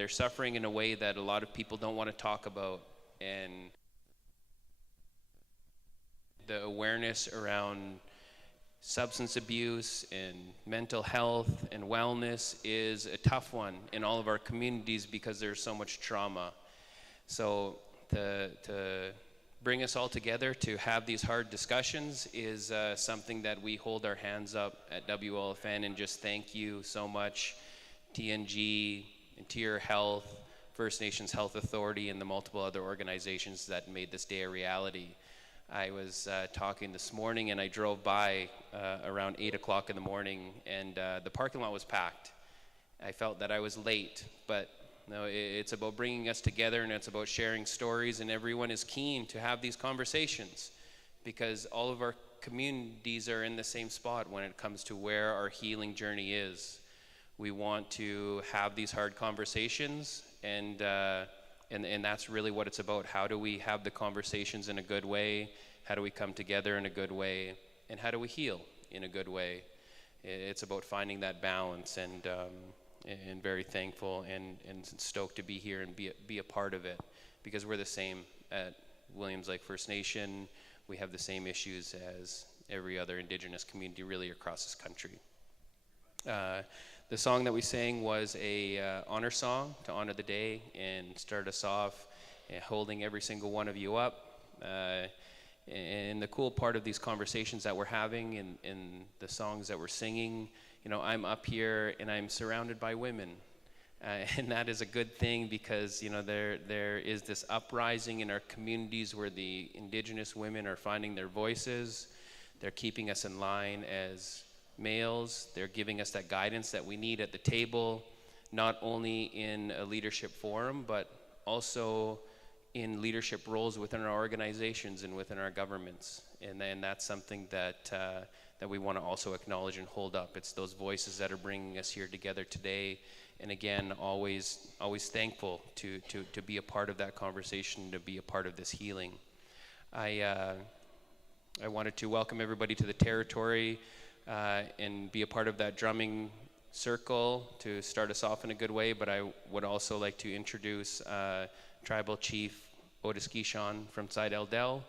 they're suffering in a way that a lot of people don't want to talk about. And the awareness around substance abuse and mental health and wellness is a tough one in all of our communities because there's so much trauma. So to bring us all together to have these hard discussions is something that we hold our hands up at WLFN and just thank you so much, TNG, Interior Health, First Nations Health Authority, and the multiple other organizations that made this day a reality. I was talking this morning and I drove by around 8 o'clock in the morning and the parking lot was packed. I felt that I was late, but no, it's about bringing us together and it's about sharing stories, and everyone is keen to have these conversations because all of our communities are in the same spot when it comes to where our healing journey is. We want to have these hard conversations and that's really what it's about. How do we have the conversations in a good way? How do we come together in a good way? And how do we heal in a good way? It's about finding that balance, and very thankful and stoked to be here and be a part of it, because we're the same at Williams Lake First Nation. We have the same issues as every other Indigenous community really across this country. The song that we sang was a honor song to honor the day and start us off holding every single one of you up. And the cool part of these conversations that we're having and the songs that we're singing, you know, I'm up here and I'm surrounded by women. And that is a good thing because, you know, there is this uprising in our communities where the Indigenous women are finding their voices. They're keeping us in line as males. They're giving us that guidance that we need at the table, not only in a leadership forum, but also in leadership roles within our organizations and within our governments. And then that's something that we want to also acknowledge and hold up. It's those voices that are bringing us here together today. And again, always thankful to be a part of that conversation, to be a part of this healing. I wanted to welcome everybody to the territory and be a part of that drumming circle to start us off in a good way, but I would also like to introduce Tribal Chief Otis Kishon from Side Eldel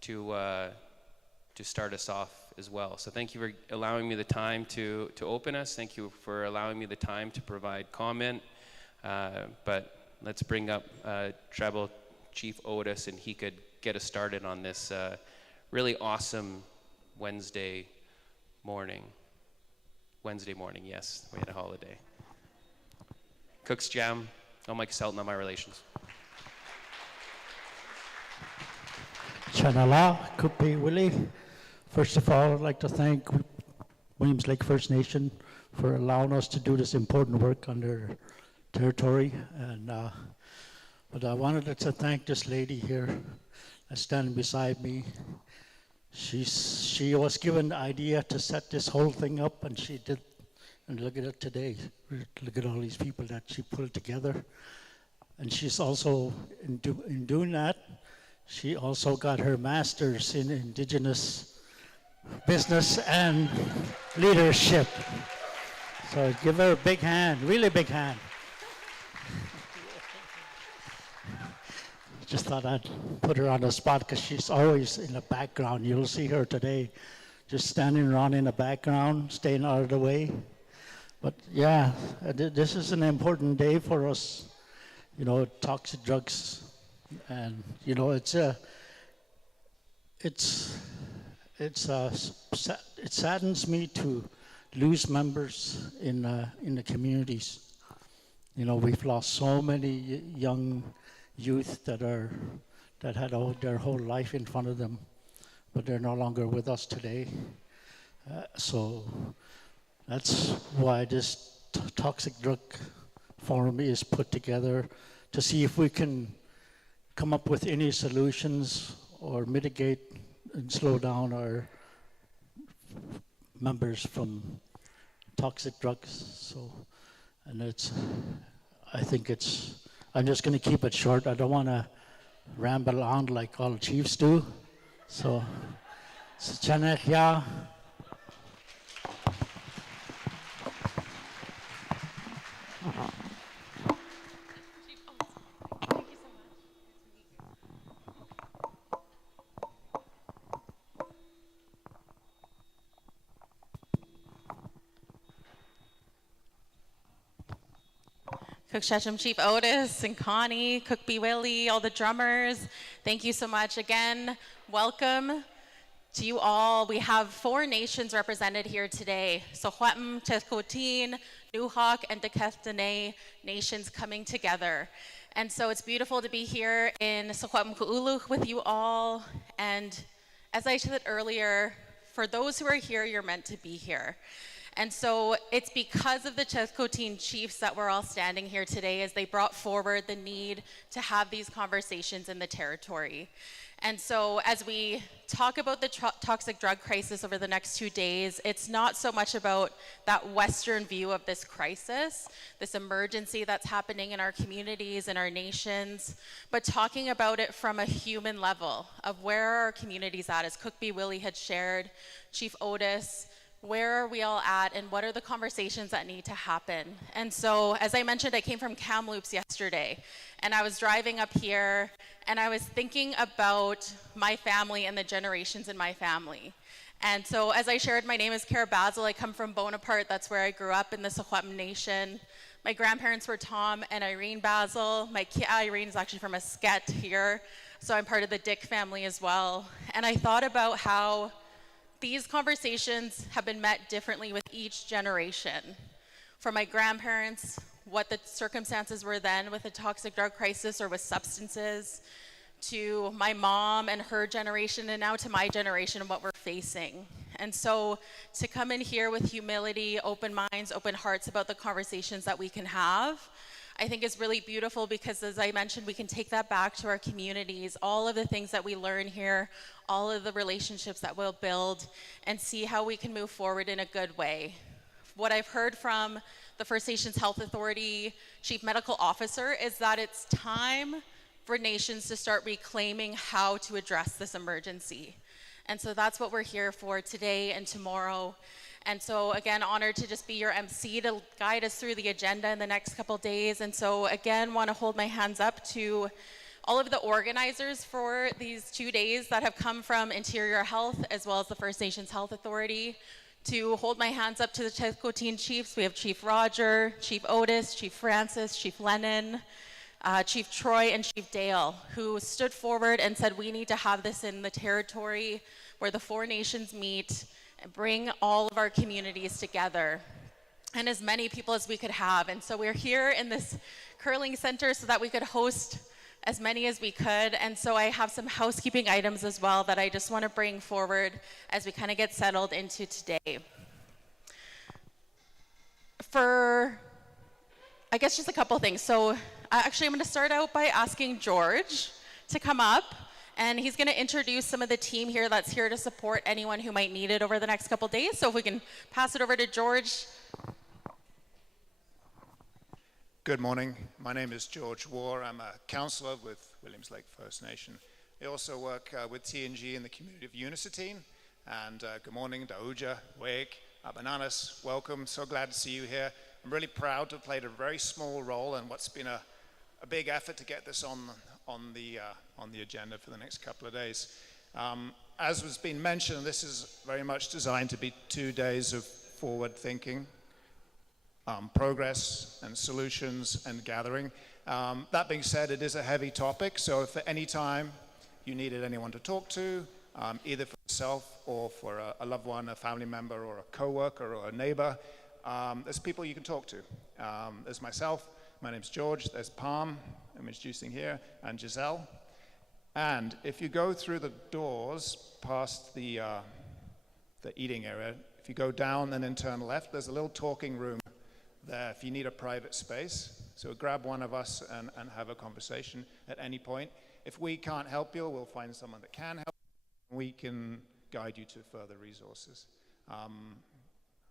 to start us off as well. So thank you for allowing me the time to open us. Thank you for allowing me the time to provide comment. But let's bring up Tribal Chief Otis, and he could get us started on this really awesome Wednesday morning. Wednesday morning, yes, we had a holiday. Cook's Jam, I'm Mike Selton on my relations. Chanala, Kupe Willie. First of all, I'd like to thank Williams Lake First Nation for allowing us to do this important work on their territory. And but I wanted to thank this lady here that's standing beside me. She was given the idea to set this whole thing up, and she did. And look at it today. Look at all these people that she pulled together. And she's also, in doing that, she also got her master's in Indigenous business and leadership. So give her a big hand, really big hand. Just thought I'd put her on the spot because she's always in the background. You'll see her today just standing around in the background, staying out of the way. But yeah, this is an important day for us. You know, toxic drugs, and you know, it saddens me to lose members in the communities. You know, we've lost so many young youth that had their whole life in front of them, but they're no longer with us today. So that's why this toxic drug forum is put together, to see if we can come up with any solutions or mitigate and slow down our members from toxic drugs. So, and I'm just going to keep it short. I don't want to ramble on like all chiefs do. So, Janet, yeah. Cook Chief Otis and Connie, Cook B. Willie, all the drummers. Thank you so much. Again, welcome to you all. We have 4 nations represented here today. Housekeeping, ilhqot'in, Nuhak, and Dene nations coming together. And so it's beautiful to be here in Housekeeping with you all. And as I said earlier, for those who are here, you're meant to be here. And so it's because of the ilhqot'in chiefs that we're all standing here today, as they brought forward the need to have these conversations in the territory. And so as we talk about the toxic drug crisis over the next 2 days, it's not so much about that Western view of this crisis, this emergency that's happening in our communities and our nations, but talking about it from a human level of where are our communities at, as Cook B. Willie had shared, Chief Otis, where are we all at, and what are the conversations that need to happen? And so, as I mentioned, I came from Kamloops yesterday, and I was driving up here, and I was thinking about my family and the generations in my family. And so, as I shared, my name is Cara Basil. I come from Bonaparte. That's where I grew up in the Secwepemc Nation. My grandparents were Tom and Irene Basil. My kid Irene is actually from a Sket here, so I'm part of the Dick family as well. And I thought about how these conversations have been met differently with each generation. For my grandparents, what the circumstances were then with the toxic drug crisis or with substances, to my mom and her generation, and now to my generation and what we're facing. And so to come in here with humility, open minds, open hearts about the conversations that we can have, I think is really beautiful, because as I mentioned, we can take that back to our communities, all of the things that we learn here, all of the relationships that we'll build, and see how we can move forward in a good way. What I've heard from the First Nations Health Authority Chief Medical Officer is that it's time for nations to start reclaiming how to address this emergency. And so that's what we're here for today and tomorrow. And so again, honored to just be your MC to guide us through the agenda in the next couple days. And so again, want to hold my hands up to all of the organizers for these 2 days that have come from Interior Health as well as the First Nations Health Authority. To hold my hands up to the ilhqot'in chiefs, we have Chief Roger, Chief Otis, Chief Francis, Chief Lennon, Chief Troy, and Chief Dale, who stood forward and said we need to have this in the territory where the 4 nations meet and bring all of our communities together, and as many people as we could have. And so we're here in this curling center so that we could host as many as we could. And so I have some housekeeping items as well that I just want to bring forward as we kind of get settled into today. For, I guess, just a couple things. So actually I'm going to start out by asking George to come up. And he's going to introduce some of the team here that's here to support anyone who might need it over the next couple days. So if we can pass it over to George. Good morning. My name is George War. I'm a councillor with Williams Lake First Nation. I also work with TNG in the community of Unisatine. And good morning, Dauja, Wake, Bananas. Welcome. So glad to see you here. I'm really proud to have played a very small role in what's been a big effort to get this on the agenda for the next couple of days. As was been mentioned, this is very much designed to be 2 days of forward thinking, progress and solutions and gathering. That being said, it is a heavy topic, so if at any time you needed anyone to talk to, either for yourself or for a loved one, a family member or a co-worker or a neighbor, there's people you can talk to. There's myself, my name's George, there's Palm, I'm introducing here, and Giselle. And if you go through the doors past the eating area, if you go down and then turn left, there's a little talking room there if you need a private space. So grab one of us and have a conversation at any point. If we can't help you, we'll find someone that can help. We can guide you to further resources. I'm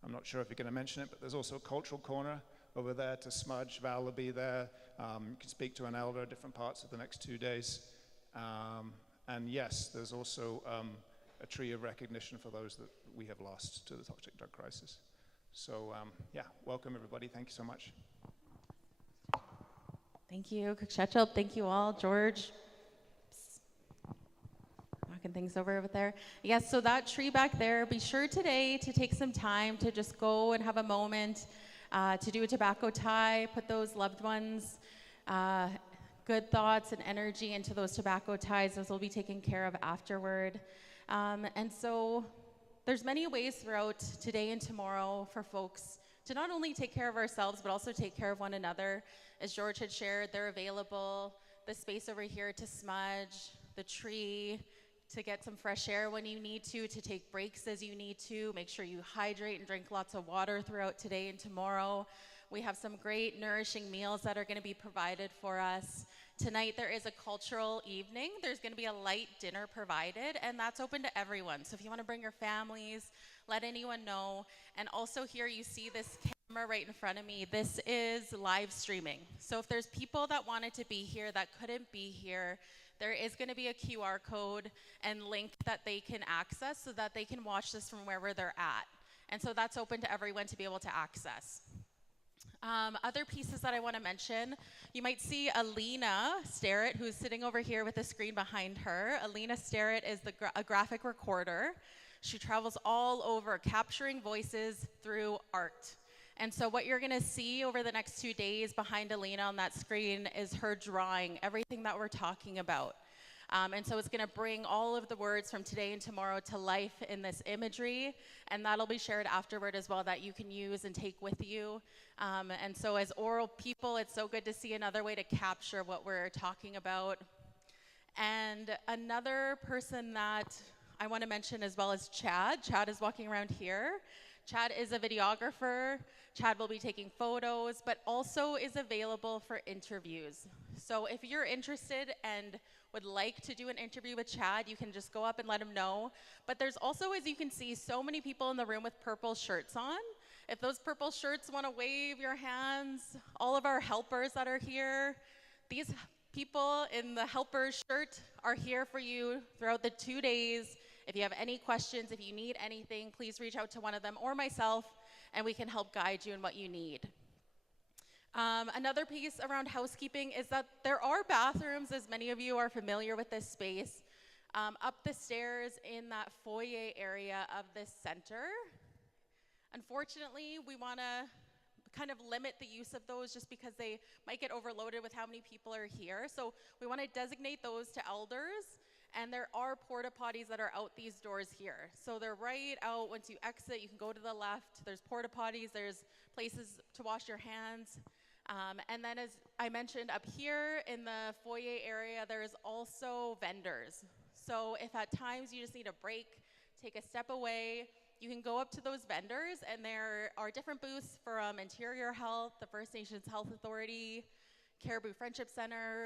not sure if you're going to mention it, but there's also a cultural corner over there to smudge. Val will be there. You can speak to an elder at different parts of the next 2 days. And yes, there's also a tree of recognition for those that we have lost to the toxic drug crisis. So yeah, welcome everybody. Thank you so much. Thank you, Cook. Thank you all, George. Knocking things over there. Yes, so that tree back there, be sure today to take some time to just go and have a moment to do a tobacco tie, put those loved ones' good thoughts and energy into those tobacco ties. Those will be taken care of afterward. And so there's many ways throughout today and tomorrow for folks to not only take care of ourselves, but also take care of one another. As George had shared, they're available. The space over here to smudge, the tree, to get some fresh air when you need to take breaks as you need to. Make sure you hydrate and drink lots of water throughout today and tomorrow. We have some great nourishing meals that are going to be provided for us. Tonight there is a cultural evening. There's going to be a light dinner provided, and that's open to everyone. So if you want to bring your families, let anyone know. And also here you see this camera right in front of me. This is live streaming. So if there's people that wanted to be here that couldn't be here, there is going to be a QR code and link that they can access so that they can watch this from wherever they're at. And so that's open to everyone to be able to access. Other pieces that I want to mention, you might see Alina Starrett, who's sitting over here with the screen behind her. Alina Starrett is a graphic recorder. She travels all over capturing voices through art. And so what you're going to see over the next 2 days behind Alina on that screen is her drawing everything that we're talking about. And so it's going to bring all of the words from today and tomorrow to life in this imagery, and that'll be shared afterward as well that you can use and take with you. And so as oral people, it's so good to see another way to capture what we're talking about. And another person that I want to mention as well is Chad. Chad is walking around here. Chad is a videographer. Chad will be taking photos, but also is available for interviews. So if you're interested and would like to do an interview with Chad, you can just go up and let him know. But there's also, as you can see, so many people in the room with purple shirts on. If those purple shirts want to wave your hands, all of our helpers that are here, these people in the helper shirt are here for you throughout the 2 days. If you have any questions, if you need anything, please reach out to one of them or myself, and we can help guide you in what you need. Another piece around housekeeping is that there are bathrooms, as many of you are familiar with this space, up the stairs in that foyer area of this center. Unfortunately, we want to kind of limit the use of those just because they might get overloaded with how many people are here. So we want to designate those to elders. And there are porta potties that are out these doors here. So they're right out. Once you exit, you can go to the left. There's porta potties. There's places to wash your hands. And then as I mentioned up here in the foyer area, there's also vendors. So if at times you just need a break, take a step away, you can go up to those vendors, and there are different booths from Interior Health, the First Nations Health Authority, Caribou Friendship Center,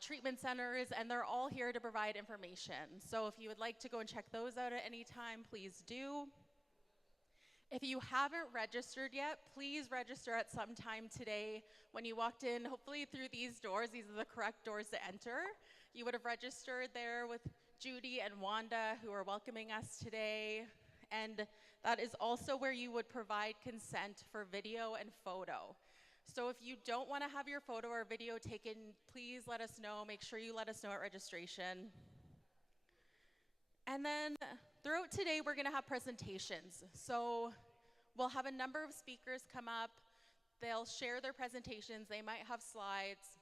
treatment centers, and they're all here to provide information. So if you would like to go and check those out at any time, please do. If you haven't registered yet, please register at some time today. When you walked in, hopefully through these doors, these are the correct doors to enter. You would have registered there with Judy and Wanda, who are welcoming us today. And that is also where you would provide consent for video and photo. So if you don't want to have your photo or video taken, please let us know. Make sure you let us know at registration. And then throughout today, we're going to have presentations. So we'll have a number of speakers come up. They'll share their presentations. They might have slides.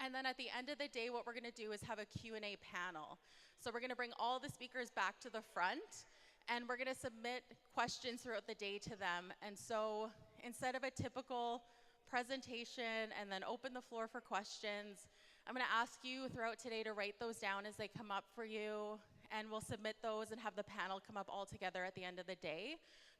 And then at the end of the day, what we're going to do is have a Q&A panel. So we're going to bring all the speakers back to the front, and we're going to submit questions throughout the day to them. And so instead of a typical presentation and then open the floor for questions, I'm going to ask you throughout today to write those down as they come up for you, and we'll submit those and have the panel come up all together at the end of the day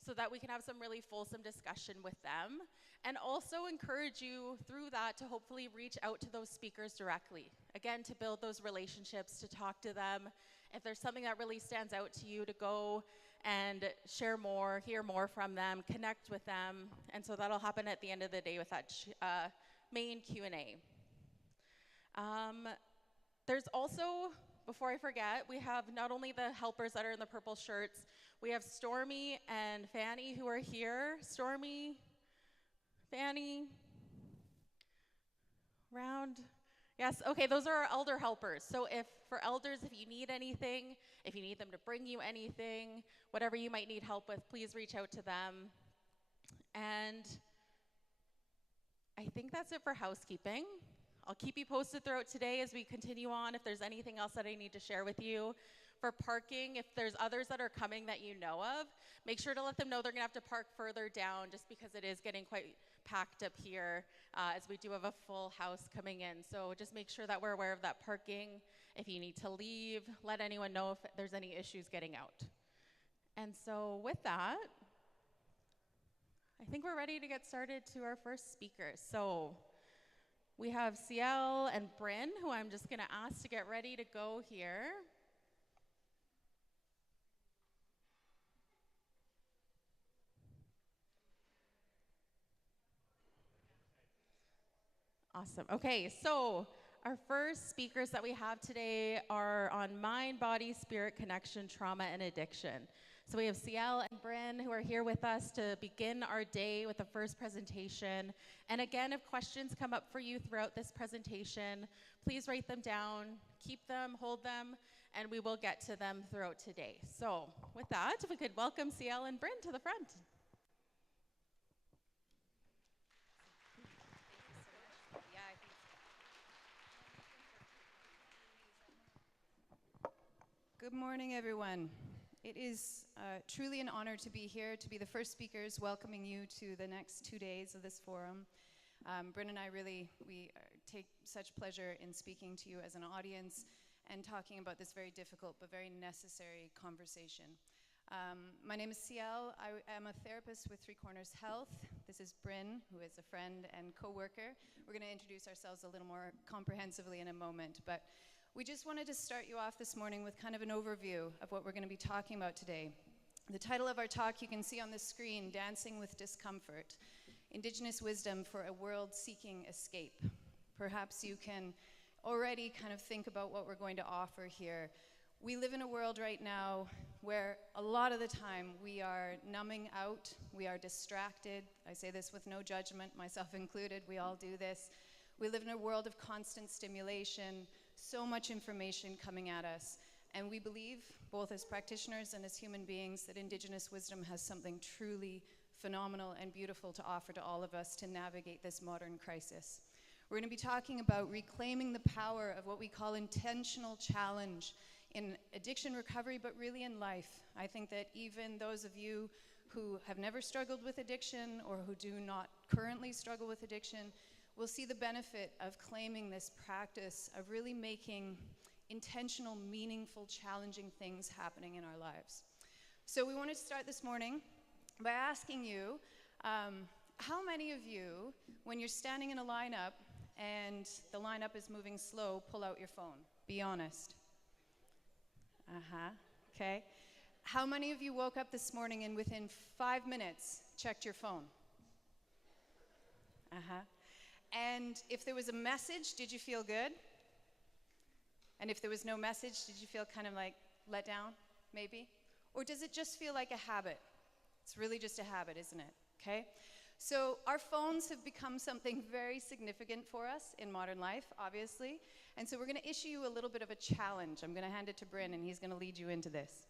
so that we can have some really fulsome discussion with them, and also encourage you through that to hopefully reach out to those speakers directly. Again, to build those relationships, to talk to them. If there's something that really stands out to you, to go and share more, hear more from them, connect with them. And so that'll happen at the end of the day with that main Q&A. There's also, before I forget, we have not only the helpers that are in the purple shirts, we have Stormy and Fanny who are here. Stormy, Fanny, round. Yes, okay, those are our elder helpers. So for elders, if you need anything, if you need them to bring you anything, whatever you might need help with, please reach out to them. And I think that's it for housekeeping. I'll keep you posted throughout today as we continue on if there's anything else that I need to share with you. For parking, if there's others that are coming that you know of, make sure to let them know they're gonna have to park further down just because it is getting quite packed up here as we do have a full house coming in. So just make sure that we're aware of that parking. If you need to leave, let anyone know if there's any issues getting out. And so with that, I think we're ready to get started to our first speakers. So we have Ciel and Bryn, who I'm just gonna ask to get ready to go here. Awesome. Okay, so our first speakers that we have today are on mind, body, spirit connection, trauma, and addiction. So we have Ciel and Bryn who are here with us to begin our day with the first presentation. And again, if questions come up for you throughout this presentation, please write them down, keep them, hold them, and we will get to them throughout today. So with that, if we could welcome Ciel and Bryn to the front. Good morning, everyone. It is truly an honor to be here, to be the first speakers welcoming you to the next 2 days of this forum. Bryn and I we take such pleasure in speaking to you as an audience and talking about this very difficult but very necessary conversation. My name is Ciel. I am a therapist with Three Corners Health. This is Bryn, who is a friend and co-worker. We're going to introduce ourselves a little more comprehensively in a moment, but we just wanted to start you off this morning with kind of an overview of what we're going to be talking about today. The title of our talk you can see on the screen, Dancing with Discomfort, Indigenous Wisdom for a World Seeking Escape. Perhaps you can already kind of think about what we're going to offer here. We live in a world right now where a lot of the time we are numbing out, we are distracted. I say this with no judgment, myself included, we all do this. We live in a world of constant stimulation, so much information coming at us. And we believe, both as practitioners and as human beings, that Indigenous wisdom has something truly phenomenal and beautiful to offer to all of us to navigate this modern crisis. We're going to be talking about reclaiming the power of what we call intentional challenge in addiction recovery, but really in life. I think that even those of you who have never struggled with addiction or who do not currently struggle with addiction will see the benefit of claiming this practice of really making intentional, meaningful, challenging things happening in our lives. So we wanted to start this morning by asking you, how many of you, when you're standing in a lineup and the lineup is moving slow, pull out your phone? Be honest. Okay. How many of you woke up this morning and within 5 minutes checked your phone? And if there was a message, did you feel good? And if there was no message, did you feel kind of like let down, maybe? Or does it just feel like a habit? It's really just a habit, isn't it? Okay? So our phones have become something very significant for us in modern life, obviously. And so we're going to issue you a little bit of a challenge. I'm going to hand it to Bryn, and he's going to lead you into this.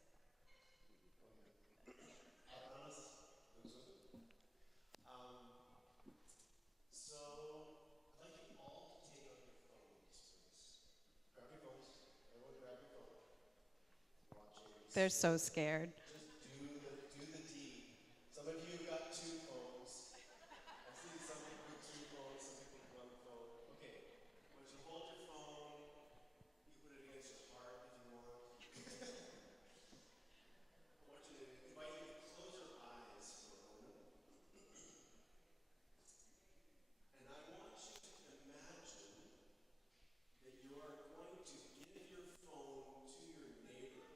They're so scared. Just do the deed. Some of you have got 2 phones. I see some people with 2 phones, some people with 1 phone. Okay, once you hold your phone, you put it against your heart if you want. I want you to invite you to close your eyes for a moment. And I want you to imagine that you are going to give your phone to your neighbor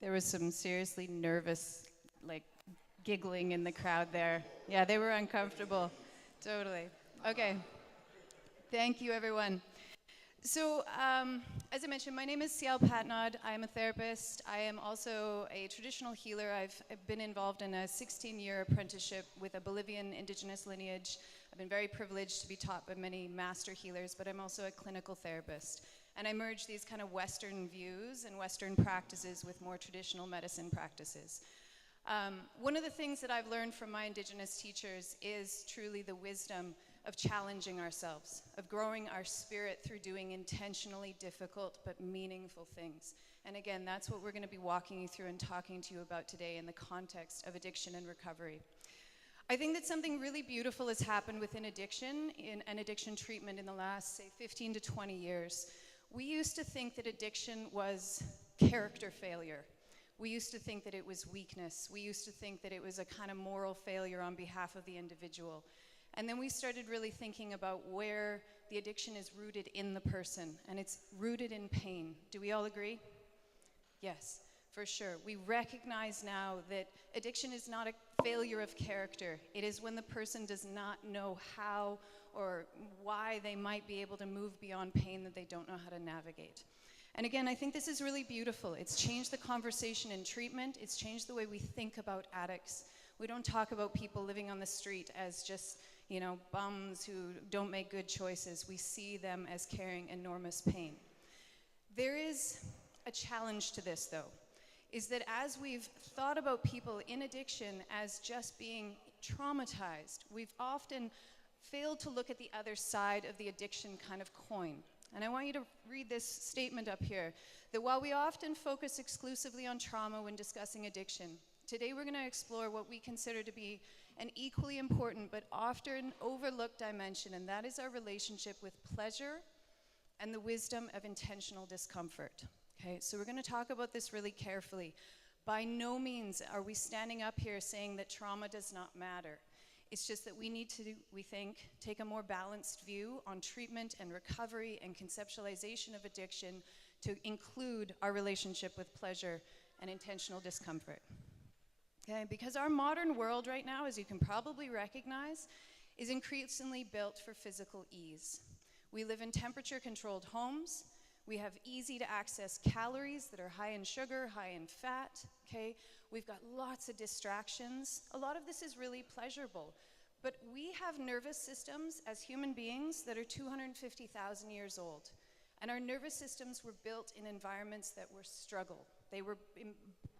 There was some seriously nervous, like, giggling in the crowd there. Yeah, they were uncomfortable. Totally. Okay. Thank you, everyone. So, as I mentioned, my name is Sial Patnod. I am a therapist. I am also a traditional healer. I've been involved in a 16-year apprenticeship with a Bolivian indigenous lineage. I've been very privileged to be taught by many master healers, but I'm also a clinical therapist. And I merge these kind of Western views and Western practices with more traditional medicine practices. One of the things that I've learned from my indigenous teachers is truly the wisdom of challenging ourselves, of growing our spirit through doing intentionally difficult but meaningful things. And again, that's what we're going to be walking you through and talking to you about today in the context of addiction and recovery. I think that something really beautiful has happened within addiction and addiction treatment in the last, say, 15 to 20 years. We used to think that addiction was character failure. We used to think that it was weakness. We used to think that it was a kind of moral failure on behalf of the individual. And then we started really thinking about where the addiction is rooted in the person, and it's rooted in pain. Do we all agree? Yes, for sure. We recognize now that addiction is not a failure of character. It is when the person does not know how or why they might be able to move beyond pain that they don't know how to navigate. And again, I think this is really beautiful. It's changed the conversation in treatment. It's changed the way we think about addicts. We don't talk about people living on the street as just, bums who don't make good choices. We see them as carrying enormous pain. There is a challenge to this, though, is that as we've thought about people in addiction as just being traumatized, we've often failed to look at the other side of the addiction kind of coin. And I want you to read this statement up here, that while we often focus exclusively on trauma when discussing addiction, today we're going to explore what we consider to be an equally important but often overlooked dimension, and that is our relationship with pleasure and the wisdom of intentional discomfort. Okay, so we're going to talk about this really carefully. By no means are we standing up here saying that trauma does not matter. It's just that we need to, we think, take a more balanced view on treatment and recovery and conceptualization of addiction to include our relationship with pleasure and intentional discomfort. Okay, because our modern world right now, as you can probably recognize, is increasingly built for physical ease. We live in temperature-controlled homes. We have easy-to-access calories that are high in sugar, high in fat, okay? We've got lots of distractions. A lot of this is really pleasurable. But we have nervous systems as human beings that are 250,000 years old. And our nervous systems were built in environments that were struggle. They were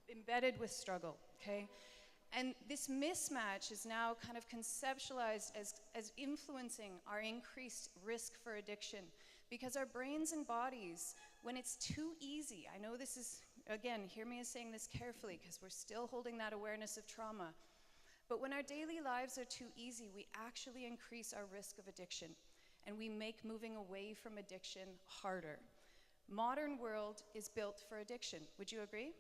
embedded with struggle, okay? And this mismatch is now kind of conceptualized as influencing our increased risk for addiction, because our brains and bodies, when it's too easy, I know this is, again, hear me as saying this carefully, because we're still holding that awareness of trauma, but when our daily lives are too easy, we actually increase our risk of addiction, and we make moving away from addiction harder. Modern world is built for addiction. Would you agree?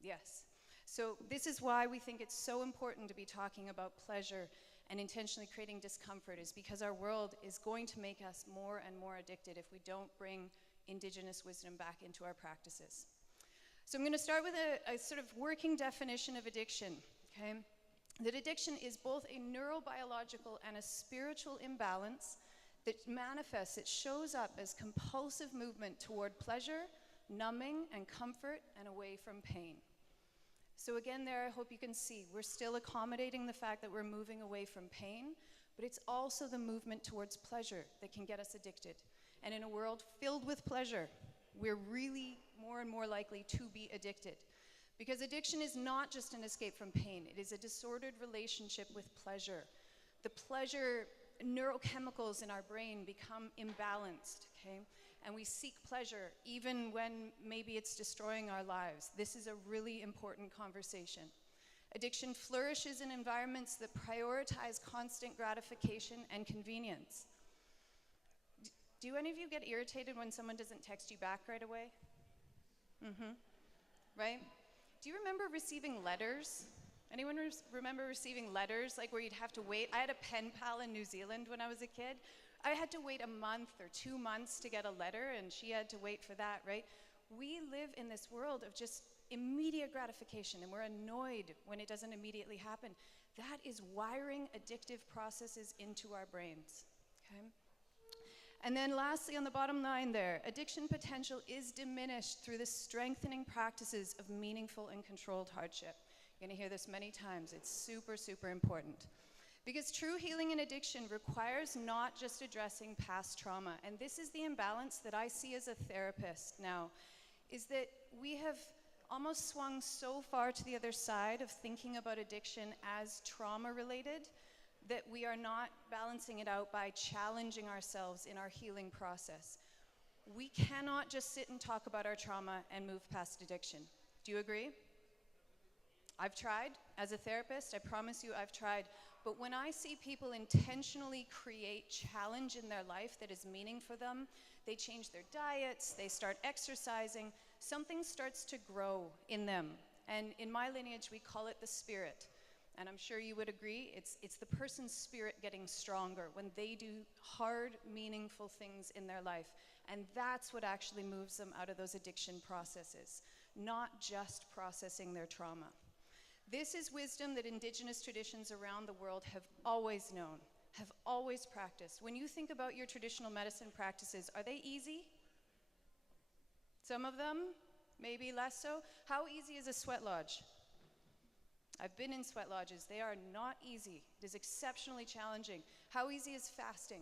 Yes. So this is why we think it's so important to be talking about pleasure and intentionally creating discomfort, is because our world is going to make us more and more addicted if we don't bring indigenous wisdom back into our practices. So I'm going to start with a sort of working definition of addiction, okay? That addiction is both a neurobiological and a spiritual imbalance that manifests, it shows up as compulsive movement toward pleasure, numbing, and comfort, and away from pain. So again there, I hope you can see, we're still accommodating the fact that we're moving away from pain, but it's also the movement towards pleasure that can get us addicted. And in a world filled with pleasure, we're really more and more likely to be addicted. Because addiction is not just an escape from pain, it is a disordered relationship with pleasure. The pleasure neurochemicals in our brain become imbalanced, okay? And we seek pleasure even when maybe it's destroying our lives. This is a really important conversation. Addiction flourishes in environments that prioritize constant gratification and convenience. Do any of you get irritated when someone doesn't text you back right away? Right? Do you remember receiving letters? Anyone remember receiving letters, like where you'd have to wait? I had a pen pal in New Zealand when I was a kid. I had to wait a month or 2 months to get a letter, and she had to wait for that, right? we live in this world of just immediate gratification, and we're annoyed when it doesn't immediately happen. That is wiring addictive processes into our brains, okay? And then lastly, on the bottom line there, addiction potential is diminished through the strengthening practices of meaningful and controlled hardship. You're gonna hear this many times. It's super, super important. Because true healing in addiction requires not just addressing past trauma. And this is the imbalance that I see as a therapist now, is that we have almost swung so far to the other side of thinking about addiction as trauma related that we are not balancing it out by challenging ourselves in our healing process. We cannot just sit and talk about our trauma and move past addiction. Do you agree? I've tried. As a therapist, I promise you I've tried. But when I see people intentionally create challenge in their life that is meaning for them, they change their diets, they start exercising, something starts to grow in them. And in my lineage, we call it the spirit. And I'm sure you would agree, it's the person's spirit getting stronger when they do hard, meaningful things in their life. And that's what actually moves them out of those addiction processes, not just processing their trauma. This is wisdom that Indigenous traditions around the world have always known, have always practiced. When you think about your traditional medicine practices, are they easy? Some of them, maybe less so. How easy is a sweat lodge? I've been in sweat lodges. They are not easy. It is exceptionally challenging. How easy is fasting?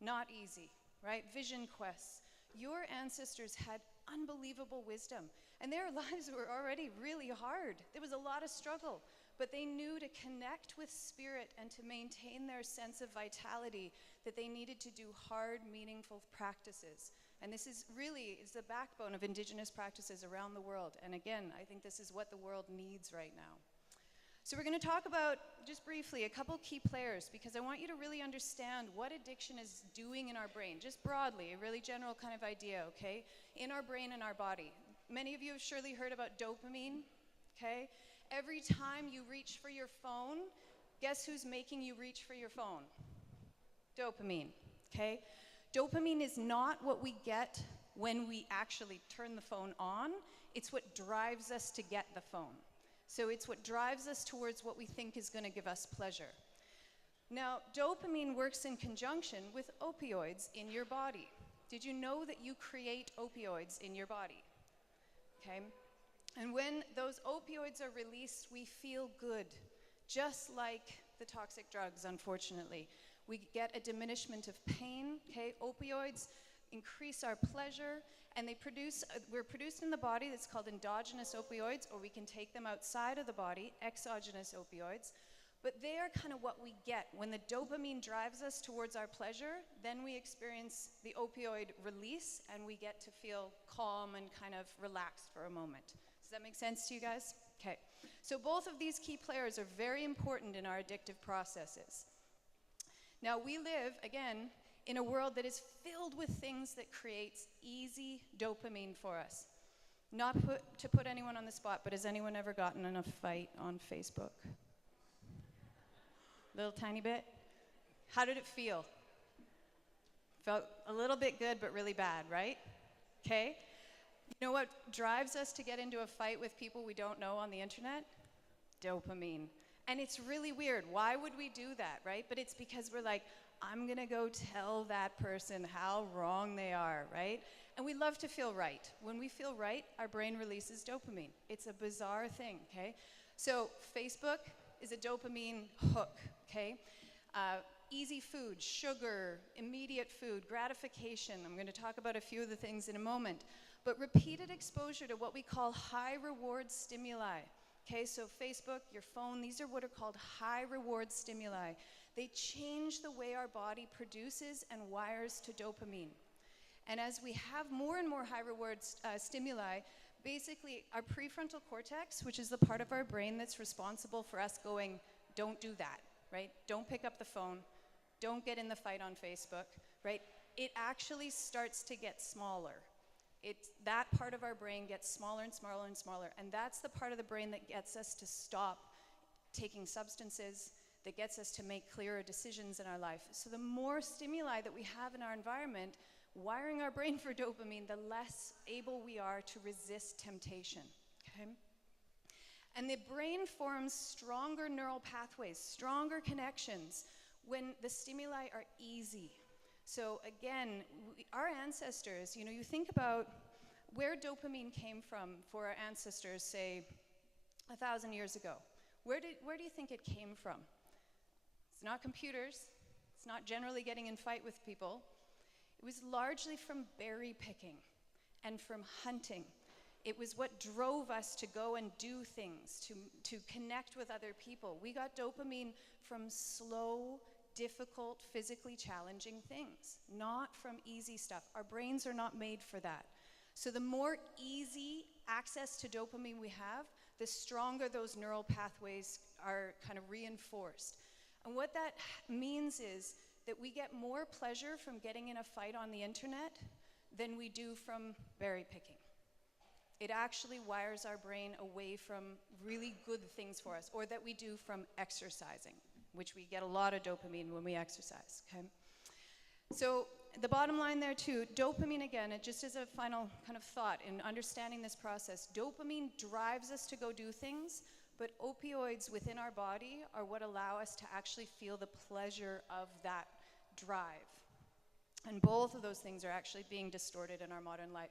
Not easy, right? Vision quests. Your ancestors had unbelievable wisdom, and their lives were already really hard. There was a lot of struggle, but they knew to connect with spirit and to maintain their sense of vitality that they needed to do hard, meaningful practices. And this is the backbone of Indigenous practices around the world. And again, I think this is what the world needs right now. So we're going to talk about, just briefly, a couple key players, because I want you to really understand what addiction is doing in our brain, just broadly, a really general kind of idea, okay? In our brain and our body. Many of you have surely heard about dopamine, okay? Every time you reach for your phone, guess who's making you reach for your phone? Dopamine, okay? Dopamine is not what we get when we actually turn the phone on. It's what drives us to get the phone. So it's what drives us towards what we think is going to give us pleasure. Now, dopamine works in conjunction with opioids in your body. Did you know that you create opioids in your body? Okay? And when those opioids are released, we feel good, just like the toxic drugs, unfortunately. We get a diminishment of pain, okay? Opioids increase our pleasure, and we're produced in the body that's called endogenous opioids, or we can take them outside of the body, exogenous opioids. But they are kind of what we get. When the dopamine drives us towards our pleasure, then we experience the opioid release, and we get to feel calm and kind of relaxed for a moment. Does that make sense to you guys? Okay. So both of these key players are very important in our addictive processes. Now, we live, again, in a world that is filled with things that creates easy dopamine for us. Not to put anyone on the spot, but has anyone ever gotten in a fight on Facebook? Little tiny bit? How did it feel? Felt a little bit good, but really bad, right? Okay? You know what drives us to get into a fight with people we don't know on the internet? Dopamine. And it's really weird. Why would we do that, right? But it's because we're like, I'm gonna go tell that person how wrong they are, right? And we love to feel right. When we feel right, our brain releases dopamine. It's a bizarre thing, okay? So Facebook is a dopamine hook, okay? Easy food, sugar, immediate food, gratification. I'm gonna talk about a few of the things in a moment. But repeated exposure to what we call high reward stimuli. Okay, so Facebook, your phone, these are what are called high reward stimuli. They change the way our body produces and wires to dopamine. And as we have more and more high reward stimuli, basically our prefrontal cortex, which is the part of our brain that's responsible for us going, don't do that, right? Don't pick up the phone. Don't get in the fight on Facebook, right? It actually starts to get smaller. That part of our brain gets smaller and smaller and smaller, and that's the part of the brain that gets us to stop taking substances, that gets us to make clearer decisions in our life. So the more stimuli that we have in our environment, wiring our brain for dopamine, the less able we are to resist temptation, okay? And the brain forms stronger neural pathways, stronger connections when the stimuli are easy. So again, our ancestors, you know, you think about where dopamine came from for our ancestors, say, 1,000 years ago. Where do you think it came from? It's not computers. It's not generally getting in fight with people. It was largely from berry picking and from hunting. It was what drove us to go and do things, to connect with other people. We got dopamine from slow, difficult, physically challenging things, not from easy stuff. Our brains are not made for that. So the more easy access to dopamine we have, the stronger those neural pathways are kind of reinforced. And what that means is that we get more pleasure from getting in a fight on the internet than we do from berry picking. It actually wires our brain away from really good things for us, or that we do from exercising, which we get a lot of dopamine when we exercise, okay? So the bottom line there too, dopamine again, it just as a final kind of thought in understanding this process, dopamine drives us to go do things, but opioids within our body are what allow us to actually feel the pleasure of that drive. And both of those things are actually being distorted in our modern life.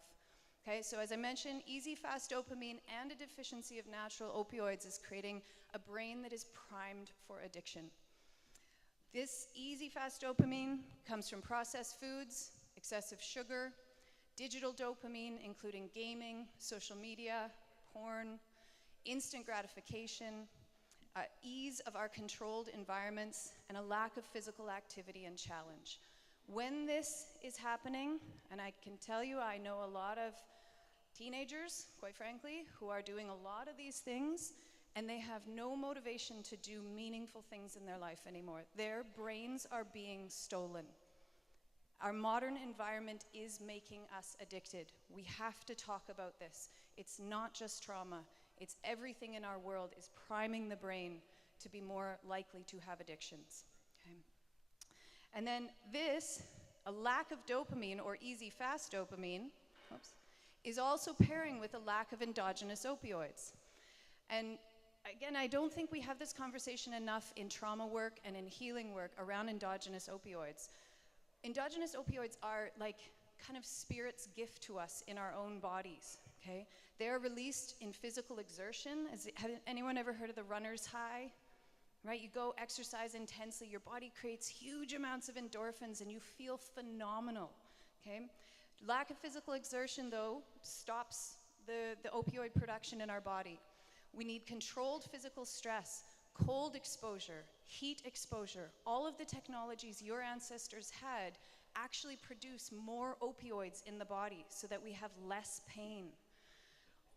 Okay, so as I mentioned, easy, fast dopamine and a deficiency of natural opioids is creating a brain that is primed for addiction. This easy, fast dopamine comes from processed foods, excessive sugar, digital dopamine, including gaming, social media, porn, instant gratification, ease of our controlled environments, and a lack of physical activity and challenge. When this is happening, and I can tell you I know a lot of teenagers, quite frankly, who are doing a lot of these things, and they have no motivation to do meaningful things in their life anymore. Their brains are being stolen. Our modern environment is making us addicted. We have to talk about this. It's not just trauma. It's everything in our world is priming the brain to be more likely to have addictions. Okay? And then this, a lack of dopamine or easy, fast dopamine, is also pairing with a lack of endogenous opioids. And again, I don't think we have this conversation enough in trauma work and in healing work around endogenous opioids. Endogenous opioids are like kind of spirit's gift to us in our own bodies, okay? They're released in physical exertion. Have anyone ever heard of the runner's high? Right, you go exercise intensely, your body creates huge amounts of endorphins and you feel phenomenal, okay? Lack of physical exertion, though, stops the opioid production in our body. We need controlled physical stress, cold exposure, heat exposure. All of the technologies your ancestors had actually produce more opioids in the body so that we have less pain.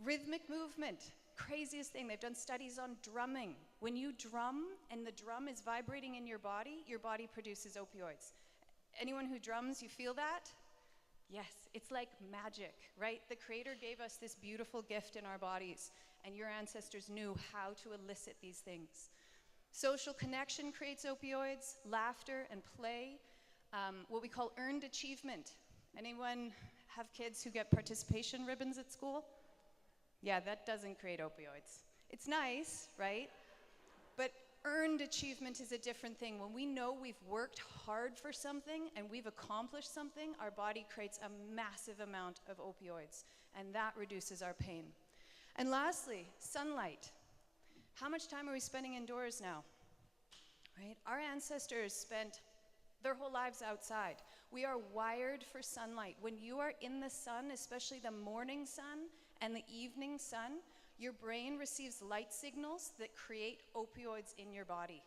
Rhythmic movement. Craziest thing, they've done studies on drumming. When you drum and the drum is vibrating in your body produces opioids. Anyone who drums, you feel that? Yes, it's like magic, right? The Creator gave us this beautiful gift in our bodies, and your ancestors knew how to elicit these things. Social connection creates opioids, laughter and play, what we call earned achievement. Anyone have kids who get participation ribbons at school? Yeah, that doesn't create opioids. It's nice, right? But earned achievement is a different thing. When we know we've worked hard for something and we've accomplished something, our body creates a massive amount of opioids, and that reduces our pain. And lastly, sunlight. How much time are we spending indoors now? Right? Our ancestors spent their whole lives outside. We are wired for sunlight. When you are in the sun, especially the morning sun and the evening sun, your brain receives light signals that create opioids in your body.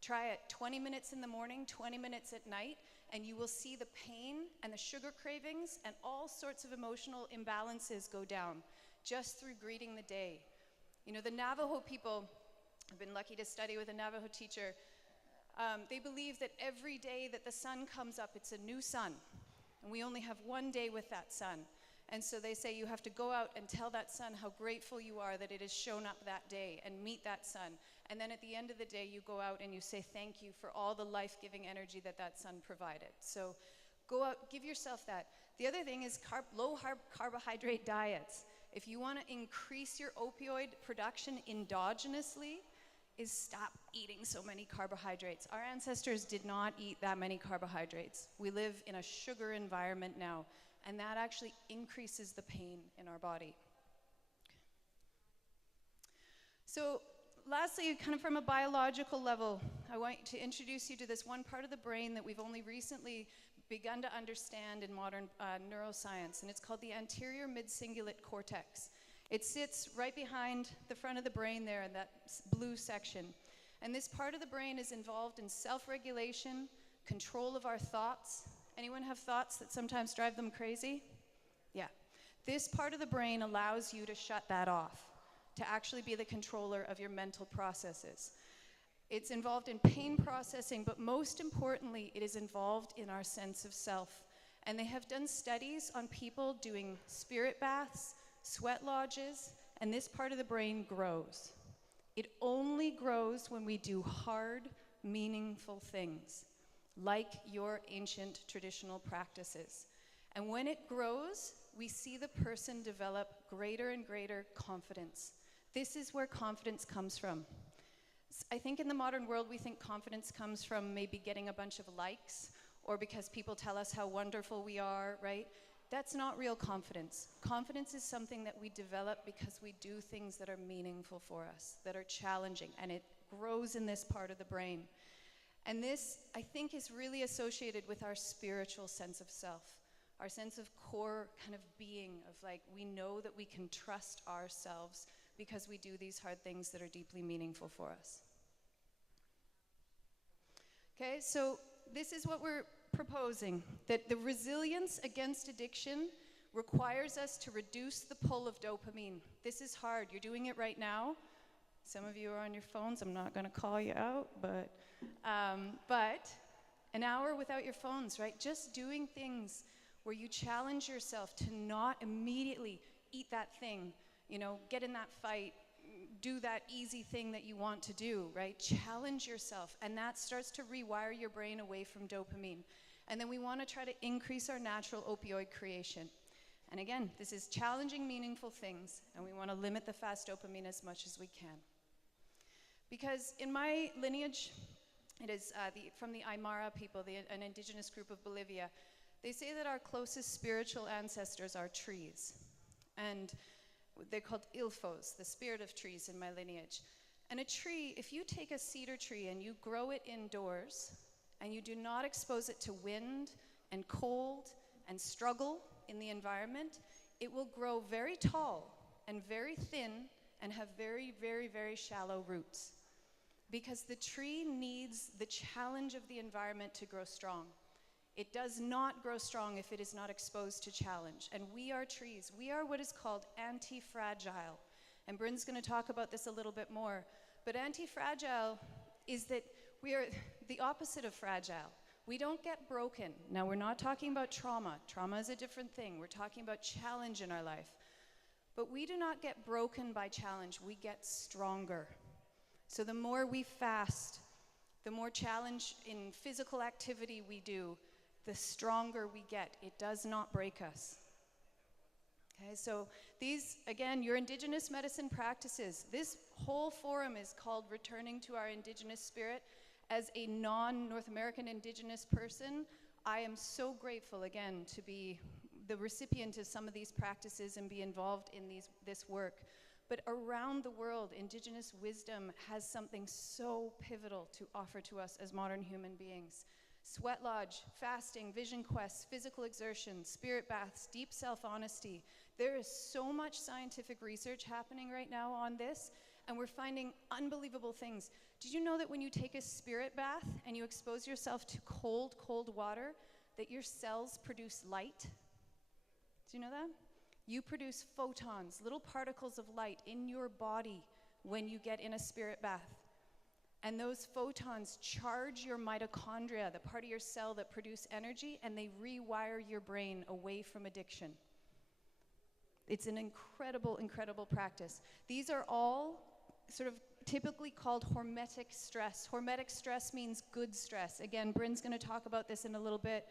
Try it 20 minutes in the morning, 20 minutes at night, and you will see the pain and the sugar cravings and all sorts of emotional imbalances go down just through greeting the day. You know, the Navajo people, I've been lucky to study with a Navajo teacher, they believe that every day that the sun comes up, it's a new sun. And we only have one day with that sun. And so they say you have to go out and tell that sun how grateful you are that it has shown up that day and meet that sun. And then at the end of the day, you go out and you say thank you for all the life-giving energy that that sun provided. So Go out, give yourself that. The other thing is low carbohydrate diets. If you want to increase your opioid production endogenously, is stop eating so many carbohydrates. Our ancestors did not eat that many carbohydrates. We live in a sugar environment now, and that actually increases the pain in our body. So lastly, kind of from a biological level, I want to introduce you to this one part of the brain that we've only recently begun to understand in modern neuroscience, and it's called the anterior mid-cingulate cortex. It sits right behind the front of the brain there in that blue section. And this part of the brain is involved in self-regulation, control of our thoughts. Anyone have thoughts that sometimes drive them crazy? Yeah. This part of the brain allows you to shut that off, to actually be the controller of your mental processes. It's involved in pain processing, but most importantly, it is involved in our sense of self. And they have done studies on people doing spirit baths, sweat lodges, and this part of the brain grows. It only grows when we do hard, meaningful things, like your ancient traditional practices. And when it grows, we see the person develop greater and greater confidence. This is where confidence comes from. I think in the modern world, we think confidence comes from maybe getting a bunch of likes, or because people tell us how wonderful we are, right? That's not real confidence. Confidence is something that we develop because we do things that are meaningful for us, that are challenging, and it grows in this part of the brain. And this, I think, is really associated with our spiritual sense of self, our sense of core kind of being, of like, we know that we can trust ourselves because we do these hard things that are deeply meaningful for us. Okay, so this is what we're proposing, that the resilience against addiction requires us to reduce the pull of dopamine. This is hard. You're doing it right now. Some of you are on your phones. I'm not going to call you out, but an hour without your phones, right? Just doing things where you challenge yourself to not immediately eat that thing, you know, get in that fight, do that easy thing that you want to do, right? Challenge yourself, and that starts to rewire your brain away from dopamine. And then we want to try to increase our natural opioid creation. And again, this is challenging, meaningful things, and we want to limit the fast dopamine as much as we can. Because in my lineage, it is from the Aymara people, an indigenous group of Bolivia. They say that our closest spiritual ancestors are trees. And they're called ilhqot'in, the spirit of trees in my lineage. And a tree, if you take a cedar tree and you grow it indoors, and you do not expose it to wind and cold and struggle in the environment, it will grow very tall and very thin and have very, very, very shallow roots. Because the tree needs the challenge of the environment to grow strong. It does not grow strong if it is not exposed to challenge. And we are trees. We are what is called anti-fragile. And Bryn's going to talk about this a little bit more. But anti-fragile is that we are the opposite of fragile. We don't get broken. Now, we're not talking about trauma. Trauma is a different thing. We're talking about challenge in our life. But we do not get broken by challenge. We get stronger. So the more we fast, the more challenge in physical activity we do, the stronger we get. It does not break us. Okay, so these, again, your Indigenous medicine practices. This whole forum is called Returning to Our Indigenous Spirit. As a non-North American Indigenous person, I am so grateful, again, to be the recipient of some of these practices and be involved in this work. But around the world, Indigenous wisdom has something so pivotal to offer to us as modern human beings. Sweat lodge, fasting, vision quests, physical exertion, spirit baths, deep self-honesty. There is so much scientific research happening right now on this, and we're finding unbelievable things. Did you know that when you take a spirit bath and you expose yourself to cold, cold water, that your cells produce light? Do you know that? You produce photons, little particles of light in your body when you get in a spirit bath. And those photons charge your mitochondria, the part of your cell that produce energy, and they rewire your brain away from addiction. It's an incredible, incredible practice. These are all sort of typically called hormetic stress. Hormetic stress means good stress. Again, Bryn's going to talk about this in a little bit.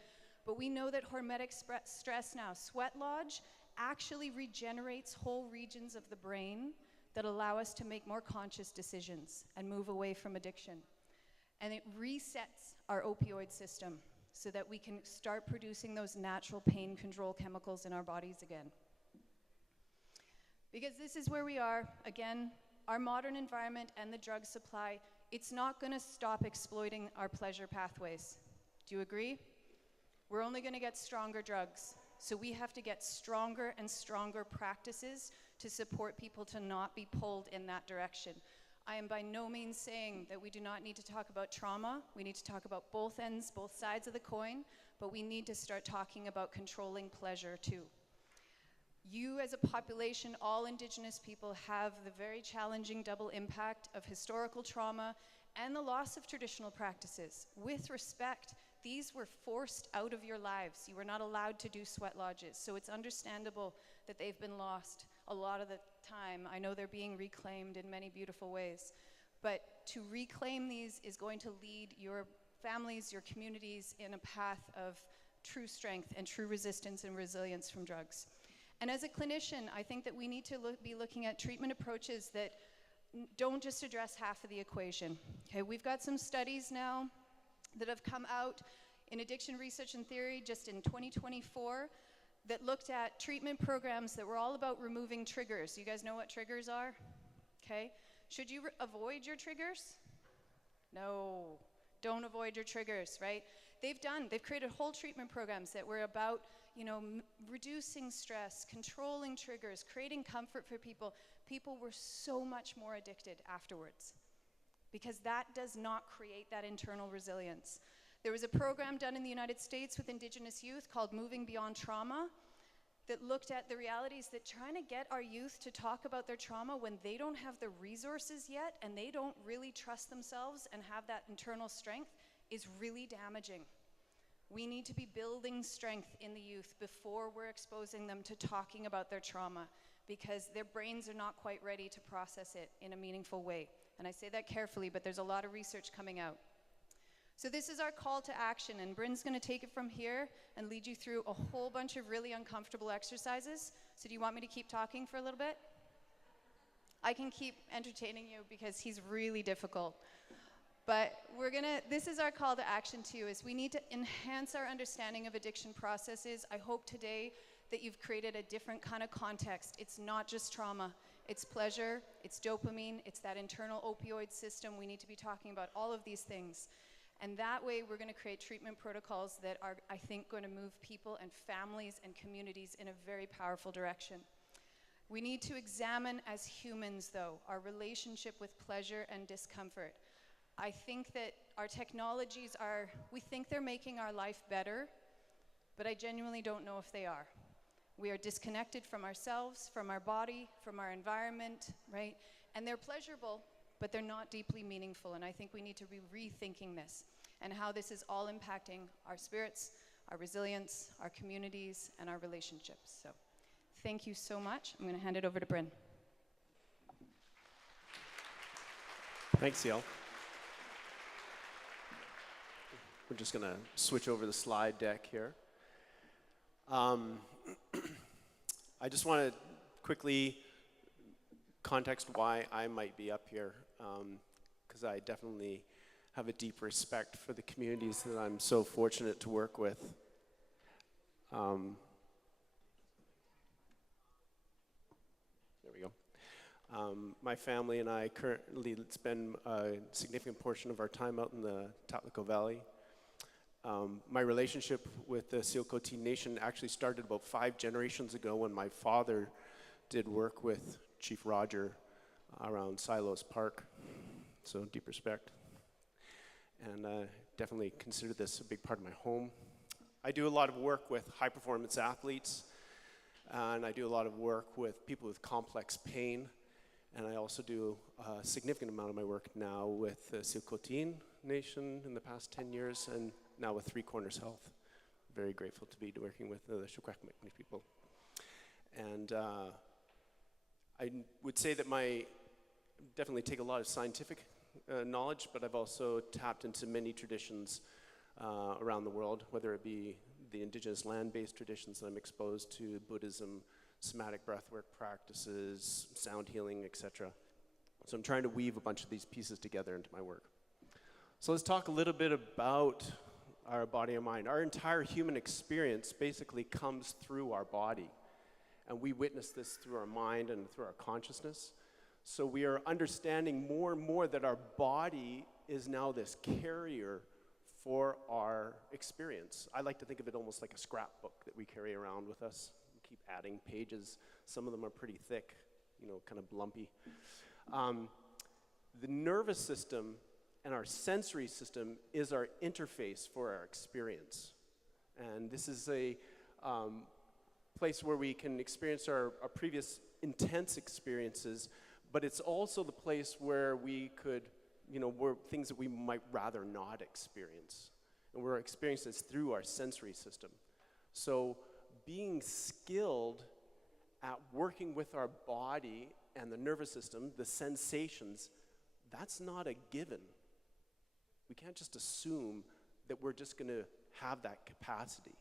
But we know that hormetic stress now, sweat lodge, actually regenerates whole regions of the brain that allow us to make more conscious decisions and move away from addiction. And it resets our opioid system so that we can start producing those natural pain control chemicals in our bodies again. Because this is where we are, again, our modern environment and the drug supply, it's not going to stop exploiting our pleasure pathways. Do you agree? We're only going to get stronger drugs. So we have to get stronger and stronger practices to support people to not be pulled in that direction. I am by no means saying that we do not need to talk about trauma. We need to talk about both ends, both sides of the coin, but we need to start talking about controlling pleasure too. You as a population, all Indigenous people, have the very challenging double impact of historical trauma and the loss of traditional practices. With respect, these were forced out of your lives. You were not allowed to do sweat lodges, so it's understandable that they've been lost a lot of the time. I know they're being reclaimed in many beautiful ways, but to reclaim these is going to lead your families, your communities in a path of true strength and true resistance and resilience from drugs. And as a clinician, I think that we need to be looking at treatment approaches that don't just address half of the equation. Okay, we've got some studies now that have come out in addiction research and theory just in 2024 that looked at treatment programs that were all about removing triggers. You guys know what triggers are? Okay. Should you avoid your triggers? No. Don't avoid your triggers, right? They've created whole treatment programs that were about, reducing stress, controlling triggers, creating comfort for people. People were so much more addicted afterwards because that does not create that internal resilience. There was a program done in the United States with Indigenous youth called Moving Beyond Trauma that looked at the realities that trying to get our youth to talk about their trauma when they don't have the resources yet and they don't really trust themselves and have that internal strength is really damaging. We need to be building strength in the youth before we're exposing them to talking about their trauma because their brains are not quite ready to process it in a meaningful way. And I say that carefully, but there's a lot of research coming out. So this is our call to action, and Bryn's going to take it from here and lead you through a whole bunch of really uncomfortable exercises. So do you want me to keep talking for a little bit? I can keep entertaining you because he's really difficult. But this is our call to action too, is we need to enhance our understanding of addiction processes. I hope today that you've created a different kind of context. It's not just trauma. It's pleasure, it's dopamine, it's that internal opioid system. We need to be talking about all of these things. And that way, we're going to create treatment protocols that are, I think, going to move people and families and communities in a very powerful direction. We need to examine as humans, though, our relationship with pleasure and discomfort. I think that our technologies we think they're making our life better, but I genuinely don't know if they are. We are disconnected from ourselves, from our body, from our environment, right? And they're pleasurable, but they're not deeply meaningful. And I think we need to be rethinking this and how this is all impacting our spirits, our resilience, our communities, and our relationships. So thank you so much. I'm going to hand it over to Bryn. Thanks, Yael. We're just going to switch over the slide deck here. I just want to quickly context why I might be up here, because I definitely have a deep respect for the communities that I'm so fortunate to work with. There we go. My family and I currently spend a significant portion of our time out in the Tatliko Valley. My relationship with the ilhqot'in Nation actually started about 5 generations ago when my father did work with Chief Roger around Silos Park, so deep respect. And definitely consider this a big part of my home. I do a lot of work with high-performance athletes, and I do a lot of work with people with complex pain, and I also do a significant amount of my work now with the ilhqot'in Nation in the past 10 years, and now with Three Corners Health. Very grateful to be working with the Shukrakmikni people. And I would say that definitely take a lot of scientific knowledge, but I've also tapped into many traditions around the world, whether it be the indigenous land-based traditions that I'm exposed to, Buddhism, somatic breathwork practices, sound healing, etc. So I'm trying to weave a bunch of these pieces together into my work. So let's talk a little bit about our body and mind. Our entire human experience basically comes through our body. And we witness this through our mind and through our consciousness. So we are understanding more and more that our body is now this carrier for our experience. I like to think of it almost like a scrapbook that we carry around with us. We keep adding pages. Some of them are pretty thick, you know, kind of lumpy. The nervous system and our sensory system is our interface for our experience. And this is a place where we can experience our previous intense experiences, but it's also the place where we could, you know, where things that we might rather not experience. And we're experiencing this through our sensory system. So being skilled at working with our body and the nervous system, the sensations, that's not a given. We can't just assume that we're just going to have that capacity.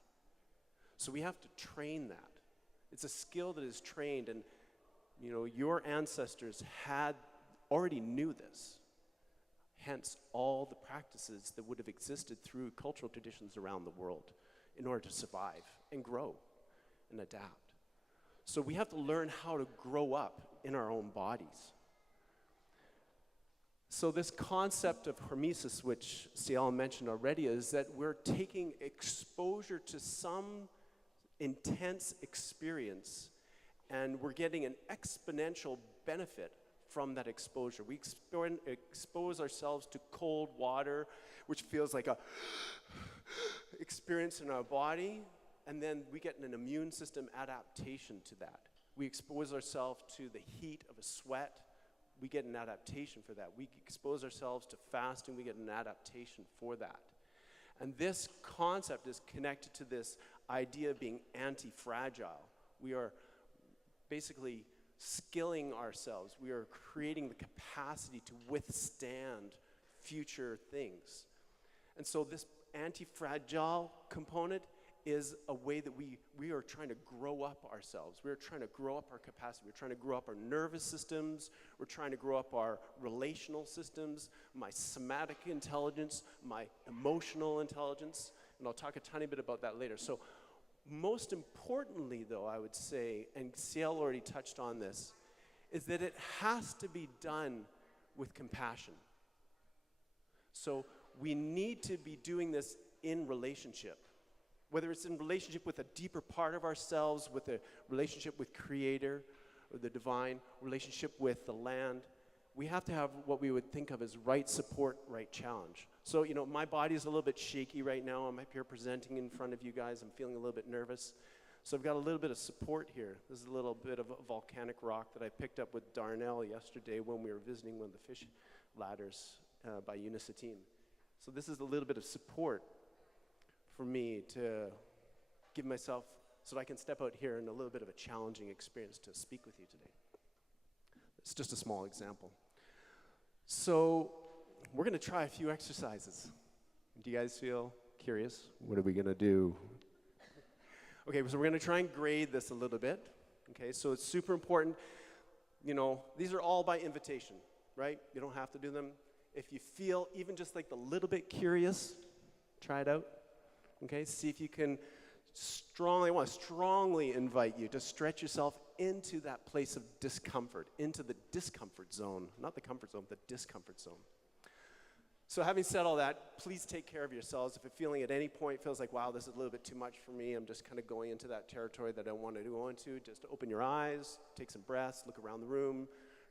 So we have to train that. It's a skill that is trained, and you know, your ancestors already knew this. Hence, all the practices that would have existed through cultural traditions around the world in order to survive and grow and adapt. So we have to learn how to grow up in our own bodies. So this concept of hormesis, which Ciel mentioned already, is that we're taking exposure to some intense experience, and we're getting an exponential benefit from that exposure. We expose ourselves to cold water, which feels like a experience in our body, and then we get an immune system adaptation to that. We expose ourselves to the heat of a sweat, we get an adaptation for that. We expose ourselves to fasting, we get an adaptation for that. And this concept is connected to this idea of being anti-fragile. We are basically skilling ourselves. We are creating the capacity to withstand future things. And so this anti-fragile component is a way that we are trying to grow up ourselves. We're trying to grow up our capacity. We're trying to grow up our nervous systems. We're trying to grow up our relational systems, my somatic intelligence, my emotional intelligence. And I'll talk a tiny bit about that later. So most importantly, though, I would say, and Ciel already touched on this, is that it has to be done with compassion. So we need to be doing this in relationship. Whether it's in relationship with a deeper part of ourselves, with a relationship with Creator or the divine, relationship with the land, we have to have what we would think of as right support, right challenge. So, you know, my body is a little bit shaky right now. I'm up here presenting in front of you guys. I'm feeling a little bit nervous. So I've got a little bit of support here. This is a little bit of a volcanic rock that I picked up with Darnell yesterday when we were visiting one of the fish ladders by Unicitine. So this is a little bit of support for me to give myself so that I can step out here in a little bit of a challenging experience to speak with you today. It's just a small example. So we're going to try a few exercises. Do you guys feel curious? What are we going to do? Okay, so we're going to try and grade this a little bit. Okay, so it's super important. You know, these are all by invitation, right? You don't have to do them. If you feel even just like a little bit curious, try it out. Okay, see if you can I want to strongly invite you to stretch yourself into that place of discomfort, into the discomfort zone, not the comfort zone, the discomfort zone. So having said all that, please take care of yourselves. If you're feeling at any point feels like, wow, this is a little bit too much for me, I'm just kind of going into that territory that I want to go into, just open your eyes, take some breaths, look around the room,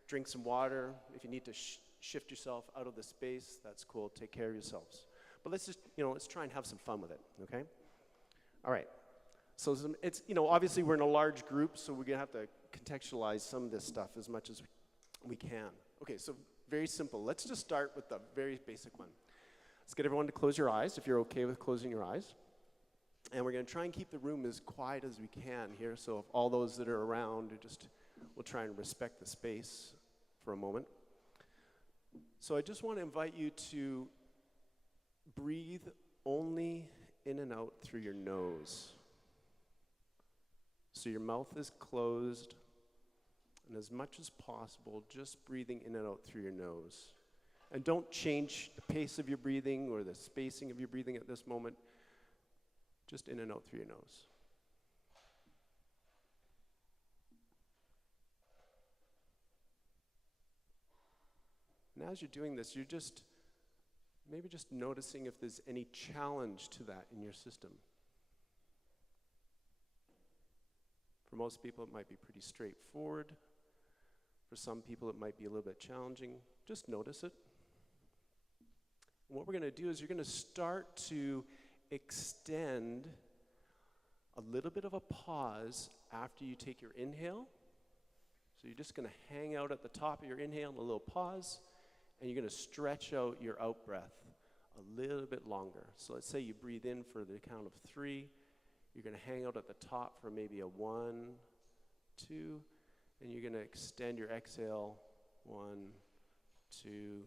drink some water. If you need to shift yourself out of the space, that's cool. Take care of yourselves. But let's just, let's try and have some fun with it, okay? All right. So it's, obviously we're in a large group, so we're going to have to contextualize some of this stuff as much as we can. Okay, so very simple. Let's just start with the very basic one. Let's get everyone to close your eyes, if you're okay with closing your eyes. And we're going to try and keep the room as quiet as we can here, so if all those that are around, we'll try and respect the space for a moment. So I just want to invite you to breathe only in and out through your nose. So your mouth is closed, and as much as possible, just breathing in and out through your nose. And don't change the pace of your breathing or the spacing of your breathing at this moment. Just in and out through your nose. And as you're doing this, you're maybe just noticing if there's any challenge to that in your system. For most people, it might be pretty straightforward. For some people, it might be a little bit challenging. Just notice it. And what we're going to do is you're going to start to extend a little bit of a pause after you take your inhale. So you're just going to hang out at the top of your inhale and a little pause, and you're going to stretch out your out breath a little bit longer. So let's say you breathe in for the count of 3. You're going to hang out at the top for maybe a 1, 2, and you're going to extend your exhale 1, 2,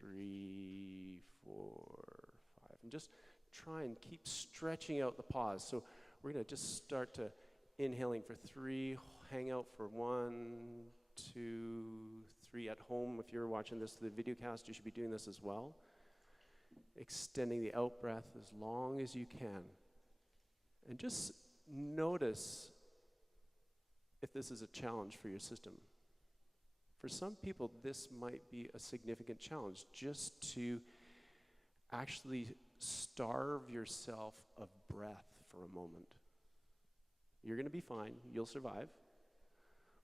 3, 4, 5. And just try and keep stretching out the pause. So we're going to just start to inhaling for 3, hang out for 1, 2, 3. At home, if you're watching this through the video cast, you should be doing this as well. Extending the out breath as long as you can. And just notice if this is a challenge for your system. For some people, this might be a significant challenge, just to actually starve yourself of breath for a moment. You're going to be fine. You'll survive.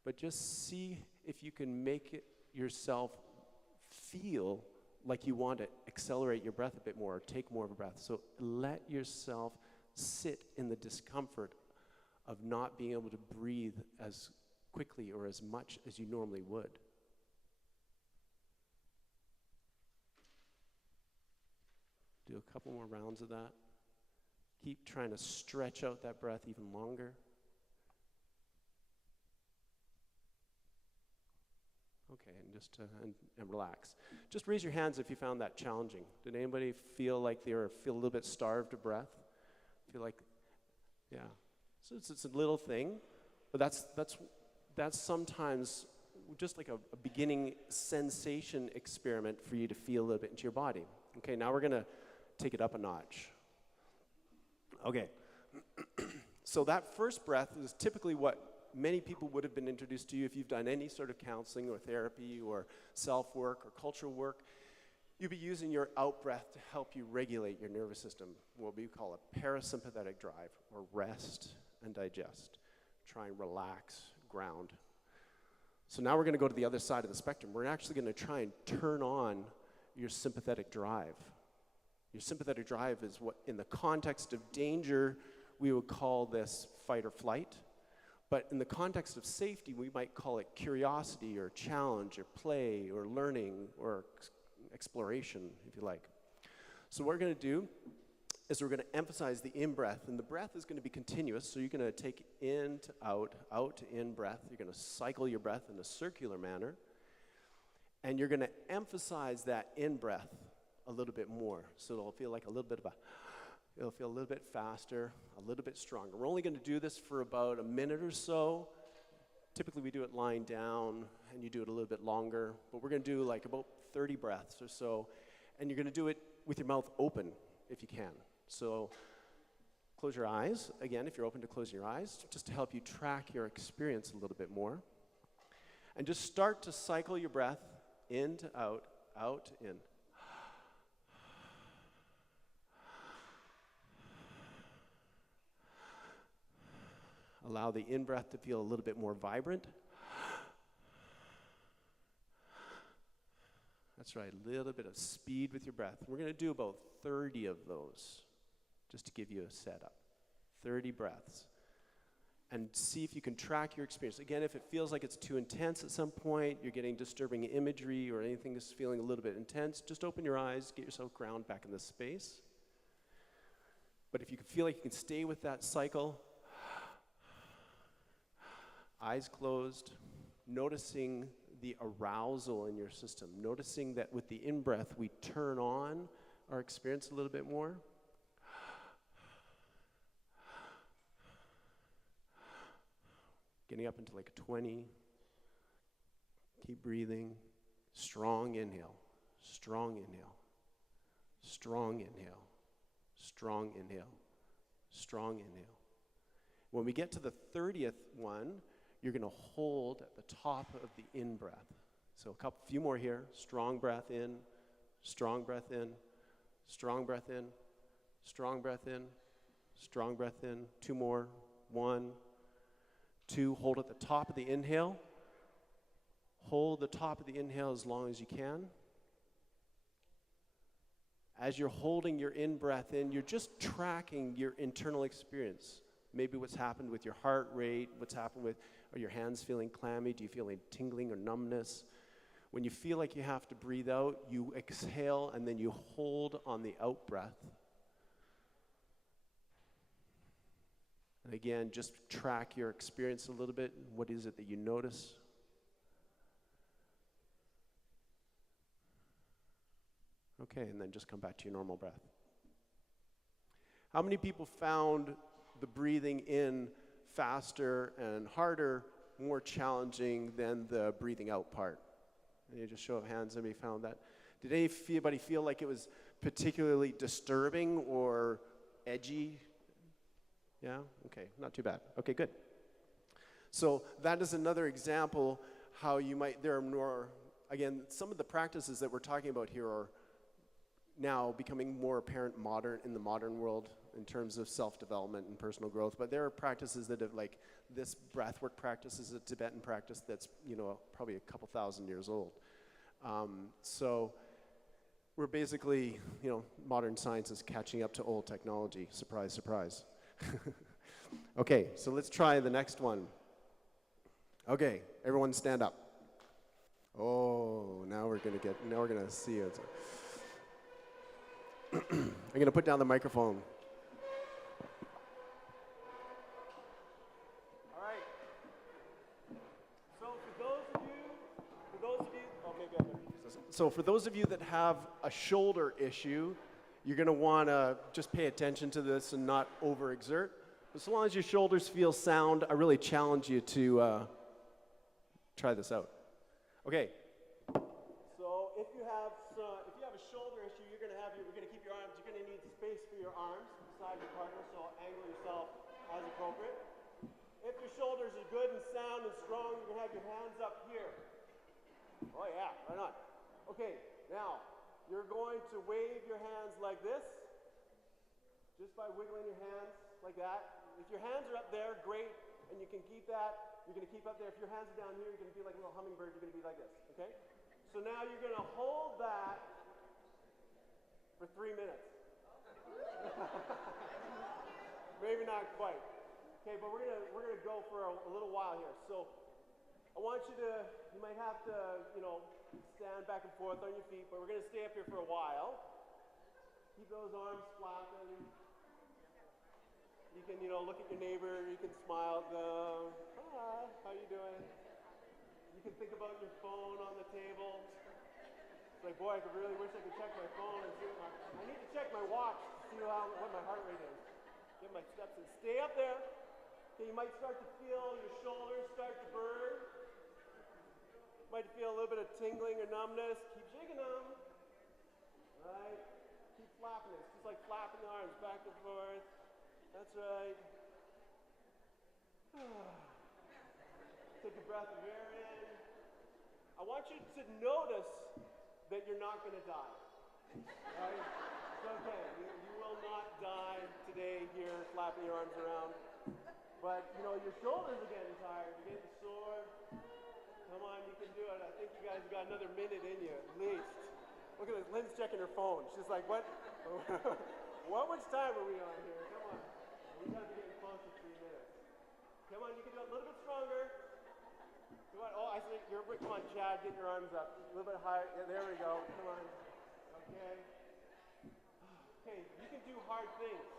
But just see if you can make it yourself feel like you want to accelerate your breath a bit more, or take more of a breath. So let yourself sit in the discomfort of not being able to breathe as quickly or as much as you normally would. Do a couple more rounds of that. Keep trying to stretch out that breath even longer. Okay, and just and relax. Just raise your hands if you found that challenging. Did anybody feel like feel a little bit starved of breath? Feel like, yeah. So it's a little thing, but that's sometimes just like a beginning sensation experiment for you to feel a little bit into your body. Okay, now we're gonna take it up a notch. Okay, so that first breath is typically what many people would have been introduced to you if you've done any sort of counseling or therapy or self-work or cultural work. You'll be using your out-breath to help you regulate your nervous system, what we call a parasympathetic drive, or rest and digest. Try and relax, ground. So now we're going to go to the other side of the spectrum. We're actually going to try and turn on your sympathetic drive. Your sympathetic drive is what, in the context of danger, we would call this fight or flight. But in the context of safety, we might call it curiosity or challenge or play or learning or exploration, if you like. So what we're going to do is we're going to emphasize the in-breath, and the breath is going to be continuous, so you're going to take in to out to in breath. You're going to cycle your breath in a circular manner, and you're going to emphasize that in-breath a little bit more, so it'll feel like a little bit of it'll feel a little bit faster, a little bit stronger. We're only going to do this for about a minute or so. Typically we do it lying down, and you do it a little bit longer, but we're going to do like about 30 breaths or so, and you're going to do it with your mouth open if you can. So close your eyes, again, if you're open to closing your eyes, just to help you track your experience a little bit more. And just start to cycle your breath in to out, in. Allow the in-breath to feel a little bit more vibrant. That's right, a little bit of speed with your breath. We're going to do about 30 of those, just to give you a setup. 30 breaths. And see if you can track your experience. Again, if it feels like it's too intense at some point, you're getting disturbing imagery or anything that's feeling a little bit intense, just open your eyes, get yourself grounded back in this space. But if you can feel like you can stay with that cycle, eyes closed, noticing the arousal in your system, noticing that with the in-breath we turn on our experience a little bit more. Getting up into like 20. Keep breathing. Strong inhale. Strong inhale. Strong inhale. Strong inhale. Strong inhale. When we get to the 30th one, you're going to hold at the top of the in-breath. So a few more here. Strong breath in. Strong breath in. Strong breath in. Strong breath in. Strong breath in. 2 more. 1, 2. Hold at the top of the inhale. Hold the top of the inhale as long as you can. As you're holding your in-breath in, you're just tracking your internal experience. Maybe what's happened with your heart rate, what's happened with, are your hands feeling clammy? Do you feel any tingling or numbness? When you feel like you have to breathe out, you exhale and then you hold on the out-breath. And again, just track your experience a little bit. What is it that you notice? Okay, and then just come back to your normal breath. How many people found the breathing in faster and harder more challenging than the breathing out part? And you just show of hands, anybody found that? Did anybody feel like it was particularly disturbing or edgy? Yeah? Okay, not too bad. Okay, good. So that is another example how you might, there are more, again, some of the practices that we're talking about here are now becoming more apparent in the modern world in terms of self-development and personal growth. But there are practices that have, like this breathwork practice is a Tibetan practice that's, probably a couple thousand years old. So we're basically, modern science is catching up to old technology. Surprise, surprise. Okay, so let's try the next one. Okay, everyone stand up. Oh, now we're gonna see it. I'm gonna put down the microphone. All right. So for those of you that have a shoulder issue, you're gonna wanna just pay attention to this and not overexert. But so long as your shoulders feel sound, I really challenge you to try this out. Okay. So if you have a shoulder issue, you're gonna keep your arms. You're gonna need space for your arms beside your partner. So angle yourself as appropriate. If your shoulders are good and sound and strong, you're gonna have your hands up here. Oh yeah, right on. Okay, now you're going to wave your hands like this, just by wiggling your hands like that. If your hands are up there, great, and you can keep that. You're going to keep up there. If your hands are down here, you're going to be like a little hummingbird. You're going to be like this, okay? So now you're going to hold that for 3 minutes. Maybe not quite. Okay, but we're gonna go for a little while here. So I want you might have to, stand back and forth on your feet, but we're going to stay up here for a while. Keep those arms flapping. You can, look at your neighbor. You can smile. Go, hi, how you doing? You can think about your phone on the table. It's like, boy, I could really wish I could check my phone and see I need to check my watch to see what my heart rate is. Get my steps in. Stay up there. Okay, you might start to feel your shoulders start to burn. Might feel a little bit of tingling or numbness. Keep jigging them. Right? Keep flapping it. Just like flapping the arms back and forth. That's right. Take a breath of air in. I want you to notice that you're not going to die. Right? It's okay. You will not die today here flapping your arms around. But, your shoulders are getting tired. You're getting sore. Come on, you can do it. I think you guys have got another minute in you, at least. Look at this. Lynn's checking her phone. She's like, what? Which time are we on here? Come on. We got to be getting close to 3 minutes. Come on, you can do it a little bit stronger. Come on. Oh, I think come on, Chad, get your arms up. A little bit higher. Yeah, there we go. Come on. Okay. Okay, you can do hard things.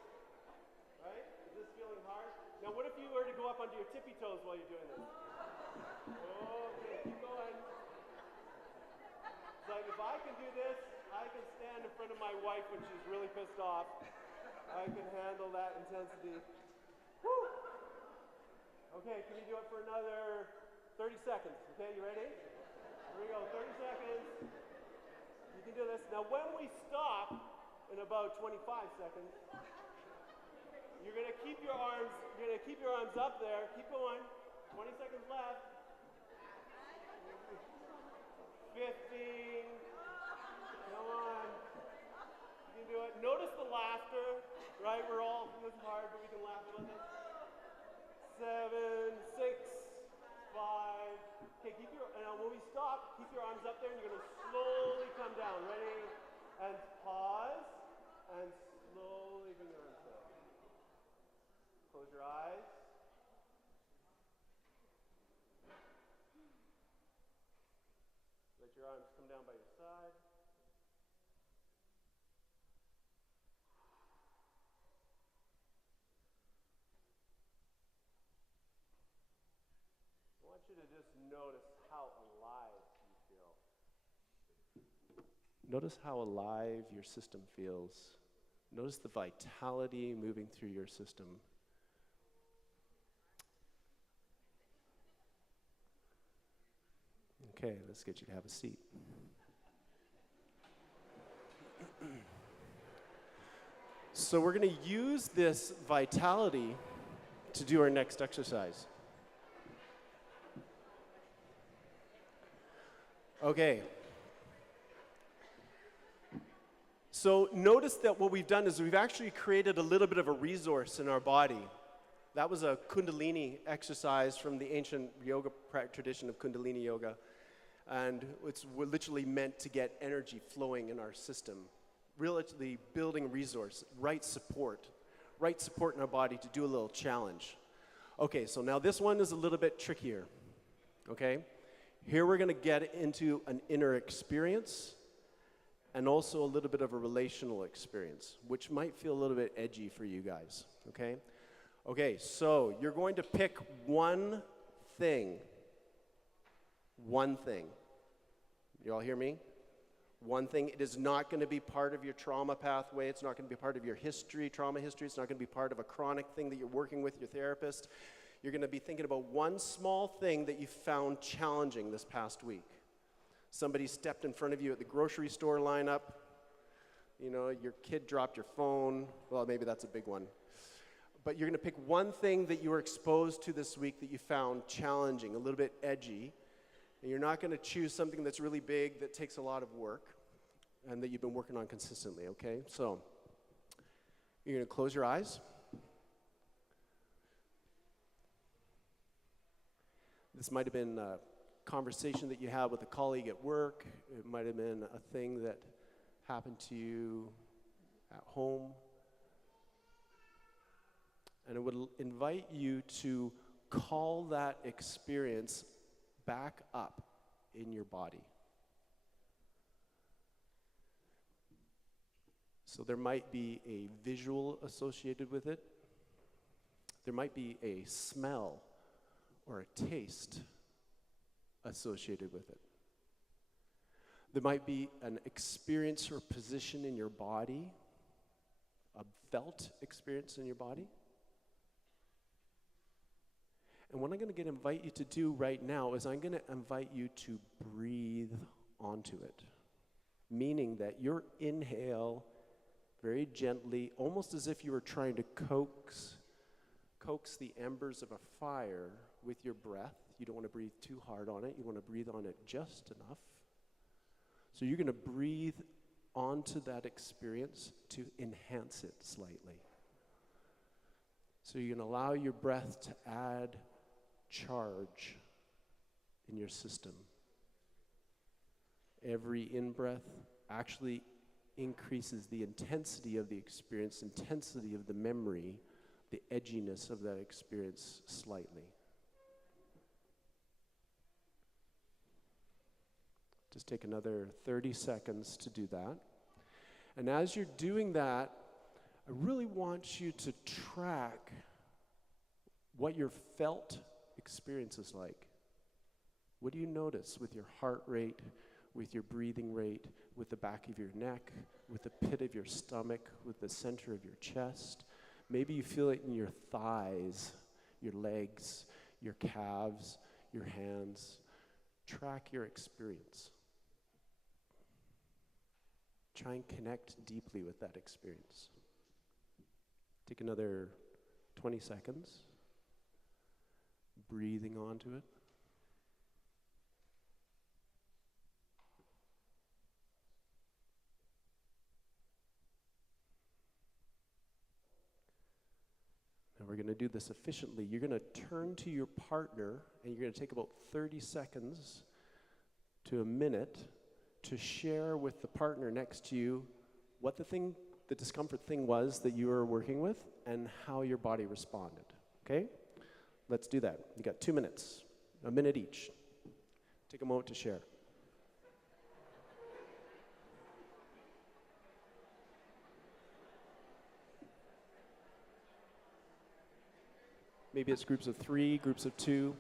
Right? Is this feeling hard? Now, what if you were to go up onto your tippy toes while you're doing this? Okay, keep going. It's like, if I can do this, I can stand in front of my wife when she's really pissed off. I can handle that intensity. Woo! Okay, can you do it for another 30 seconds? Okay, you ready? Here we go, 30 seconds. You can do this. Now when we stop in about 25 seconds, you're gonna keep your arms up there. Keep going. 20 seconds left. 15. Come on. You can do it. Notice the laughter, right? We're all, this is hard, but we can laugh about this. 7, 6, 5. Okay, and when we stop, keep your arms up there and you're gonna slowly come down. Ready? And pause, and slowly bring your arms down. Close your eyes. Let your arms come down by your side. I want you to just notice how alive you feel. Notice how alive your system feels. Notice the vitality moving through your system. Okay, let's get you to have a seat. So we're going to use this vitality to do our next exercise. Okay. So notice that what we've done is we've actually created a little bit of a resource in our body. That was a Kundalini exercise from the ancient yoga tradition of Kundalini yoga. And we're literally meant to get energy flowing in our system. Really building resource, right support in our body to do a little challenge. Okay, so now this one is a little bit trickier, okay? Here we're gonna get into an inner experience and also a little bit of a relational experience, which might feel a little bit edgy for you guys, okay? Okay, so you're going to pick one thing. One thing. You all hear me? One thing. It is not going to be part of your trauma pathway. It's not going to be part of your history, trauma history. It's not going to be part of a chronic thing that you're working with your therapist. You're going to be thinking about one small thing that you found challenging this past week. Somebody stepped in front of you at the grocery store lineup. You know, your kid dropped your phone. Well, maybe that's a big one. But you're going to pick one thing that you were exposed to this week that you found challenging, a little bit edgy. And you're not going to choose something that's really big, that takes a lot of work, and that you've been working on consistently, okay? So, you're going to close your eyes. This might have been a conversation that you had with a colleague at work. It might have been a thing that happened to you at home. And I would invite you to call that experience back up in your body. So there might be a visual associated with it. There might be a smell or a taste associated with it. There might be an experience or position in your body, a felt experience in your body. And what I'm going to invite you to do right now is I'm going to invite you to breathe onto it. Meaning that your inhale very gently, almost as if you were trying to coax the embers of a fire with your breath. You don't want to breathe too hard on it. You want to breathe on it just enough. So you're going to breathe onto that experience to enhance it slightly. So you're going to allow your breath to add charge in your system. Every in-breath actually increases the intensity of the experience, intensity of the memory, the edginess of that experience slightly. Just take another 30 seconds to do that. And as you're doing that, I really want you to track what your felt experience is like. What do you notice with your heart rate, with your breathing rate, with the back of your neck, with the pit of your stomach, with the center of your chest? Maybe you feel it in your thighs, your legs, your calves, your hands. Track your experience. Try and connect deeply with that experience. Take another 20 seconds, breathing onto it. Now we're going to do this efficiently. You're going to turn to your partner, and you're going to take about 30 seconds to a minute to share with the partner next to you what the discomfort thing was that you were working with and how your body responded. Okay? Let's do that. You got 2 minutes, a minute each. Take a moment to share. Maybe it's groups of 3, groups of 2.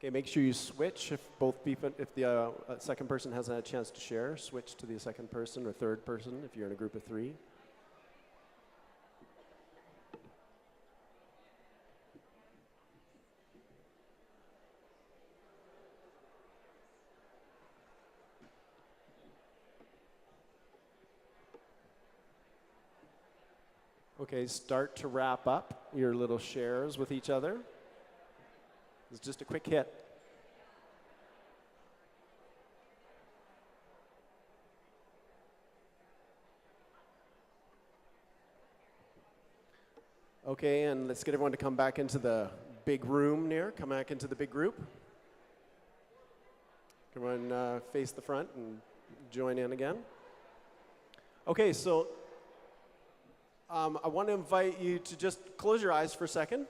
Okay, make sure you switch if the second person hasn't had a chance to share, switch to the second person or third person if you're in a group of 3. Okay, start to wrap up your little shares with each other. It's just a quick hit. Okay, and let's get everyone to come back into the big room near. Come back into the big group. Everyone face the front and join in again. Okay, so I want to invite you to just close your eyes for a second.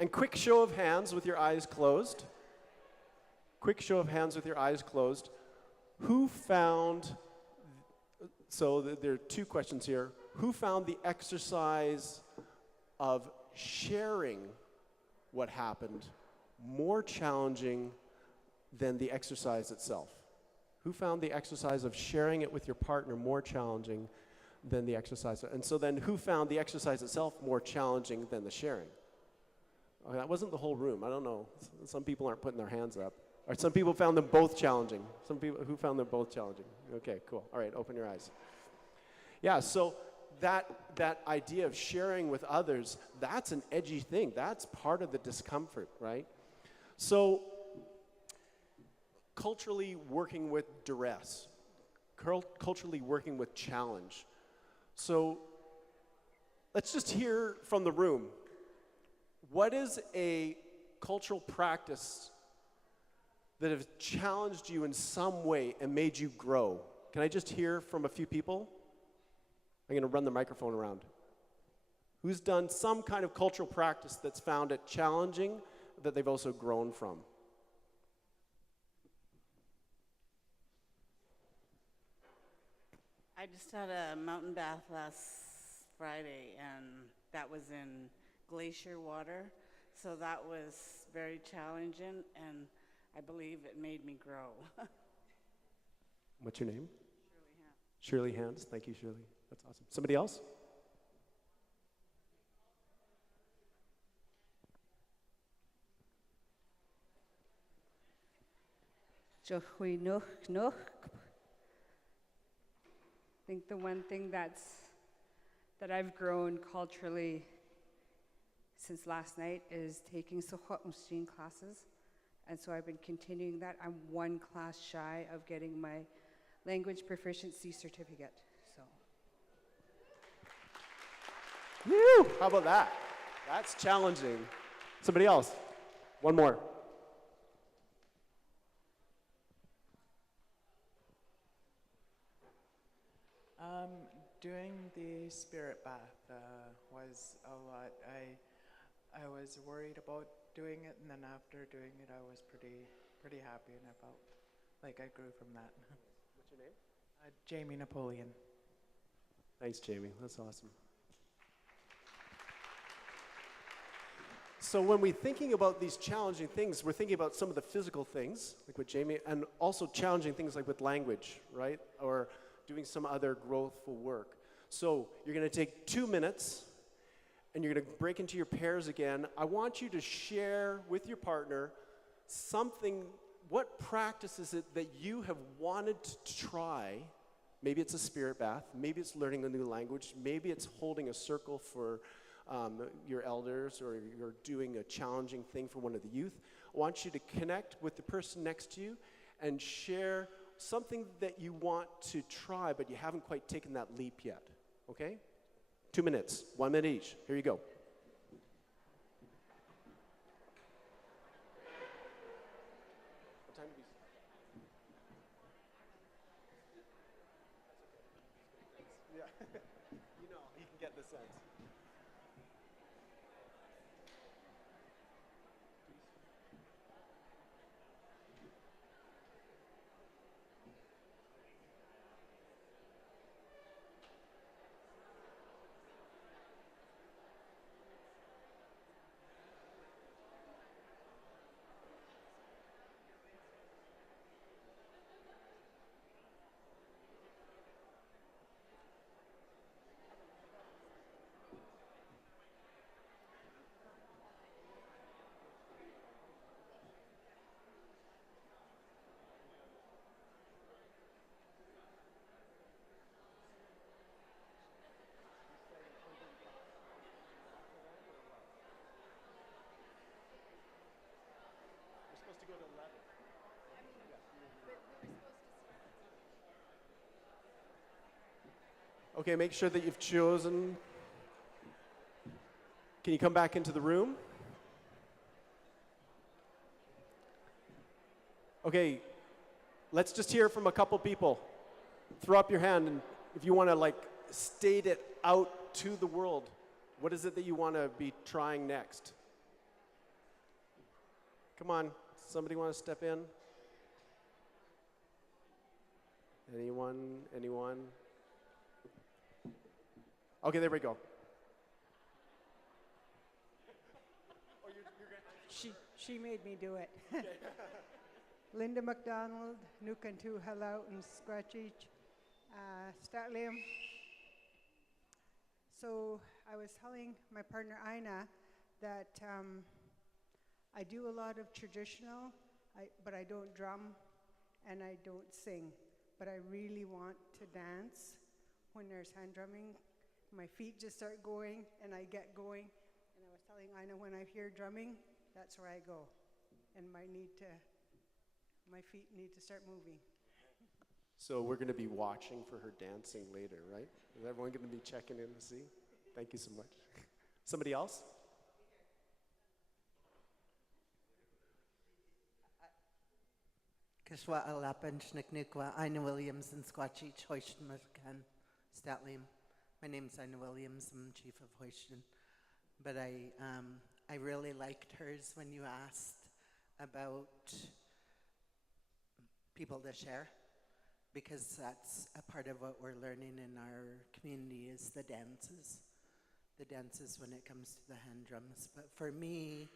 And quick show of hands with your eyes closed. Quick show of hands with your eyes closed. Who found, so there are 2 questions here. Who found the exercise of sharing what happened more challenging than the exercise itself? Who found the exercise of sharing it with your partner more challenging than the exercise? And so then who found the exercise itself more challenging than the sharing? Okay, that wasn't the whole room. I don't know. Some people aren't putting their hands up. Or some people found them both challenging. Some people who found them both challenging. Okay, cool. All right, open your eyes. Yeah, so that idea of sharing with others, that's an edgy thing. That's part of the discomfort, right? So culturally working with duress, culturally working with challenge. So let's just hear from the room. What is a cultural practice that has challenged you in some way and made you grow? Can I just hear from a few people? I'm going to run the microphone around. Who's done some kind of cultural practice that's found it challenging that they've also grown from? I just had a mountain bath last Friday, and that was in glacier water, so that was very challenging, and I believe it made me grow. What's your name? Shirley Hands. Thank you, Shirley. That's awesome. Somebody else? I think the one thing that I've grown culturally since last night is taking ilhqot'in classes. And so I've been continuing that. I'm 1 class shy of getting my language proficiency certificate. So. Woo! How about that? That's challenging. Somebody else? One more. Doing the spirit bath was a lot. I was worried about doing it, and then after doing it, I was pretty happy, and I felt like I grew from that. What's your name? Jamie Napoleon. Thanks, Jamie. That's awesome. So when we're thinking about these challenging things, we're thinking about some of the physical things, like with Jamie, and also challenging things like with language, right? Or doing some other growthful work. So you're going to take 2 minutes, and you're going to break into your pairs again. I want you to share with your partner something, what practice is it that you have wanted to try? Maybe it's a spirit bath, maybe it's learning a new language, maybe it's holding a circle for your elders, or you're doing a challenging thing for one of the youth. I want you to connect with the person next to you and share something that you want to try, but you haven't quite taken that leap yet, okay? 2 minutes, 1 minute each. Here you go. What time do we start? Yeah, you know, you can get the sense. We're supposed to go to 11. Okay, make sure that you've chosen. Can you come back into the room? Okay, let's just hear from a couple people. Throw up your hand, and if you want to like state it out to the world, what is it that you want to be trying next? Come on, somebody want to step in? Anyone? Anyone? Okay, there we go. She made me do it. Linda McDonald, Nukantu Halau and Squatchich, Statlium. So I was telling my partner Ina that I do a lot of traditional, but I don't drum and I don't sing. But I really want to dance when there's hand drumming. My feet just start going and I get going. And I was telling Ina, when I hear drumming, that's where I go. And my feet need to start moving. So we're going to be watching for her dancing later, right? Is everyone going to be checking in to see? Thank you so much. Somebody else? Kishwa Alapan, Schnicknikwa, Ina Williams, and Squatchich, Hoishton, Milkan, Statliam. My name's Ina Williams, I'm chief of Hoishton. But I really liked hers when you asked about people to share, because that's a part of what we're learning in our community is the dances when it comes to the hand drums. But for me,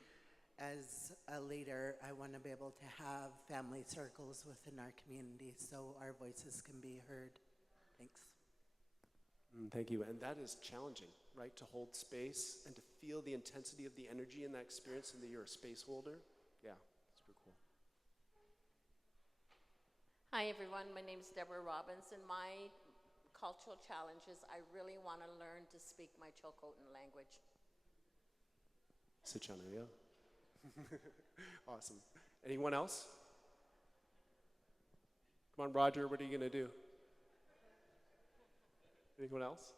as a leader, I want to be able to have family circles within our community so our voices can be heard. Thanks. Thank you. And that is challenging, right? To hold space and to feel the intensity of the energy in that experience and that you're a space holder. Yeah, super cool. Hi, everyone. My name is Deborah Robbins, and my cultural challenge is I really want to learn to speak my ilhqot'in language. Sichana, yeah. Awesome. Anyone else? Come on, Roger, what are you going to do? Anyone else?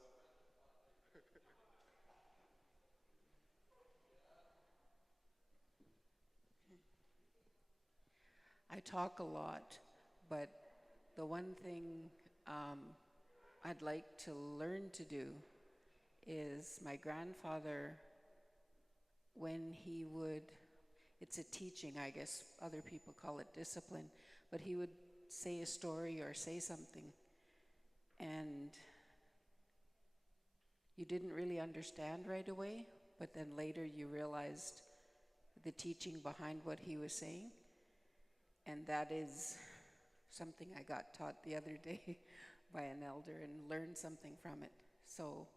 I talk a lot, but the one thing I'd like to learn to do is my grandfather, when he would, it's a teaching, I guess other people call it discipline, but he would say a story or say something, and you didn't really understand right away, but then later you realized the teaching behind what he was saying, and that is something I got taught the other day by an elder and learned something from it. So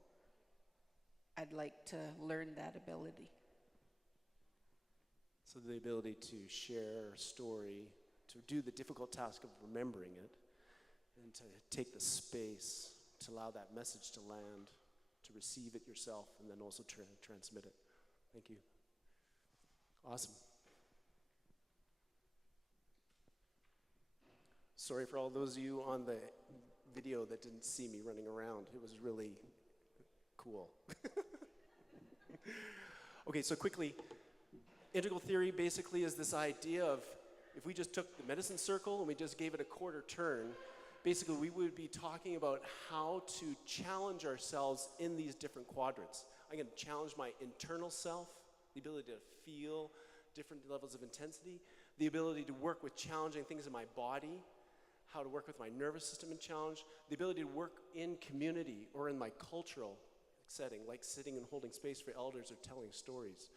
I'd like to learn that ability. So the ability to share a story, to do the difficult task of remembering it, and to take the space to allow that message to land, to receive it yourself, and then also transmit it. Thank you. Awesome. Sorry for all those of you on the video that didn't see me running around. It was really cool. Okay, so quickly, integral theory basically is this idea of if we just took the medicine circle and we just gave it a quarter turn, basically we would be talking about how to challenge ourselves in these different quadrants. I'm going to challenge my internal self, the ability to feel different levels of intensity, the ability to work with challenging things in my body, how to work with my nervous system and challenge, the ability to work in community or in my cultural setting, like sitting and holding space for elders or telling stories,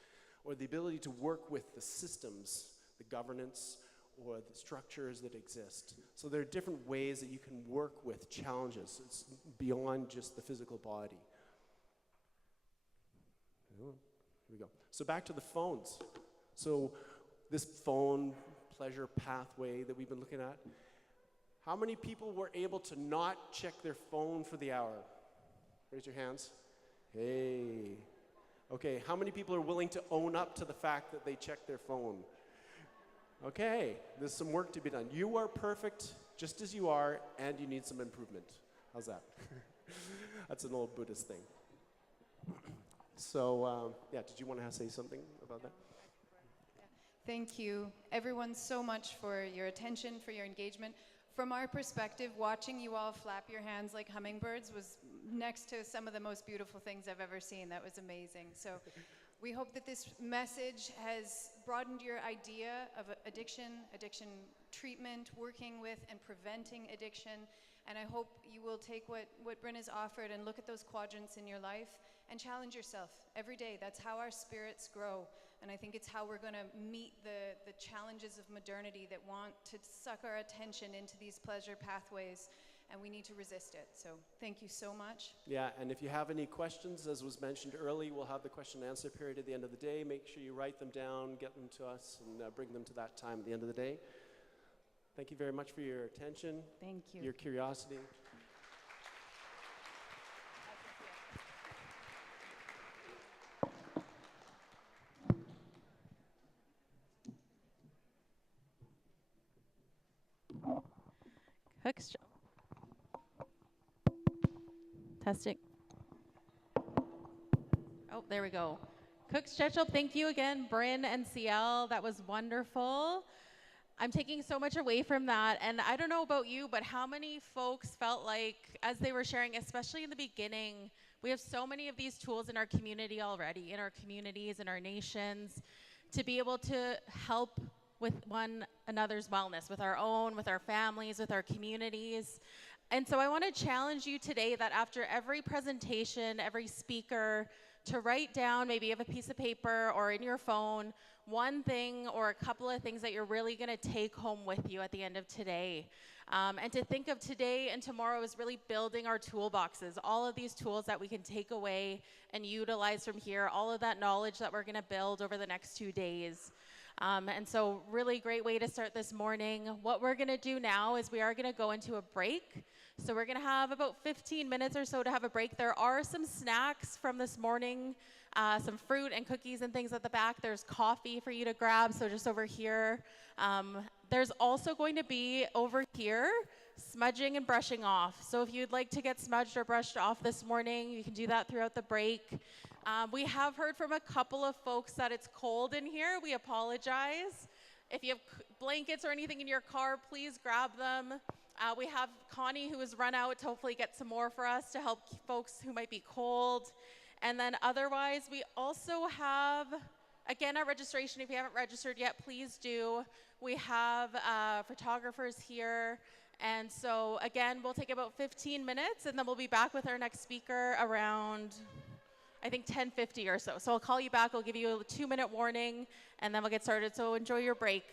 or the ability to work with the systems, the governance, or the structures that exist. So there are different ways that you can work with challenges. It's beyond just the physical body. Here we go. So back to the phones. So this phone pleasure pathway that we've been looking at, how many people were able to not check their phone for the hour? Raise your hands. Hey. Okay, how many people are willing to own up to the fact that they check their phone? Okay, there's some work to be done. You are perfect just as you are, and you need some improvement. How's that? That's an old Buddhist thing. So, yeah, did you want to say something about that? Thank you, everyone, so much for your attention, for your engagement. From our perspective, watching you all flap your hands like hummingbirds was next to some of the most beautiful things I've ever seen. That was amazing. So we hope that this message has broadened your idea of addiction treatment, working with and preventing addiction. And I hope you will take what Bryn has offered and look at those quadrants in your life and challenge yourself every day. That's how our spirits grow. And I think it's how we're going to meet the challenges of modernity that want to suck our attention into these pleasure pathways, and we need to resist it. So thank you so much. Yeah, and if you have any questions, as was mentioned early, we'll have the question and answer period at the end of the day. Make sure you write them down, get them to us, and bring them to that time at the end of the day. Thank you very much for your attention. Thank you. Your curiosity. Hooks. Testing. Oh, there we go. Cook Stretch Up, thank you again, Bryn and CL. That was wonderful. I'm taking so much away from that. And I don't know about you, but how many folks felt like, as they were sharing, especially in the beginning, we have so many of these tools in our community already, in our communities, in our nations, to be able to help with one another's wellness, with our own, with our families, with our communities. And so I want to challenge you today that after every presentation, every speaker, to write down, maybe you have a piece of paper or in your phone, one thing or a couple of things that you're really going to take home with you at the end of today. And to think of today and tomorrow as really building our toolboxes, all of these tools that we can take away and utilize from here, all of that knowledge that we're going to build over the next 2 days. And so really great way to start this morning. What we're going to do now is we are going to go into a break. So we're going to have about 15 minutes or so to have a break. There are some snacks from this morning, some fruit and cookies and things at the back. There's coffee for you to grab, so just over here. There's also going to be over here smudging and brushing off. So if you'd like to get smudged or brushed off this morning, you can do that throughout the break. We have heard from a couple of folks that it's cold in here. We apologize. If you have blankets or anything in your car, please grab them. We have Connie, who has run out to hopefully get some more for us to help folks who might be cold. And then otherwise, we also have, again, our registration. If you haven't registered yet, please do. We have photographers here. And so, again, we'll take about 15 minutes, and then we'll be back with our next speaker around, I think, 10:50 or so. So I'll call you back. I'll give you a 2-minute warning, and then we'll get started. So enjoy your break.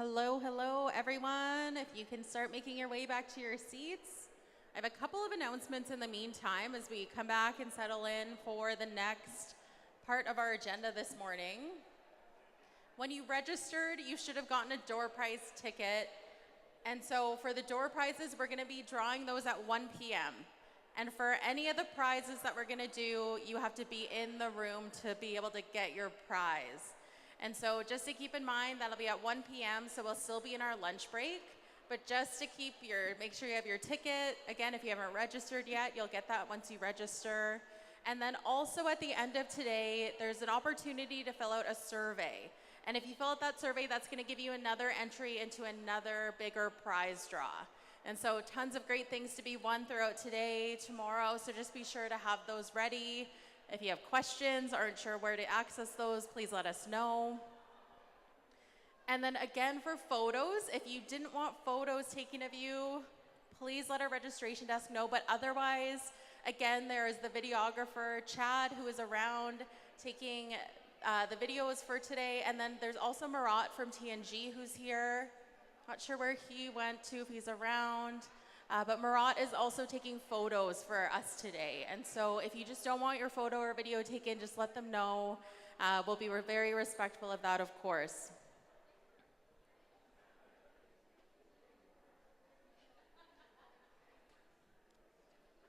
Hello, hello, everyone. If you can start making your way back to your seats. I have a couple of announcements in the meantime as we come back and settle in for the next part of our agenda this morning. When you registered, you should have gotten a door prize ticket. And so for the door prizes, we're going to be drawing those at 1 p.m. And for any of the prizes that we're going to do, you have to be in the room to be able to get your prize. And so just to keep in mind, that'll be at 1 p.m., so we'll still be in our lunch break. But just to make sure you have your ticket. Again, if you haven't registered yet, you'll get that once you register. And then also at the end of today, there's an opportunity to fill out a survey. And if you fill out that survey, that's going to give you another entry into another bigger prize draw. And so tons of great things to be won throughout today, tomorrow, so just be sure to have those ready. If you have questions, aren't sure where to access those, please let us know. And then again for photos, if you didn't want photos taken of you, please let our registration desk know. But otherwise, again, there is the videographer, Chad, who is around taking the videos for today. And then there's also Marat from TNG who's here. Not sure where he went to, if he's around. But Marat is also taking photos for us today. And so if you just don't want your photo or video taken, just let them know. We'll be very respectful of that, of course.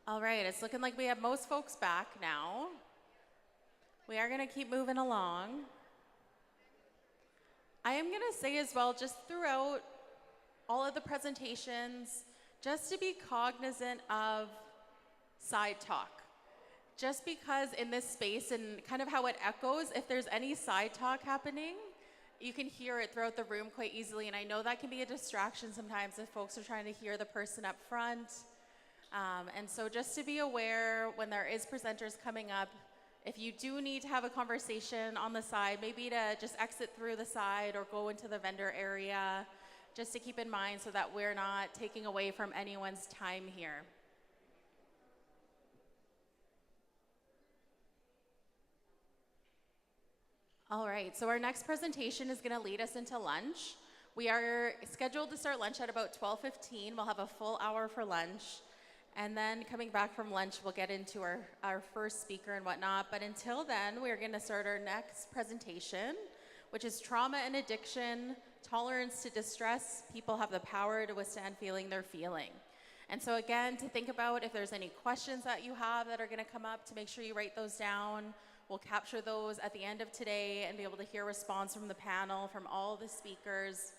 All right, it's looking like we have most folks back now. We are going to keep moving along. I am going to say as well, just throughout all of the presentations, just to be cognizant of side talk. Just because in this space and kind of how it echoes, if there's any side talk happening, you can hear it throughout the room quite easily. And I know that can be a distraction sometimes if folks are trying to hear the person up front. And so just to be aware when there is presenters coming up, if you do need to have a conversation on the side, maybe to just exit through the side or go into the vendor area, just to keep in mind so that we're not taking away from anyone's time here. All right, so our next presentation is going to lead us into lunch. We are scheduled to start lunch at about 12:15. We'll have a full hour for lunch. And then coming back from lunch, we'll get into our first speaker and whatnot. But until then, we're going to start our next presentation, which is Trauma and Addiction, Tolerance to Distress. People have the power to withstand feeling they're feeling. And so again, to think about if there's any questions that you have that are going to come up, to make sure you write those down. We'll capture those at the end of today and be able to hear response from the panel, from all the speakers.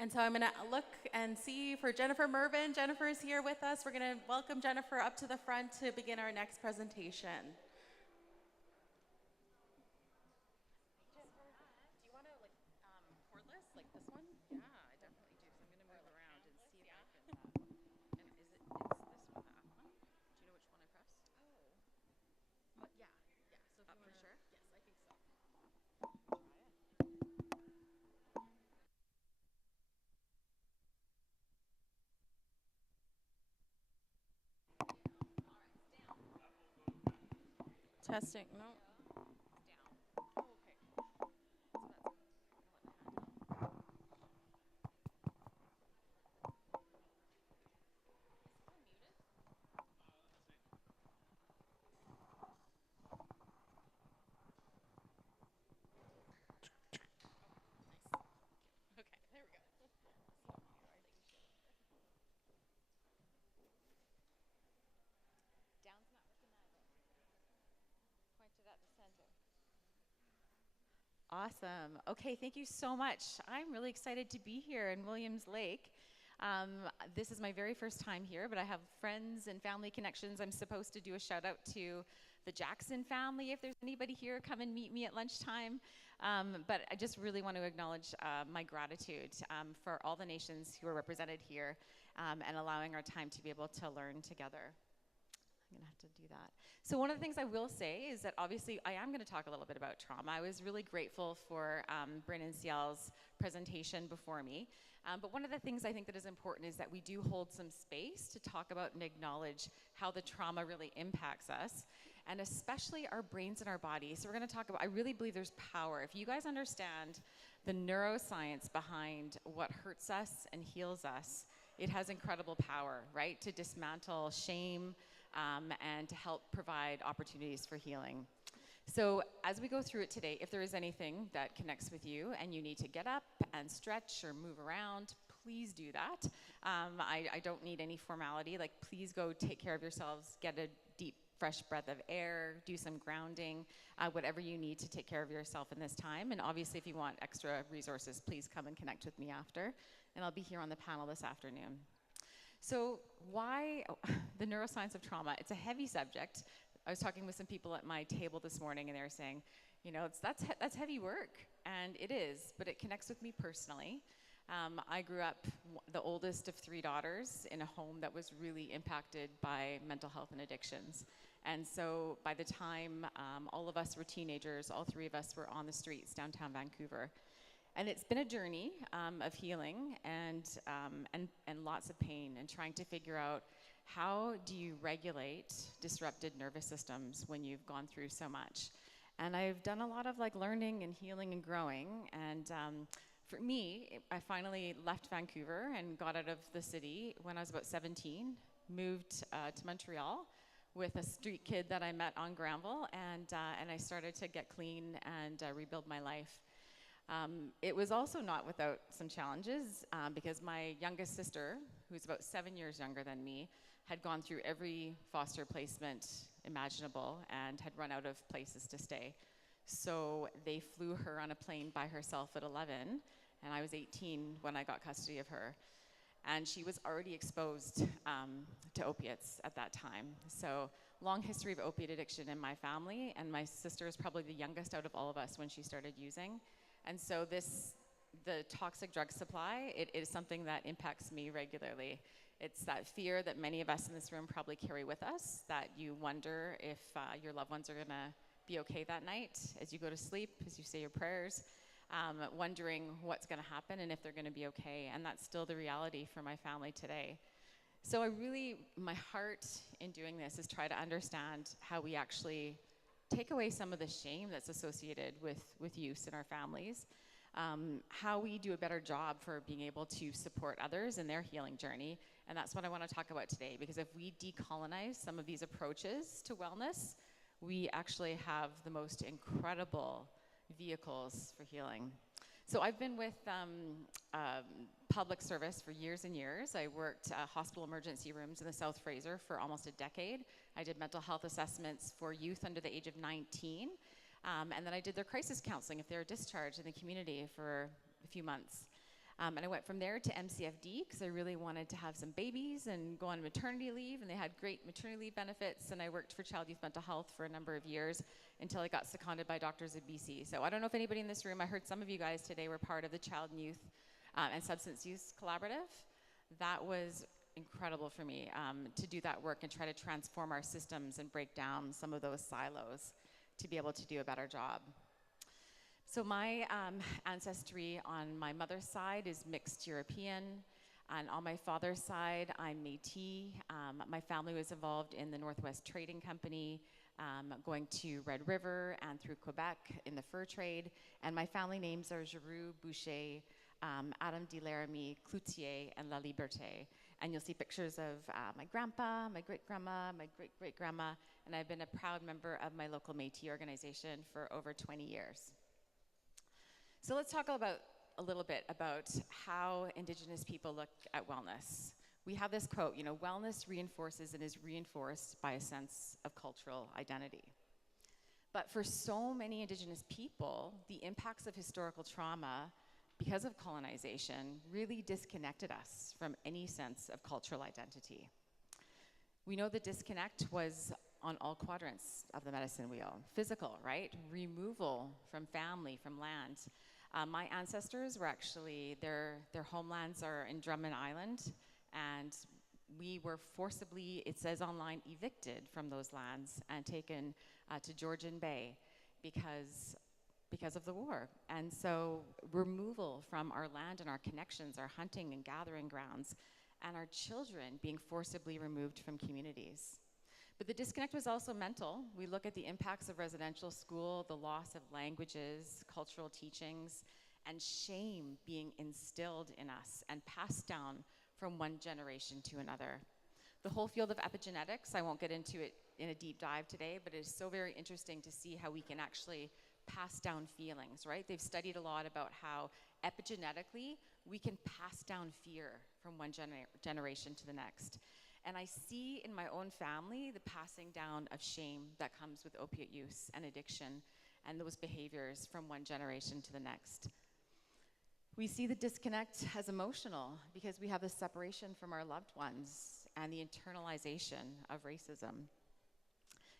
And so I'm going to look and see for Jennifer Mervin. Jennifer is here with us. We're going to welcome Jennifer up to the front to begin our next presentation. Jennifer, do you want to cordless like this one? Yeah, I definitely do. So I'm going to move around and see if I can. And it's this one, the up one? Do you know which one I press? Oh. Yeah. So if you want for sure? Yes, I think so. Try it. Testing, no. Down. Oh, okay. So that's handle. Okay, there we go. Down's not working either. Pointed at the center. Awesome. Okay, thank you so much. I'm really excited to be here in Williams Lake. This is my very first time here, but I have friends and family connections. I'm supposed to do a shout out to the Jackson family. If there's anybody here, come and meet me at lunchtime. But I just really want to acknowledge my gratitude for all the nations who are represented here and allowing our time to be able to learn together. I'm gonna have to do that. So one of the things I will say is that obviously I am gonna talk a little bit about trauma. I was really grateful for Bryn and Ciel's presentation before me. But one of the things I think that is important is that we do hold some space to talk about and acknowledge how the trauma really impacts us, and especially our brains and our bodies. So we're gonna talk about, I really believe there's power. If you guys understand the neuroscience behind what hurts us and heals us, it has incredible power, right? To dismantle shame and to help provide opportunities for healing. So as we go through it today, if there is anything that connects with you and you need to get up and stretch or move around, please do that. I don't need any formality. Like, please go take care of yourselves, get a deep, fresh breath of air, do some grounding, whatever you need to take care of yourself in this time. And obviously, if you want extra resources, please come and connect with me after. And I'll be here on the panel this afternoon. So why the neuroscience of trauma? It's a heavy subject. I was talking with some people at my table this morning, and they were saying, you know, that's heavy work, and it is, but it connects with me personally. I grew up the oldest of 3 daughters in a home that was really impacted by mental health and addictions. And so by the time all of us were teenagers, all 3 of us were on the streets downtown Vancouver. And it's been a journey of healing and lots of pain, and trying to figure out, how do you regulate disrupted nervous systems when you've gone through so much? And I've done a lot of learning and healing and growing. And for me, I finally left Vancouver and got out of the city when I was about 17, moved to Montreal with a street kid that I met on Granville, and I started to get clean and rebuild my life. It was also not without some challenges, because my youngest sister, who's about 7 years younger than me, had gone through every foster placement imaginable and had run out of places to stay. So they flew her on a plane by herself at 11, and I was 18 when I got custody of her. And she was already exposed to opiates at that time. So long history of opiate addiction in my family, and my sister is probably the youngest out of all of us when she started using. And so the toxic drug supply, it is something that impacts me regularly. It's that fear that many of us in this room probably carry with us, that you wonder if your loved ones are gonna be okay that night as you go to sleep, as you say your prayers, wondering what's gonna happen and if they're gonna be okay. And that's still the reality for my family today. So my heart in doing this is try to understand how we actually take away some of the shame that's associated with use in our families, how we do a better job for being able to support others in their healing journey. And that's what I want to talk about today, because if we decolonize some of these approaches to wellness, we actually have the most incredible vehicles for healing. So I've been with public service for years and years. I worked hospital emergency rooms in the South Fraser for almost a decade. I did mental health assessments for youth under the age of 19. And then I did their crisis counseling if they were discharged in the community for a few months. And I went from there to MCFD because I really wanted to have some babies and go on maternity leave, and they had great maternity leave benefits. And I worked for Child Youth Mental Health for a number of years until I got seconded by Doctors of BC. So I don't know if anybody in this room, I heard some of you guys today were part of the Child and Youth and Substance Use Collaborative. That was incredible for me to do that work and try to transform our systems and break down some of those silos to be able to do a better job. So my ancestry on my mother's side is mixed European, and on my father's side, I'm Métis. My family was involved in the Northwest Trading Company, going to Red River and through Quebec in the fur trade. And my family names are Giroux, Boucher, Adam de Laramie, Cloutier, and La Liberté. And you'll see pictures of my grandpa, my great-grandma, my great-great-grandma, and I've been a proud member of my local Métis organization for over 20 years. So let's talk a little bit about how Indigenous people look at wellness. We have this quote, you know, wellness reinforces and is reinforced by a sense of cultural identity. But for so many Indigenous people, the impacts of historical trauma because of colonization really disconnected us from any sense of cultural identity. We know the disconnect was on all quadrants of the medicine wheel. Physical, right? Removal from family, from land. My ancestors were actually, their homelands are in Drummond Island, and we were forcibly, it says online, evicted from those lands and taken to Georgian Bay because of the war. And so removal from our land and our connections, our hunting and gathering grounds, and our children being forcibly removed from communities. But the disconnect was also mental. We look at the impacts of residential school, the loss of languages, cultural teachings, and shame being instilled in us and passed down from one generation to another. The whole field of epigenetics, I won't get into it in a deep dive today, but it is so very interesting to see how we can actually pass down feelings, right? They've studied a lot about how epigenetically we can pass down fear from one generation to the next. And I see in my own family the passing down of shame that comes with opiate use and addiction and those behaviors from one generation to the next. We see the disconnect as emotional because we have the separation from our loved ones and the internalization of racism.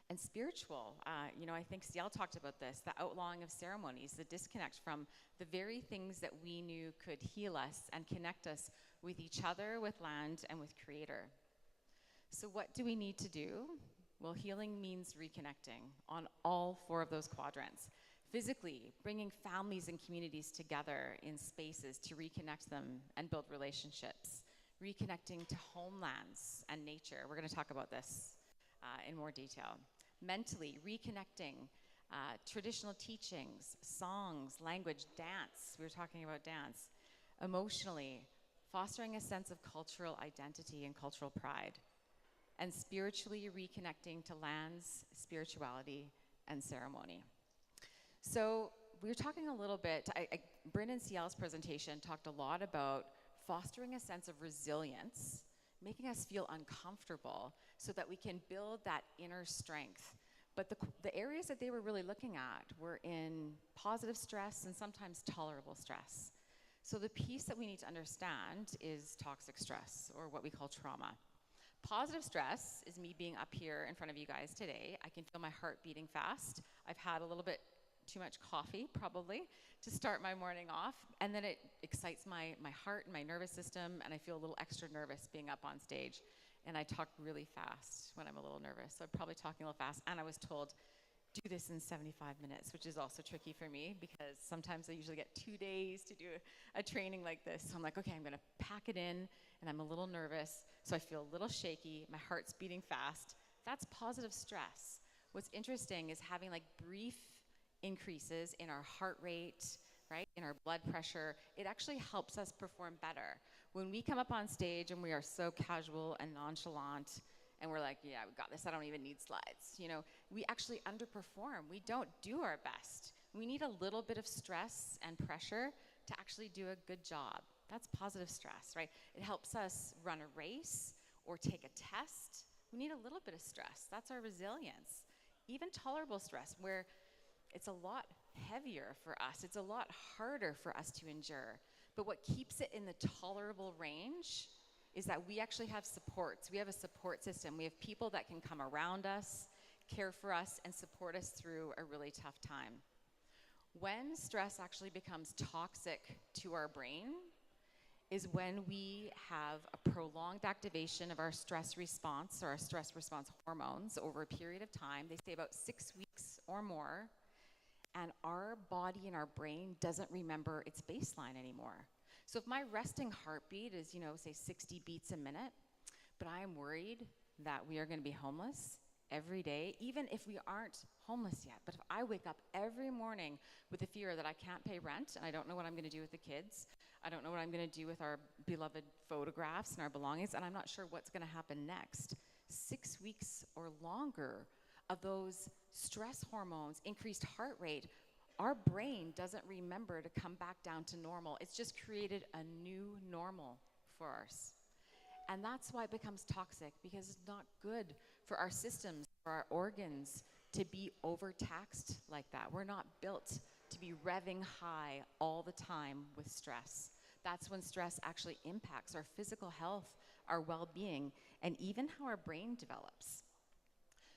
And spiritual, I think Ciel talked about this, the outlawing of ceremonies, the disconnect from the very things that we knew could heal us and connect us with each other, with land, and with Creator. So what do we need to do? Well, healing means reconnecting on all 4 of those quadrants. Physically, bringing families and communities together in spaces to reconnect them and build relationships. Reconnecting to homelands and nature. We're going to talk about this in more detail. Mentally, reconnecting traditional teachings, songs, language, dance. We were talking about dance. Emotionally, fostering a sense of cultural identity and cultural pride. And spiritually, reconnecting to lands, spirituality, and ceremony. So we were talking a little bit, Bryn and Ciel's presentation talked a lot about fostering a sense of resilience, making us feel uncomfortable so that we can build that inner strength. But the areas that they were really looking at were in positive stress and sometimes tolerable stress. So the piece that we need to understand is toxic stress, or what we call trauma. Positive stress is me being up here in front of you guys today. I can feel my heart beating fast. I've had a little bit too much coffee, probably, to start my morning off, and then it excites my heart and my nervous system, and I feel a little extra nervous being up on stage. And I talk really fast when I'm a little nervous, so I'm probably talking a little fast, and I was told, do this in 75 minutes, which is also tricky for me, because sometimes I usually get 2 days to do a training like this. So I'm like, okay, I'm gonna pack it in, and I'm a little nervous, so I feel a little shaky, my heart's beating fast. That's positive stress. What's interesting is having like brief increases in our heart rate, right, in our blood pressure. It actually helps us perform better. When we come up on stage and we are so casual and nonchalant, and we're like, yeah, we got this, I don't even need slides. We actually underperform. We don't do our best. We need a little bit of stress and pressure to actually do a good job. That's positive stress, right? It helps us run a race or take a test. We need a little bit of stress. That's our resilience. Even tolerable stress, where it's a lot heavier for us. It's a lot harder for us to endure. But what keeps it in the tolerable range is that we actually have supports. We have a support system. We have people that can come around us, care for us, and support us through a really tough time. When stress actually becomes toxic to our brain is when we have a prolonged activation of our stress response, or our stress response hormones, over a period of time. They say about 6 weeks or more. And our body and our brain doesn't remember its baseline anymore. So if my resting heartbeat is, say 60 beats a minute, but I am worried that we are going to be homeless every day, even if we aren't homeless yet, but if I wake up every morning with the fear that I can't pay rent and I don't know what I'm going to do with the kids, I don't know what I'm going to do with our beloved photographs and our belongings, and I'm not sure what's going to happen next. 6 weeks or longer of those stress hormones, increased heart rate, our brain doesn't remember to come back down to normal. It's just created a new normal for us. And that's why it becomes toxic, because it's not good for our systems, for our organs to be overtaxed like that. We're not built to be revving high all the time with stress. That's when stress actually impacts our physical health, our well-being, and even how our brain develops.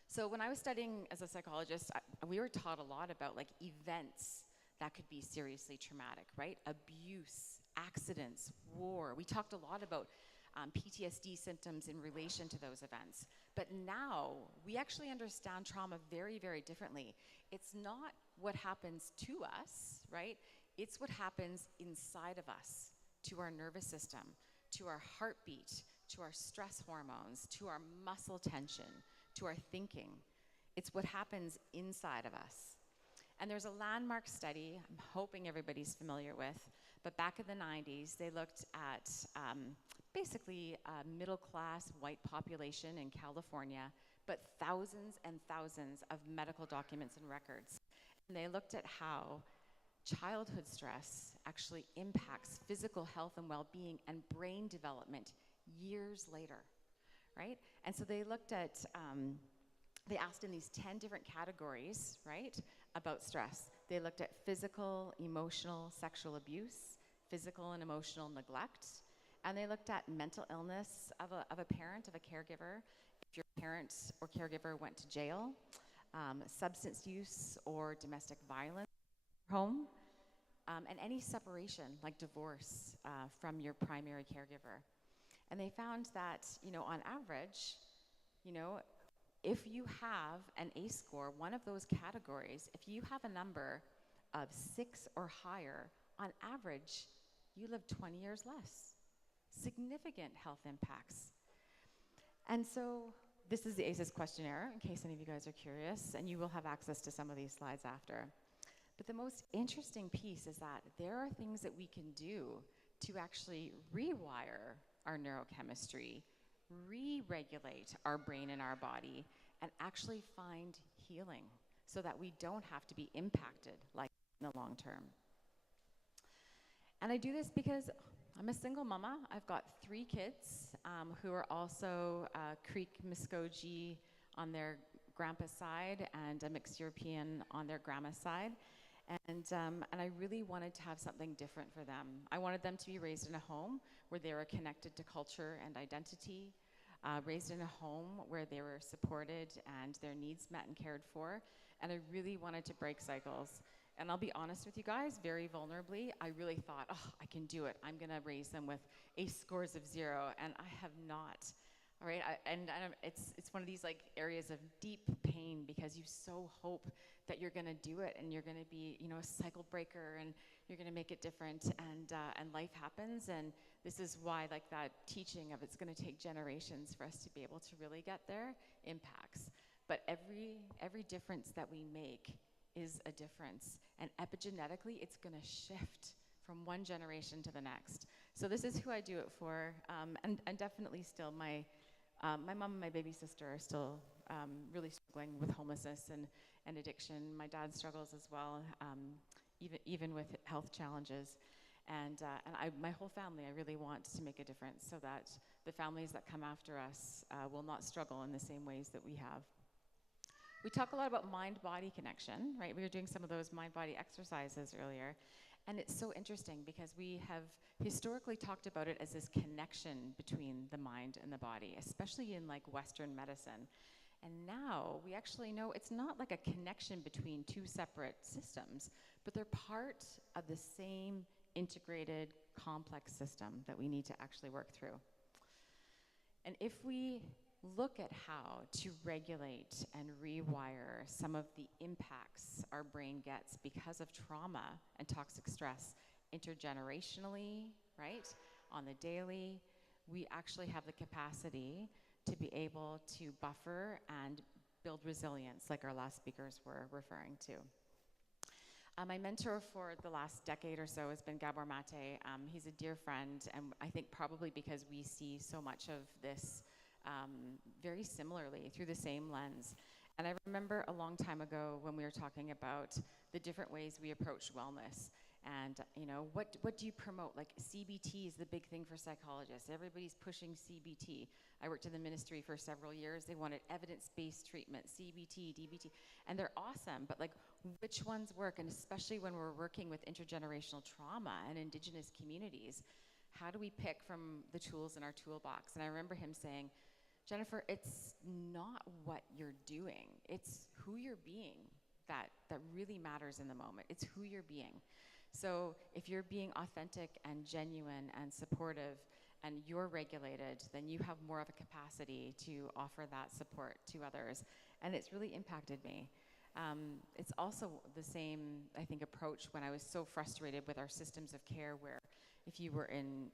So when I was studying as a psychologist, we were taught a lot about like events that could be seriously traumatic, right? Abuse, accidents, war. We talked a lot about PTSD symptoms in relation to those events. But now we actually understand trauma very, very differently. It's not what happens to us, right? It's what happens inside of us, to our nervous system, to our heartbeat, to our stress hormones, to our muscle tension, to our thinking. It's what happens inside of us. And there's a landmark study I'm hoping everybody's familiar with, but back in the 90s, they looked at basically a middle-class white population in California, but thousands and thousands of medical documents and records. And they looked at how childhood stress actually impacts physical health and well-being and brain development years later, right? And so they looked at, they asked in these 10 different categories, right, about stress. They looked at physical, emotional, sexual abuse, physical and emotional neglect, and they looked at mental illness of a parent, of a caregiver, if your parent or caregiver went to jail, substance use or domestic violence in your home, and any separation, like divorce, from your primary caregiver. And they found that, you know, on average, you know, if you have an ACE score, one of those categories, if you have a number of 6 or higher, on average, you live 20 years less. Significant health impacts. And so this is the ACEs questionnaire, in case any of you guys are curious, and you will have access to some of these slides after. But the most interesting piece is that there are things that we can do to actually rewire our neurochemistry, re-regulate our brain and our body, and actually find healing so that we don't have to be impacted like in the long term. And I do this because I'm a single mama. I've got 3 kids who are also Creek Muskogee on their grandpa's side and a mixed European on their grandma's side. And I really wanted to have something different for them. I wanted them to be raised in a home where they were connected to culture and identity, raised in a home where they were supported and their needs met and cared for. And I really wanted to break cycles. And I'll be honest with you guys, very vulnerably, I really thought, oh, I can do it. I'm gonna raise them with ACE scores of 0, and I have not. All right, it's one of these like areas of deep pain because you so hope that you're gonna do it and you're gonna be, you know, a cycle breaker and you're gonna make it different, and life happens. And this is why, like, that teaching of it's gonna take generations for us to be able to really get there impacts. But every difference that we make is a difference, and epigenetically it's gonna shift from one generation to the next. So this is who I do it for, and definitely still my mom and my baby sister are still really struggling with homelessness and addiction. My dad struggles as well, even with health challenges. And my whole family, I really want to make a difference so that the families that come after us will not struggle in the same ways that we have. We talk a lot about mind-body connection, right? We were doing some of those mind-body exercises earlier. And it's so interesting because we have historically talked about it as this connection between the mind and the body, especially in like Western medicine. And now we actually know it's not like a connection between 2 separate systems, but they're part of the same integrated, complex system that we need to actually work through. And if we look at how to regulate and rewire some of the impacts our brain gets because of trauma and toxic stress intergenerationally, right, on the daily, we actually have the capacity to be able to buffer and build resilience like our last speakers were referring to. My mentor for the last decade or so has been Gabor Mate. He's a dear friend, and I think probably because we see so much of this very similarly through the same lens. And I remember a long time ago when we were talking about the different ways we approach wellness. And you know, what do you promote? Like CBT is the big thing for psychologists. Everybody's pushing CBT. I worked in the ministry for several years. They wanted evidence-based treatment, CBT, DBT, and they're awesome. But like, which ones work? And especially when we're working with intergenerational trauma and Indigenous communities, how do we pick from the tools in our toolbox? And I remember him saying, Jennifer, it's not what you're doing. It's who you're being that really matters in the moment. It's who you're being. So if you're being authentic and genuine and supportive and you're regulated, then you have more of a capacity to offer that support to others. And it's really impacted me. It's also the same, I think, approach when I was so frustrated with our systems of care where if you were in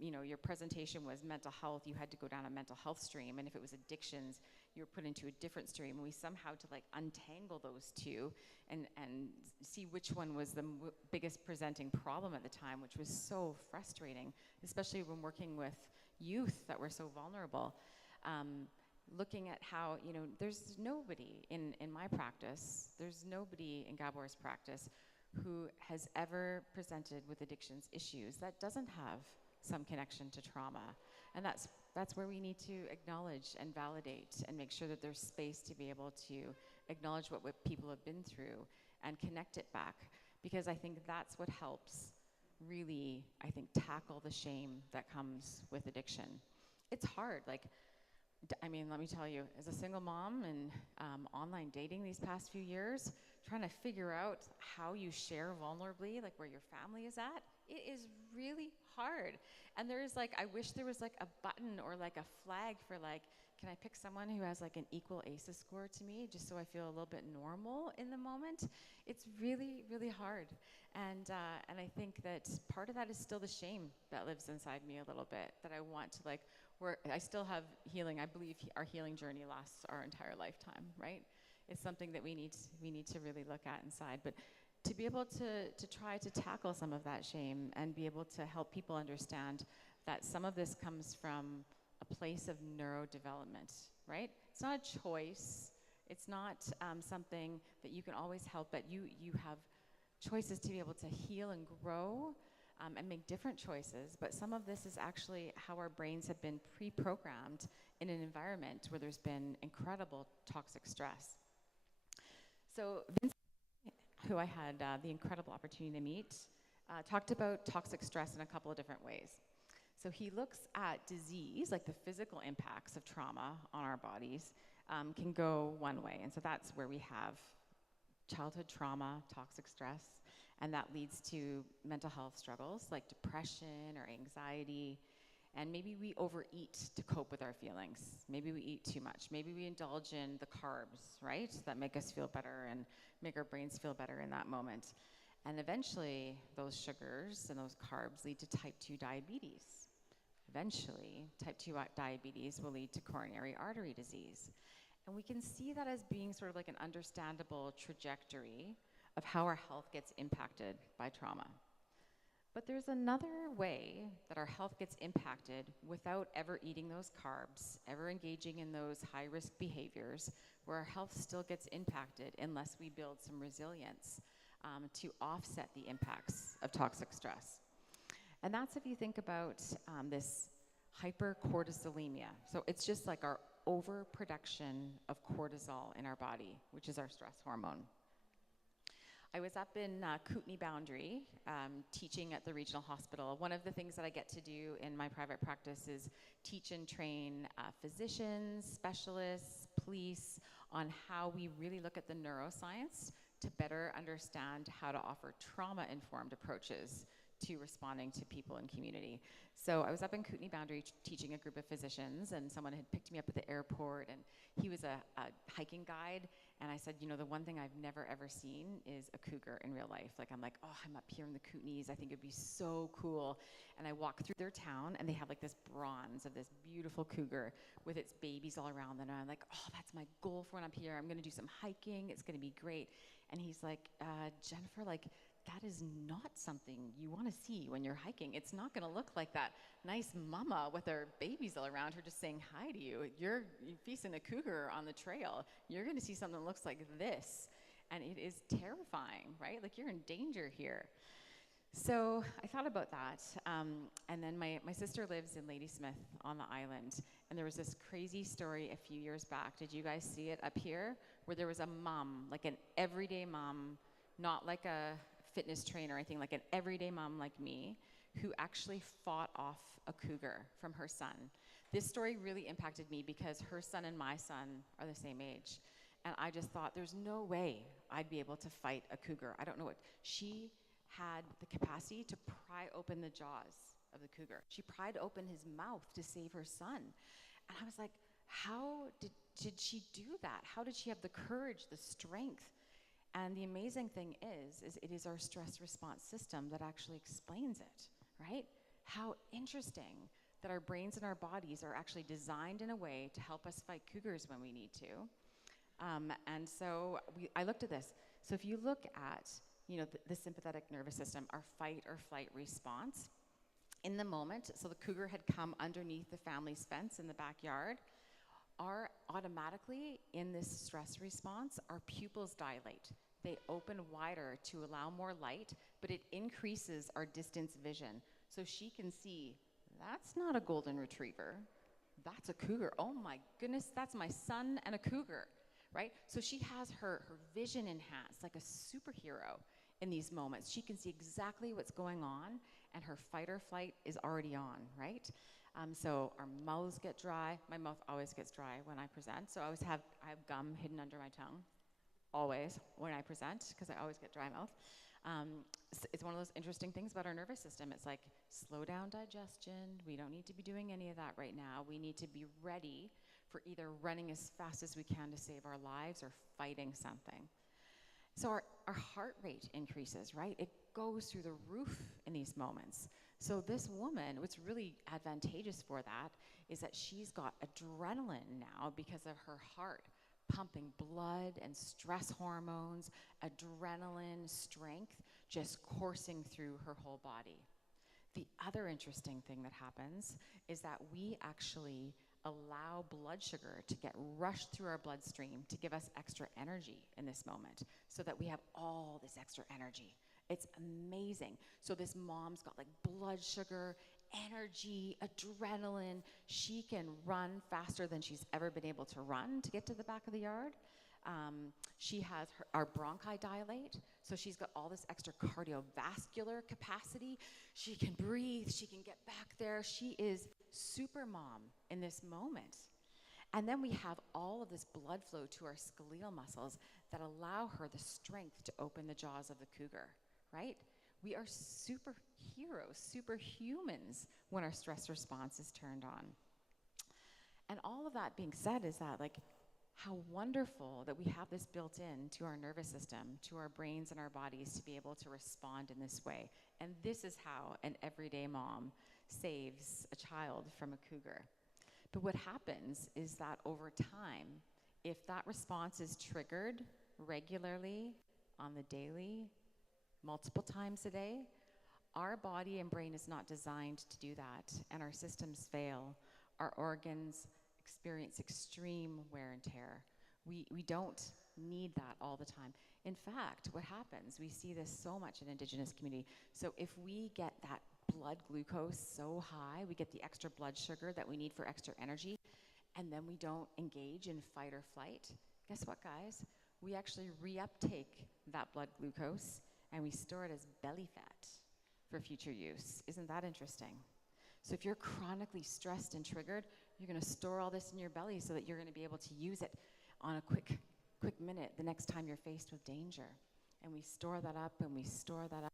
your presentation was mental health, you had to go down a mental health stream, and if it was addictions, you were put into a different stream. And we somehow to like untangle those two and see which one was the biggest presenting problem at the time, which was so frustrating, especially when working with youth that were so vulnerable. Looking at how, there's nobody in my practice, there's nobody in Gabor's practice who has ever presented with addictions issues that doesn't have some connection to trauma. And that's where we need to acknowledge and validate and make sure that there's space to be able to acknowledge what people have been through and connect it back. Because I think that's what helps really, I think, tackle the shame that comes with addiction. It's hard, let me tell you, as a single mom and online dating these past few years, trying to figure out how you share vulnerably, like where your family is at, it is really hard. And there's I wish there was a button or a flag for can I pick someone who has an equal ACEs score to me, just so I feel a little bit normal in the moment. It's really, really hard. And I think that part of that is still the shame that lives inside me a little bit, that I want to I still have healing. I believe our healing journey lasts our entire lifetime, right? It's something that we need to really look at inside. But to be able to try to tackle some of that shame and be able to help people understand that some of this comes from a place of neurodevelopment, right? It's not a choice. It's not something that you can always help, but you have choices to be able to heal and grow and make different choices. But some of this is actually how our brains have been pre-programmed in an environment where there's been incredible toxic stress. So Vince, who I had the incredible opportunity to meet, talked about toxic stress in a couple of different ways. So he looks at disease, like the physical impacts of trauma on our bodies, can go one way. And so that's where we have childhood trauma, toxic stress, and that leads to mental health struggles like depression or anxiety. And maybe we overeat to cope with our feelings. Maybe we eat too much. Maybe we indulge in the carbs, right, that make us feel better and make our brains feel better in that moment. And eventually, those sugars and those carbs lead to type 2 diabetes. Eventually, type 2 diabetes will lead to coronary artery disease. And we can see that as being sort of an understandable trajectory of how our health gets impacted by trauma. But there's another way that our health gets impacted without ever eating those carbs, ever engaging in those high-risk behaviors, where our health still gets impacted unless we build some resilience to offset the impacts of toxic stress. And that's if you think about this hypercortisolemia. So it's just our overproduction of cortisol in our body, which is our stress hormone. I was up in Kootenay Boundary teaching at the regional hospital. One of the things that I get to do in my private practice is teach and train physicians, specialists, police on how we really look at the neuroscience to better understand how to offer trauma-informed approaches to responding to people in community. So I was up in Kootenay Boundary teaching a group of physicians, and someone had picked me up at the airport, and he was a hiking guide, and I said, the one thing I've never ever seen is a cougar in real life. I'm I'm up here in the Kootenays, I think it'd be so cool. And I walk through their town, and they have this bronze of this beautiful cougar with its babies all around them, and I'm that's my goal for when I'm here. I'm gonna do some hiking, it's gonna be great. And he's like, Jennifer, that is not something you want to see when you're hiking. It's not going to look like that nice mama with her babies all around her just saying hi to you. You're facing a cougar on the trail. You're going to see something that looks like this. And it is terrifying, right? You're in danger here. So I thought about that. And then my sister lives in Ladysmith on the island. And there was this crazy story a few years back. Did you guys see it up here? Where there was a mom, an everyday mom, not a fitness trainer or anything, an everyday mom like me, who actually fought off a cougar from her son. This story really impacted me because her son and my son are the same age. And I just thought, there's no way I'd be able to fight a cougar. I don't know what. She had the capacity to pry open the jaws of the cougar. She pried open his mouth to save her son. And I was like, how did she do that? How did she have the courage, the strength? And the amazing thing is it is our stress response system that actually explains it, right? how interesting that our brains and our bodies are actually designed in a way to help us fight cougars when we need to. And so I looked at this. So if you look at, the sympathetic nervous system, our fight or flight response, in the moment, so the cougar had come underneath the family's fence in the backyard, automatically in this stress response, our pupils dilate. They open wider to allow more light, but it increases our distance vision. So she can see, that's not a golden retriever, that's a cougar. Oh my goodness, that's my son and a cougar, right? So she has her vision enhanced like a superhero in these moments. She can see exactly what's going on, and her fight or flight is already on, right? So our mouths get dry. My mouth always gets dry when I present, so I have gum hidden under my tongue, always, when I present, because I always get dry mouth. It's one of those interesting things about our nervous system. It's like, slow down digestion. We don't need to be doing any of that right now. We need to be ready for either running as fast as we can to save our lives or fighting something. So our heart rate increases, right? It goes through the roof in these moments. So this woman, what's really advantageous for that is that she's got adrenaline now because of her heart pumping blood and stress hormones, adrenaline, strength, just coursing through her whole body. The other interesting thing that happens is that we actually allow blood sugar to get rushed through our bloodstream to give us extra energy in this moment so that we have all this extra energy. It's amazing. So this mom's got like blood sugar, energy, adrenaline. She can run faster than she's ever been able to run to get to the back of the yard. She has our bronchi dilate, so she's got all this extra cardiovascular capacity. She can breathe, she can get back there. She is super mom in this moment. And then we have all of this blood flow to our skeletal muscles that allow her the strength to open the jaws of the cougar, right? We are superheroes, superhumans when our stress response is turned on. And all of that being said is that, like, how wonderful that we have this built in to our nervous system, to our brains and our bodies to be able to respond in this way. And this is how an everyday mom saves a child from a cougar. But what happens is that over time, if that response is triggered regularly, on the daily, multiple times a day, our body and brain is not designed to do that, and our systems fail. Our organs experience extreme wear and tear. We don't need that all the time. In fact, what happens, we see this so much in Indigenous community. So if we get that blood glucose so high, we get the extra blood sugar that we need for extra energy, and then we don't engage in fight or flight, guess what, guys? We actually reuptake that blood glucose, and we store it as belly fat for future use. Isn't that interesting? So if you're chronically stressed and triggered, you're going to store all this in your belly so that you're going to be able to use it on a quick minute the next time you're faced with danger. And we store that up and we store that up.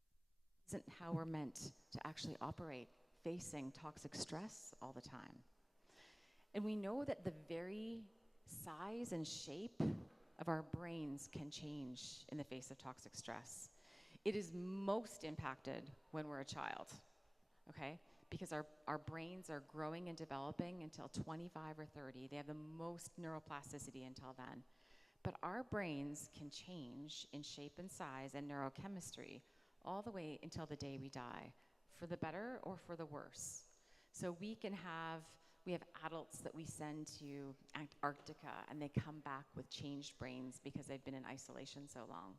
Isn't how we're meant to actually operate, facing toxic stress all the time. And we know that the very size and shape of our brains can change in the face of toxic stress. It is most impacted when we're a child, okay? Because our brains are growing and developing until 25 or 30. They have the most neuroplasticity until then. But our brains can change in shape and size and neurochemistry all the way until the day we die, for the better or for the worse. So we have adults that we send to Antarctica, and they come back with changed brains because they've been in isolation so long.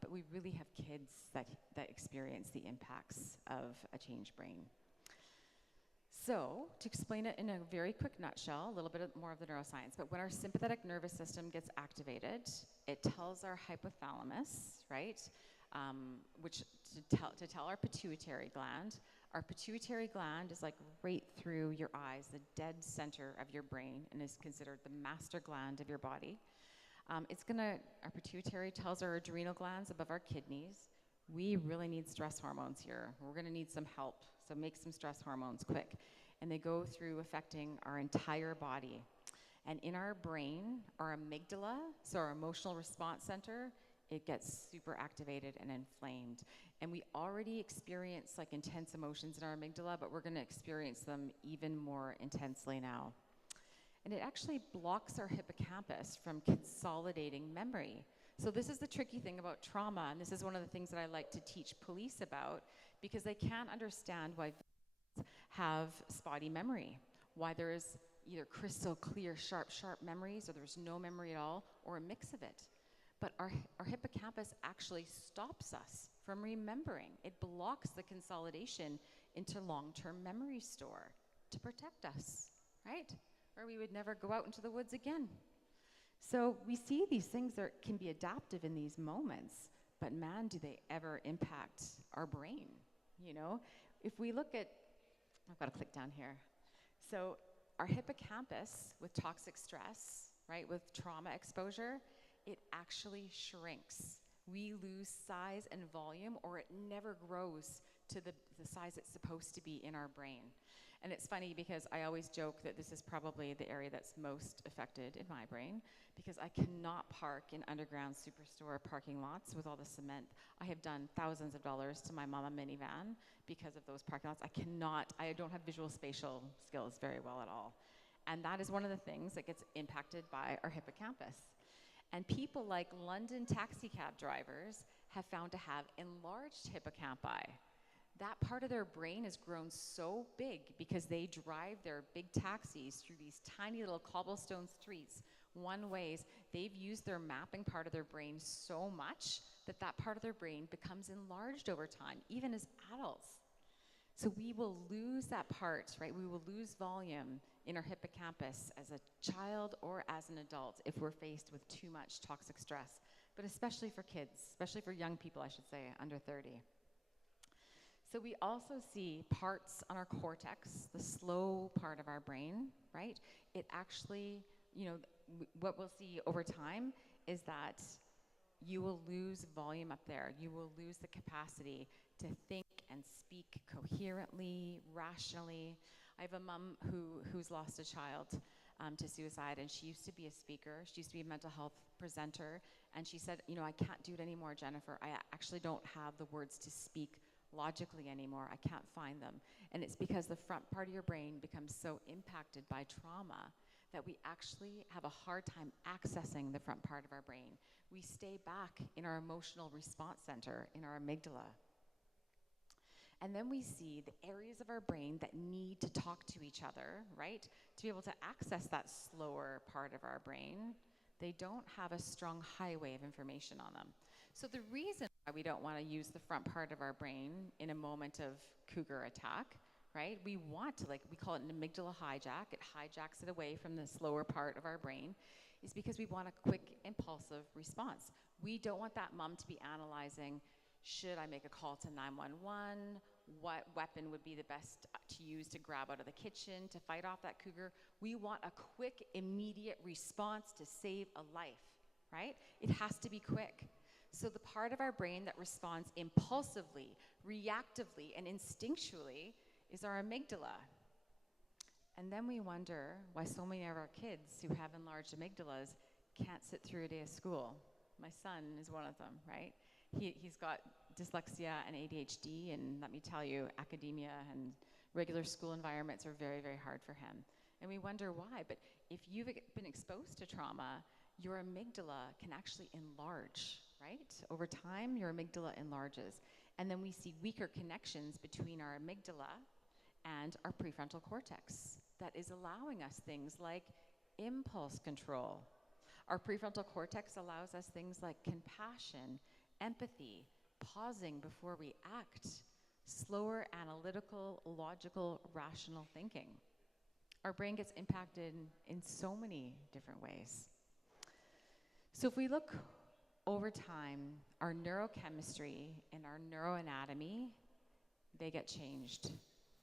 But we really have kids that experience the impacts of a changed brain. So, to explain it in a very quick nutshell, a little bit more of the neuroscience, but when our sympathetic nervous system gets activated, it tells our hypothalamus, right, which to tell our pituitary gland. Our pituitary gland is like right through your eyes, the dead center of your brain, and is considered the master gland of your body. Our pituitary tells our adrenal glands above our kidneys, we really need stress hormones here. We're gonna need some help, so make some stress hormones quick. And they go through affecting our entire body. And in our brain, our amygdala, so our emotional response center, it gets super activated and inflamed. And we already experience like intense emotions in our amygdala, but we're gonna experience them even more intensely now. And it actually blocks our hippocampus from consolidating memory. So this is the tricky thing about trauma, and this is one of the things that I like to teach police about, because they can't understand why victims have spotty memory, why there's either crystal clear, sharp memories, or there's no memory at all, or a mix of it. But our hippocampus actually stops us from remembering. It blocks the consolidation into long-term memory store to protect us, right? Or we would never go out into the woods again. So we see these things that can be adaptive in these moments, but man, do they ever impact our brain, you know? If we look at, I've got to click down here. So our hippocampus with toxic stress, right, with trauma exposure, it actually shrinks. We lose size and volume, or it never grows to the size it's supposed to be in our brain. And it's funny because I always joke that this is probably the area that's most affected in my brain, because I cannot park in underground superstore parking lots with all the cement. I have done thousands of dollars to my mama minivan because of those parking lots. I don't have visual spatial skills very well at all. And that is one of the things that gets impacted by our hippocampus. And people like London taxi cab drivers have found to have enlarged hippocampi. That part of their brain has grown so big because they drive their big taxis through these tiny little cobblestone streets, one ways. They've used their mapping part of their brain so much that that part of their brain becomes enlarged over time, even as adults. So we will lose that part, right? We will lose volume in our hippocampus as a child or as an adult if we're faced with too much toxic stress, but especially for kids, especially for young people, I should say, under 30. So we also see parts on our cortex, the slow part of our brain, right? It actually, you know, what we'll see over time is that you will lose volume up there. You will lose the capacity to think and speak coherently, rationally. I have a mom who's lost a child to suicide, and she used to be a speaker. She used to be a mental health presenter, and she said, you know, I can't do it anymore, Jennifer. I actually don't have the words to speak logically anymore. I can't find them. And it's because the front part of your brain becomes so impacted by trauma that we actually have a hard time accessing the front part of our brain. We stay back in our emotional response center, in our amygdala. And then we see the areas of our brain that need to talk to each other, right? To be able to access that slower part of our brain, they don't have a strong highway of information on them. So the reason why we don't want to use the front part of our brain in a moment of cougar attack, right? We want to, like, we call it an amygdala hijack. It hijacks it away from the slower part of our brain, is because we want a quick, impulsive response. We don't want that mom to be analyzing, should I make a call to 911? What weapon would be the best to use to grab out of the kitchen to fight off that cougar? We want a quick, immediate response to save a life, right? It has to be quick. So the part of our brain that responds impulsively, reactively, and instinctually is our amygdala. And then we wonder why so many of our kids who have enlarged amygdalas can't sit through a day of school. My son is one of them, right? He's got dyslexia and ADHD, and let me tell you, academia and regular school environments are very, very hard for him. And we wonder why, but if you've been exposed to trauma, your amygdala can actually enlarge, right? Over time, your amygdala enlarges. And then we see weaker connections between our amygdala and our prefrontal cortex that is allowing us things like impulse control. Our prefrontal cortex allows us things like compassion, empathy, pausing before we act, slower analytical, logical, rational thinking. Our brain gets impacted in so many different ways. So if we look over time, our neurochemistry and our neuroanatomy, they get changed.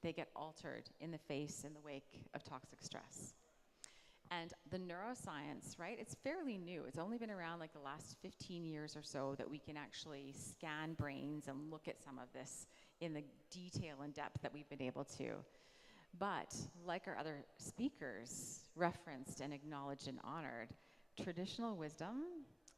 They get altered in the face, in the wake of toxic stress. And the neuroscience, right, it's fairly new. It's only been around like the last 15 years or so that we can actually scan brains and look at some of this in the detail and depth that we've been able to. But like our other speakers referenced and acknowledged and honored, traditional wisdom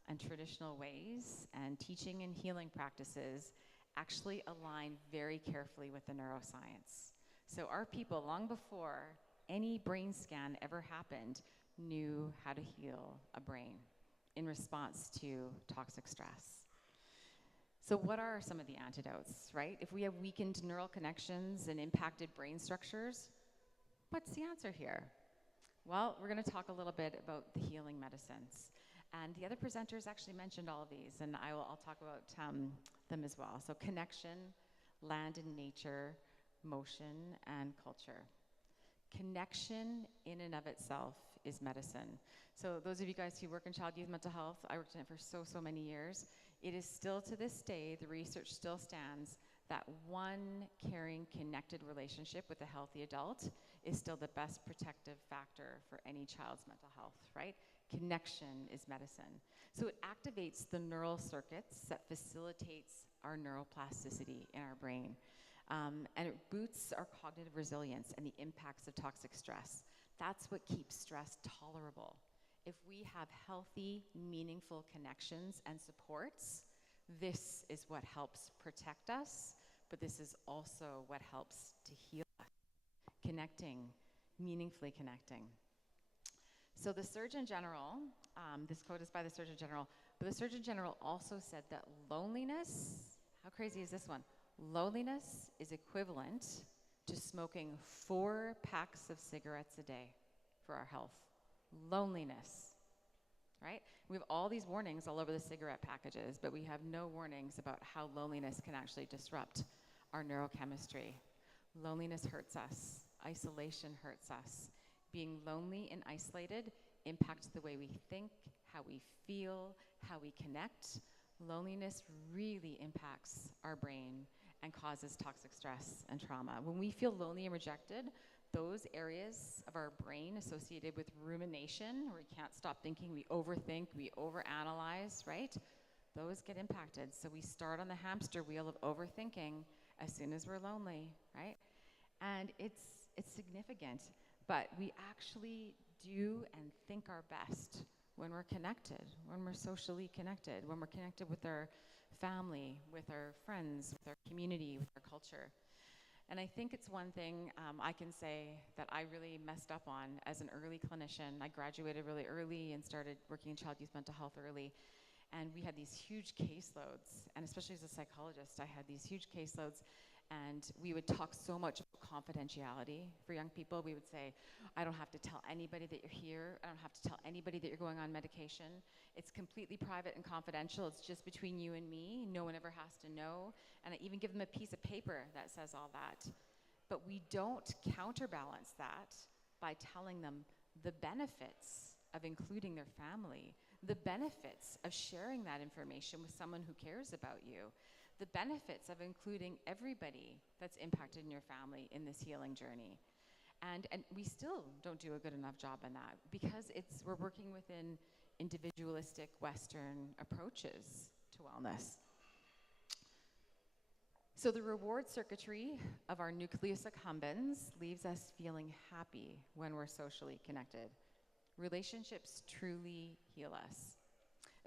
and traditional ways and teaching and healing practices actually align very carefully with the neuroscience. So our people, long before any brain scan ever happened, knew how to heal a brain in response to toxic stress. So what are some of the antidotes, right? If we have weakened neural connections and impacted brain structures, what's the answer here? Well, we're going to talk a little bit about the healing medicines. And the other presenters actually mentioned all of these, and I'll talk about them as well. So connection, land and nature, motion, and culture. Connection in and of itself is medicine. So those of you guys who work in child youth mental health, I worked in it for so many years. It is still to this day, the research still stands that one caring, connected relationship with a healthy adult is still the best protective factor for any child's mental health, right? Connection is medicine. So it activates the neural circuits that facilitates our neuroplasticity in our brain. And it boosts our cognitive resilience and the impacts of toxic stress. That's what keeps stress tolerable. If we have healthy, meaningful connections and supports, this is what helps protect us, but this is also what helps to heal us. Connecting, meaningfully connecting. So the Surgeon General, this quote is by the Surgeon General, but the Surgeon General also said that loneliness, how crazy is this one? Loneliness is equivalent to smoking 4 packs of cigarettes a day for our health. Loneliness, right? We have all these warnings all over the cigarette packages, but we have no warnings about how loneliness can actually disrupt our neurochemistry. Loneliness hurts us. Isolation hurts us. Being lonely and isolated impacts the way we think, how we feel, how we connect. Loneliness really impacts our brain and causes toxic stress and trauma. When we feel lonely and rejected, those areas of our brain associated with rumination, where we can't stop thinking, we overthink, we overanalyze, right? Those get impacted. So we start on the hamster wheel of overthinking as soon as we're lonely, right? And it's significant, but we actually do and think our best when we're connected, when we're socially connected, when we're connected with our family, with our friends, with our community, with our culture. And I think it's one thing I can say that I really messed up on as an early clinician. I graduated really early and started working in child youth mental health early. And we had these huge caseloads, and especially as a psychologist, I had these huge caseloads. And we would talk so much about confidentiality for young people. We would say, I don't have to tell anybody that you're here. I don't have to tell anybody that you're going on medication. It's completely private and confidential. It's just between you and me. No one ever has to know. And I even give them a piece of paper that says all that. But we don't counterbalance that by telling them the benefits of including their family, the benefits of sharing that information with someone who cares about you, the benefits of including everybody that's impacted in your family in this healing journey. And we still don't do a good enough job in that because we're working within individualistic Western approaches to wellness. So the reward circuitry of our nucleus accumbens leaves us feeling happy when we're socially connected. Relationships truly heal us.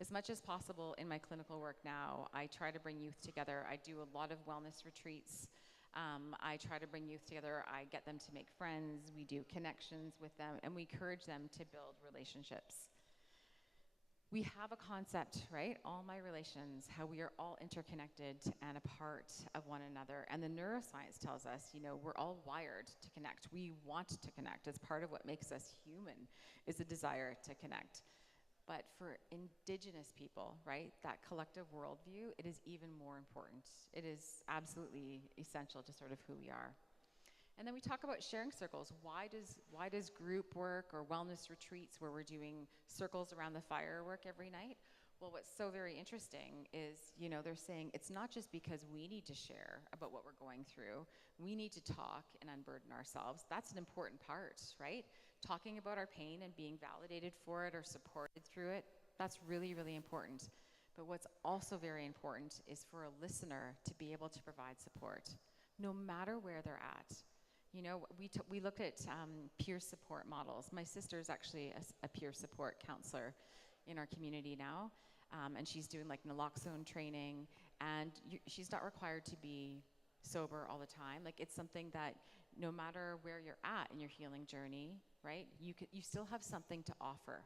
As much as possible in my clinical work now, I try to bring youth together. I do a lot of wellness retreats. I try to bring youth together. I get them to make friends. We do connections with them, and we encourage them to build relationships. We have a concept, right? All my relations, how we are all interconnected and a part of one another. And the neuroscience tells us, we're all wired to connect. We want to connect. It's part of what makes us human, is the desire to connect. But for Indigenous people, right, that collective worldview, it is even more important. It is absolutely essential to sort of who we are. And then we talk about sharing circles. Why does group work or wellness retreats where we're doing circles around the fire work every night? Well, what's so very interesting is, they're saying it's not just because we need to share about what we're going through. We need to talk and unburden ourselves. That's an important part, right? Talking about our pain and being validated for it or supported through it, that's really, really important. But what's also very important is for a listener to be able to provide support, no matter where they're at. We look at peer support models. My sister is actually a peer support counselor in our community now. and she's doing like naloxone training, and she's not required to be sober all the time. Like, it's something that no matter where you're at in your healing journey, right, you still have something to offer.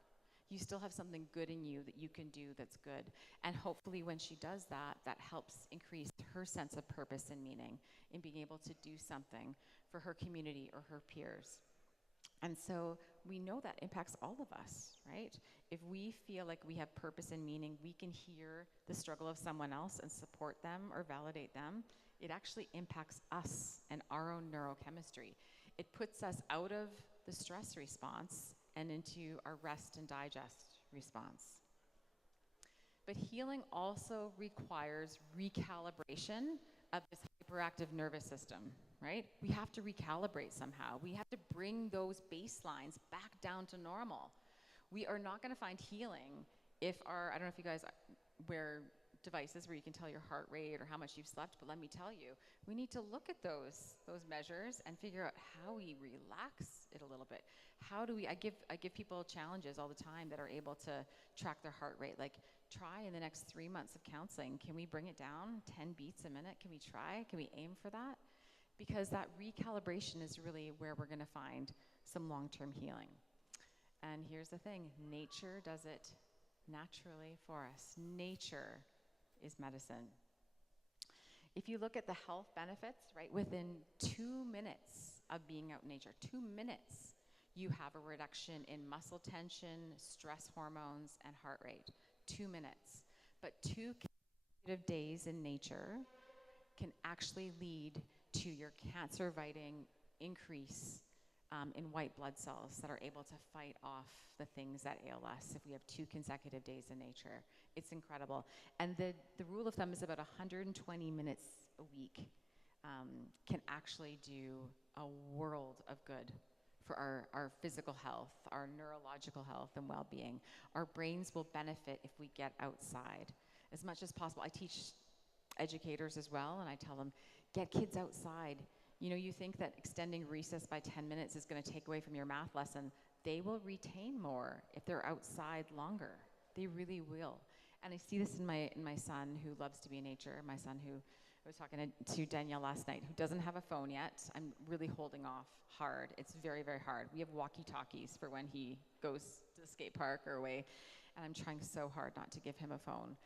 You still have something good in you that you can do that's good. And hopefully when she does that, that helps increase her sense of purpose and meaning in being able to do something for her community or her peers. And so we know that impacts all of us, right? If we feel like we have purpose and meaning, we can hear the struggle of someone else and support them or validate them. It actually impacts us and our own neurochemistry. It puts us out of the stress response and into our rest and digest response. But healing also requires recalibration of this hyperactive nervous system, right? We have to recalibrate somehow. We have to bring those baselines back down to normal. We are not going to find healing if I don't know if you guys wear devices where you can tell your heart rate or how much you've slept, but let me tell you, we need to look at those measures and figure out how we relax it a little bit. How do we, I give people challenges all the time that are able to track their heart rate. Like, try in the next 3 months of counseling, can we bring it down 10 beats a minute? Can we try? Can we aim for that? Because that recalibration is really where we're going to find some long-term healing. And here's the thing, nature does it naturally for us. Nature is medicine. If you look at the health benefits, right, within 2 minutes of being out in nature, 2 minutes, you have a reduction in muscle tension, stress hormones, and heart rate. 2 minutes. But 2 consecutive days in nature can actually lead to your cancer-fighting increase in white blood cells that are able to fight off the things that ail us if we have 2 consecutive days in nature. It's incredible. And the rule of thumb is about 120 minutes a week can actually do a world of good for our physical health, our neurological health and well-being. Our brains will benefit if we get outside as much as possible. I teach educators as well, and I tell them, get kids outside. You know, you think that extending recess by 10 minutes is going to take away from your math lesson. They will retain more if they're outside longer. They really will. And I see this in my son who loves to be in nature, my son who, I was talking to Danielle last night, who doesn't have a phone yet. I'm really holding off hard. It's very, very hard. We have walkie-talkies for when he goes to the skate park or away, and I'm trying so hard not to give him a phone.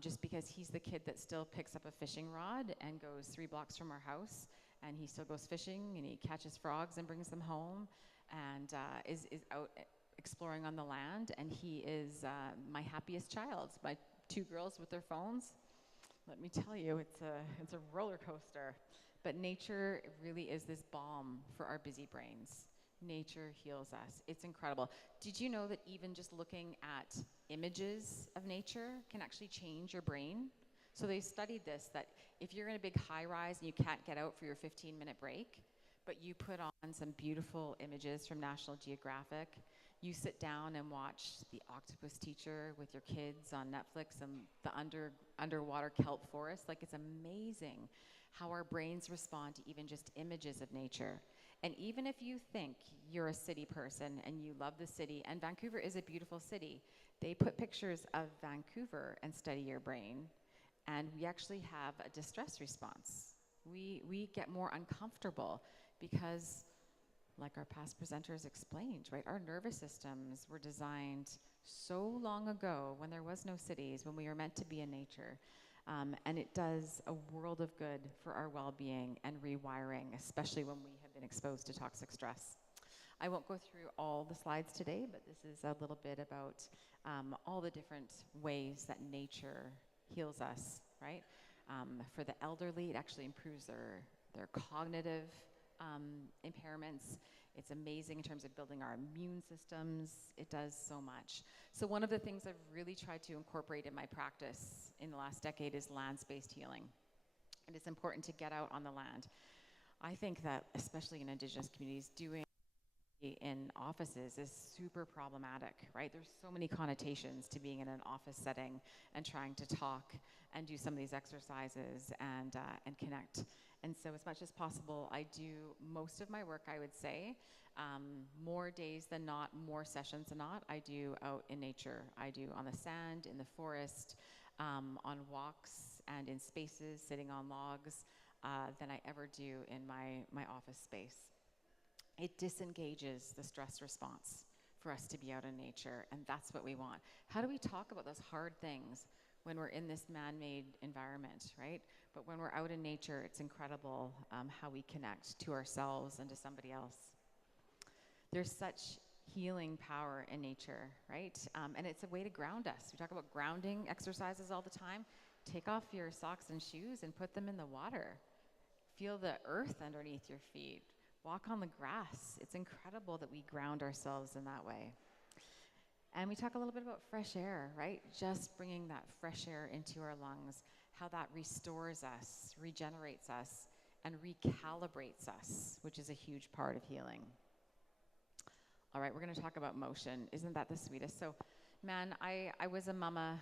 Just because he's the kid that still picks up a fishing rod and goes 3 blocks from our house, and he still goes fishing, and he catches frogs and brings them home, and is out exploring on the land, and he is my happiest child. My 2 girls with their phones, let me tell you, it's a roller coaster. But nature really is this balm for our busy brains. Nature heals us. It's incredible. Did you know that even just looking at images of nature can actually change your brain? So they studied this, that if you're in a big high rise and you can't get out for your 15-minute break, but you put on some beautiful images from National Geographic, you sit down and watch The Octopus Teacher with your kids on Netflix and the underwater kelp forest. Like, it's amazing how our brains respond to even just images of nature. And even if you think you're a city person and you love the city, and Vancouver is a beautiful city, they put pictures of Vancouver and study your brain, and we actually have a distress response. We get more uncomfortable because, like our past presenters explained, right, our nervous systems were designed so long ago when there was no cities, when we were meant to be in nature. And it does a world of good for our well-being and rewiring, especially when we have been exposed to toxic stress. I won't go through all the slides today, but this is a little bit about all the different ways that nature heals us, right? For the elderly, it actually improves their cognitive impairments. It's amazing in terms of building our immune systems. It does so much. So one of the things I've really tried to incorporate in my practice in the last decade is lands-based healing. And it's important to get out on the land. I think that, especially in Indigenous communities, doing in offices is super problematic, right? There's so many connotations to being in an office setting and trying to talk and do some of these exercises and connect. And so as much as possible, I do most of my work, I would say, more days than not, more sessions than not, I do out in nature. I do on the sand, in the forest, on walks and in spaces, sitting on logs, than I ever do in my office space. It disengages the stress response for us to be out in nature, and that's what we want. How do we talk about those hard things when we're in this man-made environment, right? But when we're out in nature, it's incredible how we connect to ourselves and to somebody else. There's such healing power in nature, right? And it's a way to ground us. We talk about grounding exercises all the time. Take off your socks and shoes and put them in the water. Feel the earth underneath your feet. Walk on the grass. It's incredible that we ground ourselves in that way. And we talk a little bit about fresh air, right? Just bringing that fresh air into our lungs, how that restores us, regenerates us, and recalibrates us, which is a huge part of healing. All right, we're going to talk about motion. Isn't that the sweetest? So, man, I was a mama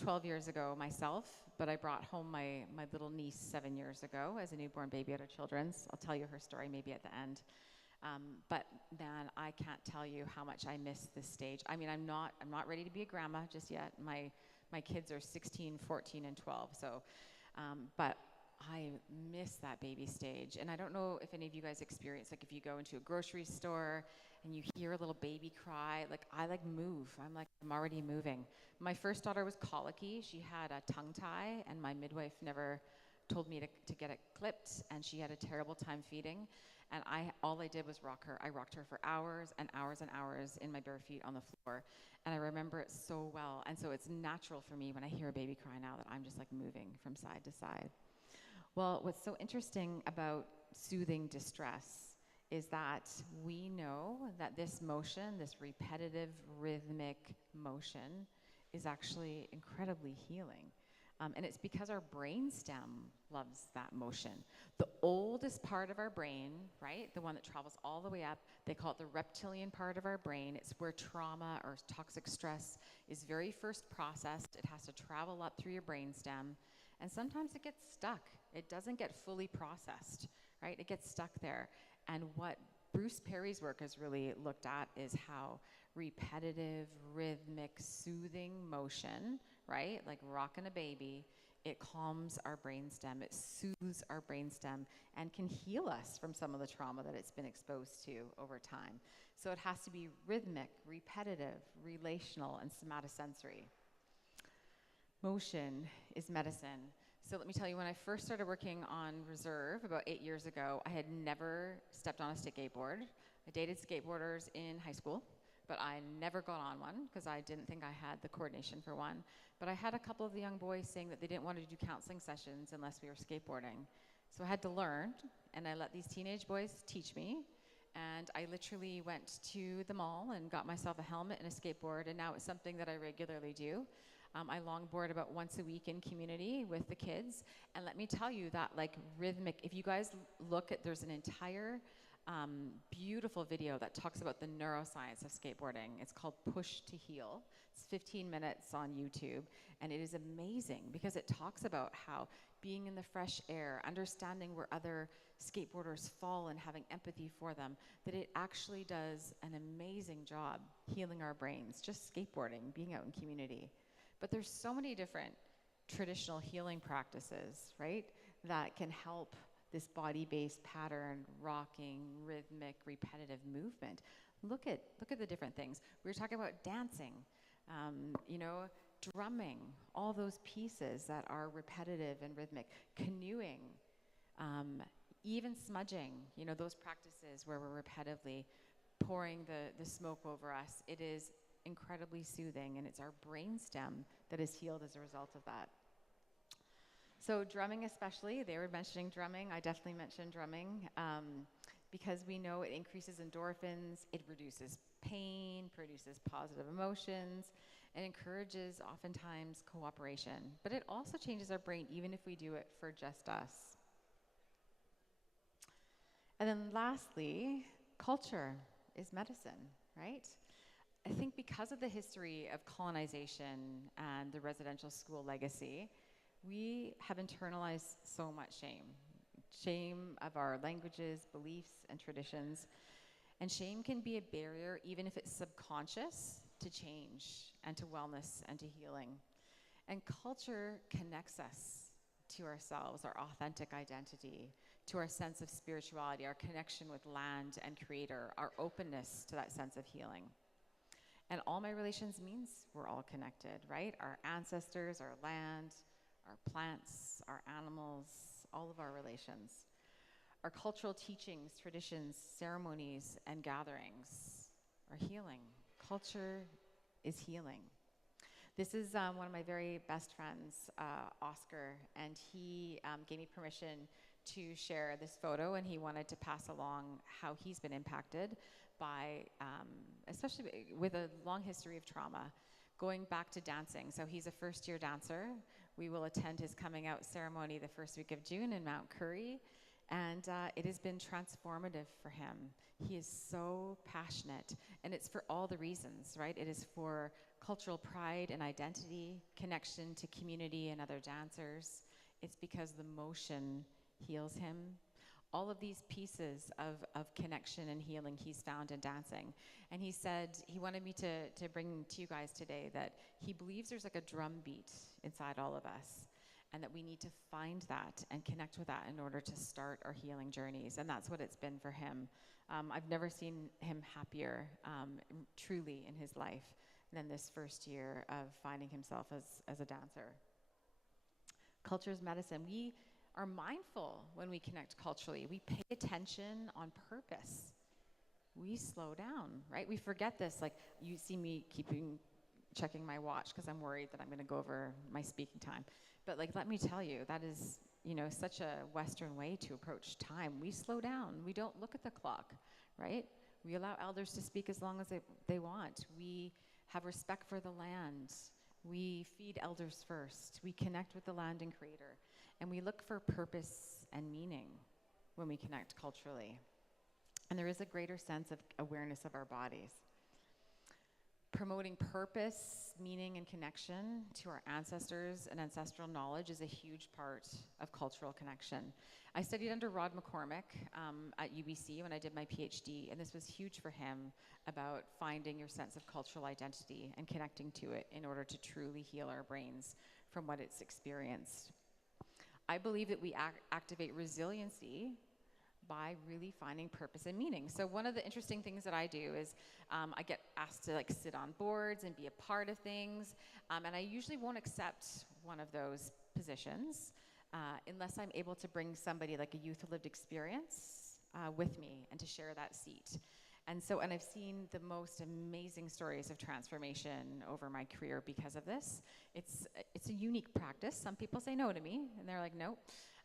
12 years ago myself, but I brought home my little niece 7 years ago as a newborn baby out of Children's. I'll tell you her story maybe at the end. But man, I can't tell you how much I miss this stage. I mean, I'm not ready to be a grandma just yet. My kids are 16, 14, and 12. So, but I miss that baby stage. And I don't know if any of you guys experience, like if you go into a grocery store and you hear a little baby cry, like I move. I'm already moving. My first daughter was colicky. She had a tongue tie, and my midwife never told me to get it clipped, and she had a terrible time feeding. And all I did was rock her. I rocked her for hours and hours and hours in my bare feet on the floor. And I remember it so well. And so it's natural for me when I hear a baby cry now that I'm just like moving from side to side. Well, what's so interesting about soothing distress is that we know that this motion, this repetitive rhythmic motion, is actually incredibly healing. And it's because our brainstem loves that motion. The oldest part of our brain, right, the one that travels all the way up, they call it the reptilian part of our brain. It's where trauma or toxic stress is very first processed. It has to travel up through your brainstem, and sometimes it gets stuck. It doesn't get fully processed, right? It gets stuck there. And what Bruce Perry's work has really looked at is how repetitive, rhythmic, soothing motion, right, like rocking a baby, it calms our brainstem, it soothes our brainstem, and can heal us from some of the trauma that it's been exposed to over time. So it has to be rhythmic, repetitive, relational, and somatosensory. Motion is medicine. So let me tell you, when I first started working on Reserve about 8 years ago, I had never stepped on a skateboard. I dated skateboarders in high school, but I never got on one because I didn't think I had the coordination for one. But I had a couple of the young boys saying that they didn't want to do counseling sessions unless we were skateboarding. So I had to learn, and I let these teenage boys teach me. And I literally went to the mall and got myself a helmet and a skateboard, and now it's something that I regularly do. I longboard about once a week in community with the kids. And let me tell you that like rhythmic, if you guys look at, there's an entire beautiful video that talks about the neuroscience of skateboarding. It's called Push to Heal. It's 15 minutes on YouTube. And it is amazing because it talks about how being in the fresh air, understanding where other skateboarders fall and having empathy for them, that it actually does an amazing job healing our brains, just skateboarding, being out in community. But there's so many different traditional healing practices, right, that can help this body-based pattern, rocking, rhythmic, repetitive movement. Look at the different things. We were talking about dancing, drumming, all those pieces that are repetitive and rhythmic, canoeing, even smudging, those practices where we're repetitively pouring the smoke over us. It is incredibly soothing, and it's our brainstem that is healed as a result of that. So drumming especially, they were mentioning drumming, I definitely mentioned drumming, because we know it increases endorphins, it reduces pain, produces positive emotions, and encourages oftentimes cooperation. But it also changes our brain even if we do it for just us. And then lastly, culture is medicine, right? I think because of the history of colonization and the residential school legacy, we have internalized so much shame. shame of our languages, beliefs, and traditions. And shame can be a barrier, even if it's subconscious, to change and to wellness and to healing. And culture connects us to ourselves, our authentic identity, to our sense of spirituality, our connection with land and creator, our openness to that sense of healing. And all my relations means we're all connected, right? Our ancestors, our land, our plants, our animals, all of our relations. Our cultural teachings, traditions, ceremonies, and gatherings are healing. Culture is healing. This is one of my very best friends, Oscar, and he gave me permission to share this photo, and he wanted to pass along how he's been impacted by, especially with a long history of trauma, going back to dancing. So he's a first-year dancer. We will attend his coming out ceremony the first week of June in Mount Currie, and it has been transformative for him. He is so passionate, and it's for all the reasons, right? It is for cultural pride and identity, connection to community and other dancers. It's because the motion heals him. All of these pieces of connection and healing he's found in dancing. And he said, he wanted me to bring to you guys today that he believes there's like a drum beat inside all of us, and that we need to find that and connect with that in order to start our healing journeys. And that's what it's been for him. I've never seen him happier, truly, in his life than this first year of finding himself as a dancer. Culture is medicine. We are mindful when we connect culturally. We pay attention on purpose. We slow down, right? We forget this. Like, you see me checking my watch because I'm worried that I'm going to go over my speaking time. But like, let me tell you, that is, such a Western way to approach time. We slow down. We don't look at the clock, right? We allow elders to speak as long as they want. We have respect for the land. We feed elders first. We connect with the land and creator. And we look for purpose and meaning when we connect culturally. And there is a greater sense of awareness of our bodies. Promoting purpose, meaning, and connection to our ancestors and ancestral knowledge is a huge part of cultural connection. I studied under Rod McCormick at UBC when I did my PhD, and this was huge for him about finding your sense of cultural identity and connecting to it in order to truly heal our brains from what it's experienced. I believe that we activate resiliency by really finding purpose and meaning. So one of the interesting things that I do is I get asked to sit on boards and be a part of things, and I usually won't accept one of those positions unless I'm able to bring somebody like a youth lived experience with me and to share that seat. And I've seen the most amazing stories of transformation over my career because of this. It's a unique practice. Some people say no to me, and they're like, nope.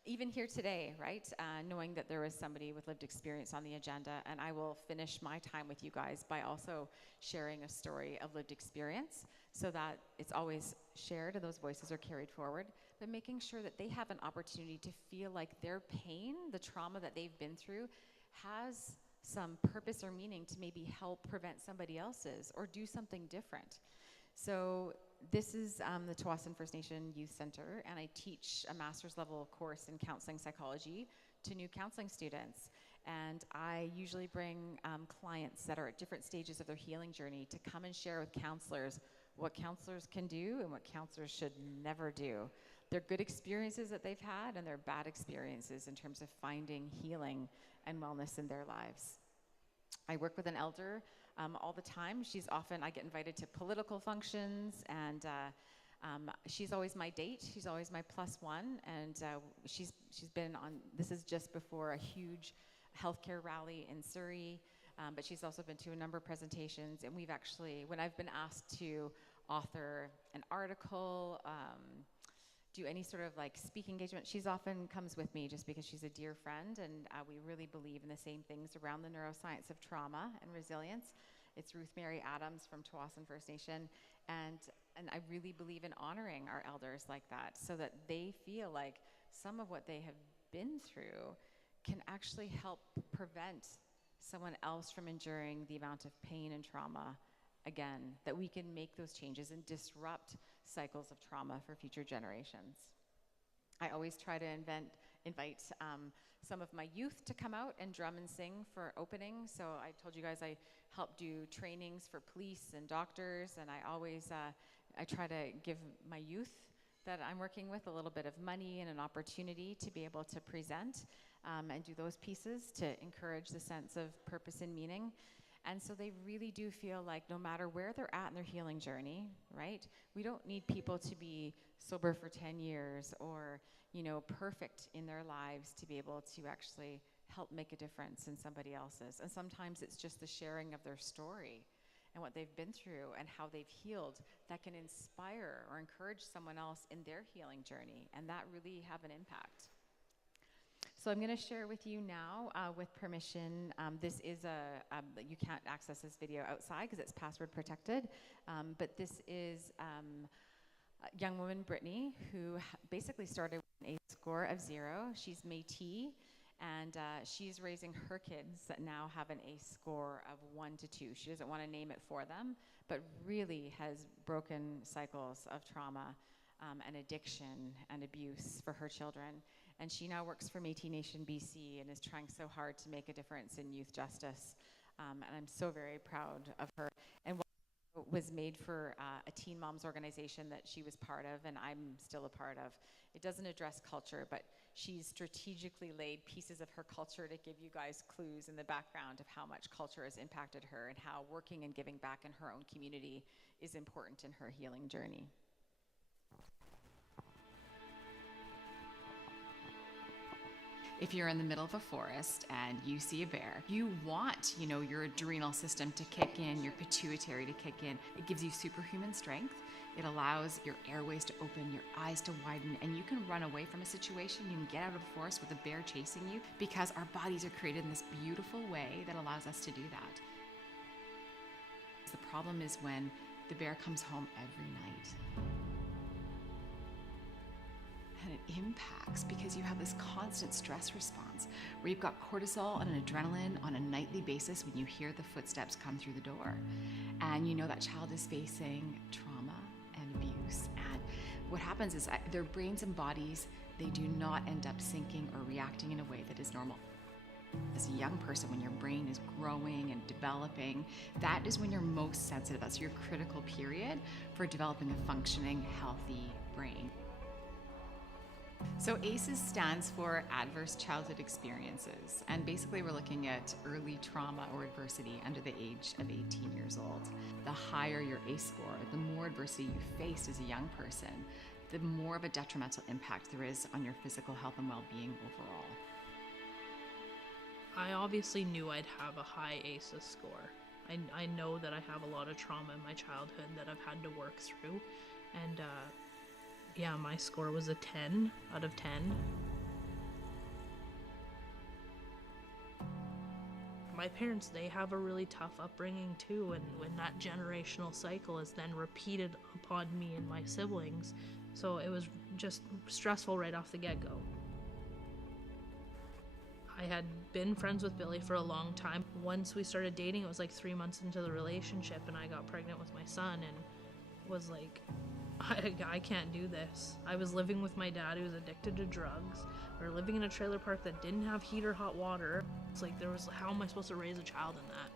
Even here today, right, knowing that there was somebody with lived experience on the agenda, and I will finish my time with you guys by also sharing a story of lived experience so that it's always shared and those voices are carried forward, but making sure that they have an opportunity to feel like their pain, the trauma that they've been through, has some purpose or meaning to maybe help prevent somebody else's or do something different. So this is the Tsawwassen First Nation Youth Center, and I teach a master's level course in counseling psychology to new counseling students. And I usually bring clients that are at different stages of their healing journey to come and share with counselors what counselors can do and what counselors should never do. Their good experiences that they've had and their bad experiences in terms of finding healing and wellness in their lives. I work with an elder all the time. I get invited to political functions, and she's always my date. She's always my +1, and she's been on, this is just before a huge healthcare rally in Surrey, but she's also been to a number of presentations, and we've actually, when I've been asked to author an article, do any sort of speaking engagement, she's often comes with me just because she's a dear friend, and we really believe in the same things around the neuroscience of trauma and resilience. It's Ruth Mary Adams from Tsawwassen First Nation, and I really believe in honoring our elders like that so that they feel like some of what they have been through can actually help prevent someone else from enduring the amount of pain and trauma again, that we can make those changes and disrupt cycles of trauma for future generations. I always try to invite some of my youth to come out and drum and sing for opening. So I told you guys I help do trainings for police and doctors, and I always, I try to give my youth that I'm working with a little bit of money and an opportunity to be able to present and do those pieces to encourage the sense of purpose and meaning. And so they really do feel like no matter where they're at in their healing journey, right? We don't need people to be sober for 10 years or, you know, perfect in their lives to be able to actually help make a difference in somebody else's. And sometimes it's just the sharing of their story and what they've been through and how they've healed that can inspire or encourage someone else in their healing journey, and that really have an impact. So I'm going to share with you now, with permission, this is you can't access this video outside because it's password protected, but this is a young woman, Brittany, who basically started with an ACE score of 0. She's Métis, and she's raising her kids that now have an ACE score of 1 to 2. She doesn't want to name it for them, but really has broken cycles of trauma and addiction and abuse for her children. And she now works for Métis Nation BC and is trying so hard to make a difference in youth justice. And I'm so very proud of her. And what was made for a teen moms organization that she was part of and I'm still a part of. It doesn't address culture, but she's strategically laid pieces of her culture to give you guys clues in the background of how much culture has impacted her and how working and giving back in her own community is important in her healing journey. If you're in the middle of a forest and you see a bear, you want, you know, your adrenal system to kick in, your pituitary to kick in. It gives you superhuman strength. It allows your airways to open, your eyes to widen, and you can run away from a situation. You can get out of the forest with a bear chasing you because our bodies are created in this beautiful way that allows us to do that. The problem is when the bear comes home every night. And it impacts because you have this constant stress response where you've got cortisol and an adrenaline on a nightly basis when you hear the footsteps come through the door. And you know that child is facing trauma and abuse. And what happens is their brains and bodies, they do not end up syncing or reacting in a way that is normal. As a young person, when your brain is growing and developing, that is when you're most sensitive. That's your critical period for developing a functioning, healthy brain. So ACEs stands for Adverse Childhood Experiences, and basically we're looking at early trauma or adversity under the age of 18 years old. The higher your ACE score, the more adversity you faced as a young person, the more of a detrimental impact there is on your physical health and well-being overall. I obviously knew I'd have a high ACEs score. I know that I have a lot of trauma in my childhood that I've had to work through, and yeah, my score was a 10 out of 10. My parents, they have a really tough upbringing too, and when that generational cycle is then repeated upon me and my siblings, so it was just stressful right off the get-go. I had been friends with Billy for a long time. Once we started dating, it was like 3 months into the relationship, and I got pregnant with my son and was like, I can't do this. I was living with my dad who was addicted to drugs. We were living in a trailer park that didn't have heat or hot water. It's like how am I supposed to raise a child in that?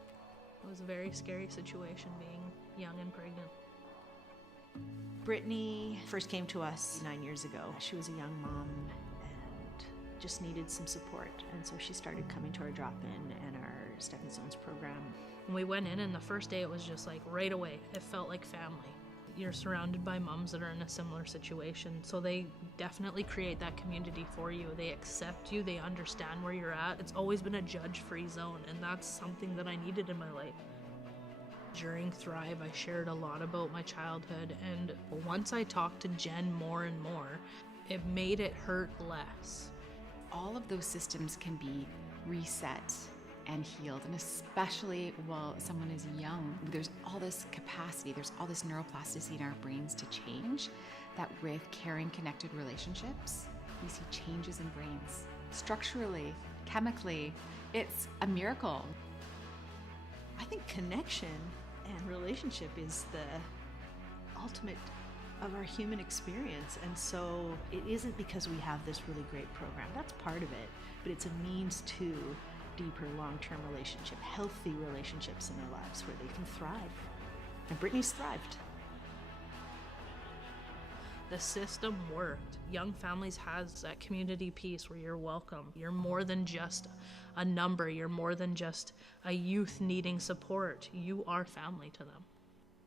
It was a very scary situation being young and pregnant. Brittany first came to us 9 years ago. She was a young mom and just needed some support. And so she started coming to our drop-in and our Stepping Stones program. When we went in and the first day it was just like right away, it felt like family. You're surrounded by moms that are in a similar situation, so they definitely create that community for you. They accept you, they understand where you're at. It's always been a judge-free zone, and that's something that I needed in my life. During Thrive, I shared a lot about my childhood, and once I talked to Jen more and more, it made it hurt less. All of those systems can be reset and healed, and especially while someone is young, there's all this capacity, there's all this neuroplasticity in our brains to change, that with caring, connected relationships, we see changes in brains. Structurally, chemically, it's a miracle. I think connection and relationship is the ultimate of our human experience. And so it isn't because we have this really great program. That's part of it, but it's a means to deeper long-term relationship, healthy relationships in their lives where they can thrive. And Brittany's thrived. The system worked. Young Families has that community piece where you're welcome. You're more than just a number. You're more than just a youth needing support. You are family to them.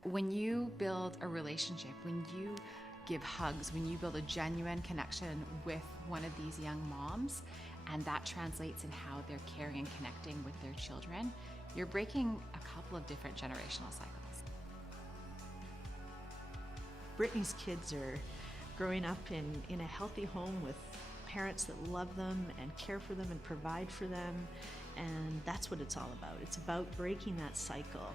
When you build a relationship, when you give hugs, when you build a genuine connection with one of these young moms, and that translates in how they're caring and connecting with their children, you're breaking a couple of different generational cycles. Brittany's kids are growing up in a healthy home with parents that love them and care for them and provide for them, and that's what it's all about. It's about breaking that cycle.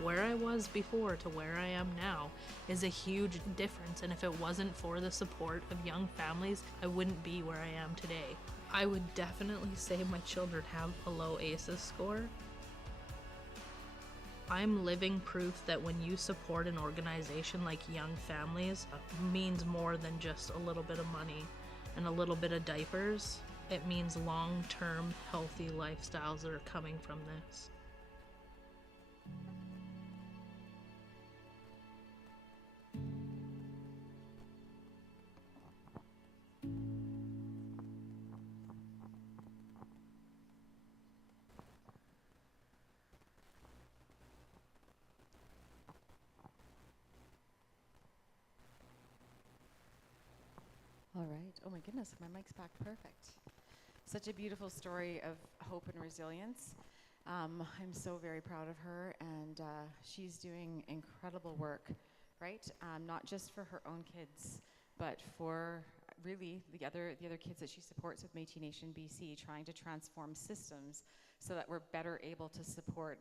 Where I was before to where I am now is a huge difference, and if it wasn't for the support of Young Families, I wouldn't be where I am today. I would definitely say my children have a low ACEs score. I'm living proof that when you support an organization like Young Families, it means more than just a little bit of money and a little bit of diapers. It means long-term healthy lifestyles that are coming from this. All right. Oh my goodness, my mic's back perfect. Such a beautiful story of hope and resilience. I'm so very proud of her, and she's doing incredible work, right? Not just for her own kids, but for really the other kids that she supports with Métis Nation BC, trying to transform systems so that we're better able to support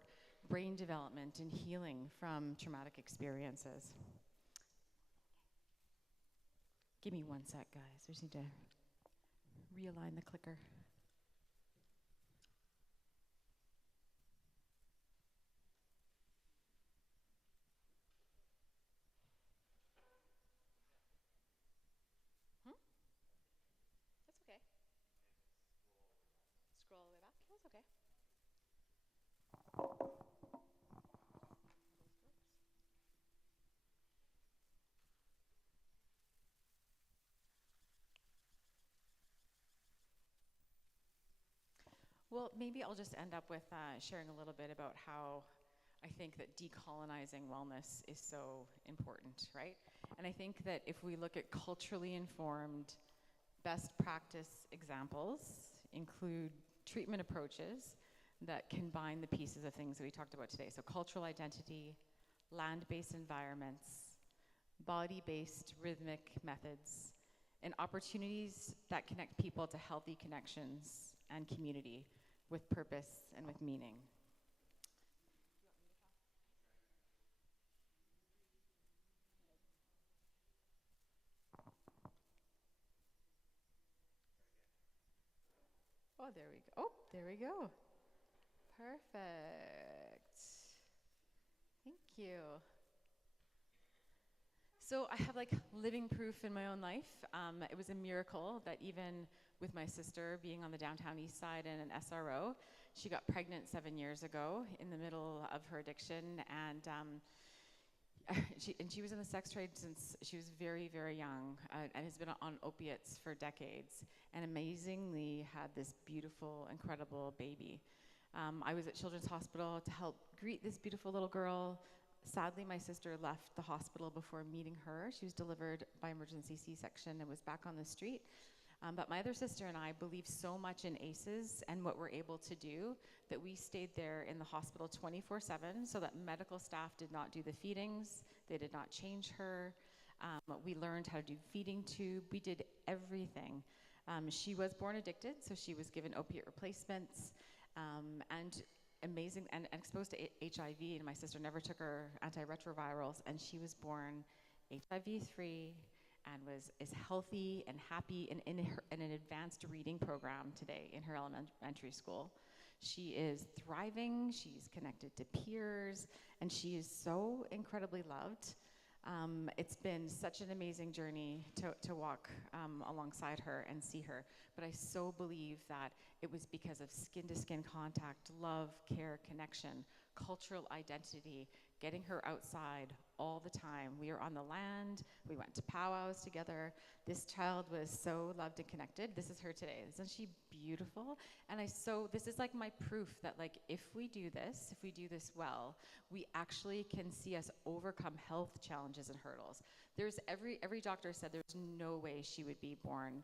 brain development and healing from traumatic experiences. Give me one sec, guys. We just need to realign the clicker. That's okay. Scroll all the way back. That's okay. Well, maybe I'll just end up with sharing a little bit about how I think that decolonizing wellness is so important, right? And I think that if we look at culturally informed best practice examples, include treatment approaches that combine the pieces of things that we talked about today. So cultural identity, land-based environments, body-based rhythmic methods, and opportunities that connect people to healthy connections and community with purpose and with meaning. Oh, there we go. Oh, there we go. Perfect. Thank you. So I have like living proof in my own life. It was a miracle that even with my sister being on the downtown east side in an SRO, she got pregnant 7 years ago in the middle of her addiction, and she was in the sex trade since she was very, very young, and has been on opiates for decades, and amazingly had this beautiful, incredible baby. I was at Children's Hospital to help greet this beautiful little girl. Sadly, my sister left the hospital before meeting her. She was delivered by emergency C-section and was back on the street. But my other sister and I believe so much in ACEs and what we're able to do that we stayed there in the hospital 24/7 so that medical staff did not do the feedings, they did not change her. We learned how to do feeding tube, we did everything. She was born addicted, so she was given opiate replacements, and amazing, and exposed to HIV, and my sister never took her antiretrovirals, and she was born HIV-free and is healthy and happy and in an advanced reading program today in her elementary school. She is thriving, she's connected to peers, and she is so incredibly loved. It's been such an amazing journey to walk alongside her and see her. But I so believe that it was because of skin-to-skin contact, love, care, connection, cultural identity, getting her outside all the time. We were on the land, we went to powwows together. This child was so loved and connected. This is her today. Isn't she beautiful? And this is like my proof that like if we do this well, we actually can see us overcome health challenges and hurdles. There's every doctor said there's no way she would be born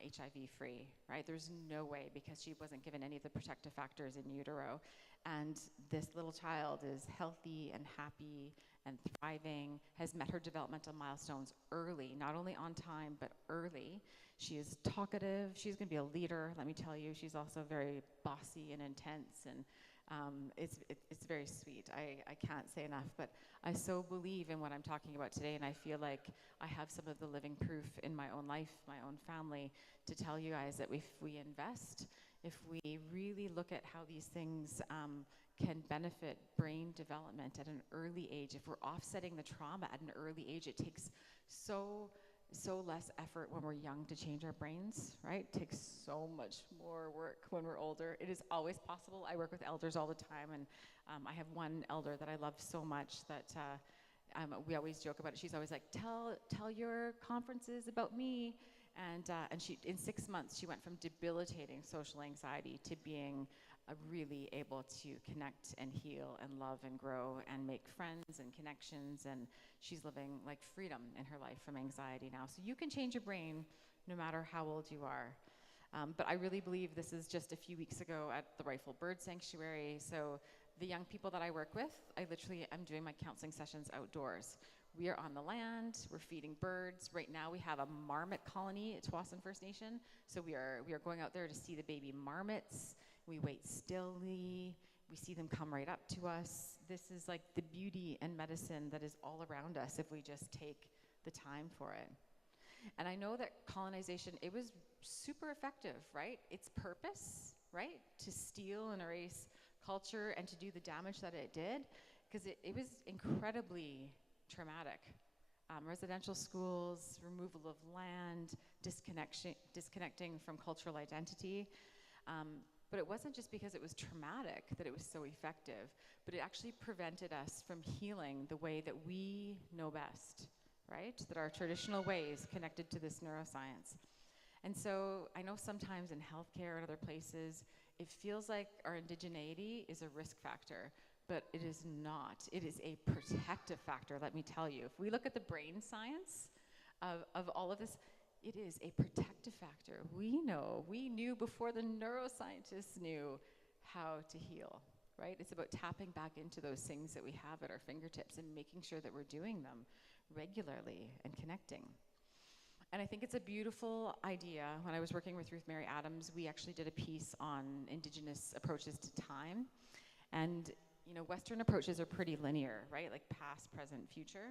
HIV free, right? There's no way, because she wasn't given any of the protective factors in utero. And this little child is healthy and happy and thriving, has met her developmental milestones early, not only on time, but early. She is talkative, she's gonna be a leader, let me tell you. She's also very bossy and intense, and it's very sweet. I can't say enough, but I so believe in what I'm talking about today, and I feel like I have some of the living proof in my own life, my own family, to tell you guys that if we invest, if we really look at how these things can benefit brain development at an early age, if we're offsetting the trauma at an early age, it takes so less effort when we're young to change our brains, right? It takes so much more work when we're older. It is always possible. I work with elders all the time, and I have one elder that I love so much that we always joke about it. She's always like, tell your conferences about me. And she, in 6 months, she went from debilitating social anxiety to being really able to connect and heal and love and grow and make friends and connections, and she's living like freedom in her life from anxiety now. So you can change your brain no matter how old you are. But I really believe this is just a few weeks ago at the Rifle Bird Sanctuary. So the young people that I work with, I'm doing my counseling sessions outdoors. We are on the land, we're feeding birds. Right now we have a marmot colony at Tsawwassen First Nation. So we are going out there to see the baby marmots. We wait stilly, we see them come right up to us. This is like the beauty and medicine that is all around us if we just take the time for it. And I know that colonization, it was super effective, right? Its purpose, right? To steal and erase culture and to do the damage that it did, because it was incredibly traumatic. Residential schools, removal of land, disconnecting from cultural identity. But it wasn't just because it was traumatic that it was so effective, but it actually prevented us from healing the way that we know best, right? That our traditional ways connected to this neuroscience. And so I know sometimes in healthcare and other places, it feels like our indigeneity is a risk factor, but it is not. It is a protective factor, let me tell you. If we look at the brain science of all of this, it is a protective factor. We knew before the neuroscientists knew how to heal, right? It's about tapping back into those things that we have at our fingertips and making sure that we're doing them regularly and connecting. And I think it's a beautiful idea. When I was working with Ruth Mary Adams, we actually did a piece on Indigenous approaches to time. And Western approaches are pretty linear, right? Like past, present, future.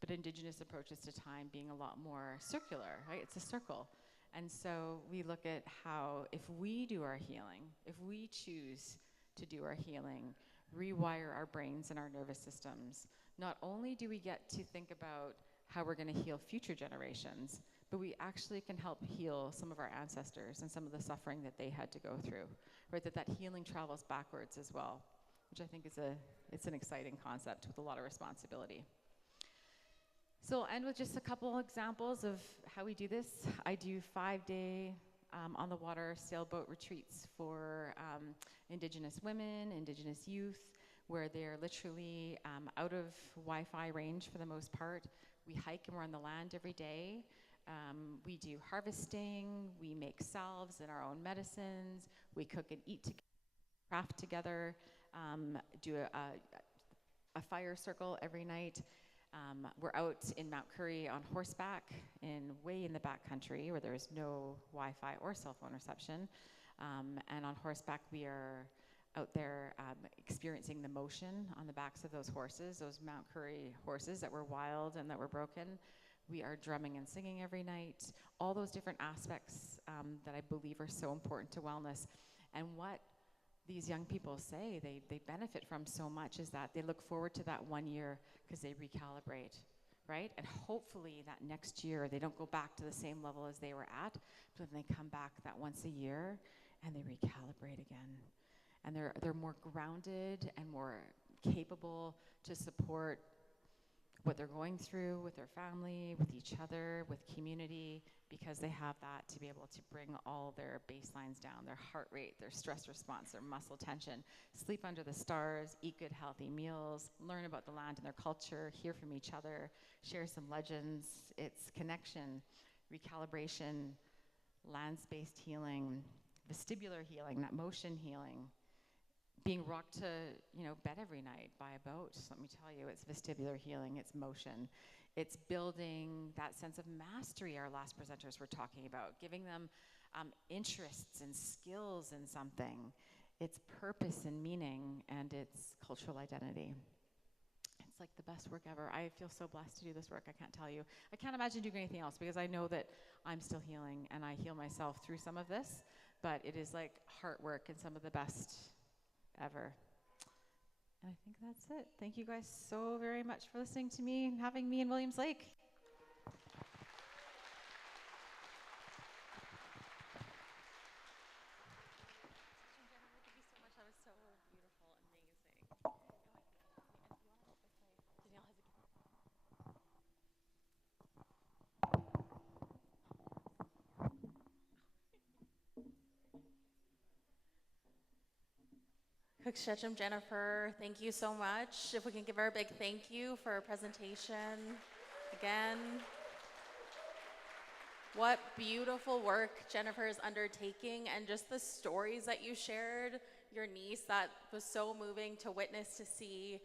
But Indigenous approaches to time being a lot more circular, right? It's a circle. And so we look at how if we do our healing, if we choose to do our healing, rewire our brains and our nervous systems, not only do we get to think about how we're gonna heal future generations, but we actually can help heal some of our ancestors and some of the suffering that they had to go through, right? That healing travels backwards as well, which I think it's an exciting concept with a lot of responsibility. So I'll end with just a couple examples of how we do this. I do 5-day on the water sailboat retreats for Indigenous women, Indigenous youth, where they're literally out of Wi-Fi range for the most part. We hike and we're on the land every day. We do harvesting, we make salves and our own medicines, we cook and eat together, craft together, do a fire circle every night. We're out in Mount Currie on horseback way in the backcountry where there is no Wi-Fi or cell phone reception. And on horseback, we are out there experiencing the motion on the backs of those horses, those Mount Currie horses that were wild and that were broken. We are drumming and singing every night. All those different aspects that I believe are so important to wellness. And what these young people say they benefit from so much is that they look forward to that 1 year because they recalibrate, right? And hopefully that next year they don't go back to the same level as they were at, but then they come back that once a year and they recalibrate again. And they're more grounded and more capable to support what they're going through with their family, with each other, with community, because they have that to be able to bring all their baselines down, their heart rate, their stress response, their muscle tension, sleep under the stars, eat good healthy meals, learn about the land and their culture, hear from each other, share some legends. It's connection, recalibration, lands-based healing, vestibular healing, that motion healing, being rocked to, bed every night by a boat. Let me tell you, it's vestibular healing, it's motion. It's building that sense of mastery our last presenters were talking about, giving them interests and skills in something. It's purpose and meaning, and it's cultural identity. It's like the best work ever. I feel so blessed to do this work, I can't tell you. I can't imagine doing anything else because I know that I'm still healing and I heal myself through some of this, but it is like heart work and some of the best ever. And I think that's it. Thank you guys so very much for listening to me and having me in Williams Lake. Housekeeping Jennifer, thank you so much. If we can give her a big thank you for her presentation again. What beautiful work Jennifer is undertaking, and just the stories that you shared, your niece, that was so moving to witness, to see,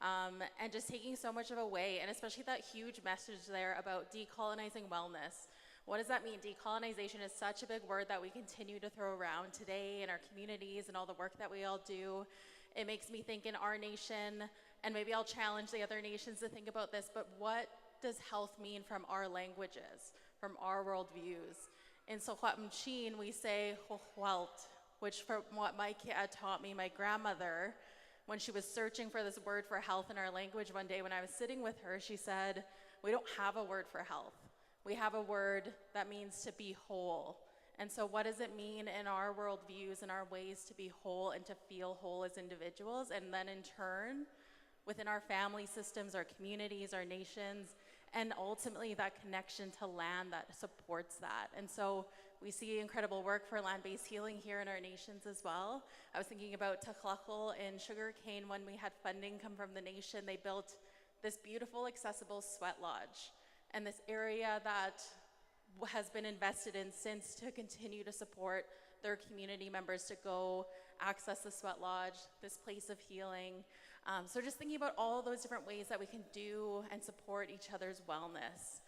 and just taking so much of away, and especially that huge message there about decolonizing wellness. What does that mean? Decolonization is such a big word that we continue to throw around today in our communities and all the work that we all do. It makes me think in our nation, and maybe I'll challenge the other nations to think about this, but what does health mean from our languages, from our worldviews? In ilhqot'in, we say "hohwelt," which from what my kid taught me, my grandmother, when she was searching for this word for health in our language one day when I was sitting with her, she said, "We don't have a word for health. We have a word that means to be whole." And so what does it mean in our worldviews and our ways to be whole and to feel whole as individuals? And then in turn, within our family systems, our communities, our nations, and ultimately that connection to land that supports that. And so we see incredible work for land-based healing here in our nations as well. I was thinking about Tlaxcala in sugarcane. When we had funding come from the nation, they built this beautiful, accessible sweat lodge. And this area that has been invested in since to continue to support their community members to go access the sweat lodge, this place of healing. So just thinking about all those different ways that we can do and support each other's wellness.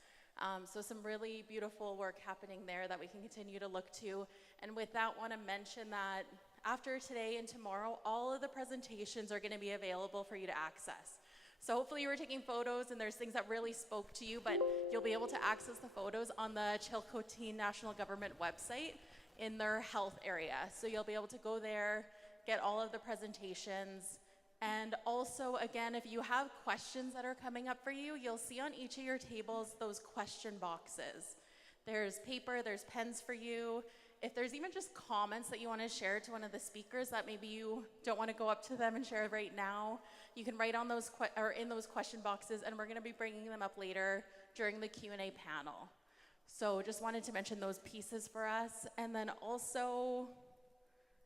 So some really beautiful work happening there that we can continue to look to. And with that, want to mention that after today and tomorrow, all of the presentations are going to be available for you to access. So hopefully you were taking photos and there's things that really spoke to you, but you'll be able to access the photos on the ilhqot'in National Government website in their health area. So you'll be able to go there, get all of the presentations. And also, again, if you have questions that are coming up for you, you'll see on each of your tables those question boxes. There's paper, there's pens for you. If there's even just comments that you want to share to one of the speakers that maybe you don't want to go up to them and share right now, you can write on those in those question boxes, and we're going to be bringing them up later during the Q&A panel. So just wanted to mention those pieces for us. And then also,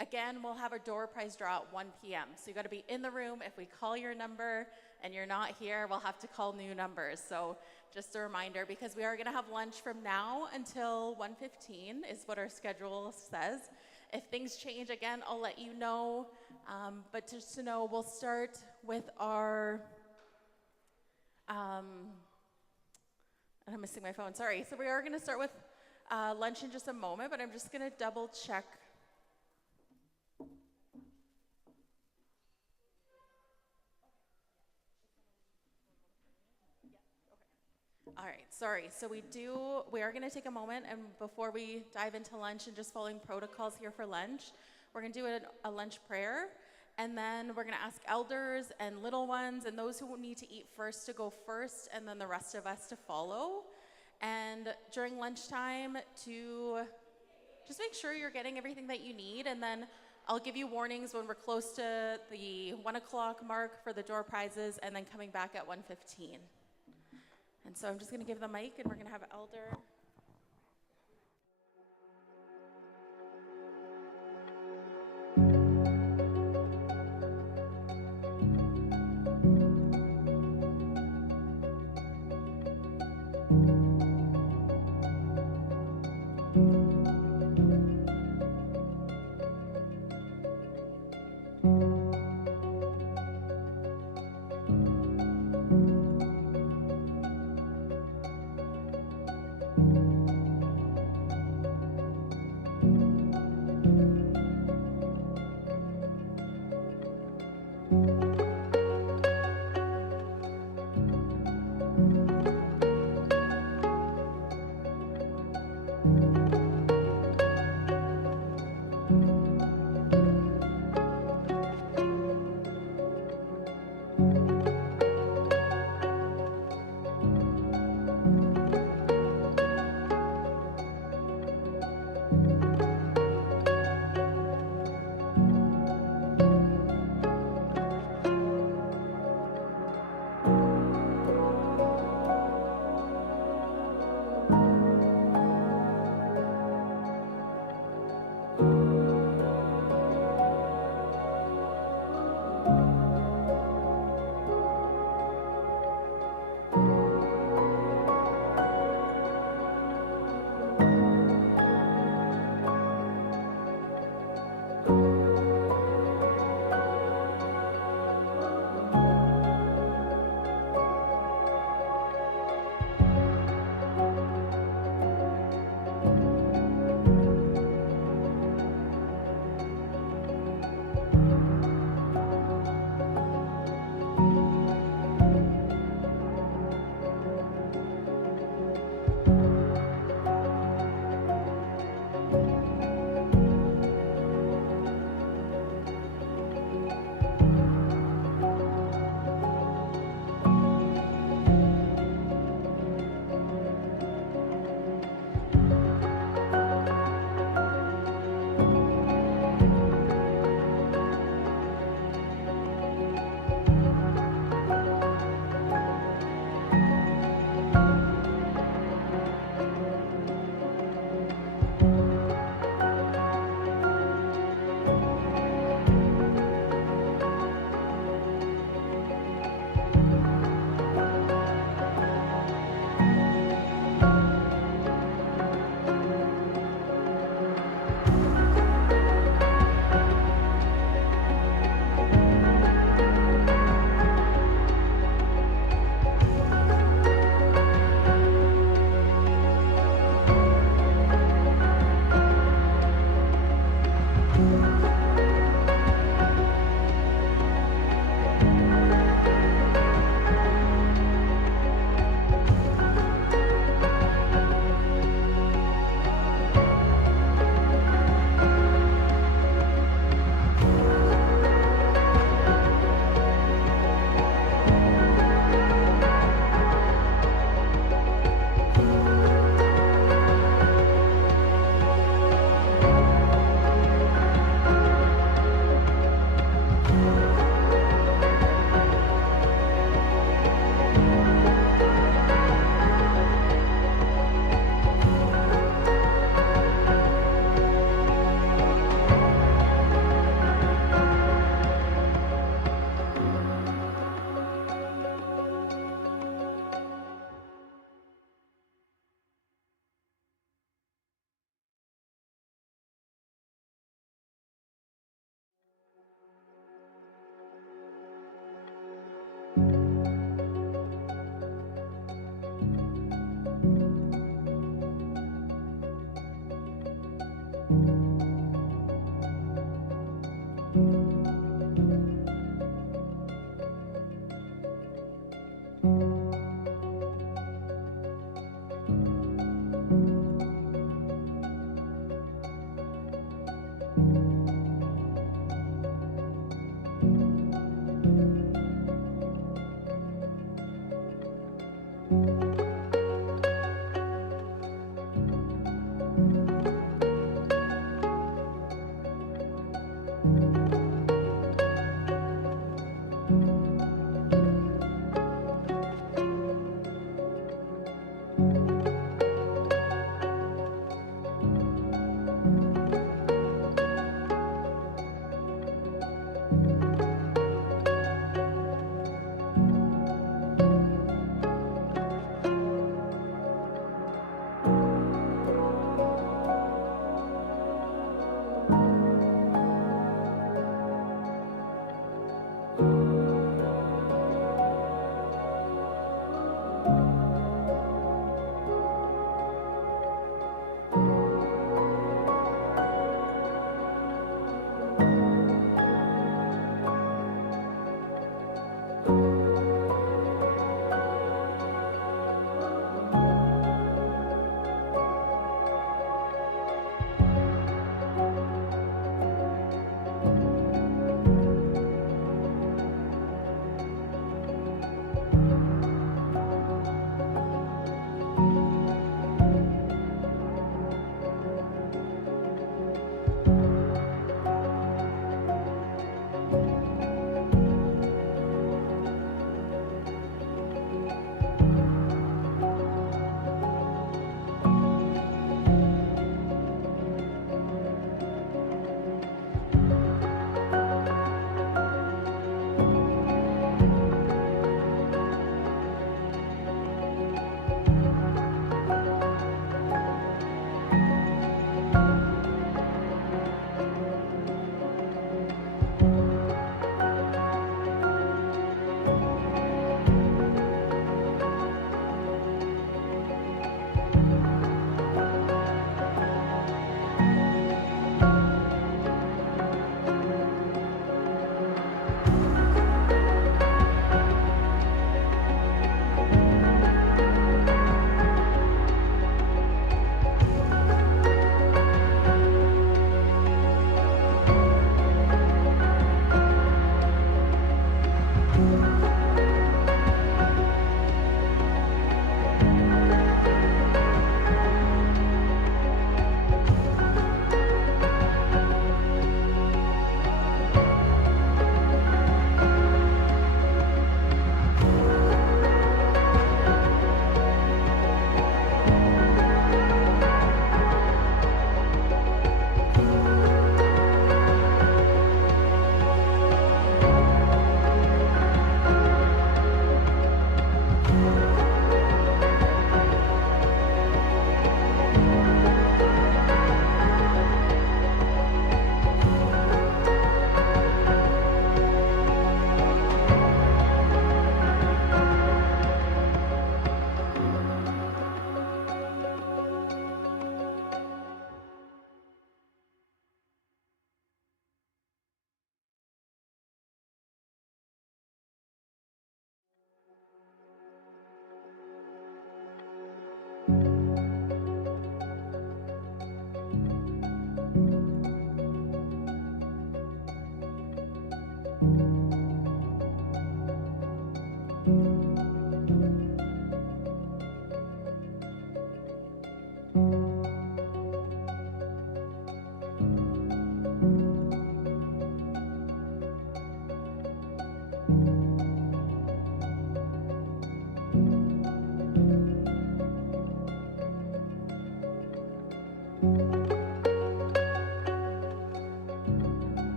again, we'll have a door prize draw at 1 p.m. So you got to be in the room. If we call your number and you're not here, we'll have to call new numbers. So just a reminder, because we are going to have lunch from now until 1:15 is what our schedule says. If things change, again, I'll let you know. But just to know, we'll start with our, and I'm missing my phone, sorry. So we are going to start with lunch in just a moment, but I'm just going to double check. All right, sorry. So we are going to take a moment, and before we dive into lunch and just following protocols here for lunch, we're going to do a lunch prayer, and then we're going to ask elders and little ones and those who need to eat first to go first, and then the rest of us to follow. And during lunchtime, to just make sure you're getting everything that you need, and then I'll give you warnings when we're close to the 1 o'clock mark for the door prizes, and then coming back at 1:15. And so I'm just going to give the mic, and we're going to have Elder.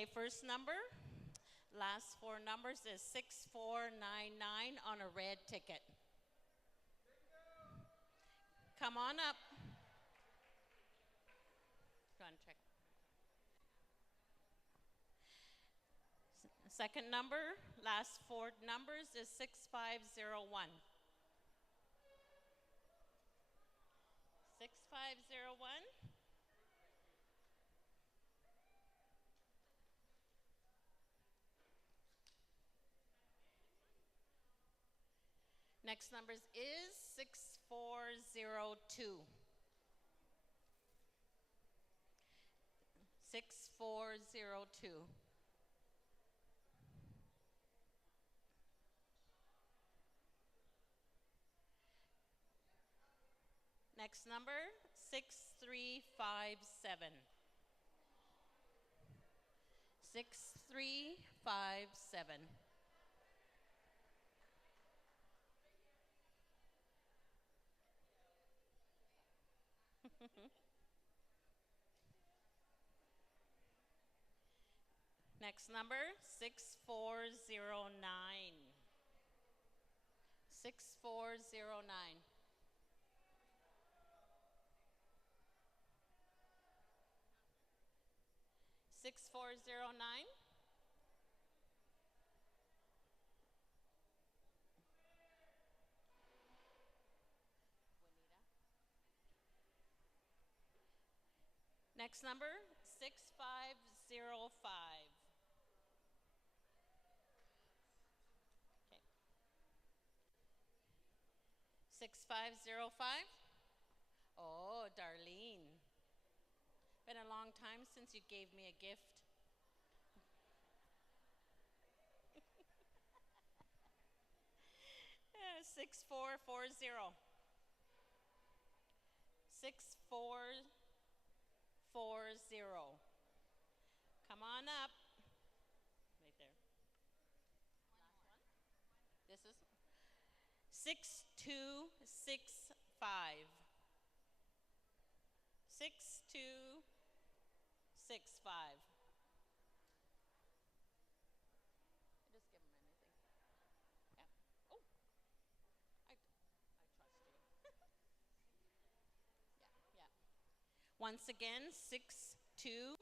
Okay, first number. Last four numbers is 6499 on a red ticket. Come on up. Go on, check. Second number, last four numbers is 6501. 6501. Next numbers is 6402. 6402. Next number, 6357. 6357. Next number, 6409. 6409. Six four zero nine. Next number, 6505. Okay. 6505. Oh, Darlene. Been a long time since you gave me a gift. Yeah, 6440. 6440. Come on up. Right there. Last one. This is 6265. 6265. Just give them anything. Yeah. Oh, I trust you. Yeah, yeah. Once again, 6265.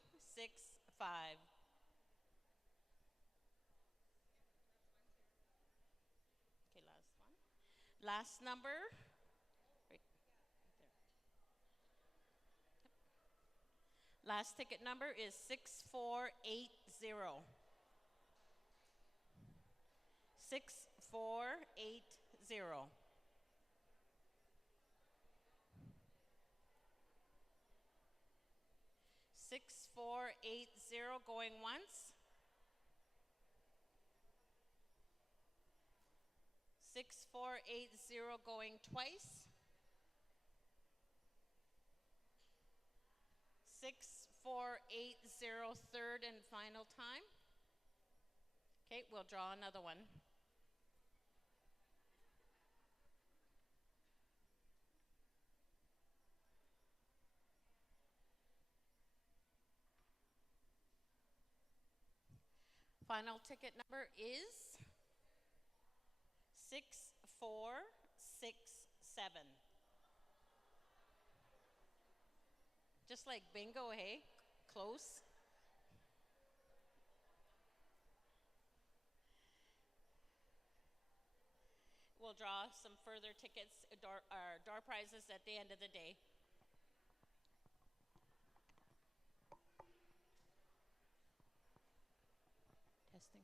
Okay, last one. Last number. Right there. Yep. Last ticket number is 6480. 6480. 6480 going once. 6480 going twice. 6480 third and final time. Okay, we'll draw another one. Final ticket number is 6467. Just like bingo, hey? Close. We'll draw some further tickets, door prizes at the end of the day. Testing.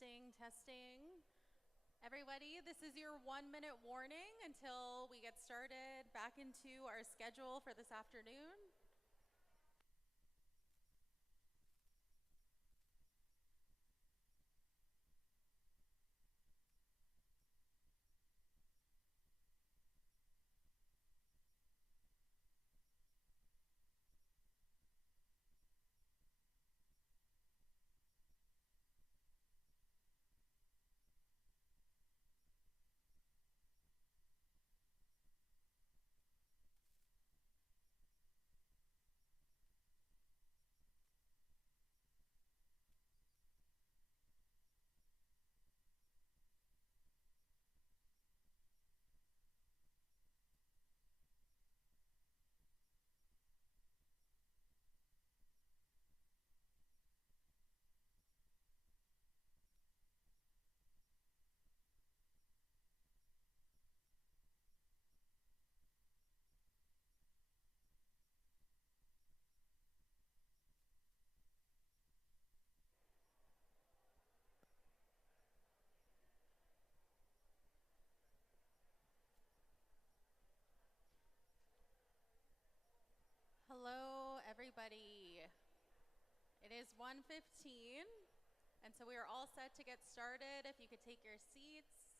Testing, testing. Everybody, this is your 1-minute warning until we get started back into our schedule for this afternoon. Hello, everybody. It is 1:15, and so we are all set to get started. If you could take your seats.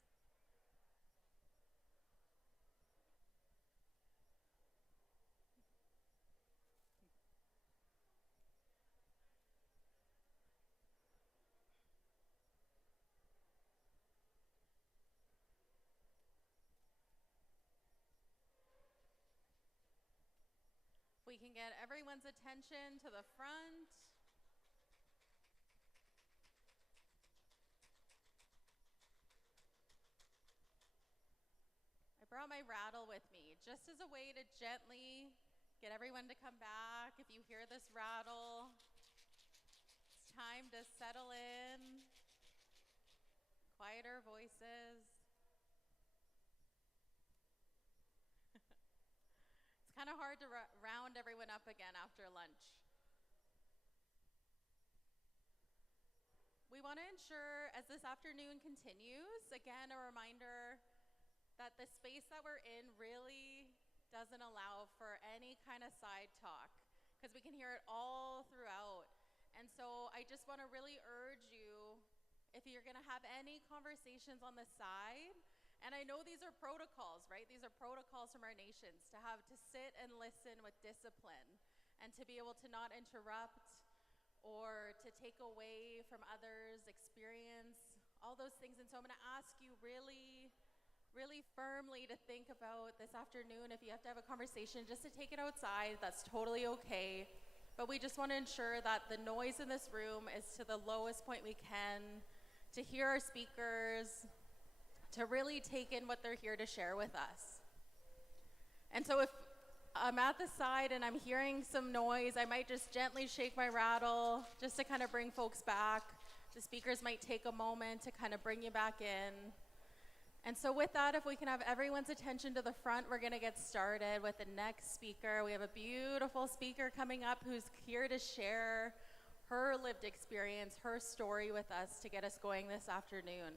We can get everyone's attention to the front. I brought my rattle with me just as a way to gently get everyone to come back. If you hear this rattle, it's time to settle in. Quieter voices. It's kind of hard to round everyone up again after lunch. We want to ensure, as this afternoon continues, again, a reminder that the space that we're in really doesn't allow for any kind of side talk, because we can hear it all throughout. And so I just want to really urge you, if you're going to have any conversations on the side, and I know these are protocols, right? These are protocols from our nations, to sit and listen with discipline and to be able to not interrupt or to take away from others' experience, all those things. And so I'm going to ask you really, really firmly to think about this afternoon. If you have to have a conversation, just to take it outside, that's totally okay. But we just want to ensure that the noise in this room is to the lowest point we can, to hear our speakers, to really take in what they're here to share with us. And so if I'm at the side and I'm hearing some noise, I might just gently shake my rattle just to kind of bring folks back. The speakers might take a moment to kind of bring you back in. And so with that, if we can have everyone's attention to the front, we're going to get started with the next speaker. We have a beautiful speaker coming up who's here to share her lived experience, her story with us to get us going this afternoon.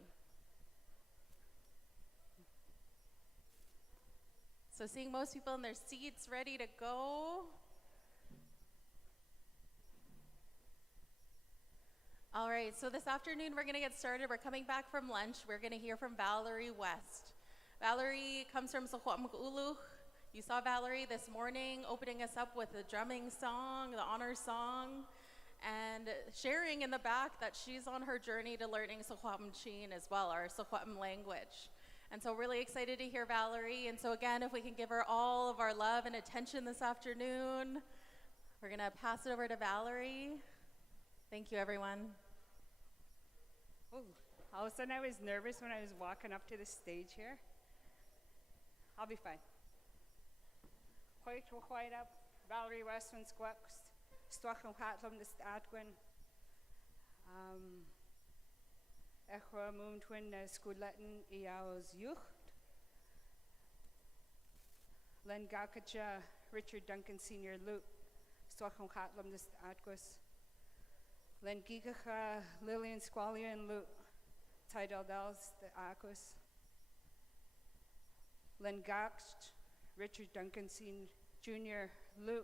So seeing most people in their seats ready to go. All right, so this afternoon we're going to get started. We're coming back from lunch. We're going to hear from Valerie West. Valerie comes from Ilhqot'in. You saw Valerie this morning opening us up with the drumming song, the honor song, and sharing in the back that she's on her journey to learning ilhqot'in as well, our ilhqot'in language. And so really excited to hear Valerie. And so again, if we can give her all of our love and attention this afternoon, we're going to pass it over to Valerie. Thank you, everyone. Oh, all of a sudden I was nervous when I was walking up to the stage here. I'll be fine. Quite up, Valerie West from Squawks, ilhqot'in the Statwin. Echwa Moomtwin Skudletin Iaw's Yucht. Len Gakacha Richard Duncan Senior Luke, ilhqot'in the Statwis. Len Gigacha Lillian Squalian Luke, Tidaldels de Aquas, Lengacht, Richard Duncan Jr., Lu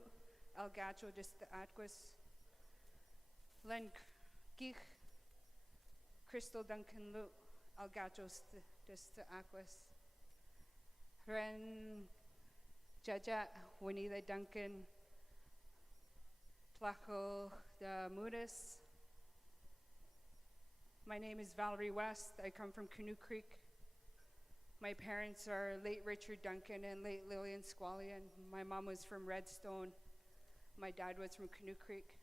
El Gacho de Aquas, Len Gich, Crystal Duncan Lu El Gacho de Aquas, Ren Jaja Juanita Duncan Tlajo de Mudas. My name is Valerie West. I come from Canoe Creek. My parents are late Richard Duncan and late Lillian Squallion. My mom was from Redstone. My dad was from Canoe Creek.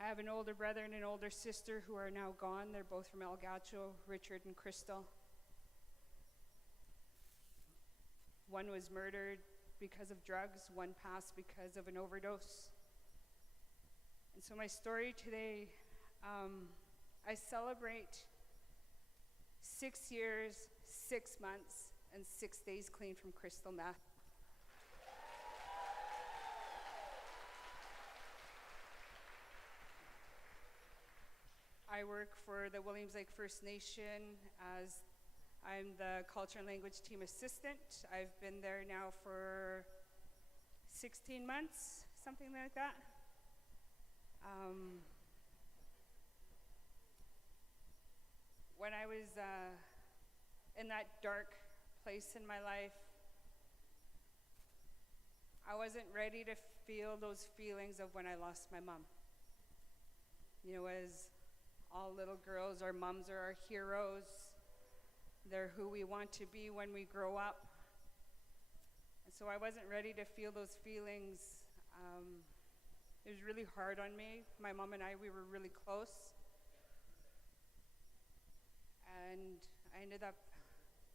I have an older brother and an older sister who are now gone. They're both from El Gacho, Richard and Crystal. One was murdered because of drugs, one passed because of an overdose. And so my story today, I celebrate 6 years, 6 months, and 6 days clean from crystal meth. I work for the Williams Lake First Nation as I'm the Culture and Language Team Assistant. I've been there now for 16 months, something like that. When I was in that dark place in my life, I wasn't ready to feel those feelings of when I lost my mom. You know, as all little girls, our moms are our heroes. They're who we want to be when we grow up. And so I wasn't ready to feel those feelings. It was really hard on me. My mom and I, we were really close. And I ended up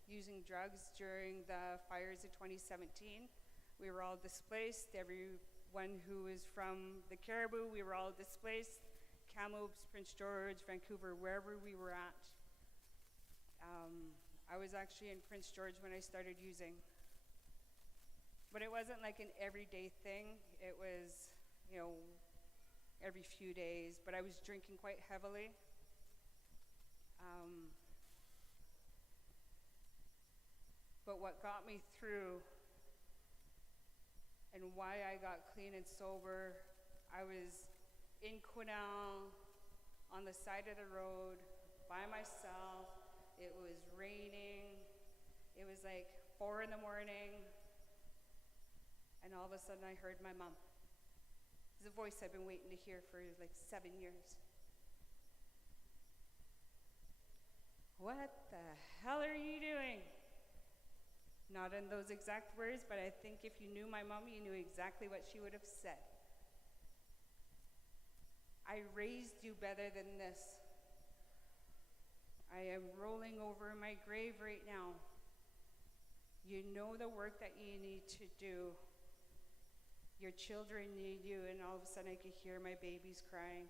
using drugs during the fires of 2017. We were all displaced. Everyone who was from the Caribou, we were all displaced. Kamloops, Prince George, Vancouver, wherever we were at. I was actually in Prince George when I started using. But it wasn't like an everyday thing. It was, you know, every few days. But I was drinking quite heavily. But what got me through and why I got clean and sober, I was in Quesnel on the side of the road by myself. It was raining. It was like 4 in the morning. And all of a sudden I heard my mom. It's a voice I've been waiting to hear for like 7 years. What the hell are you doing? Not in those exact words, but I think if you knew my mom, you knew exactly what she would have said. I raised you better than this. I am rolling over in my grave right now. You know the work that you need to do. Your children need you, and all of a sudden I could hear my babies crying.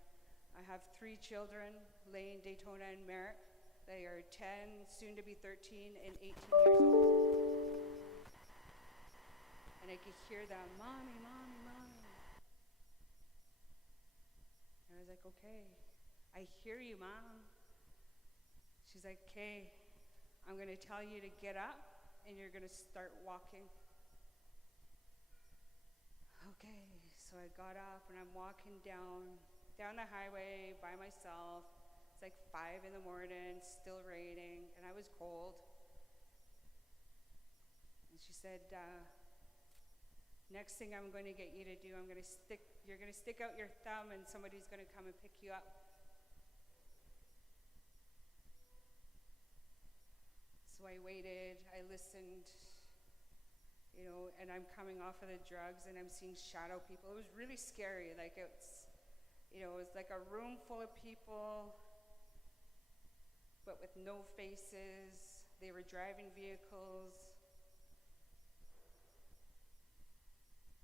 I have 3 children, Lane, Daytona, and Merrick. They are 10, soon to be 13, and 18 years old. And I could hear them, Mommy, Mommy, Mommy. And I was like, okay, I hear you, Mom. She's like, okay, I'm gonna tell you to get up and you're gonna start walking. Okay, so I got up and I'm walking down the highway by myself. It's like 5 in the morning, still raining, and I was cold. And she said, next thing I'm going to get you to do, you're going to stick out your thumb and somebody's going to come and pick you up. So I waited, I listened, you know, and I'm coming off of the drugs and I'm seeing shadow people. It was really scary, like it's, you know, it was like a room full of people, but with no faces. They were driving vehicles.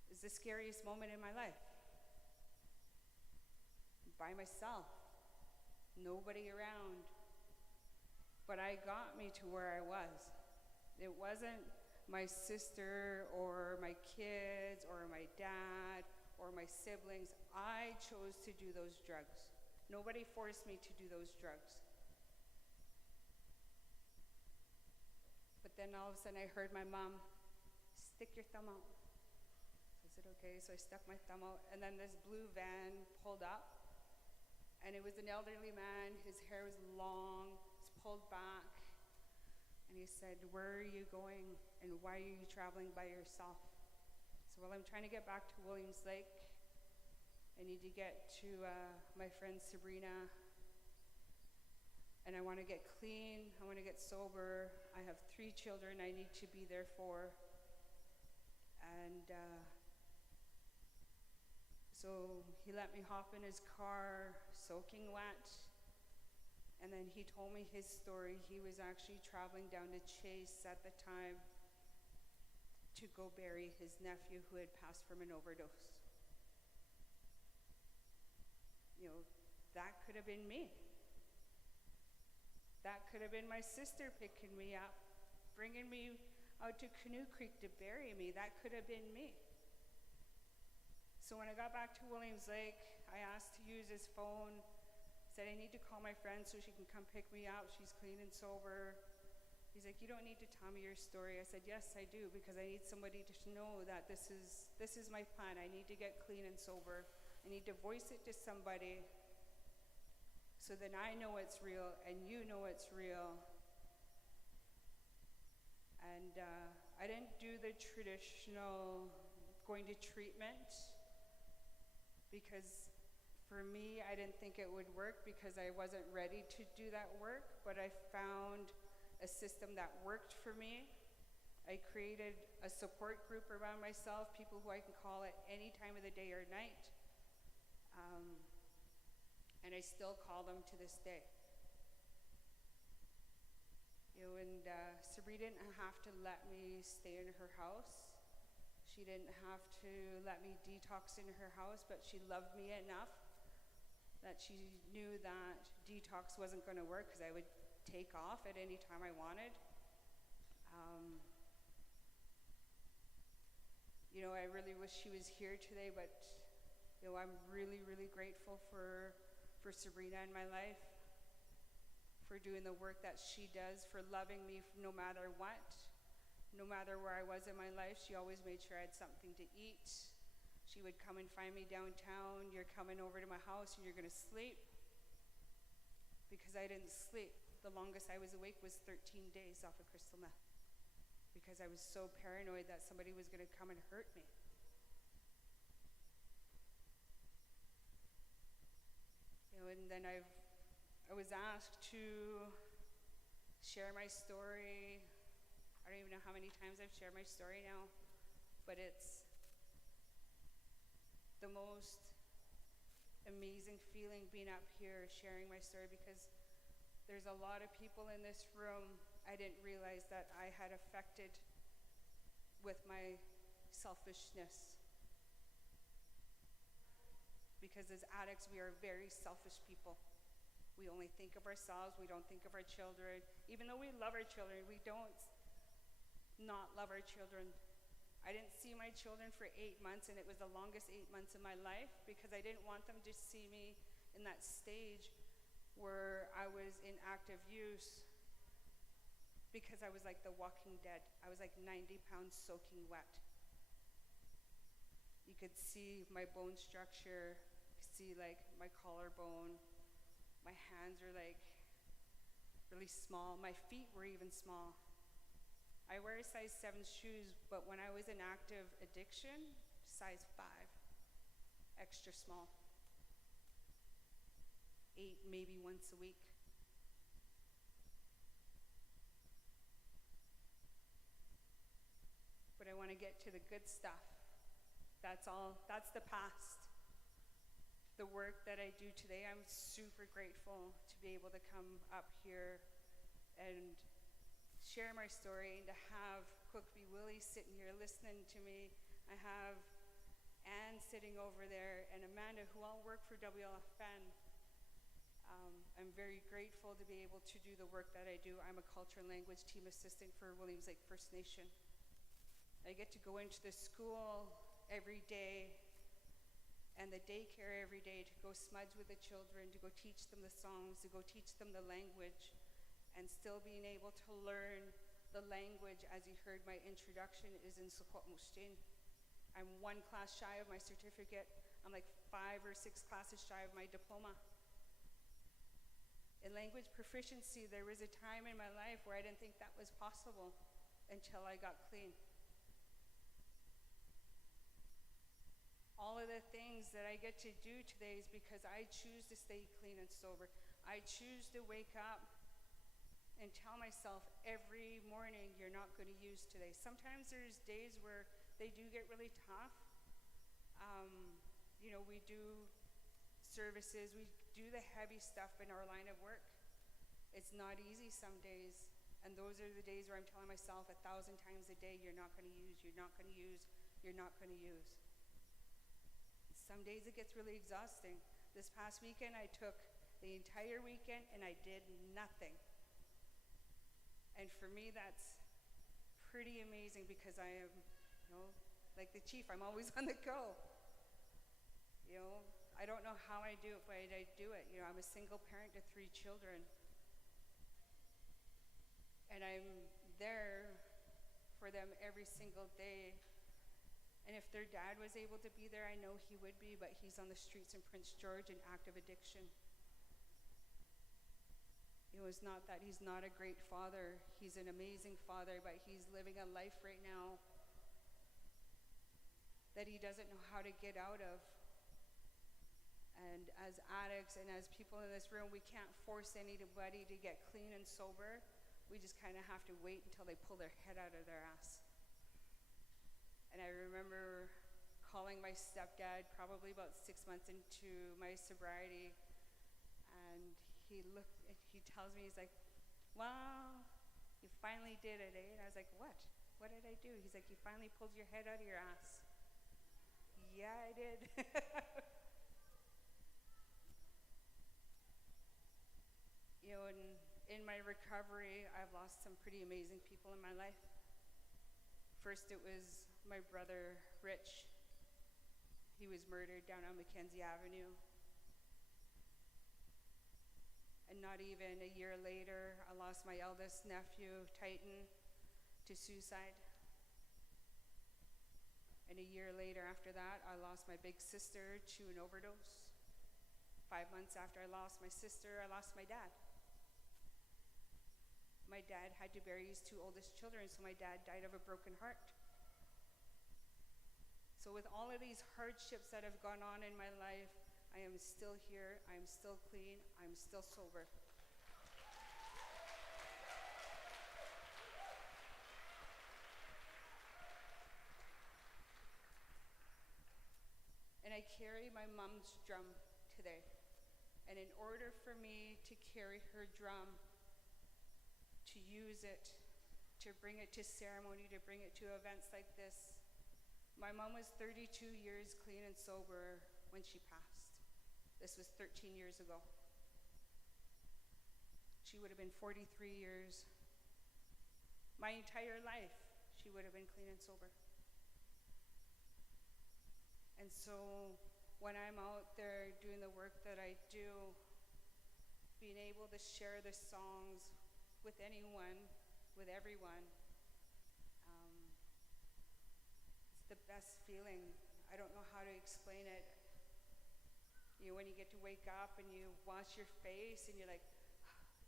It was the scariest moment in my life. By myself, nobody around. But I got me to where I was. It wasn't my sister or my kids or my dad or my siblings. I chose to do those drugs. Nobody forced me to do those drugs. then all of a sudden I heard my mom, stick your thumb out. So I said, okay, so I stuck my thumb out, and then this blue van pulled up, and it was an elderly man. His hair was long, it's pulled back, and he said, where are you going, and why are you traveling by yourself? So, well, I'm trying to get back to Williams Lake. I need to get to my friend Sabrina, and I want to get clean, I want to get sober. I have 3 children I need to be there for. And so he let me hop in his car, soaking wet, and then he told me his story. He was actually traveling down to Chase at the time to go bury his nephew who had passed from an overdose. You know, that could have been me. That could have been my sister picking me up, bringing me out to Canoe Creek to bury me. That could have been me. So when I got back to Williams Lake, I asked to use his phone, said I need to call my friend so she can come pick me up. She's clean and sober. He's like, you don't need to tell me your story. I said, yes, I do, because I need somebody to know that this is my plan. I need to get clean and sober. I need to voice it to somebody so then I know it's real and you know it's real. And I didn't do the traditional going to treatment because for me, I didn't think it would work because I wasn't ready to do that work, but I found a system that worked for me. I created a support group around myself, people who I can call at any time of the day or night. And I still call them to this day. You know, and Sabrina didn't have to let me stay in her house. She didn't have to let me detox in her house, but she loved me enough that she knew that detox wasn't going to work because I would take off at any time I wanted. You know, I really wish she was here today, but you know, I'm really, really grateful for Sabrina in my life, for doing the work that she does, for loving me no matter what, no matter where I was in my life. She always made sure I had something to eat. She would come and find me downtown. You're coming over to my house and you're going to sleep. Because I didn't sleep. The longest I was awake was 13 days off of crystal meth. Because I was so paranoid that somebody was going to come and hurt me. You know, and then I was asked to share my story. I don't even know how many times I've shared my story now, but it's the most amazing feeling being up here sharing my story, because there's a lot of people in this room I didn't realize that I had affected with my selfishness. Because as addicts, we are very selfish people. We only think of ourselves, we don't think of our children. Even though we love our children, we don't not love our children. I didn't see my children for 8 months, and it was the longest 8 months of my life because I didn't want them to see me in that stage where I was in active use, because I was like the walking dead. I was like 90 pounds soaking wet. You could see my bone structure, see like my collarbone. My hands are like really small. My feet were even small. I wear a size 7 shoes, but when I was in active addiction, size 5, extra small. 8 maybe once a week. But I want to get to the good stuff. That's all, that's the past. The work that I do today, I'm super grateful to be able to come up here and share my story, and to have Cookby Willie sitting here listening to me. I have Anne sitting over there, and Amanda, who all work for WLFN. I'm very grateful to be able to do the work that I do. I'm a culture and language team assistant for Williams Lake First Nation. I get to go into the school every day and the daycare every day to go smudge with the children, to go teach them the songs, to go teach them the language, and still being able to learn the language, as you heard my introduction, is in ilhqot'in. I'm one class shy of my certificate. I'm like 5 or 6 classes shy of my diploma. In language proficiency, there was a time in my life where I didn't think that was possible until I got clean. All of the things that I get to do today is because I choose to stay clean and sober. I choose to wake up and tell myself every morning, you're not going to use today. Sometimes there's days where they do get really tough. You know, we do services, we do the heavy stuff in our line of work. It's not easy some days, and those are the days where I'm telling myself 1,000 times a day, you're not going to use, you're not going to use, you're not going to use. Some days it gets really exhausting. This past weekend, I took the entire weekend and I did nothing. And for me, that's pretty amazing because I am, you know, like the chief, I'm always on the go. You know, I don't know how I do it, but I do it. You know, I'm a single parent to 3 children. And I'm there for them every single day. And if their dad was able to be there, I know he would be, but he's on the streets in Prince George in active addiction. You know, it's not that he's not a great father. He's an amazing father, but he's living a life right now that he doesn't know how to get out of. And as addicts and as people in this room, we can't force anybody to get clean and sober. We just kind of have to wait until they pull their head out of their ass. And I remember calling my stepdad probably about 6 months into my sobriety, and he tells me, he's like, "Wow, you finally did it, eh?" And I was like, "What? What did I do?" He's like, "You finally pulled your head out of your ass." Yeah, I did. You know, and in my recovery, I've lost some pretty amazing people in my life. First, it was my brother, Rich. He was murdered down on Mackenzie Avenue. And not even a year later, I lost my eldest nephew, Titan, to suicide. And a year later after that, I lost my big sister to an overdose. 5 months after I lost my sister, I lost my dad. My dad had to bury his 2 oldest children, so my dad died of a broken heart. So with all of these hardships that have gone on in my life, I am still here, I'm still clean, I'm still sober. And I carry my mom's drum today. And in order for me to carry her drum, to use it, to bring it to ceremony, to bring it to events like this, my mom was 32 years clean and sober when she passed. This was 13 years ago. She would have been 43 years. My entire life, she would have been clean and sober. And so when I'm out there doing the work that I do, being able to share the songs with anyone, with everyone, it's the best feeling. I don't know how to explain it. You know, when you get to wake up and you wash your face and you're like,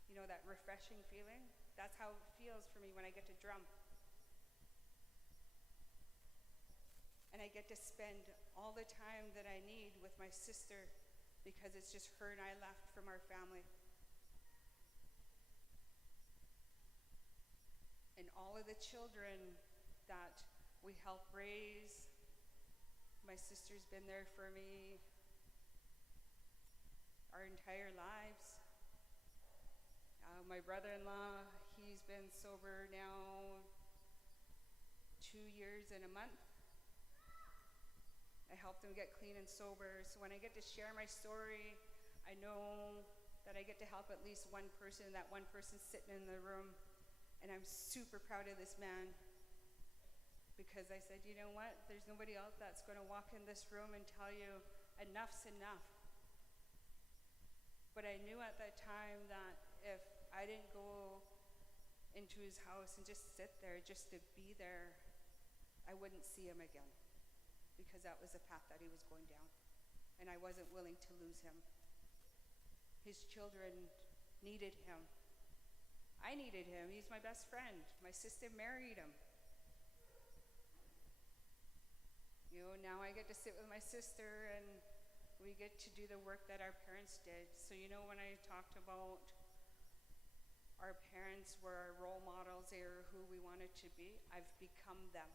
you know, that refreshing feeling, that's how it feels for me when I get to drum. And I get to spend all the time that I need with my sister because it's just her and I left from our family. And all of the children that we help raise, my sister's been there for me our entire lives. My brother-in-law, he's been sober now 2 years and a month. I helped him get clean and sober. So when I get to share my story, I know that I get to help at least one person, that one person sitting in the room. And I'm super proud of this man because I said, you know what? There's nobody else that's going to walk in this room and tell you enough's enough. But I knew at that time that if I didn't go into to his house and just sit there, just to be there, I wouldn't see him again, because that was the path that he was going down. And I wasn't willing to lose him. His children needed him. I needed him. He's my best friend. My sister married him. You know, now I get to sit with my sister and we get to do the work that our parents did. So, you know, when I talked about our parents were our role models, they were who we wanted to be, I've become them.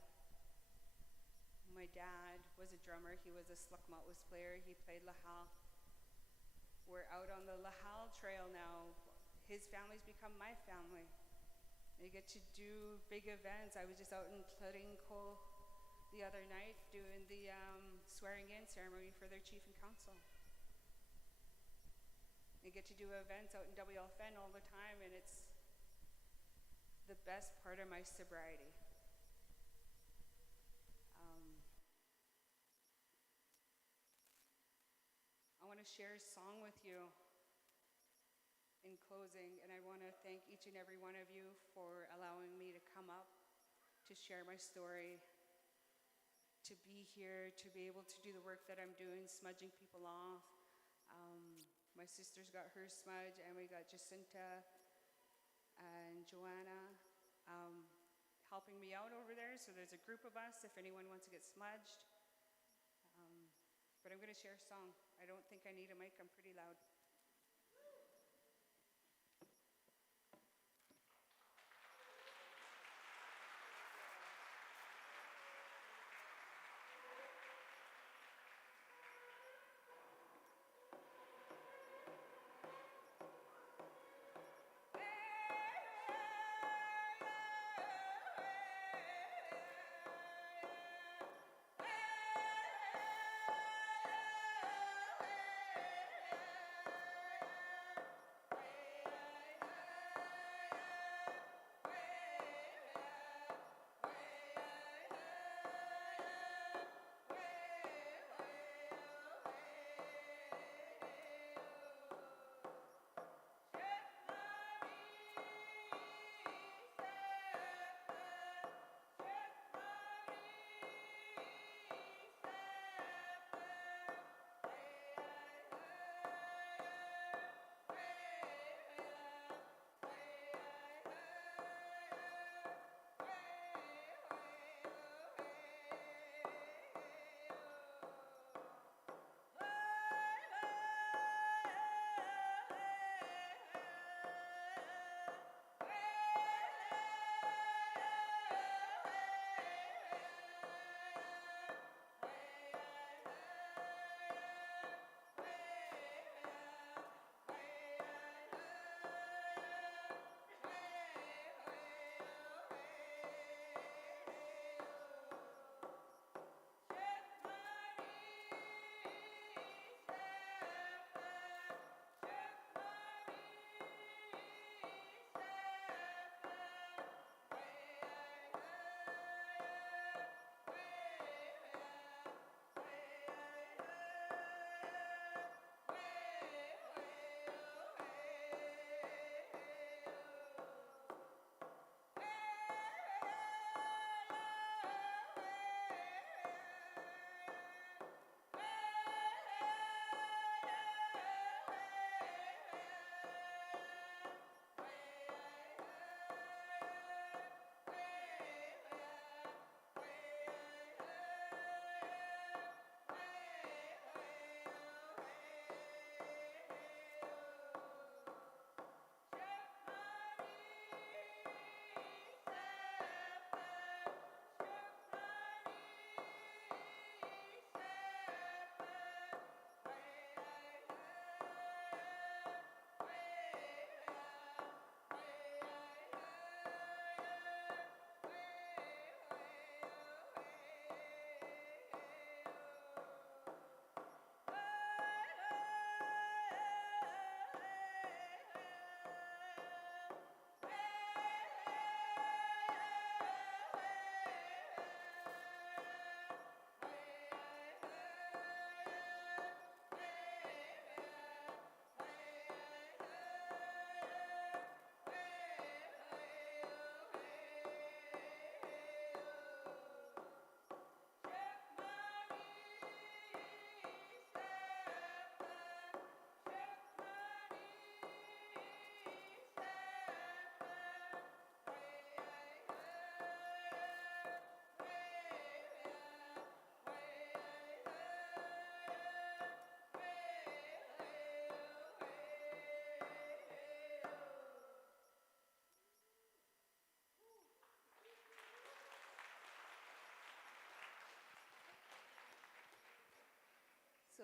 My dad was a drummer. He was a slukmotwas player. He played Lahal. We're out on the Lahal Trail now. His family's become my family. They get to do big events. I was just out in Clarinco the other night doing the swearing-in ceremony for their chief and council. They get to do events out in WLFN all the time, and it's the best part of my sobriety. I want to share a song with you in closing, and I want to thank each and every one of you for allowing me to come up, to share my story, to be here, to be able to do the work that I'm doing, smudging people off. My sister's got her smudge, and we got Jacinta and Joanna helping me out over there. So there's a group of us if anyone wants to get smudged. But I'm going to share a song. I don't think I need a mic. I'm pretty loud.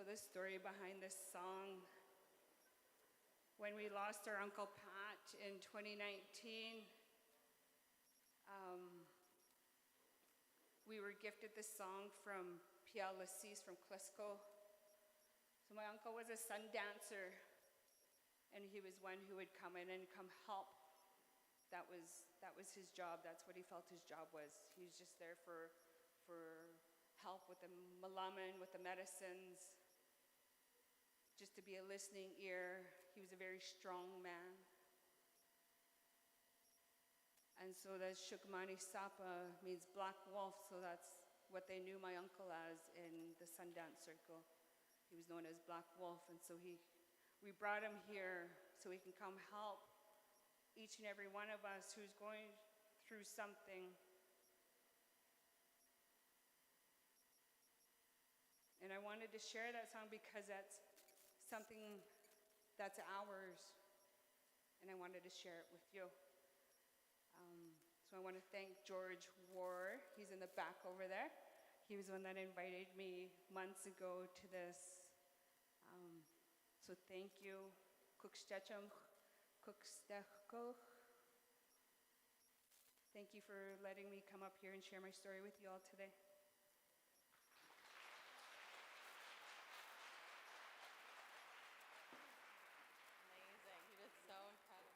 the story behind this song. When we lost our Uncle Pat in 2019, we were gifted this song from Pia Lacis from Clisco. So my uncle was a sun dancer, and he was one who would come in and come help. That was his job. That's what he felt his job was. He was just there for help with the malaman, with the medicines, just to be a listening ear. He was a very strong man. And so the Shukmani Sapa means black wolf, so that's what they knew my uncle as in the Sundance Circle. He was known as Black Wolf, and so we brought him here so he can come help each and every one of us who's going through something. And I wanted to share that song because that's something that's ours, and I wanted to share it with you. So I want to thank George War. He's in the back over there. He was the one that invited me months ago to this. So thank you. Thank you for letting me come up here and share my story with you all today. Amazing. You did so incredible.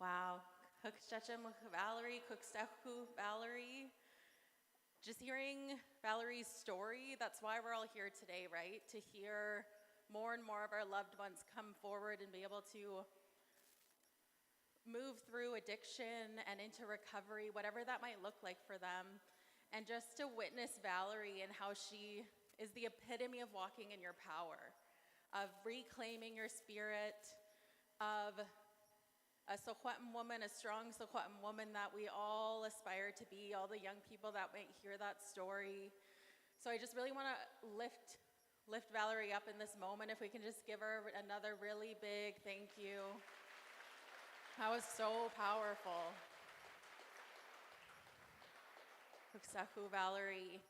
Wow. Valerie. Just hearing Valerie's story, that's why we're all here today, right? To hear more and more of our loved ones come forward and be able to move through addiction and into recovery, whatever that might look like for them. And just to witness Valerie and how she is the epitome of walking in your power, of reclaiming your spirit, of a Sohwa'im woman, a strong Sohwa'im woman that we all aspire to be, all the young people that might hear that story. So I just really want to lift Valerie up in this moment. If we can just give her another really big thank you. That was so powerful. Uksahu, Valerie.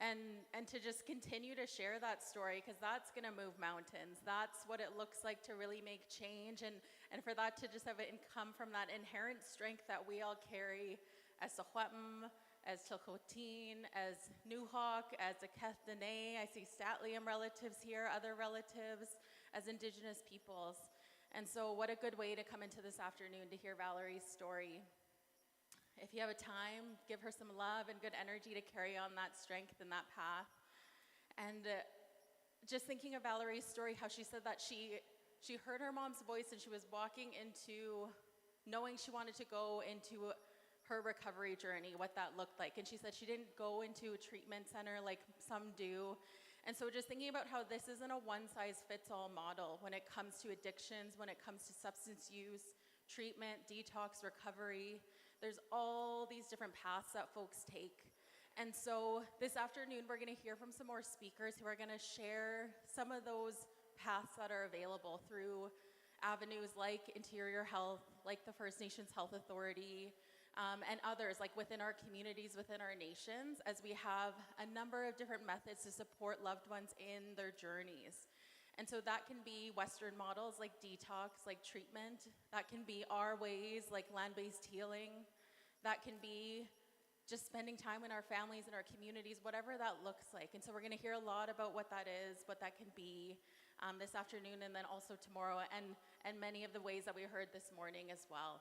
And to just continue to share that story, because that's going to move mountains. That's what it looks like to really make change, and for that to just have it come from that inherent strength that we all carry as Sohwa'im, as ilhqot'in, as Nuhawk, as Aketh Dene. I see Statlium relatives here, other relatives, as Indigenous peoples. And so what a good way to come into this afternoon to hear Valerie's story. If you have a time, give her some love and good energy to carry on that strength and that path. And just thinking of Valerie's story, how she said that she heard her mom's voice and she was walking into knowing she wanted to go into her recovery journey, what that looked like. And she said she didn't go into a treatment center like some do. And so just thinking about how this isn't a one-size-fits-all model when it comes to addictions, when it comes to substance use, treatment, detox, recovery. There's all these different paths that folks take. And so this afternoon, we're going to hear from some more speakers who are going to share some of those paths that are available through avenues like Interior Health, like the First Nations Health Authority, and others, like within our communities, within our nations, as we have a number of different methods to support loved ones in their journeys. And so that can be Western models like detox, like treatment. That can be our ways like land-based healing. That can be just spending time in our families and our communities, whatever that looks like. And so we're going to hear a lot about what that is, what that can be this afternoon and then also tomorrow, and many of the ways that we heard this morning as well.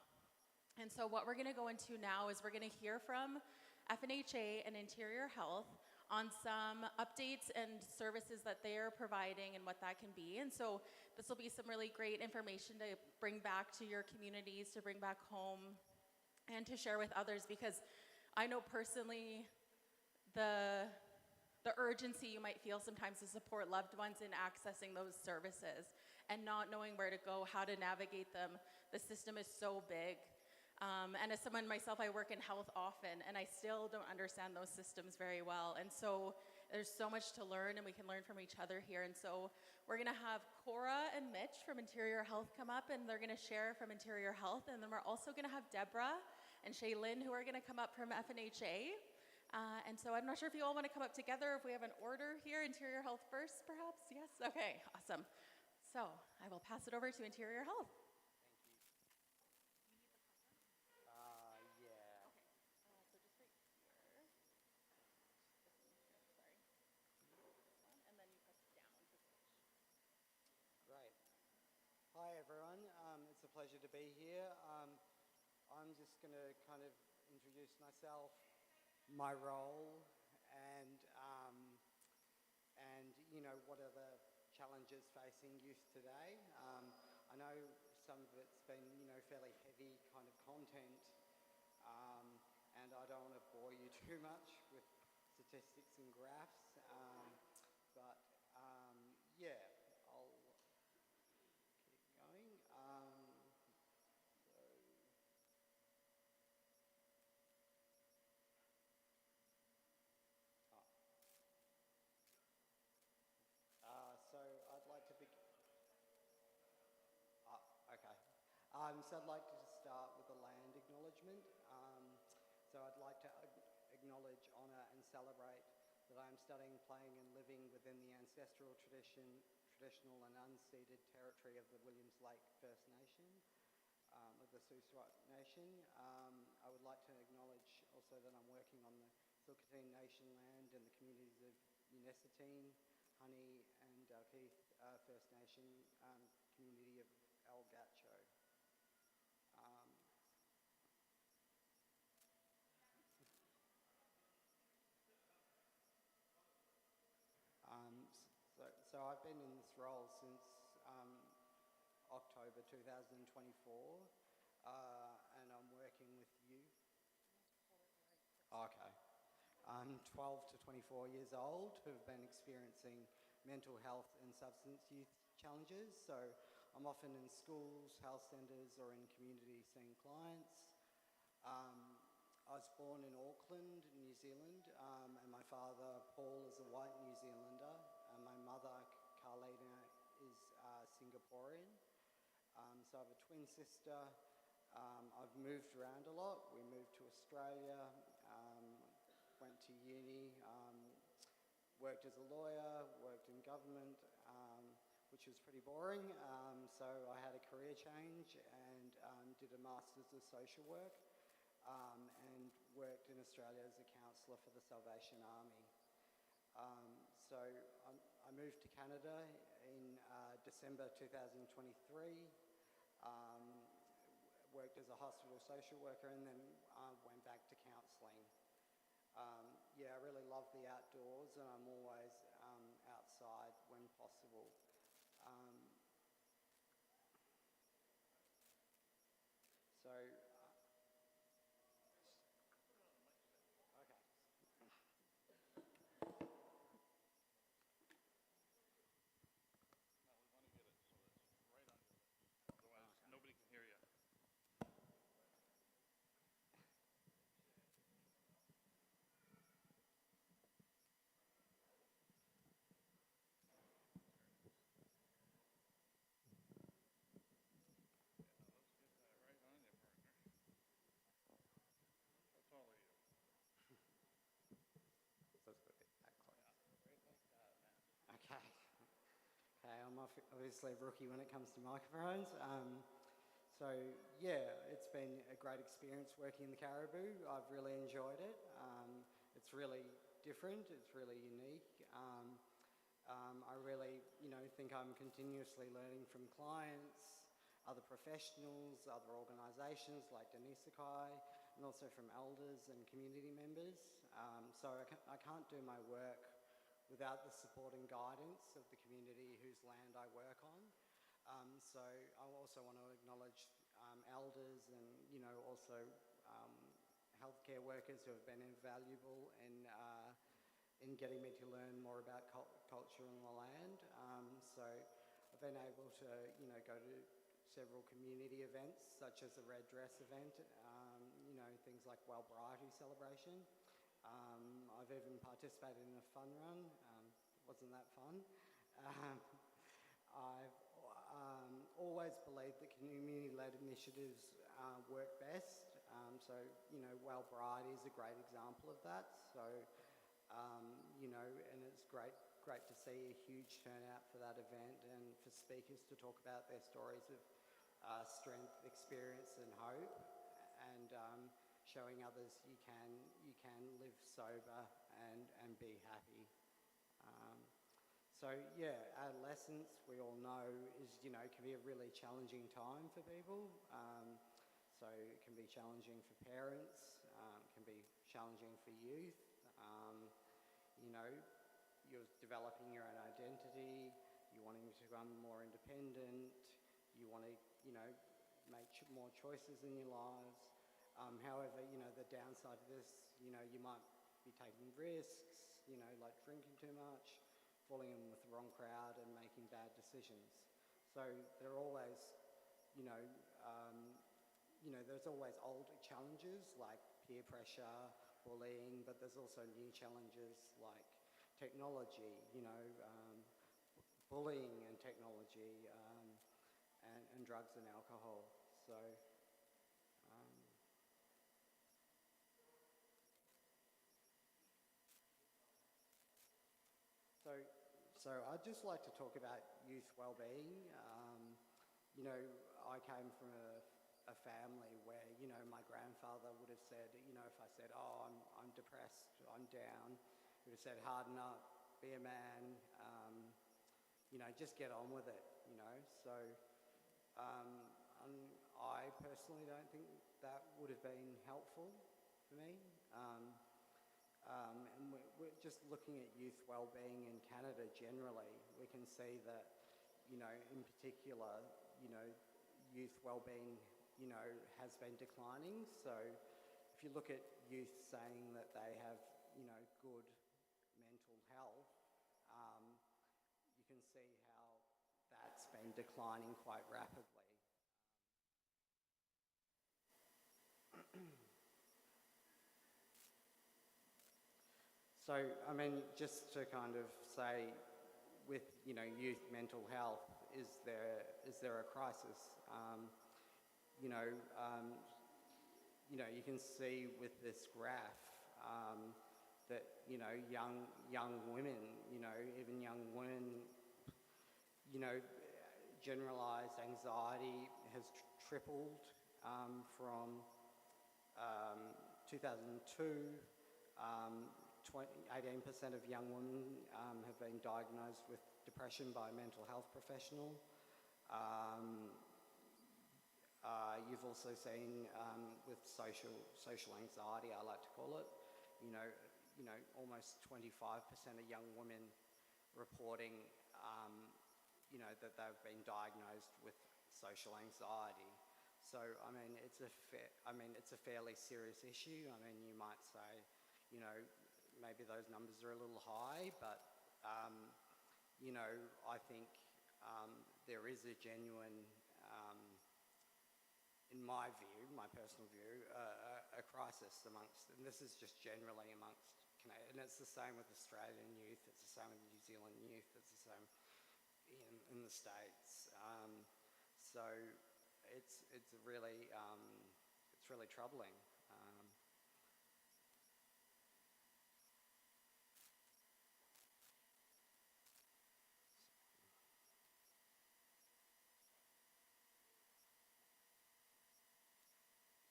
And so what we're going to go into now is we're going to hear from FNHA and Interior Health on some updates and services that they are providing and what that can be. And so this will be some really great information to bring back to your communities, to bring back home, and to share with others, because I know personally the urgency you might feel sometimes to support loved ones in accessing those services and not knowing where to go, how to navigate them. The system is so big. And as someone myself, I work in health often, and I still don't understand those systems very well. And so There's so much to learn, and we can learn from each other here. And so we're going to have Cora and Mitch from Interior Health come up, and they're going to share from Interior Health. And then we're also going to have Deborah and Shaylin, who are going to come up from FNHA. And so I'm not sure if you all want to come up together, if we have an order here. Interior Health first, perhaps? Yes? Okay, awesome. So I will pass it over to Interior Health. Great. Hi, everyone. It's a pleasure to be here. I'm just going to kind of introduce myself, my role, and you know, what are the challenges facing youth today. I know some of it's been, you know, fairly heavy kind of content, and I don't want to bore you too much with statistics and graphs, but yeah, I'll keep going. So I'd like to begin. Okay. So I'd like to start with a land acknowledgement. So I'd like to acknowledge, honour and celebrate that I am studying, playing and living within the ancestral traditional and unceded territory of the Williams Lake First Nation, of the Suswat Nation. I would like to acknowledge also that I'm working on the ilhqot'in Nation land and the communities of Unisatine, Honey and Keith First Nation community of El Gacho. So I've been in this role since October 2024, and I'm working with youth. Okay. 12 to 24 years old who have been experiencing mental health and substance use challenges. So I'm often in schools, health centres or in community seeing clients. I was born in Auckland, New Zealand, and my father, Paul, is a white New Zealander, and my mother, Carlina, is Singaporean. So I have a twin sister. I've moved around a lot. We moved to Australia, went to uni, worked as a lawyer, worked in government, which was pretty boring. So I had a career change and did a Masters of Social Work. And worked in Australia as a counsellor for the Salvation Army. So I moved to Canada in December 2023, worked as a hospital social worker and then went back to counselling. Yeah, I really love the outdoors and I'm always outside when possible. Nobody can hear you. Right on you, partner. How tall are you? Let's put it that close. Yeah, right like that, man. Okay. Okay, I'm obviously a rookie when it comes to microphones. So yeah, it's been a great experience working in the Caribou. I've really enjoyed it. It's really different. It's really unique. I really, think I'm continuously learning from clients, other professionals, other organisations like Denisekai, and also from elders and community members. So I can't do my work without the support and guidance of the community whose land I work on. So I also want to acknowledge elders and, also healthcare workers who have been invaluable in getting me to learn more about culture and the land. So I've been able to, go to several community events, such as the Red Dress event, things like Wild Variety Celebration. I've even participated in a fun run. Wasn't that fun? I've always believed that community-led initiatives work best. So, you know, Well Variety is a great example of that. So, you know, and it's great to see a huge turnout for that event and for speakers to talk about their stories of strength, experience, and hope, and showing others you can live sober and be happy. So yeah, adolescence, we all know, can be a really challenging time for people. So it can be challenging for parents, can be challenging for youth. You know, you're developing your own identity, you're wanting to become more independent, you want to, you know, make more choices in your lives. However, you know, the downside of this, you know, you might be taking risks, you know, like drinking too much, falling in with the wrong crowd and making bad decisions. So there are always, there's always old challenges like peer pressure, bullying, but there's also new challenges like technology, bullying and technology, and drugs and alcohol. So I'd just like to talk about youth wellbeing. You know, I came from a family where, you know, my grandfather would have said, you know, if I said, oh, I'm depressed, I'm down, he would have said, harden up, be a man, you know, just get on with it, you know. So I personally don't think that would have been helpful for me. And we're just looking at youth wellbeing in Canada generally. We can see that, you know, in particular, you know, youth wellbeing, you know, has been declining. So if you look at youth saying that they have, you know, good mental health, you can see how that's been declining quite rapidly. So, I mean, just to kind of say, with, you know, youth mental health, is there a crisis? You know, you can see with this graph that, you know, young women, you know, even young women, you know, generalised anxiety has tripled from 2002. 18% of young women have been diagnosed with depression by a mental health professional. You've also seen with social anxiety, I like to call it, you know, almost 25% of young women reporting, you know, that they've been diagnosed with social anxiety. So, I mean, it's a fairly serious issue. I mean, you might say, you know, maybe those numbers are a little high, but, you know, I think there is a genuine, in my view, my personal view, a crisis amongst, and this is just generally amongst Canadian, and it's the same with Australian youth, it's the same with New Zealand youth, it's the same in the States. So it's really troubling.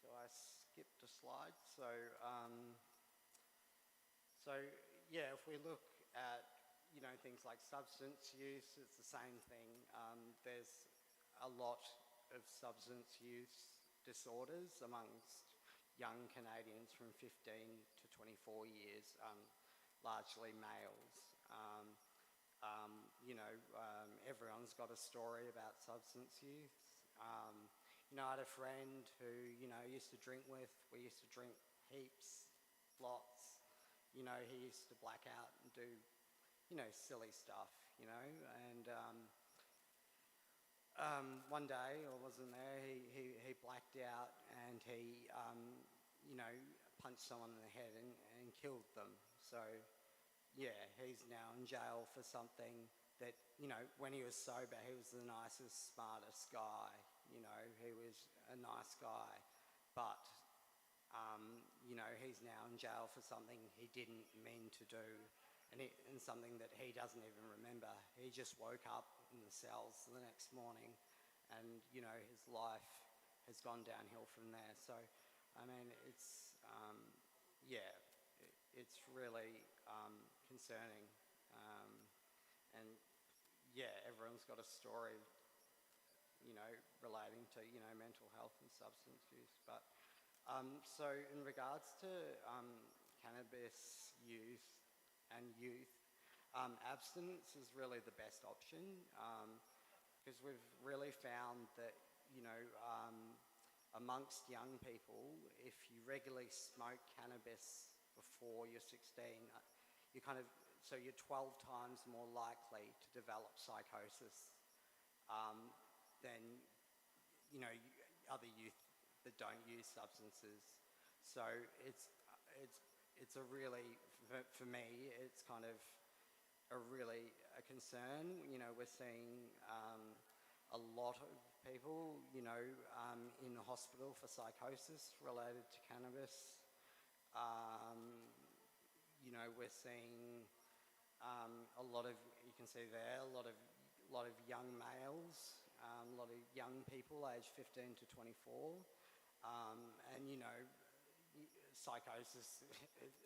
So I skipped a slide. So yeah, if we look at, you know, things like substance use, it's the same thing. There's a lot of substance use disorders amongst young Canadians from 15 to 24 years, largely males. You know, everyone's got a story about substance use. You know, I had a friend who, you know, used to drink with, we used to drink heaps, lots. You know, he used to black out and do, you know, silly stuff, you know, and one day, I wasn't there, he blacked out and he, you know, punched someone in the head and killed them. So, yeah, he's now in jail for something that, you know, when he was sober, he was the nicest, smartest guy. You know, he was a nice guy. But, you know, he's now in jail for something he didn't mean to do and something that he doesn't even remember. He just woke up in the cells the next morning and, you know, his life has gone downhill from there. So, I mean, it's, yeah, it's really concerning. And, yeah, everyone's got a story, you know, relating to, you know, mental health and substance use. But, so in regards to cannabis use and youth, abstinence is really the best option because we've really found that, you know, amongst young people, if you regularly smoke cannabis before you're 16, you kind of, so you're 12 times more likely to develop psychosis than, you know, other youth that don't use substances. So it's a really, for me, it's kind of a concern. You know, we're seeing a lot of people, you know, in the hospital for psychosis related to cannabis. You know, we're seeing a lot of, you can see there, a lot of young males, a lot of young people aged 15 to 24. And, you know, psychosis,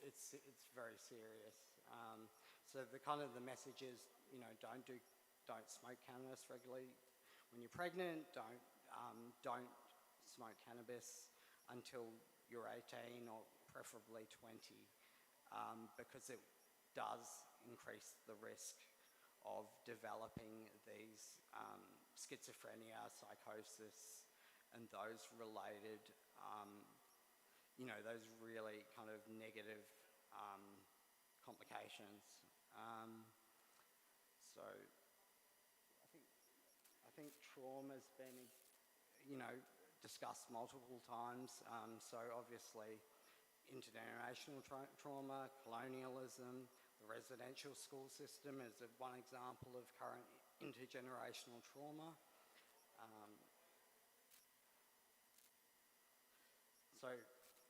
it's very serious. So the kind of the message is, you know, don't smoke cannabis regularly when you're pregnant. Don't smoke cannabis until you're 18 or preferably 20, because it does increase the risk of developing these schizophrenia, psychosis, and those related, you know, those really kind of negative complications. So I think trauma's been, you know, discussed multiple times. So obviously intergenerational trauma, colonialism, the residential school system is one example of current intergenerational trauma. So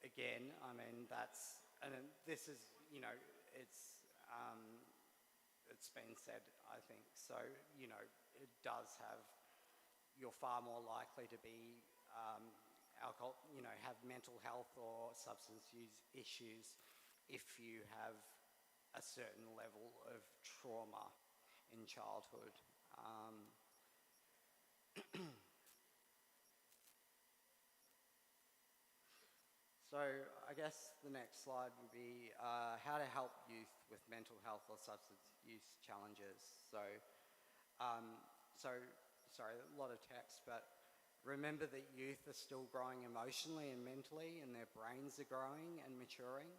again, I mean, that's, and this is, you know, it's been said, I think. So, you know, it does have, you're far more likely to be alcohol, you know, have mental health or substance use issues if you have a certain level of trauma in childhood. So I guess the next slide would be how to help youth with mental health or substance use challenges. So, sorry, a lot of text, but remember that youth are still growing emotionally and mentally, and their brains are growing and maturing.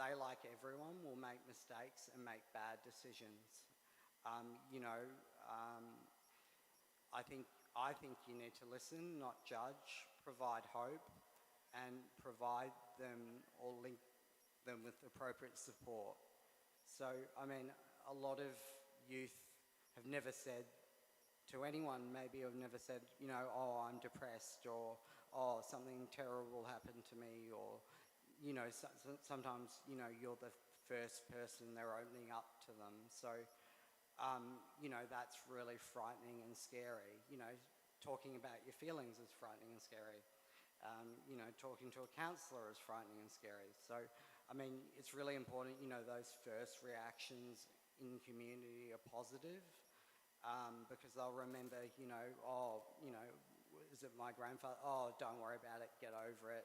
They, like everyone, will make mistakes and make bad decisions. You know, I think you need to listen, not judge, provide hope, and provide them or link them with appropriate support. So, I mean, a lot of youth have never said to anyone, maybe have never said, you know, oh, I'm depressed, or oh, something terrible happened to me, or, you know, sometimes, you know, you're the first person they're opening up to them. So, you know, that's really frightening and scary. You know, talking about your feelings is frightening and scary. You know, talking to a counsellor is frightening and scary. So, I mean, it's really important, you know, those first reactions in community are positive, because they'll remember, you know, oh, you know, is it my grandfather? Oh, don't worry about it, get over it,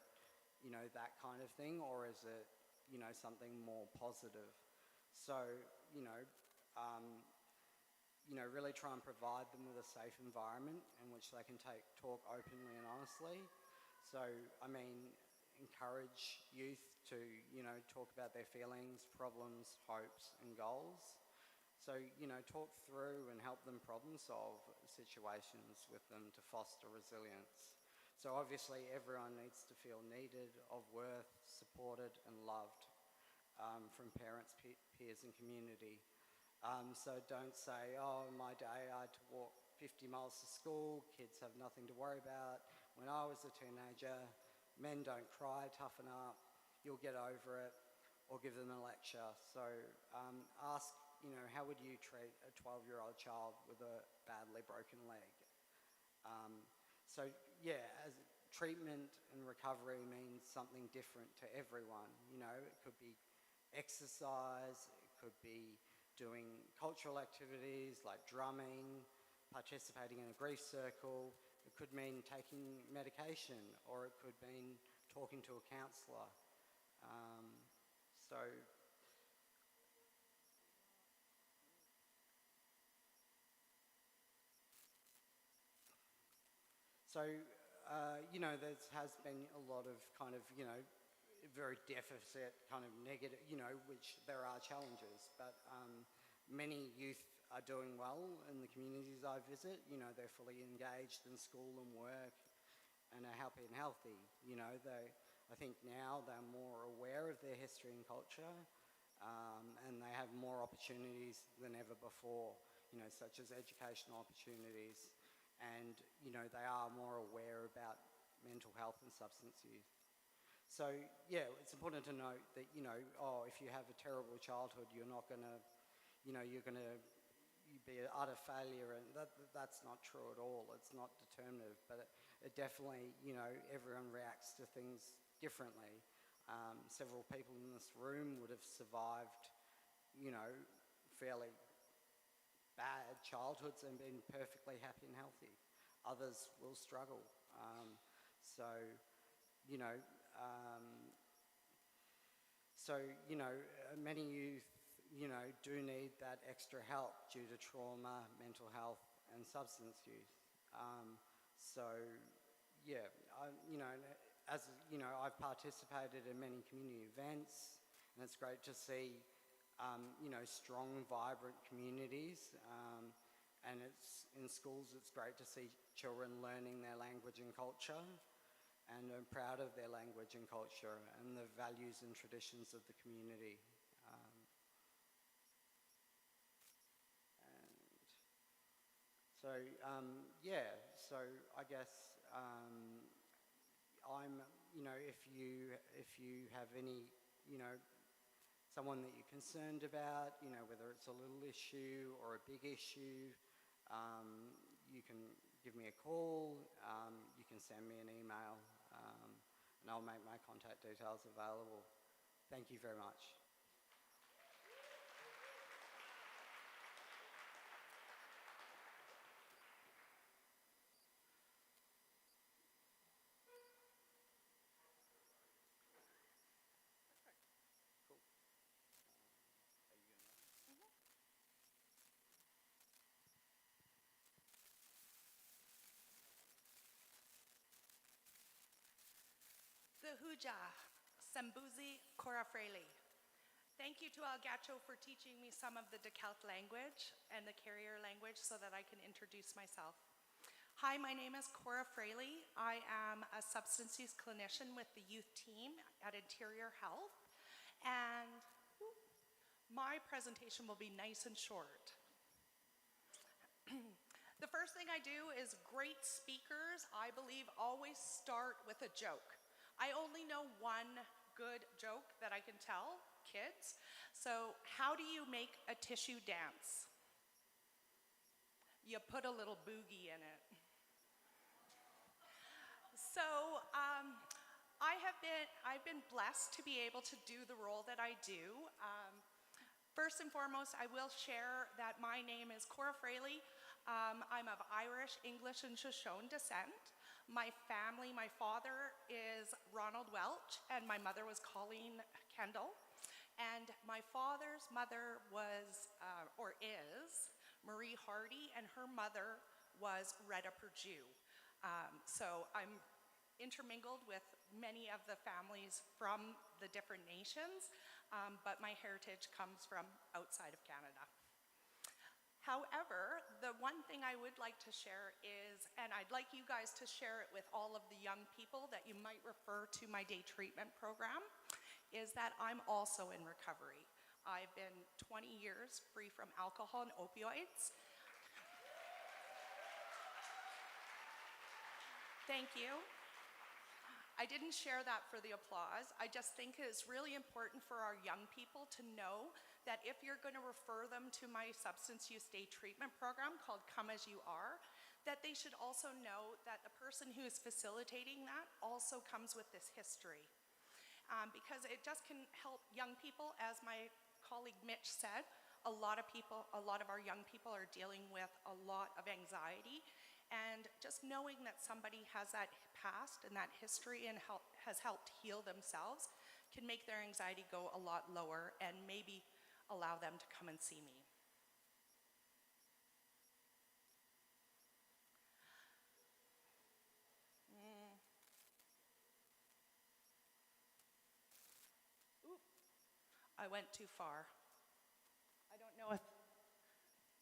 you know, that kind of thing, or is it, you know, something more positive? So, you know, really try and provide them with a safe environment in which they can talk openly and honestly. So, I mean, encourage youth to, you know, talk about their feelings, problems, hopes, and goals. So, you know, talk through and help them problem solve situations with them to foster resilience. So obviously everyone needs to feel needed, of worth, supported and loved from parents, peers and community. So don't say, oh, in my day I had to walk 50 miles to school, kids have nothing to worry about. When I was a teenager, men don't cry, toughen up, you'll get over it, or give them a lecture. So ask, how would you treat a 12-year-old child with a badly broken leg? So yeah, as treatment and recovery means something different to everyone. It could be exercise, it could be doing cultural activities like drumming, participating in a grief circle. It could mean taking medication, or it could mean talking to a counsellor. There has been a lot of kind of, very deficit, kind of negative, which there are challenges, but many youth are doing well in the communities I visit. They're fully engaged in school and work and are happy and healthy. I think now they're more aware of their history and culture, and they have more opportunities than ever before, such as educational opportunities, and they are more aware about mental health and substance use. So yeah, it's important to note that if you have a terrible childhood, you're not going to, you're going to be an utter failure, and that's not true at all. It's not determinative, but it definitely, everyone reacts to things differently. Several people in this room would have survived, fairly bad childhoods and been perfectly happy and healthy. Others will struggle. Many youth, do need that extra help due to trauma, mental health, and substance use. I've participated in many community events, and it's great to see, strong, vibrant communities. And it's in schools, it's great to see children learning their language and culture, and I'm proud of their language and culture and the values and traditions of the community. So I guess if you have any, someone that you're concerned about, whether it's a little issue or a big issue, you can give me a call, you can send me an email, and I'll make my contact details available. Thank you very much. The Huja, Sambuzi Korafreli. Thank you to Algacho for teaching me some of the Dekelt language and the carrier language so that I can introduce myself. Hi, my name is Cora Fraley. I am a substance use clinician with the youth team at Interior Health, and my presentation will be nice and short. The first thing I do is great speakers, I believe, always start with a joke. I only know one good joke that I can tell kids. So how do you make a tissue dance? You put a little boogie in it. So I've been blessed to be able to do the role that I do. First and foremost, I will share that my name is Cora Fraley. I'm of Irish, English, and Shoshone descent. My family, my father is Ronald Welch, and my mother was Colleen Kendall. And my father's mother was, or is, Marie Hardy, and her mother was Retta Perdue. So I'm intermingled with many of the families from the different nations, but my heritage comes from outside of Canada. However, the one thing I would like to share is, and I'd like you guys to share it with all of the young people that you might refer to my day treatment program, is that I'm also in recovery. I've been 20 years free from alcohol and opioids. Thank you. I didn't share that for the applause. I just think it's really important for our young people to know that if you're going to refer them to my substance use day treatment program called Come As You Are, that they should also know that the person who is facilitating that also comes with this history. Because it just can help young people, as my colleague Mitch said, a lot of our young people are dealing with a lot of anxiety. And just knowing that somebody has that past and that history and has helped heal themselves can make their anxiety go a lot lower and maybe allow them to come and see me. Oop, I went too far. I don't know if,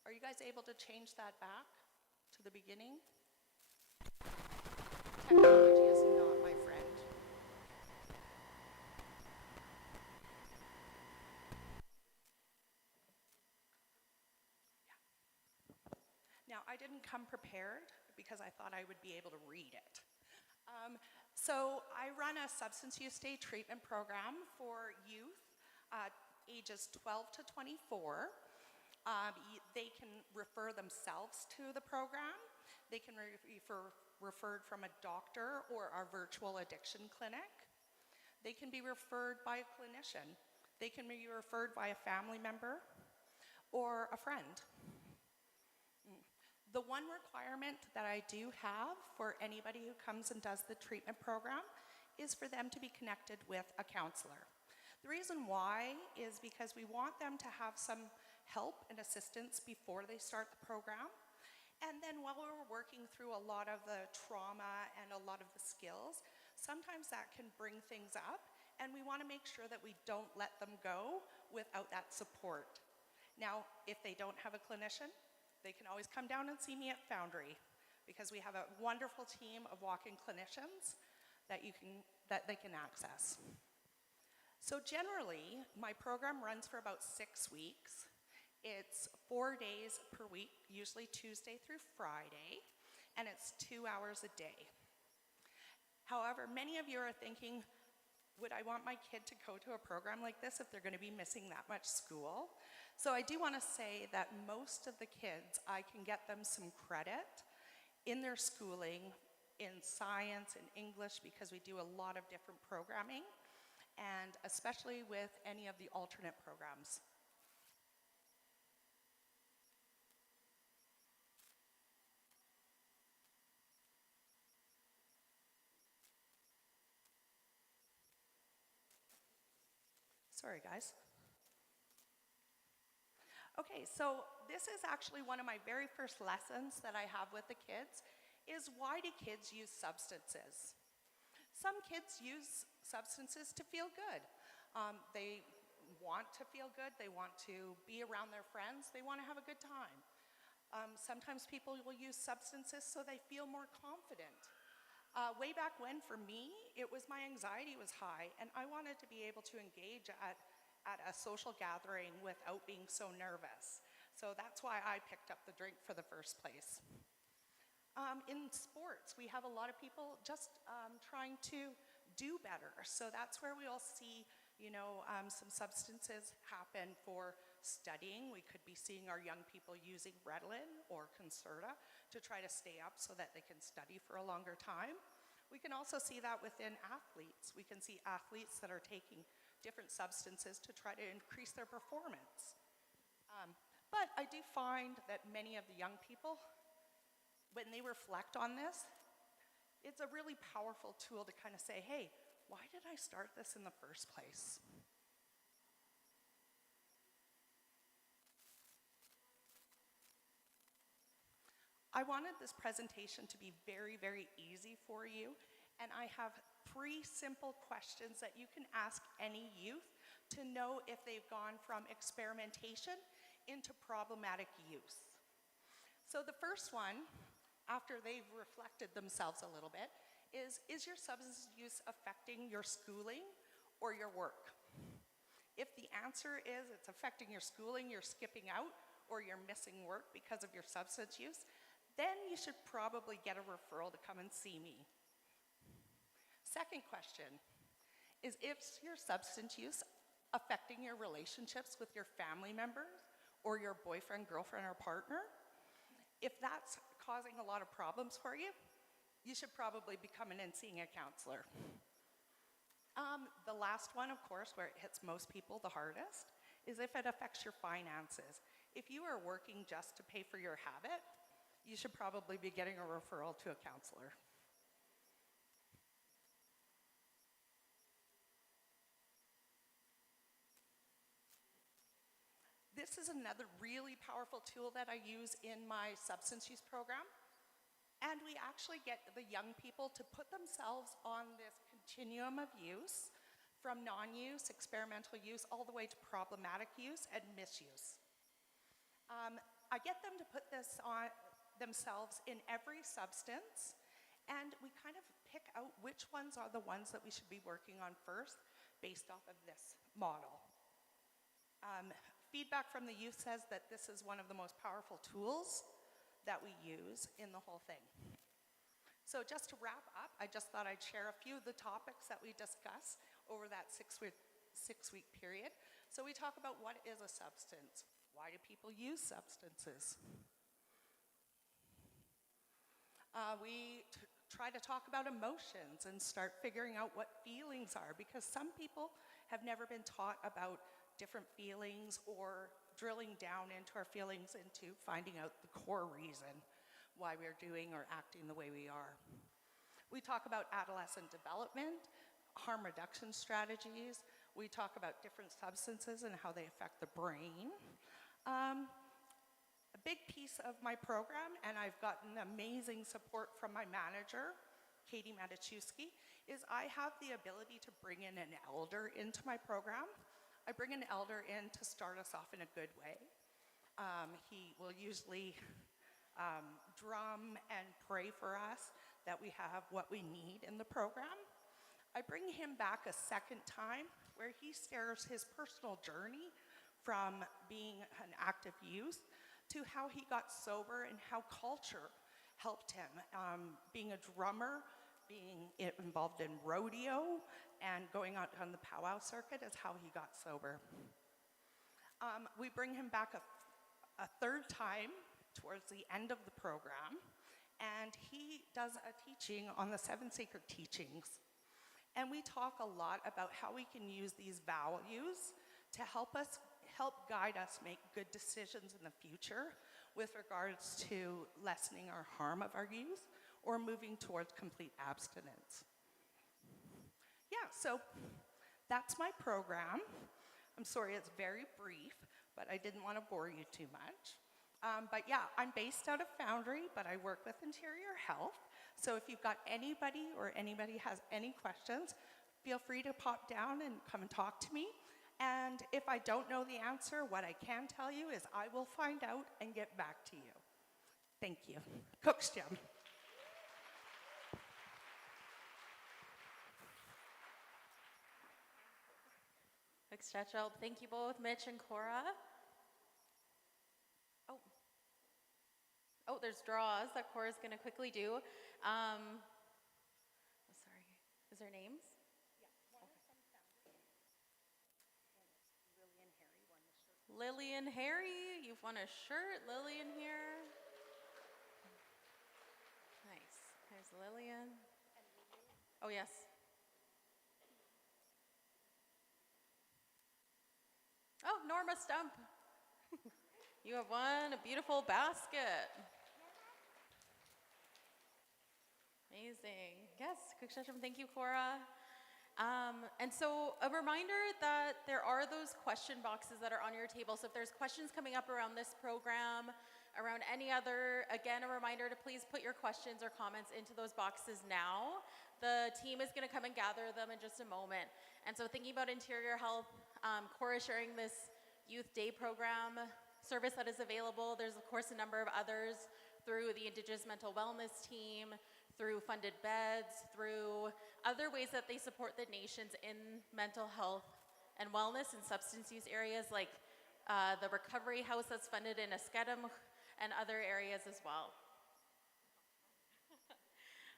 are you guys able to change that back to the beginning? Technology is not my friend. Now, I didn't come prepared because I thought I would be able to read it. So I run a substance use day treatment program for youth ages 12 to 24. They can refer themselves to the program. They can be referred from a doctor or our virtual addiction clinic. They can be referred by a clinician. They can be referred by a family member or a friend. The one requirement that I do have for anybody who comes and does the treatment program is for them to be connected with a counselor. The reason why is because we want them to have some help and assistance before they start the program. And then while we're working through a lot of the trauma and a lot of the skills, sometimes that can bring things up, and we want to make sure that we don't let them go without that support. Now, if they don't have a clinician, they can always come down and see me at Foundry, because we have a wonderful team of walk-in clinicians that they can access. So generally, my program runs for about 6 weeks. It's 4 days per week, usually Tuesday through Friday, and it's 2 hours a day. However, many of you are thinking, would I want my kid to go to a program like this if they're going to be missing that much school? So I do want to say that most of the kids, I can get them some credit in their schooling, in science and English, because we do a lot of different programming, and especially with any of the alternate programs. Sorry, guys. Okay, so this is actually one of my very first lessons that I have with the kids, is why do kids use substances? Some kids use substances to feel good. They want to feel good, they want to be around their friends, they want to have a good time. Sometimes people will use substances so they feel more confident. Way back when, for me, it was my anxiety was high, and I wanted to be able to engage at a social gathering without being so nervous. So that's why I picked up the drink for the first place. In sports, we have a lot of people just trying to do better. So that's where we'll see, some substances happen for studying. We could be seeing our young people using Ritalin or Concerta to try to stay up so that they can study for a longer time. We can also see that within athletes. We can see athletes that are taking different substances to try to increase their performance. But I do find that many of the young people, when they reflect on this, it's a really powerful tool to kind of say, hey, why did I start this in the first place? I wanted this presentation to be very, very easy for you, and I have 3 simple questions that you can ask any youth to know if they've gone from experimentation into problematic use. So the first one, after they've reflected themselves a little bit, is your substance use affecting your schooling or your work? If the answer is it's affecting your schooling, you're skipping out, or you're missing work because of your substance use, then you should probably get a referral to come and see me. Second question is your substance use affecting your relationships with your family members or your boyfriend, girlfriend, or partner? If that's causing a lot of problems for you, you should probably be coming and seeing a counselor. The last one, of course, where it hits most people the hardest, is if it affects your finances. If you are working just to pay for your habit, you should probably be getting a referral to a counselor. This is another really powerful tool that I use in my substance use program. And we actually get the young people to put themselves on this continuum of use, from non-use, experimental use, all the way to problematic use and misuse. I get them to put this on themselves in every substance, and we kind of pick out which ones are the ones that we should be working on first based off of this model. Feedback from the youth says that this is one of the most powerful tools that we use in the whole thing. So just to wrap up, I just thought I'd share a few of the topics that we discuss over that six-week period. So we talk about what is a substance. Why do people use substances? We try to talk about emotions and start figuring out what feelings are, because some people have never been taught about different feelings or drilling down into our feelings, into finding out the core reason why we're doing or acting the way we are. We talk about adolescent development, harm reduction strategies. We talk about different substances and how they affect the brain. A big piece of my program, and I've gotten amazing support from my manager, Katie Matichewski, is I have the ability to bring in an elder into my program. I bring an elder in to start us off in a good way. He will usually drum and pray for us that we have what we need in the program. I bring him back a second time where he shares his personal journey from being an active youth to how he got sober and how culture helped him. Being a drummer, being involved in rodeo, and going out on the powwow circuit is how he got sober. We bring him back a third time towards the end of the program, and he does a teaching on the 7 sacred teachings. And we talk a lot about how we can use these values to help guide us make good decisions in the future with regards to lessening our harm of our youth or moving towards complete abstinence. Yeah, so that's my program. I'm sorry it's very brief, but I didn't want to bore you too much. But yeah, I'm based out of Foundry, but I work with Interior Health. So if you've got anybody or anybody has any questions, feel free to pop down and come and talk to me. And if I don't know the answer, what I can tell you is I will find out and get back to you. Thank you. Cook's Jam. Quick stretch out. Thank you both, Mitch and Cora. Oh, there's draws that Cora's going to quickly do. Sorry. Is there names? Lily and Harry, you've won a shirt. Lillian here. Nice. There's Lillian. Oh, yes. Oh, Norma Stump. You have won a beautiful basket. Amazing. Yes, quick session. Thank you, Cora. And so a reminder that there are those question boxes that are on your table. So if there's questions coming up around this program, around any other, again, a reminder to please put your questions or comments into those boxes now. The team is going to come and gather them in just a moment. And so thinking about interior health, Cora sharing this youth day program, service that is available. There's, of course, a number of others through the Indigenous mental wellness team, through funded beds, through other ways that they support the nations in mental health and wellness and substance use areas, like the recovery house that's funded in Eskedem and other areas as well.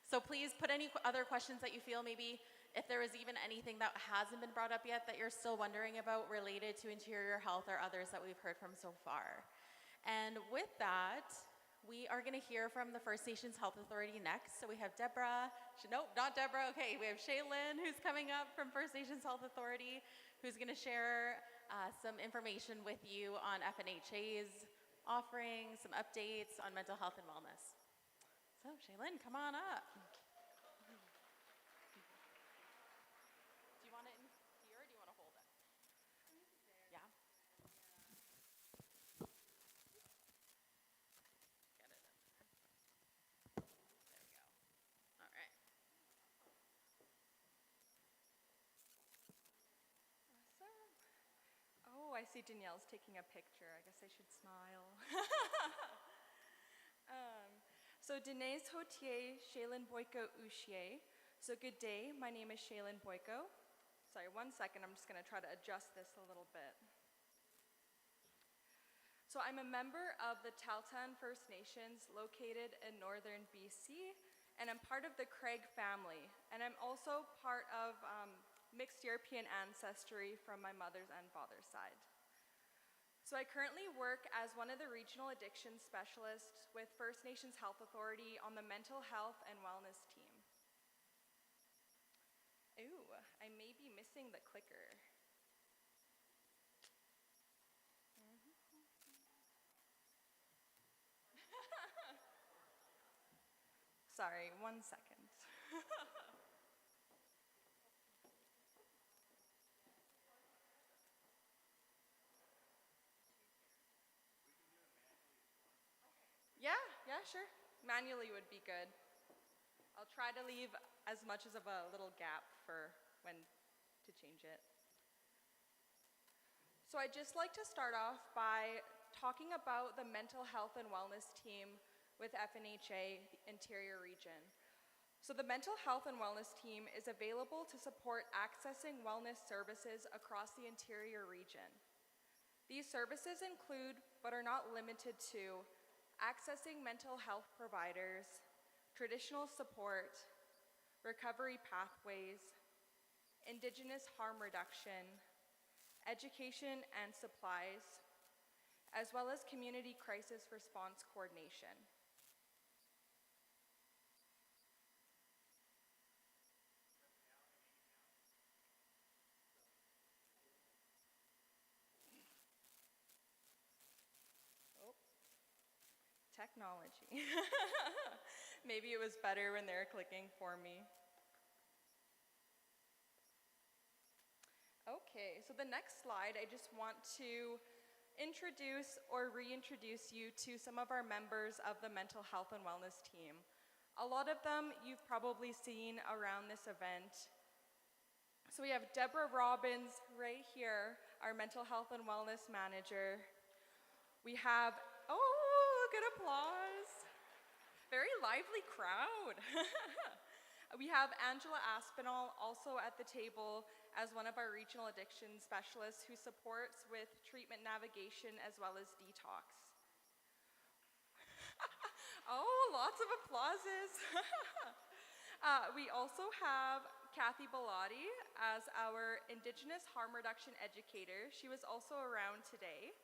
So please put any other questions that you feel, maybe if there is even anything that hasn't been brought up yet that you're still wondering about related to interior health or others that we've heard from so far. And with that, we are going to hear from the First Nations Health Authority next. So we have Deborah, nope, not Deborah, okay, we have Shaylin, who's coming up from First Nations Health Authority, who's going to share some information with you on FNHA's offerings, some updates on mental health and wellness. So Shaylin, come on up. Do you want it in here or do you want to hold it? Yeah. Get it in there. There we go. All right. Awesome. Oh, I see Danielle's taking a picture. I guess I should smile. So Dinesh Hotier, Shaylin Boyko Ushier. So good day, my name is Shaylin Boyko. Sorry, 1 second, I'm just gonna try to adjust this a little bit. So I'm a member of the Tahltan First Nations located in northern BC, and I'm part of the Craig family. And I'm also part of mixed European ancestry from my mother's and father's side. So I currently work as one of the regional addiction specialists with First Nations Health Authority on the mental health and wellness team. Ooh, I may be missing the clicker. Sorry, 1 second. Yeah, sure. Manually would be good. I'll try to leave as much as of a little gap for when to change it. So I'd just like to start off by talking about the mental health and wellness team with FNHA Interior Region. So the mental health and wellness team is available to support accessing wellness services across the Interior Region. These services include, but are not limited to, accessing mental health providers, traditional support, recovery pathways, Indigenous harm reduction, education and supplies, as well as community crisis response coordination. Technology. Maybe it was better when they were clicking for me. Okay, so the next slide, I just want to introduce or reintroduce you to some of our members of the mental health and wellness team. A lot of them you've probably seen around this event. So we have Deborah Robbins right here, our mental health and wellness manager. We have, oh, good applause. Very lively crowd. We have Angela Aspinall also at the table as one of our regional addiction specialists who supports with treatment navigation as well as detox. Oh, lots of applauses. We also have Kathy Bellotti as our Indigenous harm reduction educator. She was also around today.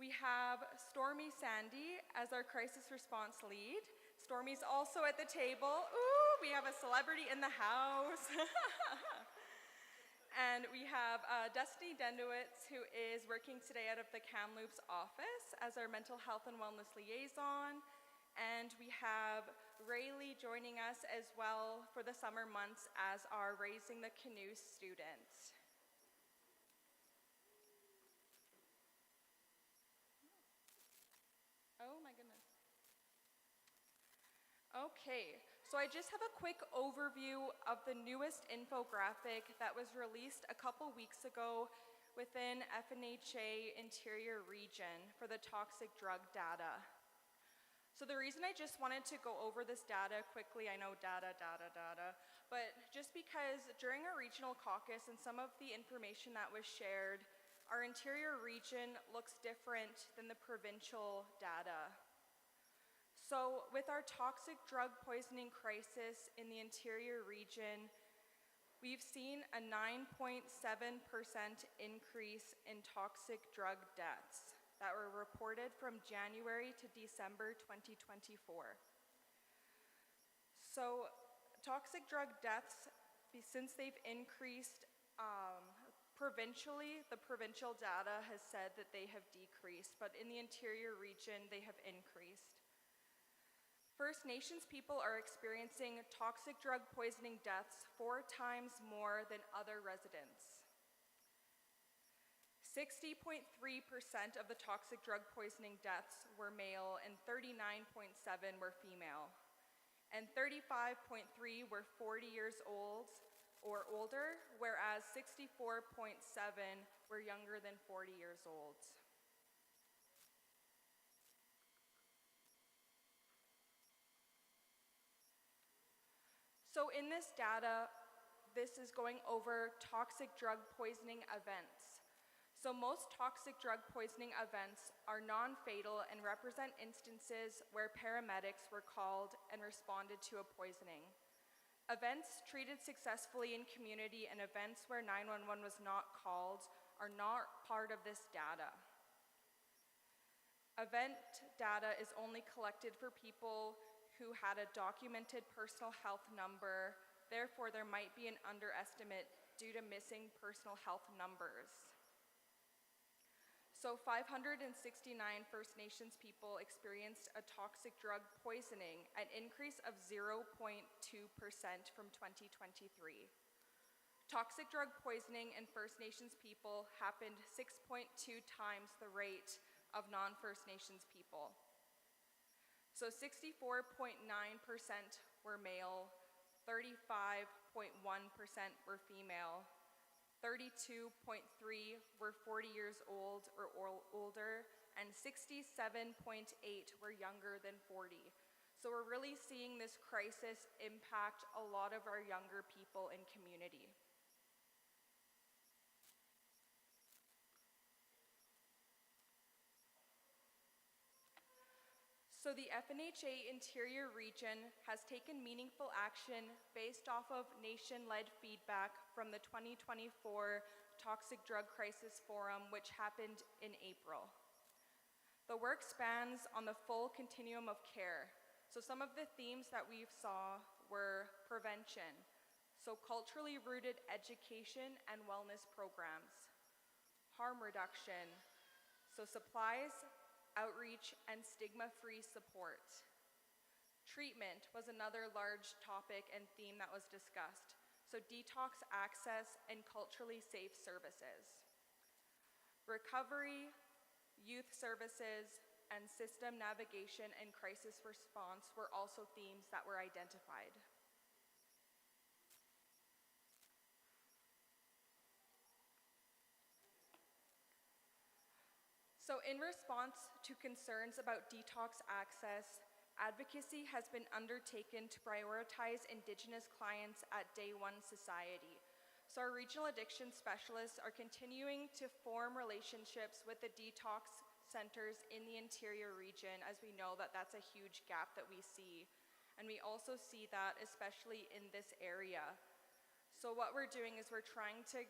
We have Stormy Sandy as our crisis response lead. Stormy's also at the table. Ooh, we have a celebrity in the house. And we have Destiny Dendowitz, who is working today out of the Kamloops office as our mental health and wellness liaison. And we have Rayleigh joining us as well for the summer months as our Raising the Canoe student. Oh my goodness. Okay, so I just have a quick overview of the newest infographic that was released a couple weeks ago within FNHA Interior Region for the toxic drug data. So the reason I just wanted to go over this data quickly, I know data, but just because during our regional caucus and some of the information that was shared, our interior region looks different than the provincial data. So with our toxic drug poisoning crisis in the interior region, we've seen a 9.7% increase in toxic drug deaths that were reported from January to December 2024. So toxic drug deaths, since they've increased provincially, the provincial data has said that they have decreased, but in the interior region, they have increased. First Nations people are experiencing toxic drug poisoning deaths 4 times more than other residents. 60.3% of the toxic drug poisoning deaths were male and 39.7% were female. And 35.3% were 40 years old or older, whereas 64.7% were younger than 40 years old. So in this data, this is going over toxic drug poisoning events. So most toxic drug poisoning events are non-fatal and represent instances where paramedics were called and responded to a poisoning. Events treated successfully in community and events where 911 was not called are not part of this data. Event data is only collected for people who had a documented personal health number. Therefore, there might be an underestimate due to missing personal health numbers. So 569 First Nations people experienced a toxic drug poisoning, an increase of 0.2% from 2023. Toxic drug poisoning in First Nations people happened 6.2 times the rate of non-First Nations people. So 64.9% were male, 35.1% were female, 32.3% were 40 years old or older, and 67.8% were younger than 40. So we're really seeing this crisis impact a lot of our younger people in community. So the FNHA Interior Region has taken meaningful action based off of nation-led feedback from the 2024 Toxic Drug Crisis Forum, which happened in April. The work spans on the full continuum of care. So some of the themes that we saw were prevention, so culturally rooted education and wellness programs, harm reduction, so supplies, outreach, and stigma-free support. Treatment was another large topic and theme that was discussed, so detox access and culturally safe services. Recovery, youth services, and system navigation and crisis response were also themes that were identified. So in response to concerns about detox access, advocacy has been undertaken to prioritize Indigenous clients at Day One Society. So our regional addiction specialists are continuing to form relationships with the detox centers in the interior region, as we know that that's a huge gap that we see. And we also see that especially in this area. So what we're doing is we're trying to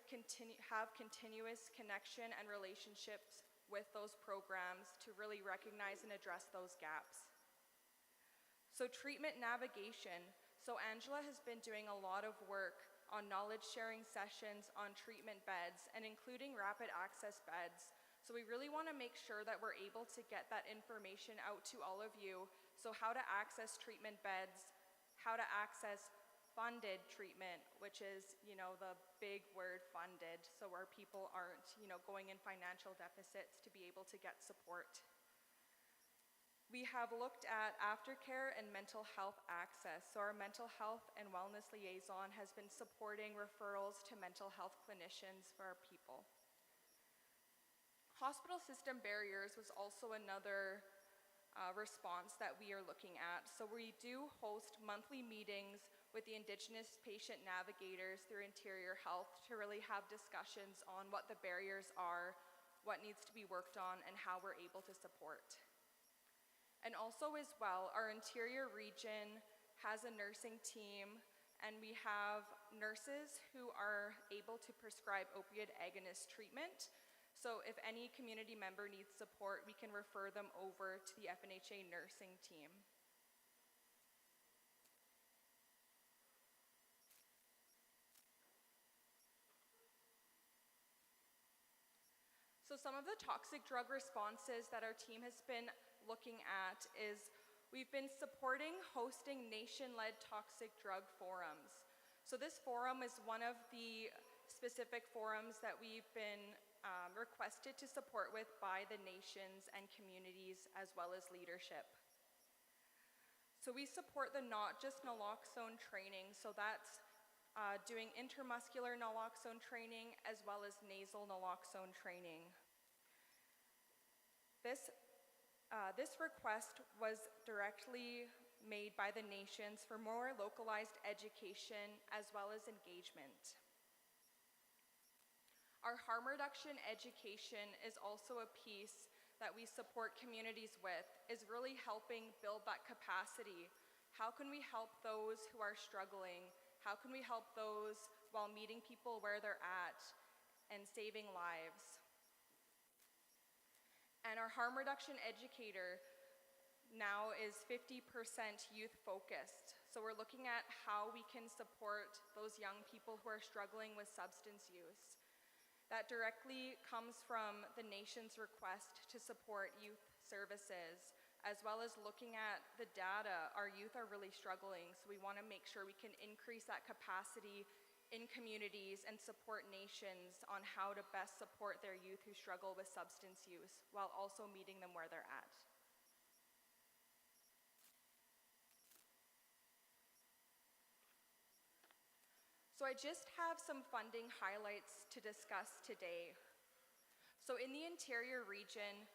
have continuous connection and relationships with those programs to really recognize and address those gaps. So treatment navigation. So Angela has been doing a lot of work on knowledge sharing sessions on treatment beds and including rapid access beds. So we really want to make sure that we're able to get that information out to all of you. So how to access treatment beds, how to access funded treatment, which is, the big word funded, so where people aren't, going in financial deficits to be able to get support. We have looked at aftercare and mental health access. So our mental health and wellness liaison has been supporting referrals to mental health clinicians for our people. Hospital system barriers was also another response that we are looking at. So we do host monthly meetings with the Indigenous patient navigators through Interior Health to really have discussions on what the barriers are, what needs to be worked on, and how we're able to support. And also as well, our Interior region has a nursing team, and we have nurses who are able to prescribe opioid agonist treatment. So if any community member needs support, we can refer them over to the FNHA nursing team. So some of the toxic drug responses that our team has been looking at is we've been supporting hosting nation-led toxic drug forums. So this forum is one of the specific forums that we've been requested to support with by the nations and communities as well as leadership. So we support the not just naloxone training, so that's doing intramuscular naloxone training as well as nasal naloxone training. This request was directly made by the nations for more localized education as well as engagement. Our harm reduction education is also a piece that we support communities with, is really helping build that capacity. How can we help those who are struggling? How can we help those while meeting people where they're at and saving lives? And our harm reduction educator now is 50% youth focused. So we're looking at how we can support those young people who are struggling with substance use. That directly comes from the nation's request to support youth services, as well as looking at the data. Our youth are really struggling, so we want to make sure we can increase that capacity in communities and support nations on how to best support their youth who struggle with substance use, while also meeting them where they're at. So I just have some funding highlights to discuss today. So in the Interior region,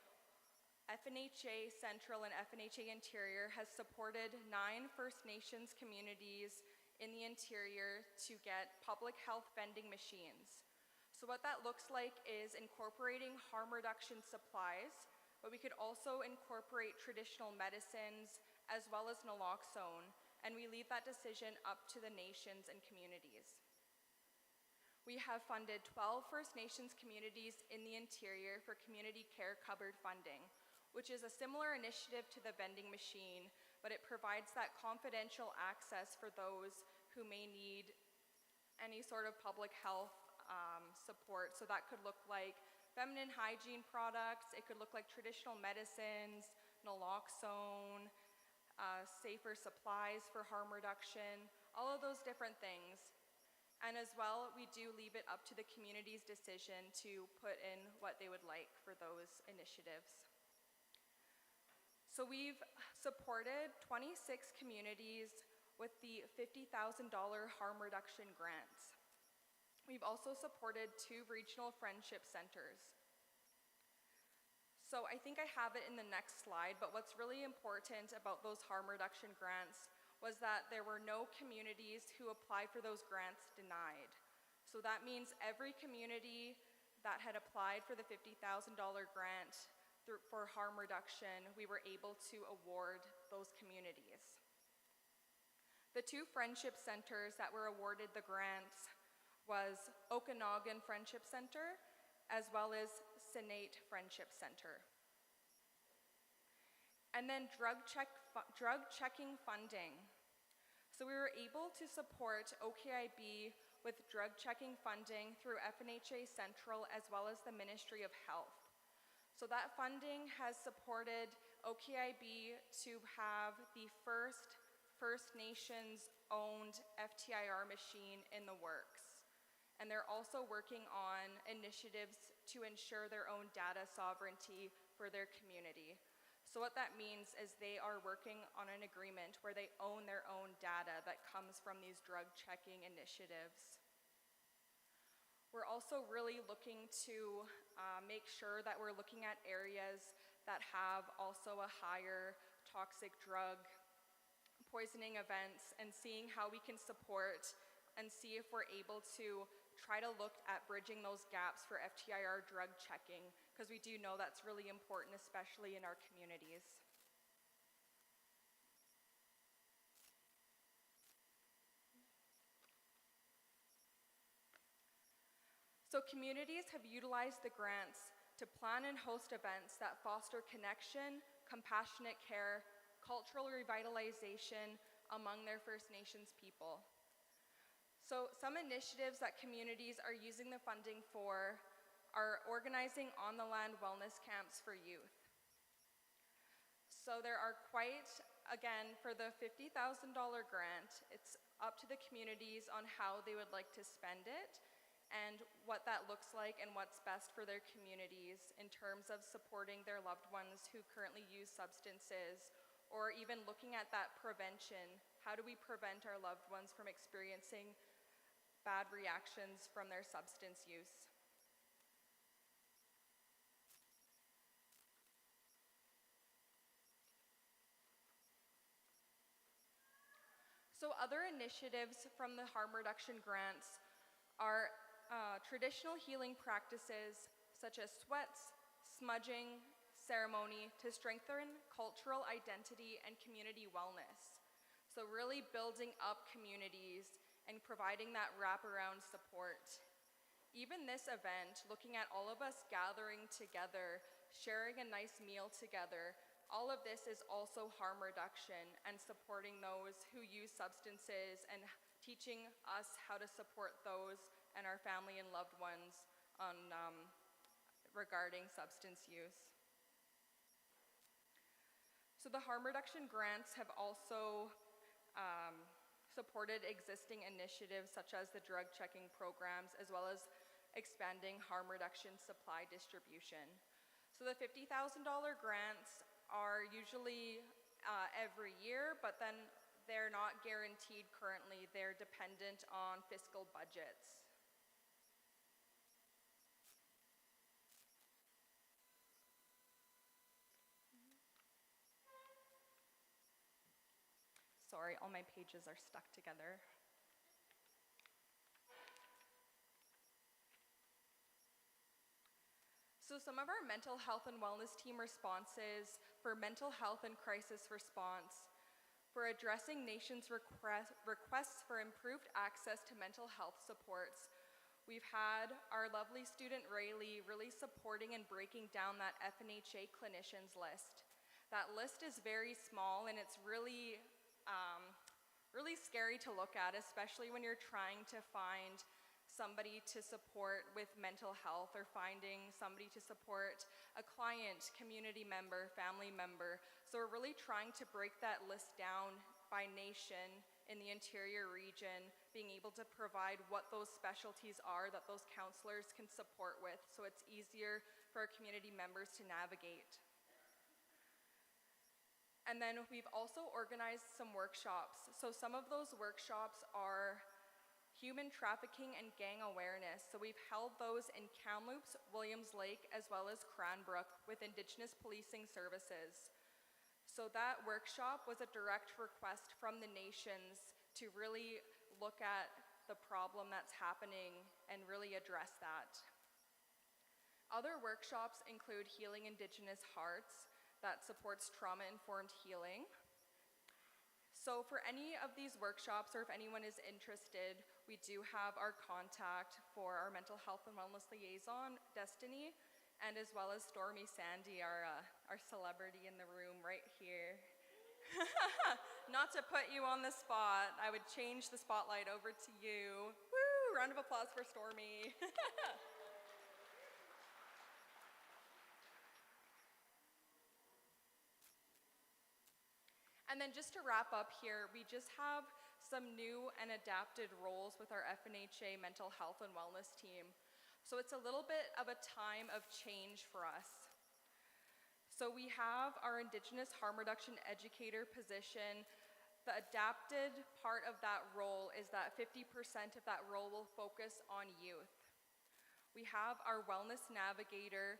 FNHA Central and FNHA Interior has supported 9 First Nations communities in the Interior to get public health vending machines. So what that looks like is incorporating harm reduction supplies, but we could also incorporate traditional medicines as well as naloxone, and we leave that decision up to the nations and communities. We have funded 12 First Nations communities in the Interior for community care cupboard funding, which is a similar initiative to the vending machine, but it provides that confidential access for those who may need any sort of public health support. So that could look like feminine hygiene products, it could look like traditional medicines, naloxone, safer supplies for harm reduction, all of those different things. And as well, we do leave it up to the community's decision to put in what they would like for those initiatives. So we've supported 26 communities with the $50,000 harm reduction grants. We've also supported 2 regional friendship centers. So I think I have it in the next slide, but what's really important about those harm reduction grants was that there were no communities who applied for those grants denied. So that means every community that had applied for the $50,000 grant for harm reduction, we were able to award those communities. The 2 friendship centers that were awarded the grants was Okanagan Friendship Center, as well as Senate Friendship Center. And then drug checking funding. So we were able to support OKIB with drug checking funding through FNHA Central as well as the Ministry of Health. So that funding has supported OKIB to have the first First Nations owned FTIR machine in the works. And they're also working on initiatives to ensure their own data sovereignty for their community. So what that means is they are working on an agreement where they own their own data that comes from these drug checking initiatives. We're also really looking to make sure that we're looking at areas that have also a higher toxic drug poisoning events and seeing how we can support and see if we're able to try to look at bridging those gaps for FTIR drug checking, because we do know that's really important, especially in our communities. So communities have utilized the grants to plan and host events that foster connection, compassionate care, cultural revitalization among their First Nations people. So some initiatives that communities are using the funding for are organizing on-the-land wellness camps for youth. So there are quite, again, for the $50,000 grant, it's up to the communities on how they would like to spend it and what that looks like and what's best for their communities in terms of supporting their loved ones who currently use substances, or even looking at that prevention. How do we prevent our loved ones from experiencing bad reactions from their substance use? So other initiatives from the harm reduction grants are traditional healing practices such as sweats, smudging, ceremony to strengthen cultural identity and community wellness. So really building up communities and providing that wraparound support. Even this event, looking at all of us gathering together, sharing a nice meal together, all of this is also harm reduction and supporting those who use substances and teaching us how to support those and our family and loved ones on regarding substance use. So the harm reduction grants have also supported existing initiatives such as the drug checking programs, as well as expanding harm reduction supply distribution. So the $50,000 grants are usually every year, but then they're not guaranteed currently. They're dependent on fiscal budgets. Sorry, all my pages are stuck together. So some of our mental health and wellness team responses for mental health and crisis response, for addressing nations' requests for improved access to mental health supports. We've had our lovely student Rayleigh really supporting and breaking down that FNHA clinicians list. That list is very small and it's really scary to look at, especially when you're trying to find somebody to support with mental health or finding somebody to support a client, community member, family member. So we're really trying to break that list down by nation in the interior region, being able to provide what those specialties are that those counselors can support with, so it's easier for our community members to navigate. And then we've also organized some workshops. So some of those workshops are human trafficking and gang awareness. So we've held those in Kamloops, Williams Lake, as well as Cranbrook with Indigenous policing services. So that workshop was a direct request from the nations to really look at the problem that's happening and really address that. Other workshops include Healing Indigenous Hearts, that supports trauma-informed healing. So for any of these workshops, or if anyone is interested, we do have our contact for our mental health and wellness liaison, Destiny, and as well as Stormy Sandy, our celebrity in the room right here. Not to put you on the spot, I would change the spotlight over to you. Woo, round of applause for Stormy. And then just to wrap up here, we just have some new and adapted roles with our FNHA mental health and wellness team. So it's a little bit of a time of change for us. So we have our Indigenous harm reduction educator position. The adapted part of that role is that 50% of that role will focus on youth. We have our Wellness Navigator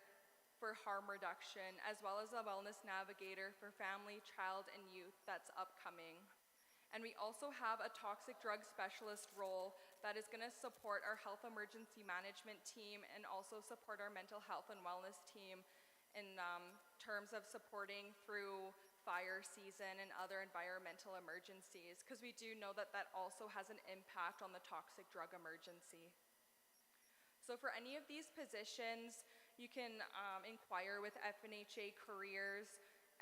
for harm reduction, as well as a Wellness Navigator for family, child, and youth that's upcoming. And we also have a toxic drug specialist role that is going to support our health emergency management team and also support our mental health and wellness team in terms of supporting through fire season and other environmental emergencies, because we do know that that also has an impact on the toxic drug emergency. So for any of these positions, you can inquire with FNHA Careers.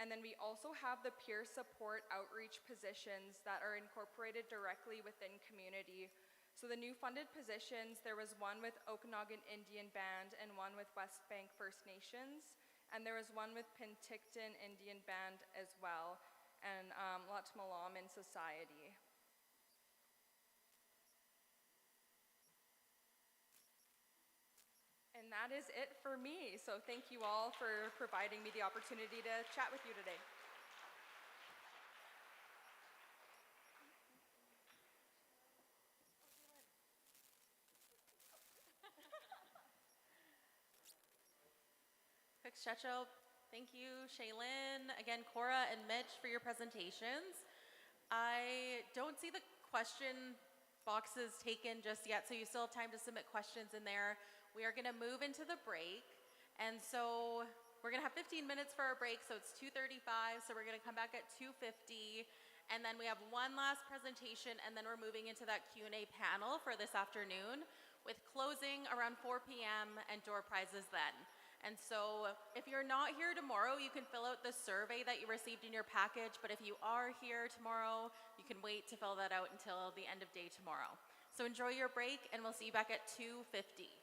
And then we also have the peer support outreach positions that are incorporated directly within community. So the new funded positions, there was one with Okanagan Indian Band and one with West Bank First Nations. And there was one with Penticton Indian Band as well, and Latmalaman Society. And that is it for me. So thank you all for providing me the opportunity to chat with you today. Checho, thank you, Shaylin, again, Cora and Mitch for your presentations. I don't see the question boxes taken just yet, so you still have time to submit questions in there. We are going to move into the break, and so we're going to have 15 minutes for our break, so it's 2:35, so we're going to come back at 2:50, and then we have one last presentation, and then we're moving into that Q&A panel for this afternoon, with closing around 4 p.m. and door prizes then. And so if you're not here tomorrow, you can fill out the survey that you received in your package, but if you are here tomorrow, you can wait to fill that out until the end of day tomorrow. So enjoy your break, and we'll see you back at 2:50.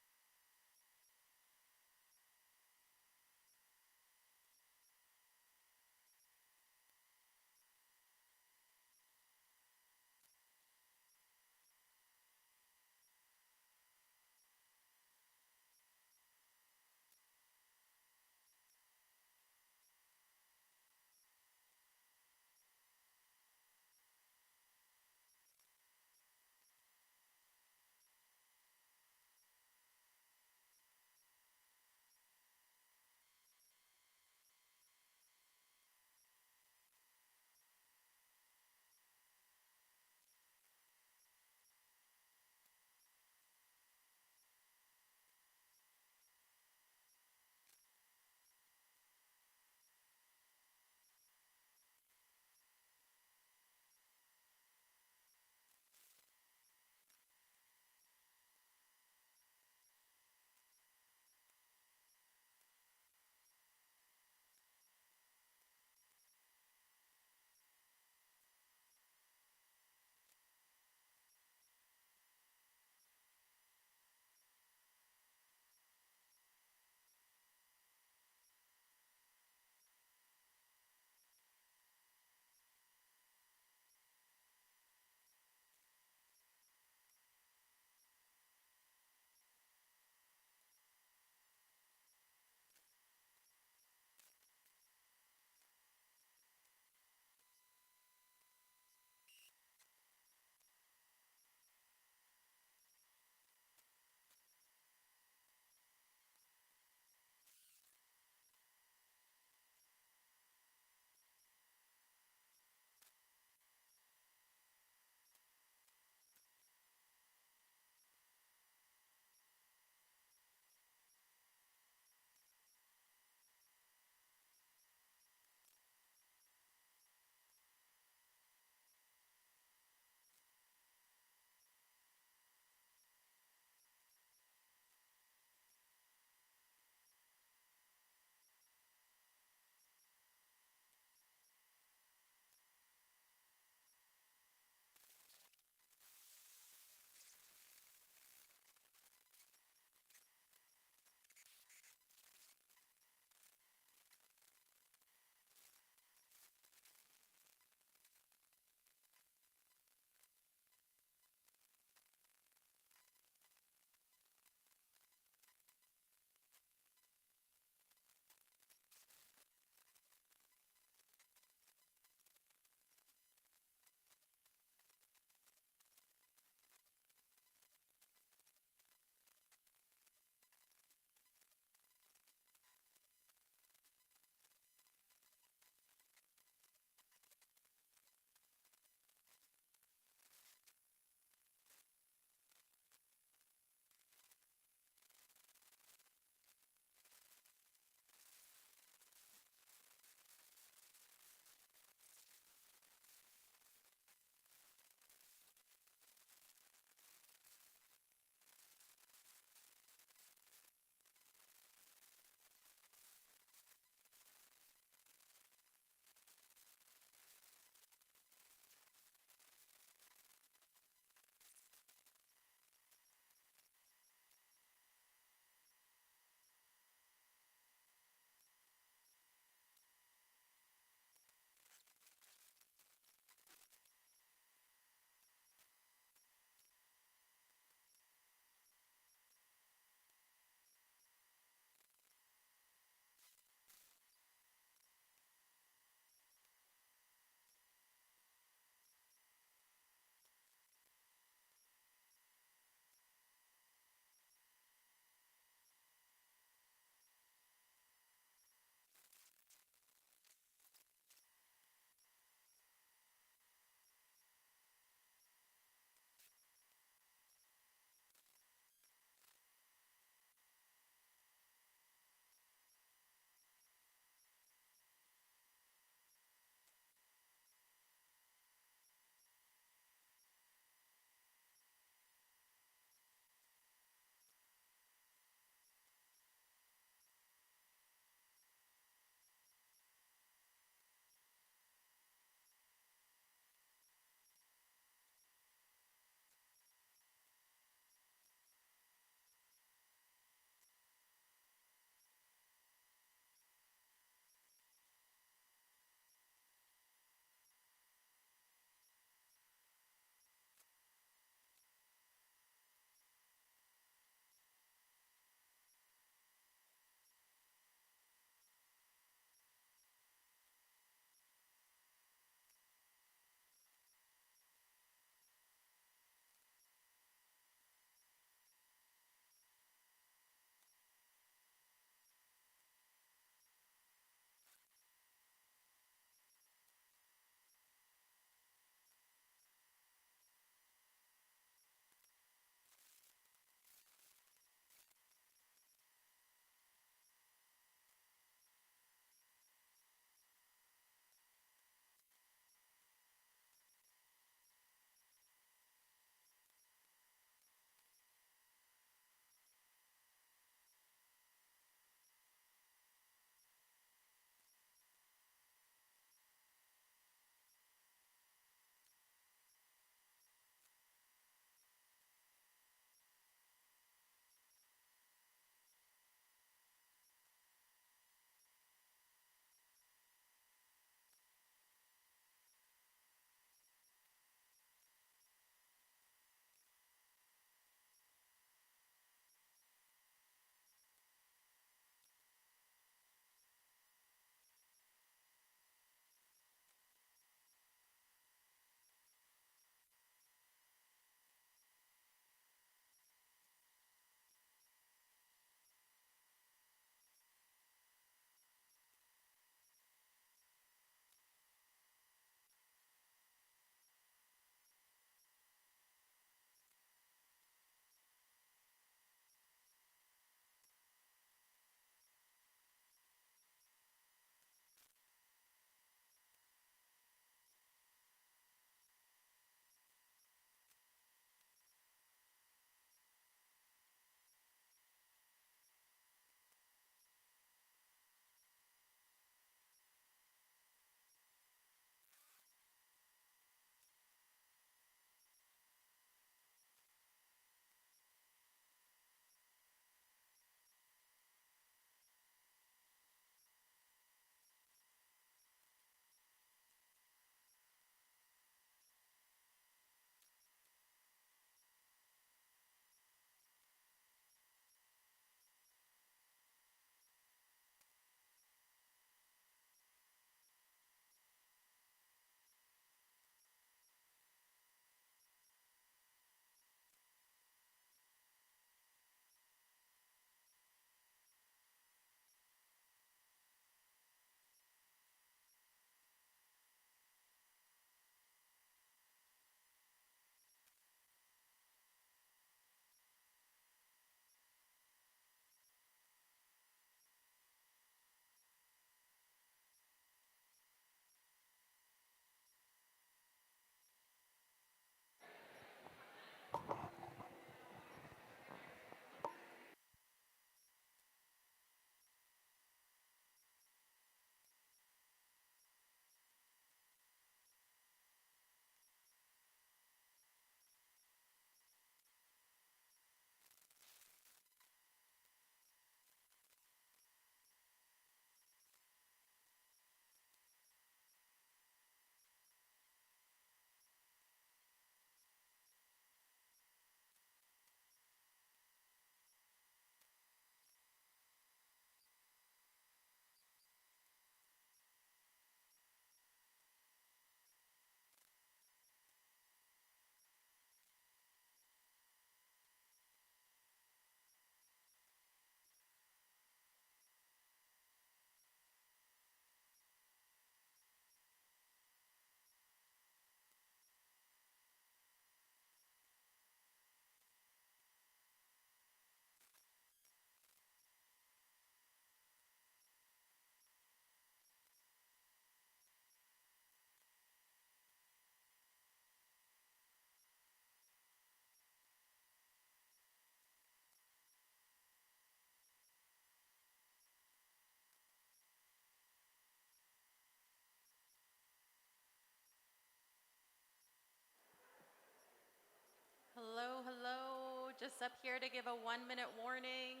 just up here to give a 1-minute warning.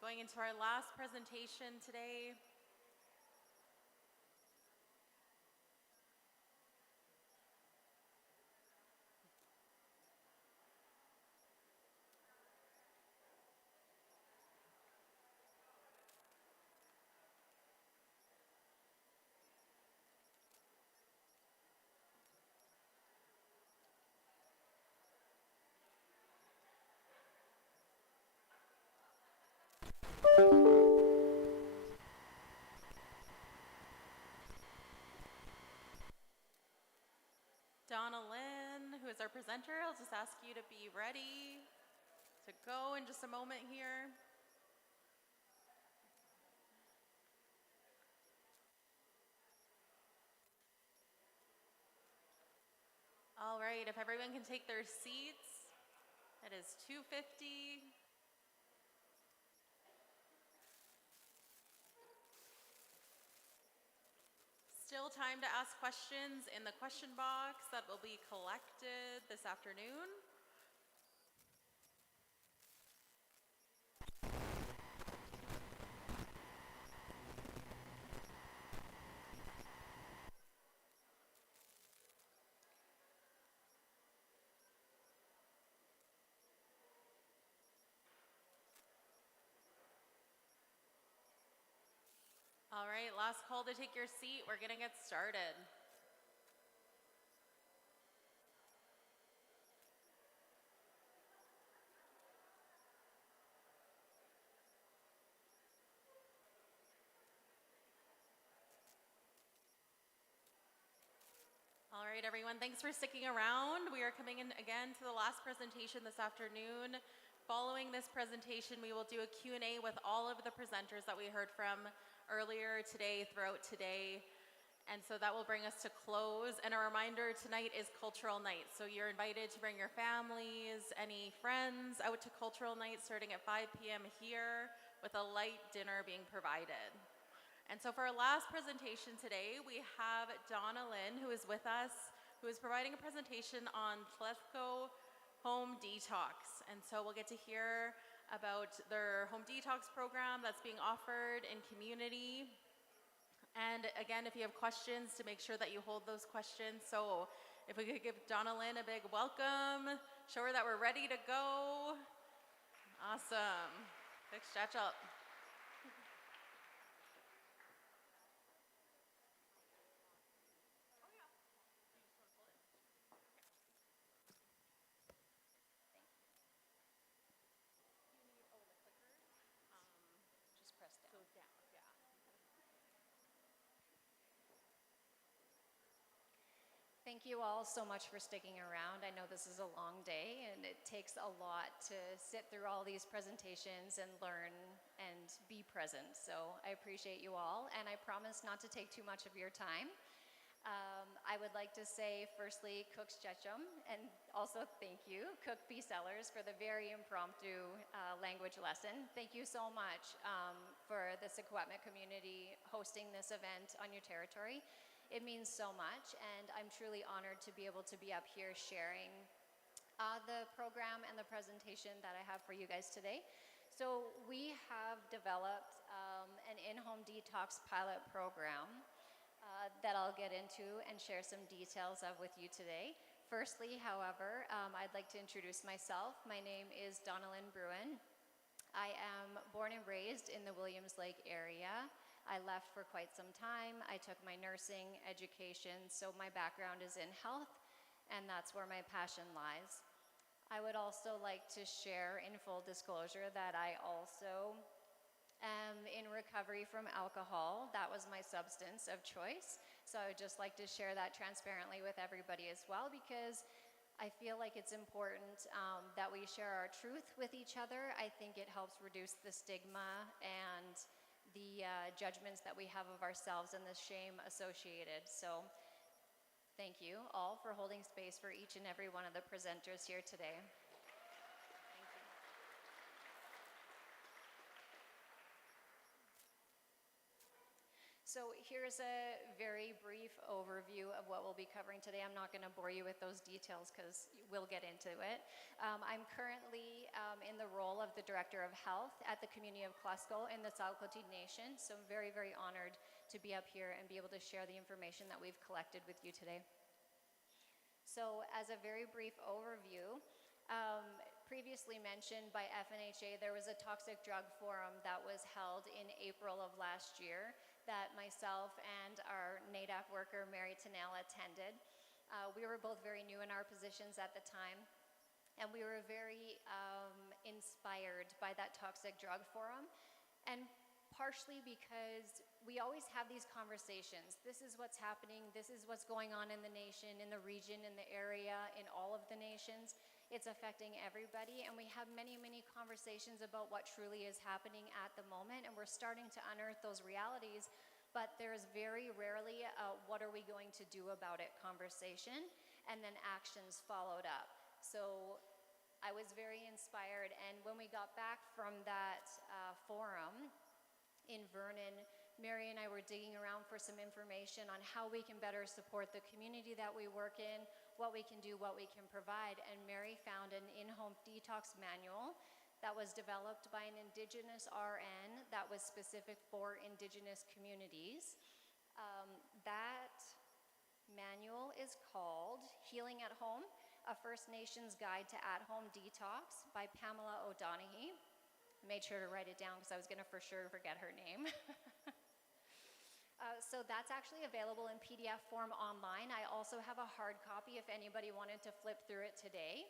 Going into our last presentation today. Donna Lynn, who is our presenter, I'll just ask you to be ready to go in just a moment here. All right, if everyone can take their seats, it is 2:50. Still time to ask questions in the question box that will be collected this afternoon. All right, last call to take your seat. We're gonna get started. All right, everyone, thanks for sticking around. We are coming in again to the last presentation this afternoon. Following this presentation, we will do a Q&A with all of the presenters that we heard from earlier today, throughout today. And so that will bring us to close. And a reminder, tonight is cultural night. So you're invited to bring your families, any friends out to cultural night starting at 5 p.m. here with a light dinner being provided. And so for our last presentation today, we have Donna Lynn, who is with us, who is providing a presentation on Tlethco Home Detox. And so we'll get to hear about their home detox program that's being offered in community. And again, if you have questions, to make sure that you hold those questions. So if we could give Donna Lynn a big welcome, show her that we're ready to go. Awesome. Big stretch up. Just press down. Go down, yeah. Thank you all so much for sticking around. I know this is a long day and it takes a lot to sit through all these presentations and learn and be present. So I appreciate you all, and I promise not to take too much of your time. I would like to say firstly, Cook's Chechum, and also thank you, Cook Bee Sellers, for the very impromptu language lesson. Thank you so much for the Secwepemc community hosting this event on your territory. It means so much, and I'm truly honored to be able to be up here sharing the program and the presentation that I have for you guys today. So we have developed an in-home detox pilot program that I'll get into and share some details of with you today. Firstly, however, I'd like to introduce myself. My name is Donna Lynn Bruin. I am born and raised in the Williams Lake area. I left for quite some time. I took my nursing education, so my background is in health, and that's where my passion lies. I would also like to share in full disclosure that I also am in recovery from alcohol. That was my substance of choice. So I would just like to share that transparently with everybody as well, because I feel like it's important that we share our truth with each other. I think it helps reduce the stigma and the judgments that we have of ourselves and the shame associated. So thank you all for holding space for each and every one of the presenters here today. So here's a very brief overview of what we'll be covering today. I'm not going to bore you with those details because we'll get into it. I'm currently in the role of the Director of Health at the community of Klesko in the Housekeeping Nation. So I'm very, very honored to be up here and be able to share the information that we've collected with you today. So as a very brief overview, previously mentioned by FNHA, there was a toxic drug forum that was held in April of last year that myself and our NADAC worker, Mary Tanell, attended. We were both very new in our positions at the time, and we were very inspired by that toxic drug forum, and partially because we always have these conversations. This is what's happening, this is what's going on in the nation, in the region, in the area, in all of the nations. It's affecting everybody, and we have many, many conversations about what truly is happening at the moment, and we're starting to unearth those realities, but there's very rarely a what are we going to do about it conversation, and then actions followed up. So I was very inspired, and when we got back from that forum in Vernon, Mary and I were digging around for some information on how we can better support the community that we work in, what we can do, what we can provide, and Mary found an in-home detox manual that was developed by an Indigenous RN that was specific for Indigenous communities. That manual is called Healing at Home, A First Nations Guide to At-Home Detox by Pamela O'Donoghue. Made sure to write it down because I was going to for sure forget her name. So that's actually available in PDF form online. I also have a hard copy if anybody wanted to flip through it today.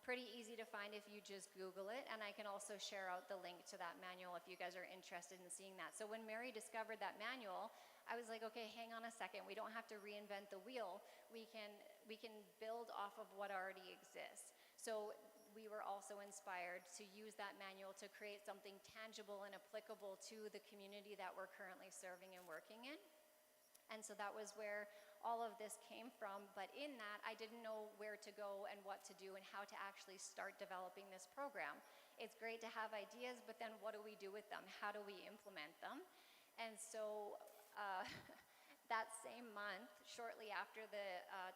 Pretty easy to find if you just Google it, and I can also share out the link to that manual if you guys are interested in seeing that. So when Mary discovered that manual, I was like, okay, hang on a second. We don't have to reinvent the wheel. We can build off of what already exists. So we were also inspired to use that manual to create something tangible and applicable to the community that we're currently serving and working in. And so that was where all of this came from. But in that, I didn't know where to go and what to do and how to actually start developing this program. It's great to have ideas, but then what do we do with them? How do we implement them? And so that same month, shortly after the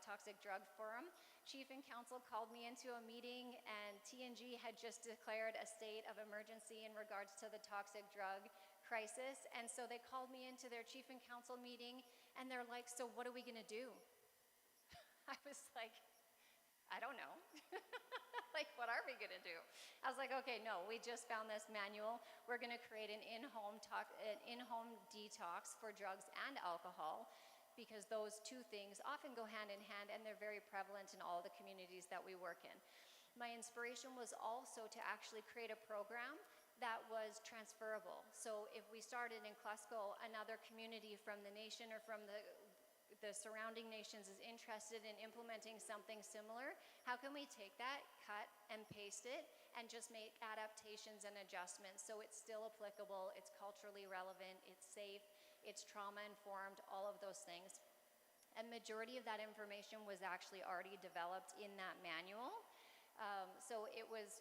Toxic Drug Forum, Chief and Council called me into a meeting, and TNG had just declared a state of emergency in regards to the toxic drug crisis. And so they called me into their Chief and Council meeting, and they're like, so what are we gonna do? I was like, I don't know. Like, what are we gonna do? I was like, okay, no, we just found this manual. We're gonna create an in-home detox for drugs and alcohol, because those two things often go hand in hand, and they're very prevalent in all the communities that we work in. My inspiration was also to actually create a program that was transferable. So if we started in Klesko, another community from the nation or from the surrounding nations is interested in implementing something similar, how can we take that, cut and paste it, and just make adaptations and adjustments so it's still applicable, it's culturally relevant, it's safe, it's trauma-informed, all of those things. And majority of that information was actually already developed in that manual. So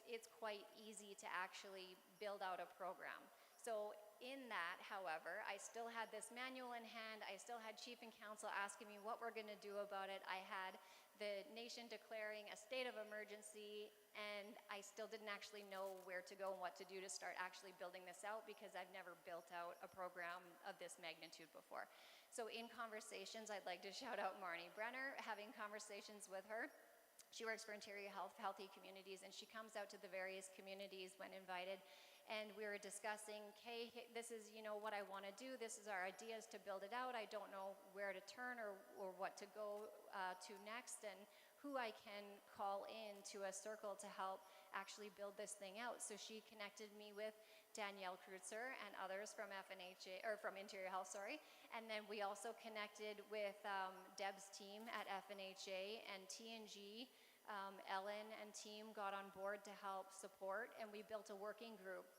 it's quite easy to actually build out a program. So in that, however, I still had this manual in hand. I still had Chief and Council asking me what we're going to do about it. I had the nation declaring a state of emergency, and I still didn't actually know where to go and what to do to start actually building this out, because I've never built out a program of this magnitude before. So in conversations, I'd like to shout out Marnie Brenner, having conversations with her. She works for Interior Health, Healthy Communities, and she comes out to the various communities when invited. And we were discussing, okay, this is, what I want to do. This is our ideas to build it out. I don't know where to turn or what to go to next, and who I can call in to a circle to help actually build this thing out. So she connected me with Danielle Kreutzer and others from FNHA, or from Interior Health, sorry. And then we also connected with Deb's team at FNHA and TNG. Ellen and team got on board to help support, and we built a working group.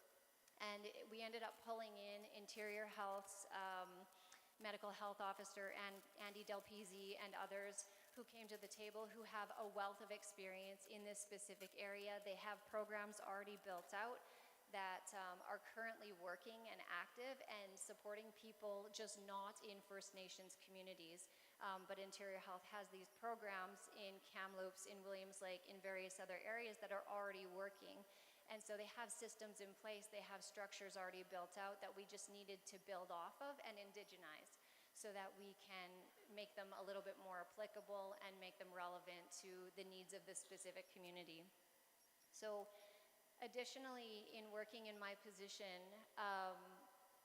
And we ended up pulling in Interior Health's medical health officer, and Andy Delpizzi, and others who came to the table who have a wealth of experience in this specific area. They have programs already built out that are currently working and active and supporting people, just not in First Nations communities. But Interior Health has these programs in Kamloops, in Williams Lake, in various other areas that are already working. And so they have systems in place, they have structures already built out that we just needed to build off of and indigenize, so that we can make them a little bit more applicable and make them relevant to the needs of the specific community. So additionally, in working in my position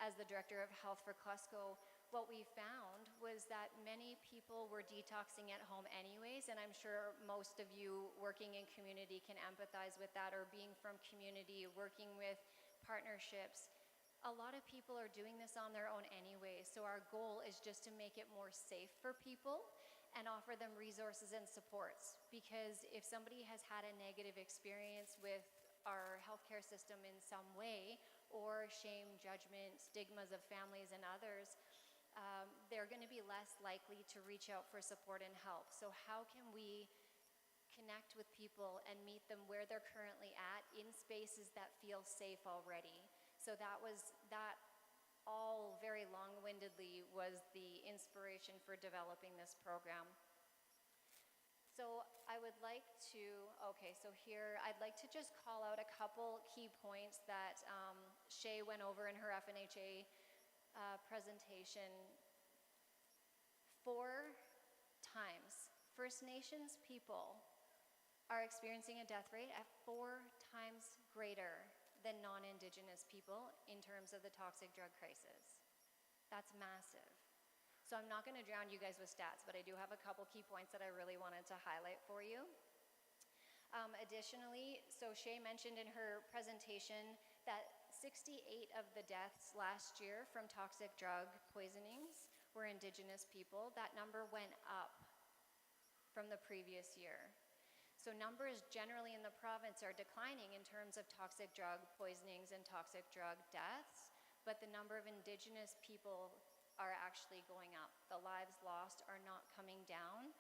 as the Director of Health for Clusco, what we found was that many people were detoxing at home anyways, and I'm sure most of you working in community can empathize with that, or being from community, working with partnerships. A lot of people are doing this on their own anyway, so our goal is just to make it more safe for people and offer them resources and supports. Because if somebody has had a negative experience with our healthcare system in some way, or shame, judgment, stigmas of families and others, they're going to be less likely to reach out for support and help. So how can we connect with people and meet them where they're currently at, in spaces that feel safe already? So that all very long-windedly was the inspiration for developing this program. So I would like to, I'd like to just call out a couple key points that Shay went over in her FNHA presentation. 4 times, First Nations people are experiencing a death rate at 4 times greater than non-Indigenous people in terms of the toxic drug crisis. That's massive. So I'm not going to drown you guys with stats, but I do have a couple key points that I really wanted to highlight for you. Additionally, so Shay mentioned in her presentation that 68 of the deaths last year from toxic drug poisonings were Indigenous people. That number went up from the previous year. So numbers generally in the province are declining in terms of toxic drug poisonings and toxic drug deaths, but the number of Indigenous people are actually going up. The lives lost are not coming down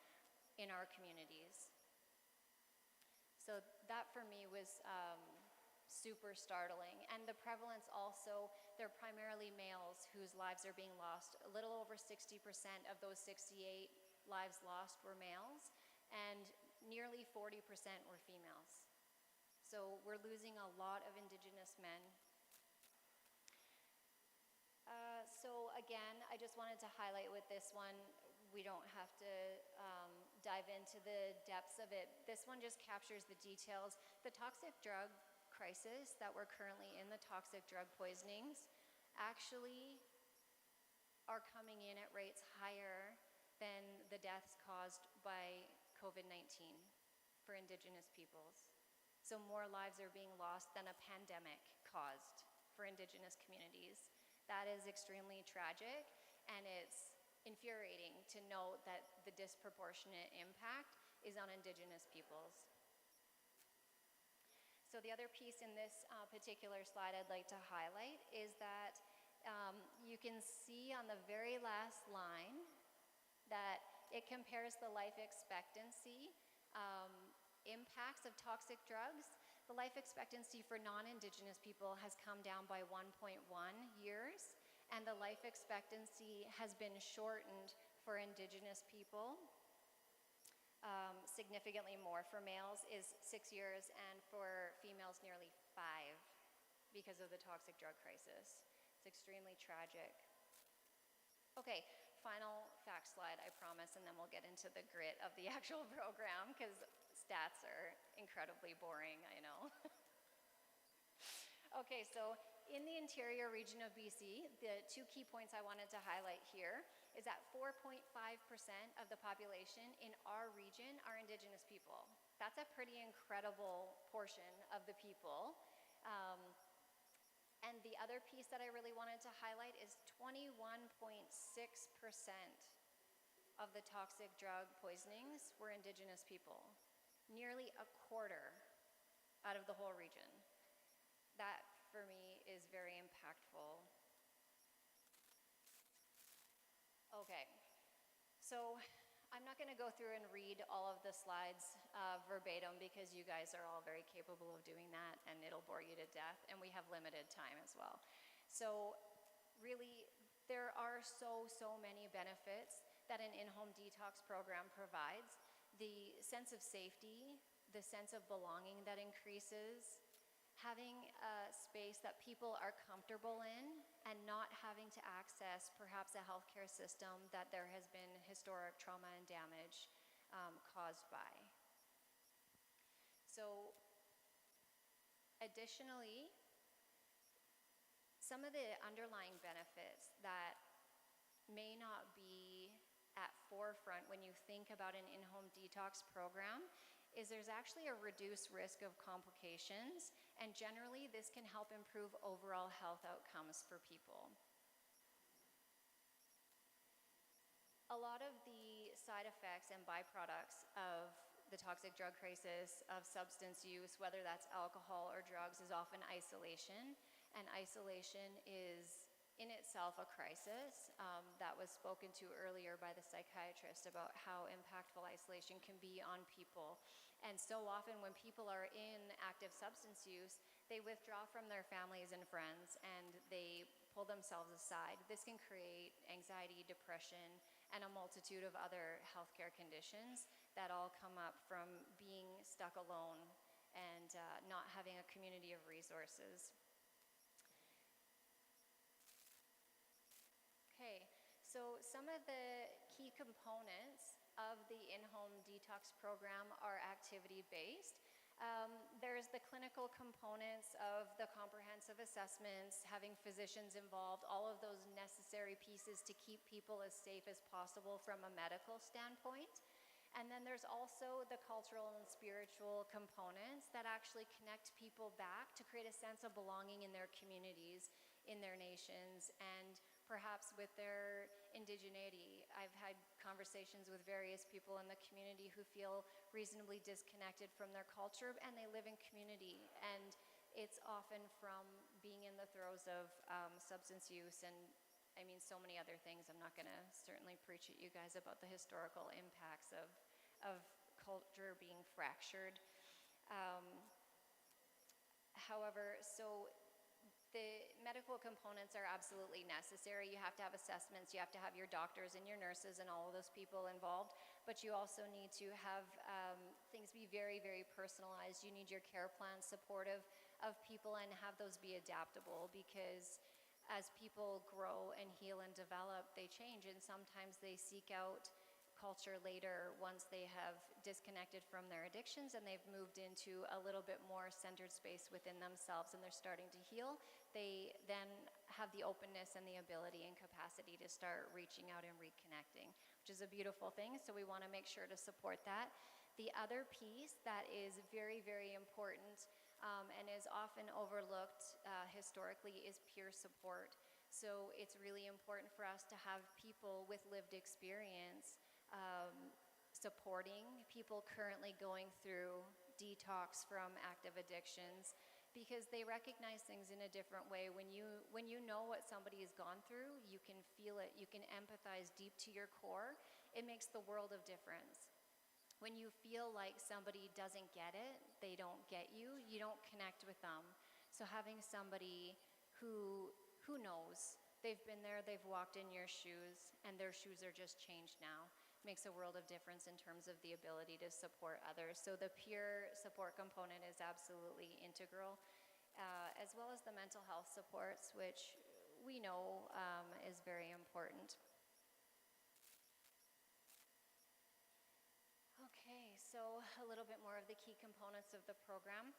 in our communities. So that for me was super startling. And the prevalence also, they're primarily males whose lives are being lost. A little over 60% of those 68 lives lost were males, and nearly 40% were females. So we're losing a lot of Indigenous men. So again, I just wanted to highlight with this one, we don't have to dive into the depths of it. This one just captures the details. The toxic drug crisis that we're currently in, the toxic drug poisonings, actually are coming in at rates higher than the deaths caused by COVID-19 for Indigenous peoples. So more lives are being lost than a pandemic caused for Indigenous communities. That is extremely tragic, and it's infuriating to note that the disproportionate impact is on Indigenous peoples. So the other piece in this particular slide I'd like to highlight is that you can see on the very last line that it compares the life expectancy impacts of toxic drugs. The life expectancy for non-Indigenous people has come down by 1.1 years, and the life expectancy has been shortened for Indigenous people. Significantly more for males is 6 years, and for females nearly 5 because of the toxic drug crisis. It's extremely tragic. Okay, final fact slide, I promise, and then we'll get into the grit of the actual program, because stats are incredibly boring, I know. Okay, so in the interior region of BC, the 2 key points I wanted to highlight here is that 4.5% of the population in our region are Indigenous people. That's a pretty incredible portion of the people. And the other piece that I really wanted to highlight is 21.6% of the toxic drug poisonings were Indigenous people. Nearly a quarter out of the whole region. That, for me, is very impactful. Okay, so I'm I'm not going to go through and read all of the slides verbatim because you guys are all very capable of doing that and it'll bore you to death, and we have limited time as well. So really, there are so many benefits that an in-home detox program provides. The sense of safety, the sense of belonging that increases, having a space that people are comfortable in and not having to access perhaps a healthcare system that there has been historic trauma and damage caused by. So additionally, some of the underlying benefits that may not be at forefront when you think about an in-home detox program is there's actually a reduced risk of complications, and generally this can help improve overall health outcomes for people. A lot of the side effects and byproducts of the toxic drug crisis, of substance use, whether that's alcohol or drugs, is often isolation, and isolation is in itself a crisis. That was spoken to earlier by the psychiatrist about how impactful isolation can be on people. And so often when people are in active substance use, they withdraw from their families and friends and they pull themselves aside. This can create anxiety, depression, and a multitude of other healthcare conditions that all come up from being stuck alone and not having a community of resources. Okay, so some of the key components of the in-home detox program are activity-based. There's the clinical components of the comprehensive assessments, having physicians involved, all of those necessary pieces to keep people as safe as possible from a medical standpoint. And then there's also the cultural and spiritual components that actually connect people back to create a sense of belonging in their communities, in their nations, and perhaps with their indigeneity. I've had conversations with various people in the community who feel reasonably disconnected from their culture, and they live in community. And it's often from being in the throes of substance use and I mean, so many other things. I'm not going to certainly preach at you guys about the historical impacts of culture being fractured. However, so the medical components are absolutely necessary. You have to have assessments, you have to have your doctors and your nurses and all of those people involved, but you also need to have things be very, very personalized. You need your care plan supportive of people and have those be adaptable, because as people grow and heal and develop, they change, and sometimes they seek out culture later once they have disconnected from their addictions and they've moved into a little bit more centered space within themselves and they're starting to heal. They then have the openness and the ability and capacity to start reaching out and reconnecting, which is a beautiful thing. So we want to make sure to support that. The other piece that is very, very important and is often overlooked historically is peer support. So it's really important for us to have people with lived experience supporting people currently going through detox from active addictions, because they recognize things in a different way. When you know what somebody has gone through, you can feel it, you can empathize deep to your core. It makes the world of difference. When you feel like somebody doesn't get it, they don't get you, you don't connect with them. So having somebody who knows, they've been there, they've walked in your shoes, and their shoes are just changed now, makes a world of difference in terms of the ability to support others. So the peer support component is absolutely integral, as well as the mental health supports, which we know is very important. Okay, so a little bit more of the key components of the program.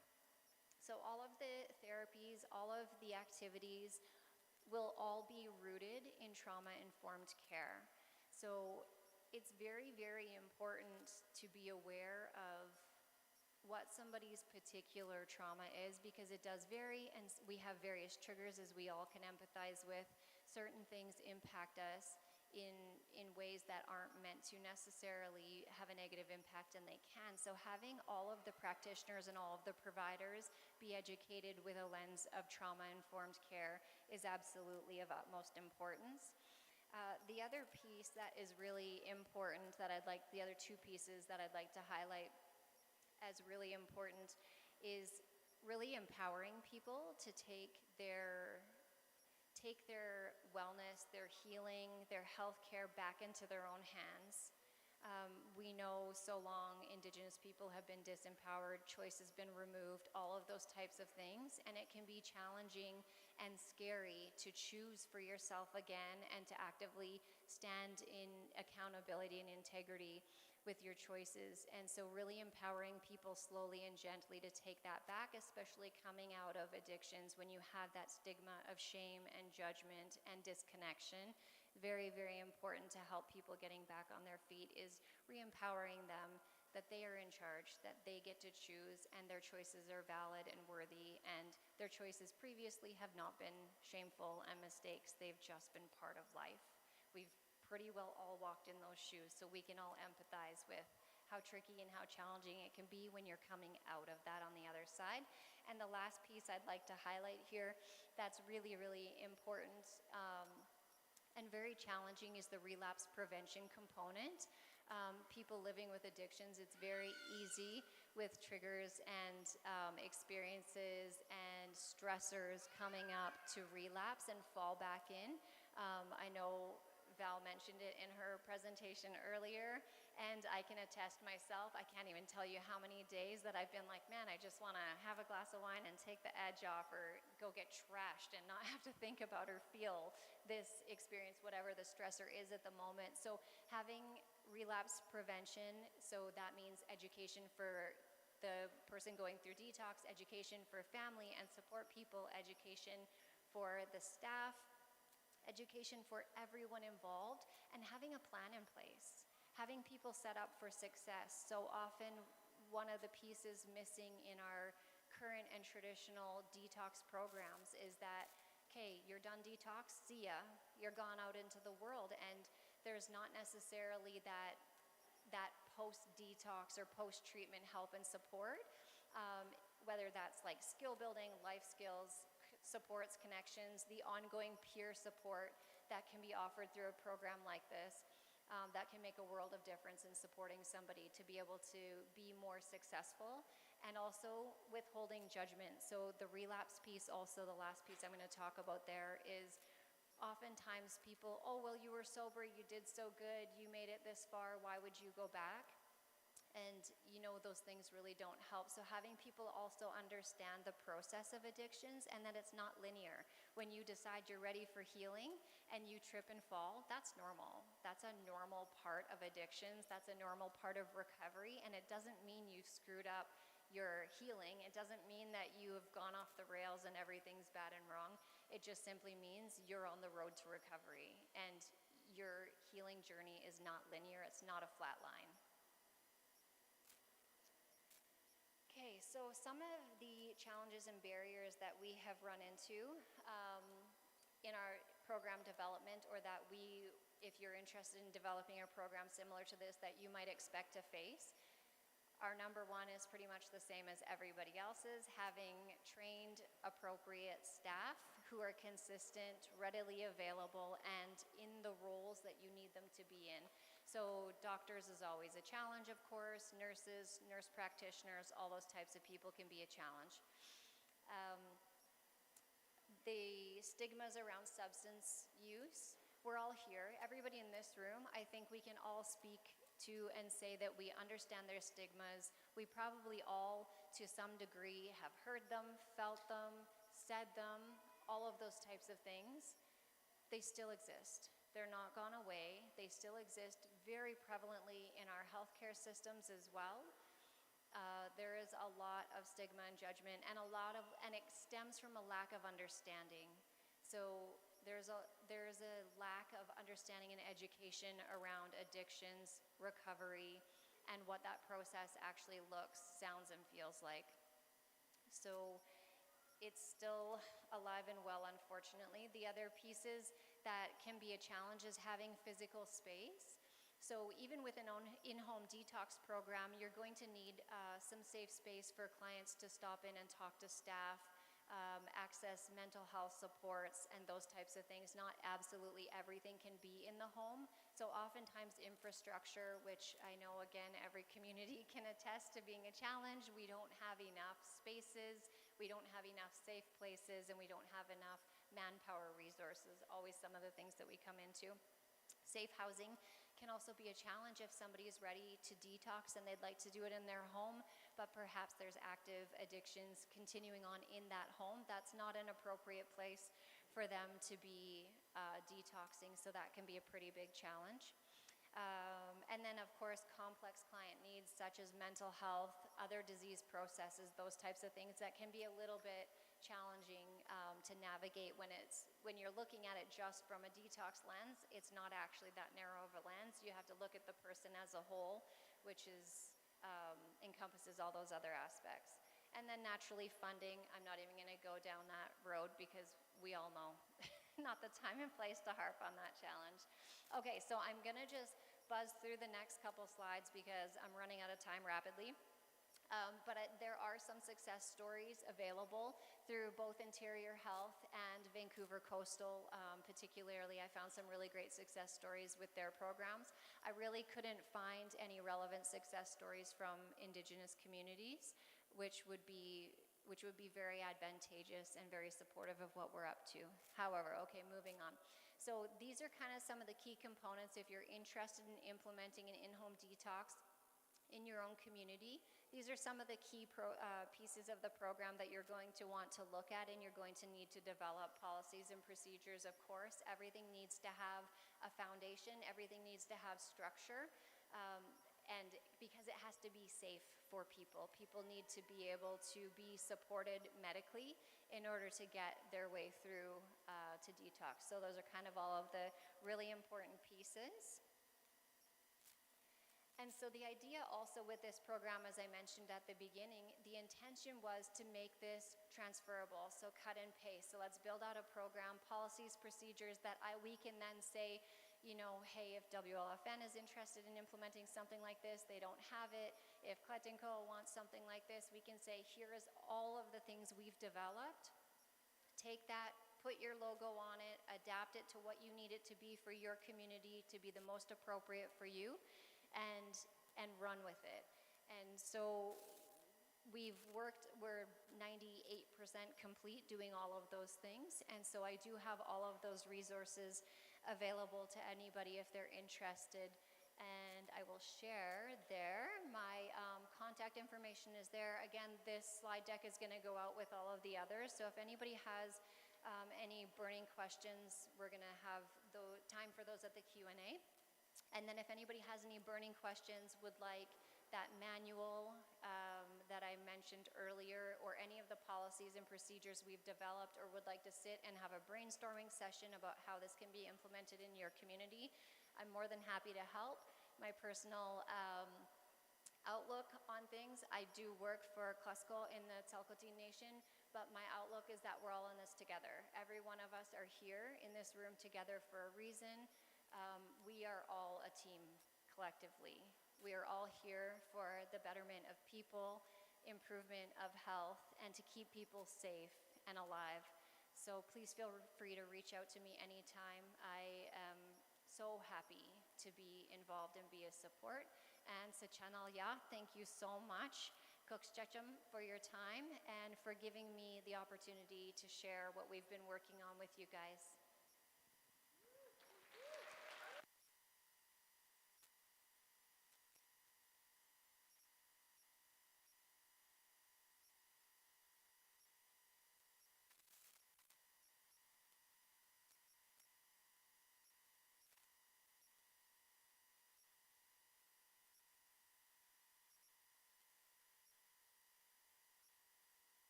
So all of the therapies, all of the activities will all be rooted in trauma-informed care. So it's very, very important to be aware of what somebody's particular trauma is, because it does vary, and we have various triggers, as we all can empathize with. Certain things impact us in ways that aren't meant to necessarily have a negative impact, and they can. So having all of the practitioners and all of the providers be educated with a lens of trauma-informed care is absolutely of utmost importance. The other piece that is really important the other two pieces that I'd like to highlight as really important is really empowering people to take their wellness, their healing, their health care back into their own hands. We know so long Indigenous people have been disempowered, choice has been removed, all of those types of things, and it can be challenging and scary to choose for yourself again and to actively stand in accountability and integrity with your choices. And so really empowering people slowly and gently to take that back, especially coming out of addictions when you have that stigma of shame and judgment and disconnection. Very, very important to help people getting back on their feet is re-empowering them that they are in charge, that they get to choose, and their choices are valid and worthy, and their choices previously have not been shameful and mistakes. They've just been part of life. We've pretty well all walked in those shoes, so we can all empathize with how tricky and how challenging it can be when you're coming out of that on the other side. And the last piece I'd like to highlight here that's really, really important and very challenging is the relapse prevention component. People living with addictions, it's very easy with triggers and experiences and stressors coming up to relapse and fall back in. I know Val mentioned it in her presentation earlier, and I can attest myself. I can't even tell you how many days that I've been like, man, I just want to have a glass of wine and take the edge off, or go get trashed and not have to think about or feel this experience, whatever the stressor is at the moment. So having relapse prevention, so that means education for the person going through detox, education for family and support people, education for the staff, education for everyone involved, and having a plan in place, having people set up for success. So often one of the pieces missing in our current and traditional detox programs is that, okay, you're done detox, see ya, you're gone out into the world, and there's not necessarily that post-detox or post-treatment help and support, whether that's like skill building, life skills, supports, connections, the ongoing peer support that can be offered through a program like this, that can make a world of difference in supporting somebody to be able to be more successful, and also withholding judgment. So the relapse piece, also the last piece I'm going to talk about there, is oftentimes people, oh, well, you were sober, you did so good, you made it this far, why would you go back? And those things really don't help. So having people also understand the process of addictions and that it's not linear. When you decide you're ready for healing and you trip and fall, that's normal. That's a normal part of addictions. That's a normal part of recovery. And it doesn't mean you've screwed up your healing. It doesn't mean that you have gone off the rails and everything's bad and wrong. It just simply means you're on the road to recovery. And your healing journey is not linear. It's not a flat line. Okay, so some of the challenges and barriers that we have run into in our program development, or that if you're interested in developing a program similar to this, that you might expect to face. Our number one is pretty much the same as everybody else's, having trained, appropriate staff who are consistent, readily available, and in the roles that you need them to be in. So doctors is always a challenge, of course. Nurses, nurse practitioners, all those types of people can be a challenge. The stigmas around substance use, we're all here. Everybody in this room, I think we can all speak to and say that we understand their stigmas. We probably all, to some degree, have heard them, felt them, said them, all of those types of things. They still exist. They're not gone away. They still exist very prevalently in our healthcare systems as well. There is a lot of stigma and judgment, and it stems from a lack of understanding. So there's a lack of understanding and education around addictions, recovery, and what that process actually looks, sounds, and feels like. So it's still alive and well, unfortunately. The other pieces that can be a challenge is having physical space. So even with an in-home detox program, you're going to need some safe space for clients to stop in and talk to staff, access mental health supports and those types of things. Not absolutely everything can be in the home. So oftentimes infrastructure, which I know again every community can attest to being a challenge, we don't have enough spaces, we don't have enough safe places, and we don't have enough manpower resources, always some of the things that we come into. Safe housing can also be a challenge if somebody is ready to detox and they'd like to do it in their home, but perhaps there's active addictions continuing on in that home. That's not an appropriate place for them to be detoxing, so that can be a pretty big challenge. And then, of course, complex client needs such as mental health, other disease processes, those types of things that can be a little bit challenging to navigate when you're looking at it just from a detox lens. It's not actually that narrow of a lens. You have to look at the person as a whole, which encompasses all those other aspects. And then naturally funding, I'm not even going to go down that road because we all know not the time and place to harp on that challenge. Okay, so I'm going to just buzz through the next couple slides because I'm running out of time rapidly. There are some success stories available through both Interior Health and Vancouver Coastal. Particularly, I found some really great success stories with their programs. I really couldn't find any relevant success stories from Indigenous communities, which would be very advantageous and very supportive of what we're up to. However, okay, moving on. So these are kind of some of the key components if you're interested in implementing an in-home detox in your own community. These are some of the key pieces of the program that you're going to want to look at, and you're going to need to develop policies and procedures, of course. Everything needs to have a foundation, everything needs to have structure, and because it has to be safe for people. People need to be able to be supported medically in order to get their way through to detox. So those are kind of all of the really important pieces. And so the idea also with this program, as I mentioned at the beginning, the intention was to make this transferable, so cut and paste. So let's build out a program, policies, procedures that we can then say, you know, hey, if WLFN is interested in implementing something like this, they don't have it. If Kletinko wants something like this, we can say, here is all of the things we've developed. Take that, put your logo on it, adapt it to what you need it to be for your community, to be the most appropriate for you, and run with it. And so we're 98% complete doing all of those things, and so I do have all of those resources available to anybody if they're interested, and I will share there. My contact information is there. Again, this slide deck is going to go out with all of the others, so if anybody has any burning questions, we're going to have time for those at the Q&A. And then if anybody has any burning questions, would like that manual that I mentioned earlier, or any of the policies and procedures we've developed, or would like to sit and have a brainstorming session about how this can be implemented in your community, I'm more than happy to help. My personal outlook on things, I do work for Klusko in the ilhqot'in Nation, but my outlook is that we're all in this together. Every one of us are here in this room together for a reason. We are all a team collectively. We are all here for the betterment of people, improvement of health, and to keep people safe and alive. So please feel free to reach out to me anytime. I am so happy to be involved and be a support. And Sachanal Ya, thank you so much, Kokschecham, for your time and for giving me the opportunity to share what we've been working on with you guys.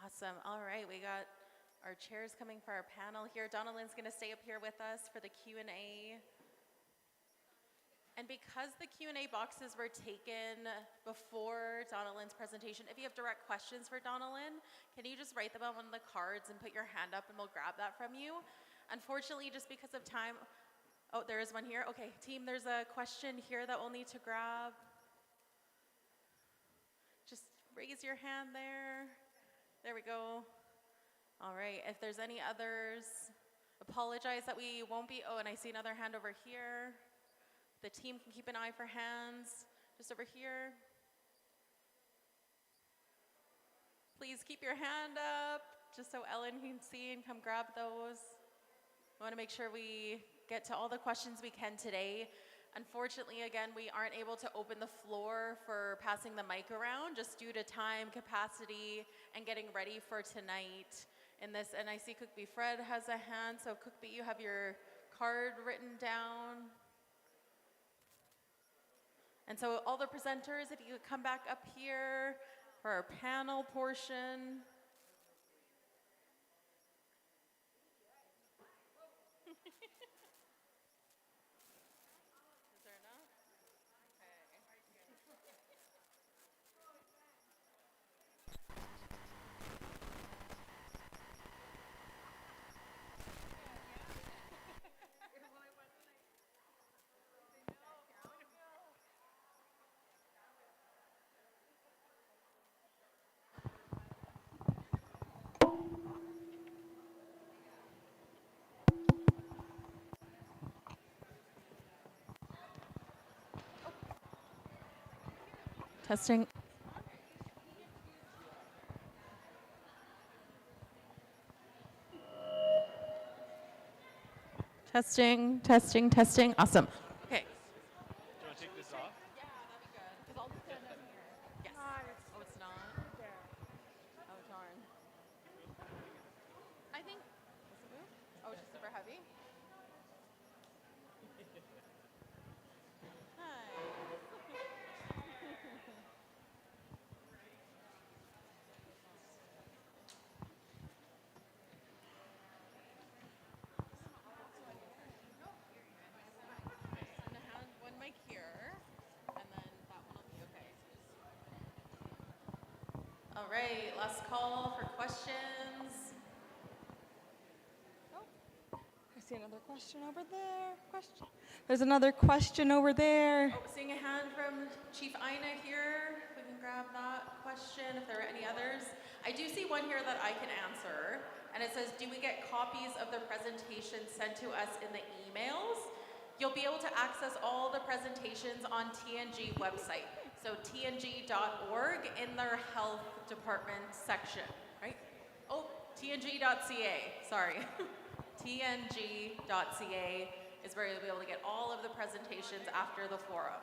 Awesome. All right, we got our chairs coming for our panel here. Donna Lynn's going to stay up here with us for the Q&A. And because the Q&A boxes were taken before Donna Lynn's presentation, if you have direct questions for Donna Lynn, can you just write them on one of the cards and put your hand up and we'll grab that from you? Unfortunately, just because of time, oh, there is one here. Okay, team, there's a question here that we'll need to grab. Just raise your hand there. There we go. All right, if there's any others, apologize that we won't be, oh, and I see another hand over here. The team can keep an eye for hands, just over here. Please keep your hand up, just so Ellen can see and come grab those. We want to make sure we get to all the questions we can today. Unfortunately, again, we aren't able to open the floor for passing the mic around just due to time, capacity, and getting ready for tonight in this. And I see Cookbee Fred has a hand, so Cookbee, you have your card written down. And so all the presenters, if you could come back up here for our panel portion. Is there enough? Testing. Testing, testing, testing. Awesome. Okay. Do you want to take this off? Yeah, that'd be good. Because I'll stand up here. Yes. Oh, it's not? Oh, darn. I think. Does it move? Oh, it's just super heavy? One mic here, and then that one will be okay. All right, last call for questions. I see another question over there. Question. There's another question over there. Oh, seeing a hand from Chief Ina here. We can grab that question if there are any others. I do see one here that I can answer, and it says, do we get copies of the presentation sent to us in the emails? You'll be able to access all the presentations on TNG website. So tng.org in their health department section, right? Oh, tng.ca, sorry. tng.ca is where you'll be able to get all of the presentations after the forum.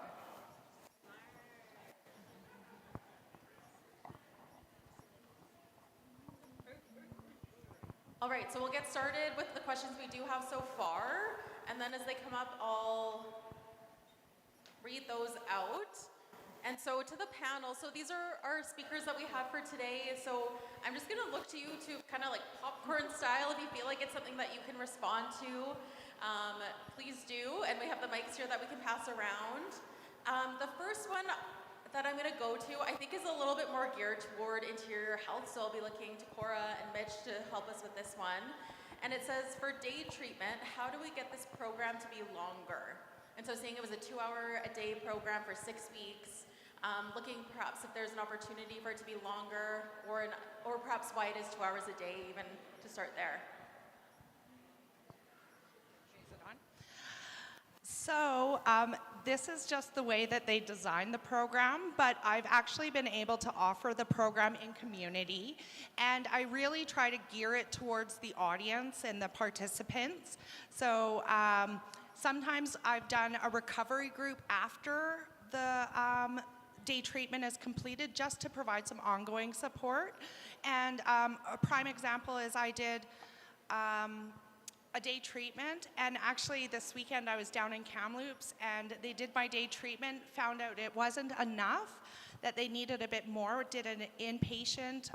All right, so we'll get started with the questions we do have so far, and then as they come up, I'll read those out. And so to the panel, so these are our speakers that we have for today. So I'm just gonna look to you to kind of like popcorn style, if you feel like it's something that you can respond to, please do. And we have the mics here that we can pass around. The first one that I'm gonna go to, I think is a little bit more geared toward interior health. So I'll be looking to Cora and Mitch to help us with this one. And it says, for day treatment, how do we get this program to be longer? And so seeing it was a 2-hour-a-day program for 6 weeks, looking perhaps if there's an opportunity for it to be longer, or perhaps why it is 2 hours a day, even to start there. So this is just the way that they designed the program, but I've actually been able to offer the program in community, and I really try to gear it towards the audience and the participants. So sometimes I've done a recovery group after the day treatment is completed, just to provide some ongoing support. And a prime example is I did a day treatment, and actually this weekend I was down in Kamloops, and they did my day treatment, found out it wasn't enough, that they needed a bit more, did an inpatient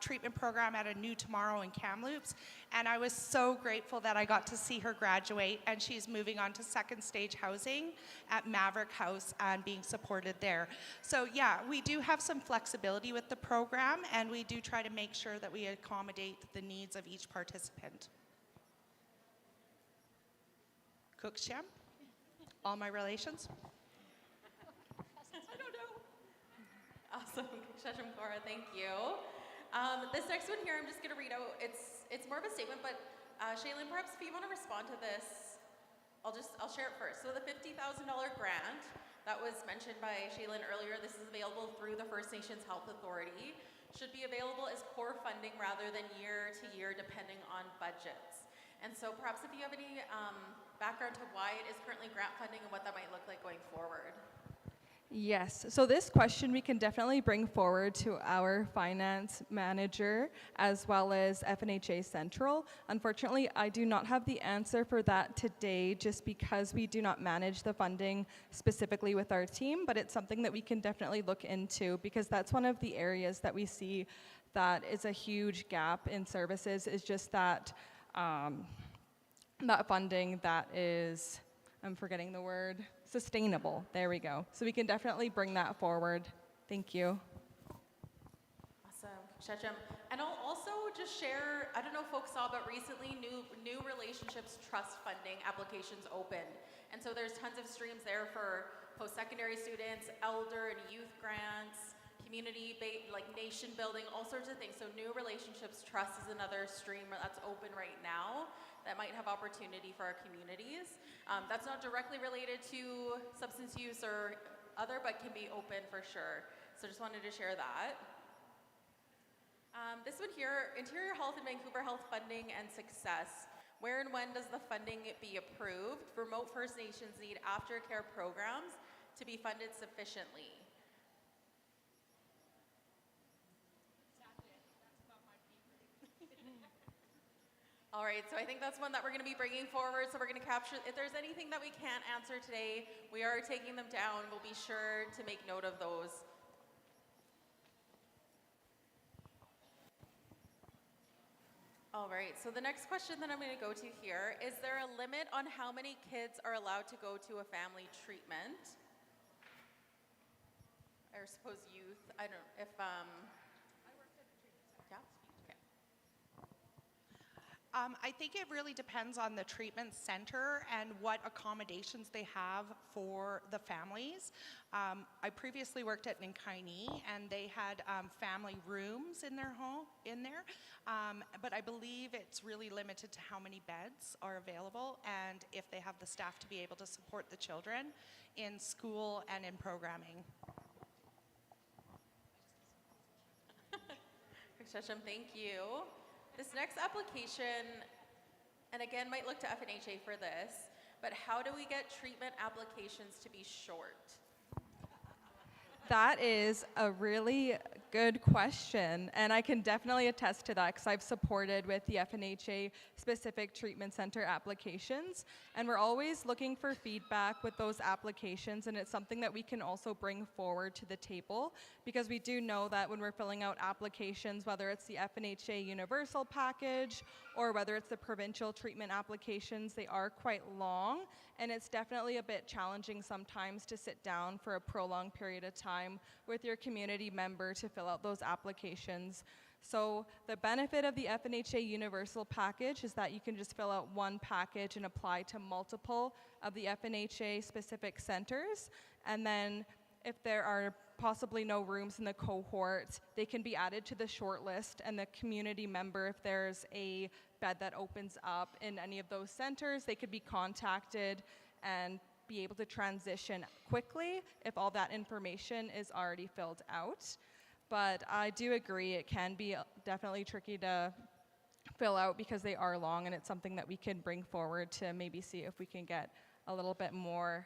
treatment program at a New Tomorrow in Kamloops, and I was so grateful that I got to see her graduate, and she's moving on to second stage housing at Maverick House and being supported there. So yeah, we do have some flexibility with the program, and we do try to make sure that we accommodate the needs of each participant. Cookshem, all my relations. I don't know. Awesome, Shasham Kaura, thank you. This next one here, I'm just gonna read out. It's more of a statement, but Shaylin, perhaps if you want to respond to this, I'll share it first. So the $50,000 grant that was mentioned by Shaylin earlier, this is available through the First Nations Health Authority, should be available as core funding rather than year to year depending on budgets. And so perhaps if you have any background to why it is currently grant funding and what that might look like going forward. Yes, so this question we can definitely bring forward to our finance manager as well as FNHA Central. Unfortunately, I do not have the answer for that today just because we do not manage the funding specifically with our team, but it's something that we can definitely look into because that's one of the areas that we see that is a huge gap in services is just that, that funding that is, I'm forgetting the word, sustainable. There we go. So we can definitely bring that forward. Thank you. Awesome, Shacham. And I'll also just share, I don't know if folks saw, but recently new relationships trust funding applications opened. And so there's tons of streams there for post-secondary students, elder and youth grants, community-based, like nation building, all sorts of things. So new relationships trust is another stream that's open right now that might have opportunity for our communities. That's not directly related to substance use or other, but can be open for sure. So just wanted to share that. This one here, Interior Health and Vancouver Health Funding and Success. Where and when does the funding be approved? Remote First Nations need aftercare programs to be funded sufficiently. All right, so I think that's one that we're going to be bringing forward. So we're going to capture, if there's anything that we can't answer today, we are taking them down. We'll be sure to make note of those. All right, so the next question that I'm going to go to here, is there a limit on how many kids are allowed to go to a family treatment? Or suppose youth, I don't know if, yeah? I think it really depends on the treatment center and what accommodations they have for the families. I previously worked at Ninkaini and they had family rooms in their home, but I believe it's really limited to how many beds are available and if they have the staff to be able to support the children in school and in programming. Shasham, thank you. This next application, and again, might look to FNHA for this, but how do we get treatment applications to be short? That is a really good question, and I can definitely attest to that because I've supported with the FNHA specific treatment center applications, and we're always looking for feedback with those applications, and it's something that we can also bring forward to the table because we do know that when we're filling out applications, whether it's the FNHA universal package or whether it's the provincial treatment applications, they are quite long, and it's definitely a bit challenging sometimes to sit down for a prolonged period of time with your community member to fill out those applications. So the benefit of the FNHA universal package is that you can just fill out one package and apply to multiple of the FNHA specific centers, and then if there are possibly no rooms in the cohort, they can be added to the short list, and the community member, if there's a bed that opens up in any of those centers, they could be contacted and be able to transition quickly if all that information is already filled out. But I do agree it can be definitely tricky to fill out because they are long, and it's something that we can bring forward to maybe see if we can get a little bit more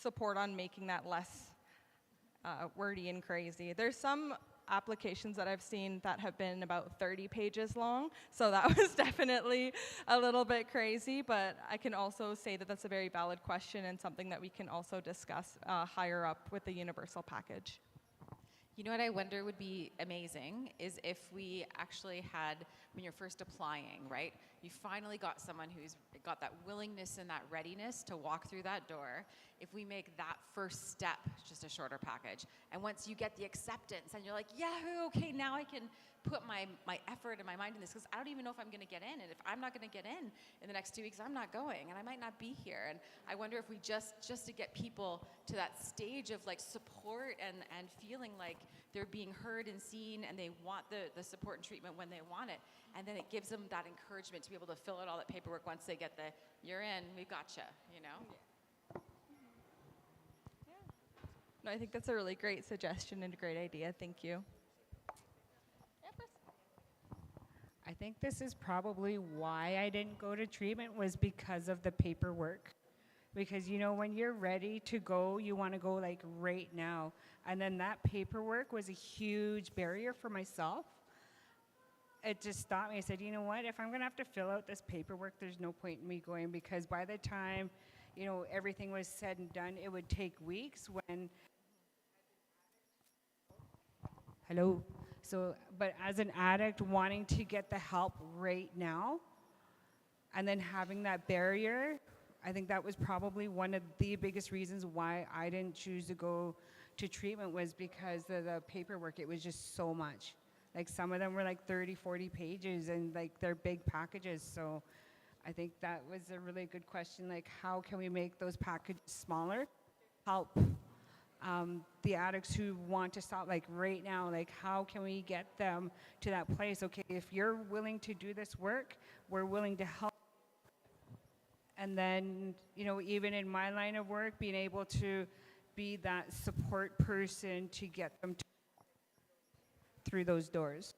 support on making that less wordy and crazy. There's some applications that I've seen that have been about 30 pages long, so that was definitely a little bit crazy, but I can also say that that's a very valid question and something that we can also discuss higher up with the universal package. You know what I wonder would be amazing is if we actually had, when you're first applying, right, you finally got someone who's got that willingness and that readiness to walk through that door, if we make that first step just a shorter package. And once you get the acceptance and you're like, yahoo, okay, now I can put my effort and my mind in this because I don't even know if I'm going to get in. And if I'm not going to get in the next 2 weeks, I'm not going, and I might not be here. And I wonder if we just to get people to that stage of like support and feeling like they're being heard and seen, and they want the support and treatment when they want it. And then it gives them that encouragement to be able to fill out all that paperwork once they get the, you're in, we gotcha, you know? No, I think that's a really great suggestion and a great idea. Thank you. I think this is probably why I didn't go to treatment, was because of the paperwork. Because, you know, when you're ready to go, you want to go like right now. And then that paperwork was a huge barrier for myself. It just stopped me. I said, you know what, if I'm going to have to fill out this paperwork, there's no point in me going, because by the time, you know, everything was said and done, it would take weeks when... Hello? So, but as an addict, wanting to get the help right now, and then having that barrier, I think that was probably one of the biggest reasons why I didn't choose to go to treatment, was because of the paperwork. It was just so much. Like some of them were like 30, 40 pages, and like they're big packages. So I think that was a really good question. Like, how can we make those packages smaller? Help the addicts who want to stop, like right now, like how can we get them to that place? Okay, if you're willing to do this work, we're willing to help. And then, you know, even in my line of work, being able to be that support person to get them through those doors.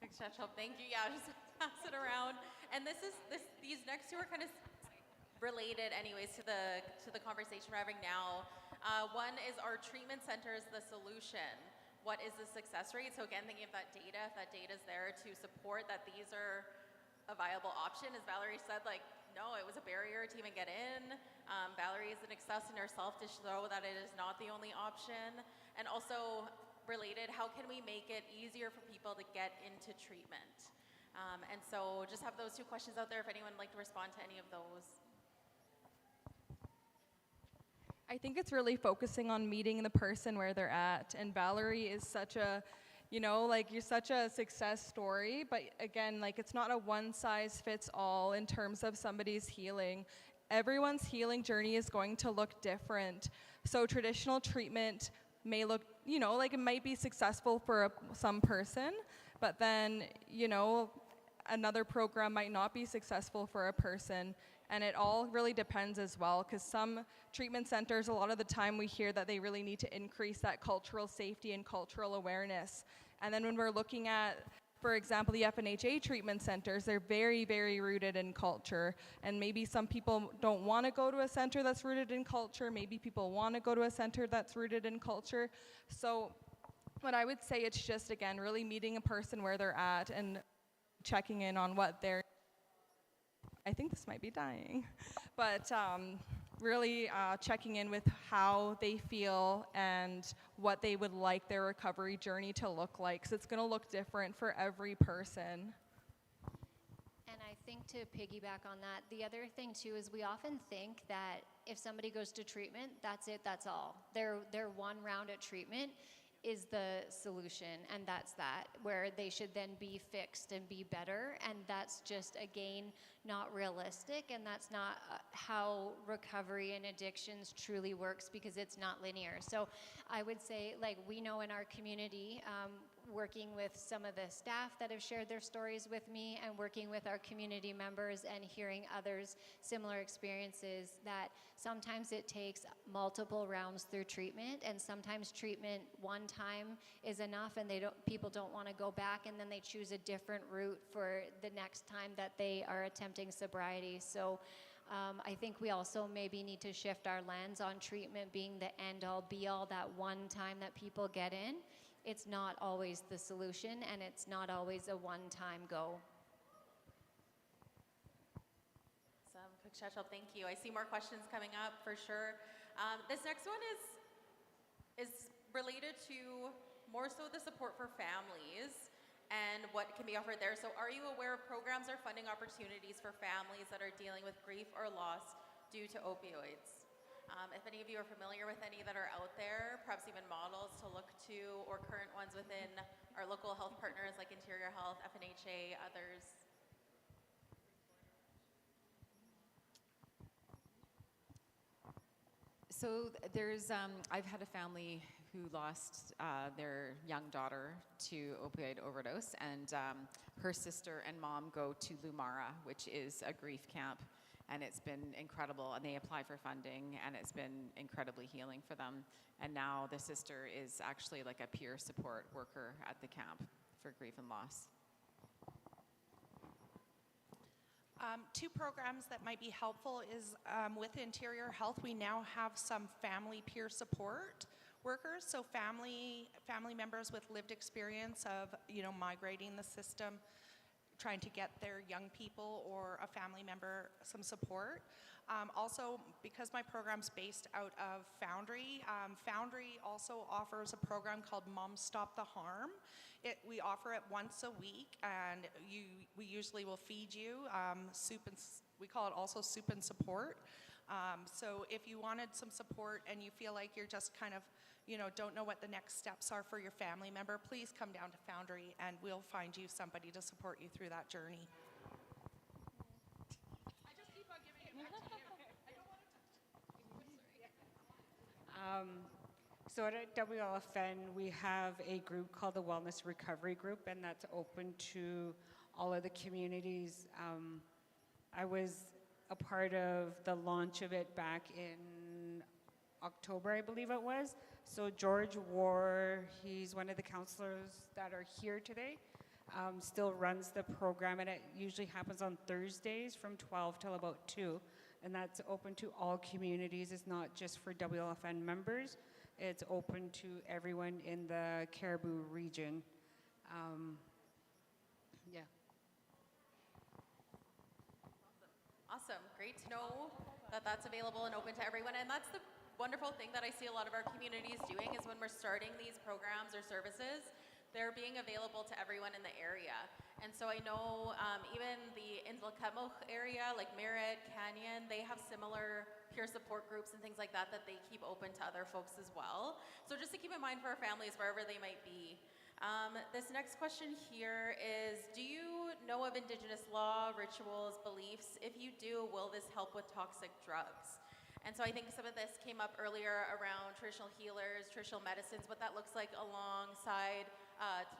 Thanks, Chachel. Thank you. Yeah, just pass it around. And these next two are kind of related anyways to the conversation we're having now. One is, our treatment centers the solution? What is the success rate? So again, thinking of that data, if that data is there to support that these are a viable option. As Valerie said, like, no, it was a barrier to even get in. Valerie is an success in herself to show that it is not the only option. And also related, how can we make it easier for people to get into treatment? And so just have those two questions out there if anyone would like to respond to any of those. I think it's really focusing on meeting the person where they're at. And Valerie is such a, you know, like, you're such a success story. But again, like, it's not a one size fits all in terms of somebody's healing. Everyone's healing journey is going to look different. So traditional treatment may look, you know, like it might be successful for some person, but then, you know, another program might not be successful for a person. And it all really depends as well, because some treatment centers, a lot of the time we hear that they really need to increase that cultural safety and cultural awareness. And then when we're looking at, for example, the FNHA treatment centers, they're very, very rooted in culture. And maybe some people don't want to go to a center that's rooted in culture. Maybe people want to go to a center that's rooted in culture. So what I would say, it's just, again, really meeting a person where they're at and checking in on what they're... I think this might be dying, but really checking in with how they feel and what they would like their recovery journey to look like, because it's going to look different for every person. And I think to piggyback on that, the other thing too is we often think that if somebody goes to treatment, that's it, that's all. Their one round at treatment is the solution, and that's that, where they should then be fixed and be better, and that's just, again, not realistic, and that's not how recovery and addictions truly works, because it's not linear. So I would say, like, we know in our community, working with some of the staff that have shared their stories with me, and working with our community members and hearing others' similar experiences, that sometimes it takes multiple rounds through treatment, and sometimes treatment one time is enough, and people don't want to go back, and then they choose a different route for the next time that they are attempting sobriety. So I think we also maybe need to shift our lens on treatment being the end-all, be-all, that one time that people get in. It's not always the solution, and it's not always a one-time go. Awesome, Coach Chachel, thank you. I see more questions coming up for sure. This next one is related to more so the support for families and what can be offered there. So are you aware of programs or funding opportunities for families that are dealing with grief or loss due to opioids? If any of you are familiar with any that are out there, perhaps even models to look to, or current ones within our local health partners like Interior Health, FNHA, others. So there's, I've had a family who lost their young daughter to opioid overdose, and her sister and mom go to Lumara, which is a grief camp, and it's been incredible. And they apply for funding, and it's been incredibly healing for them. And now the sister is actually like a peer support worker at the camp for grief and loss. Two programs that might be helpful is with Interior Health, we now have some family peer support workers, so family members with lived experience of, migrating the system, trying to get their young people or a family member some support. Also, because my program's based out of Foundry, Foundry also offers a program called Moms Stop the Harm. We offer it once a week, and we usually will feed you soup and we call it also soup and support. So if you wanted some support and you feel like you're just kind of, don't know what the next steps are for your family member, please come down to Foundry and we'll find you somebody to support you through that journey. I just keep on giving it back to you. I don't want to. So at WLFN, we have a group called the Wellness Recovery Group, and that's open to all of the communities. I was a part of the launch of it back in October, I believe it was. So George War, he's one of the counselors that are here today, still runs the program, and it usually happens on Thursdays from 12 till about 2, and that's open to all communities. It's not just for WLFN members. It's open to everyone in the Cariboo region. Yeah. Awesome, great to know that that's available and open to everyone. And that's the wonderful thing that I see a lot of our communities doing is when we're starting these programs or services, they're being available to everyone in the area. And so I know even the ilhqot'in area, like Merritt, Canyon, they have similar peer support groups and things like that that they keep open to other folks as well. So just to keep in mind for our families, wherever they might be. This next question here is, do you know of Indigenous law, rituals, beliefs? If you do, will this help with toxic drugs? And so I think some of this came up earlier around traditional healers, traditional medicines, what that looks like alongside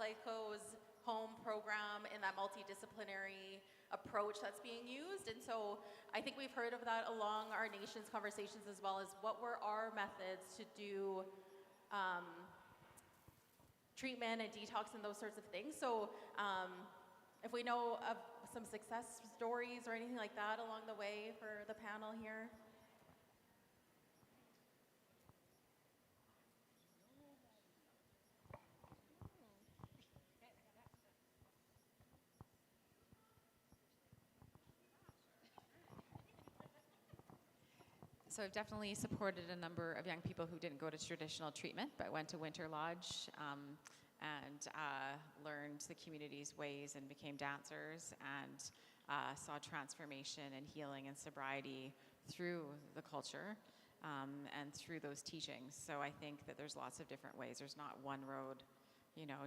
Tlaiko's home program in that multidisciplinary approach that's being used. And so I think we've heard of that along our nation's conversations, as well as what were our methods to do treatment and detox and those sorts of things. So if we know of some success stories or anything like that along the way for the panel here. So I've definitely supported a number of young people who didn't go to traditional treatment, but went to Winter Lodge and learned the community's ways and became dancers and saw transformation and healing and sobriety through the culture and through those teachings. So I think that there's lots of different ways. There's not one road,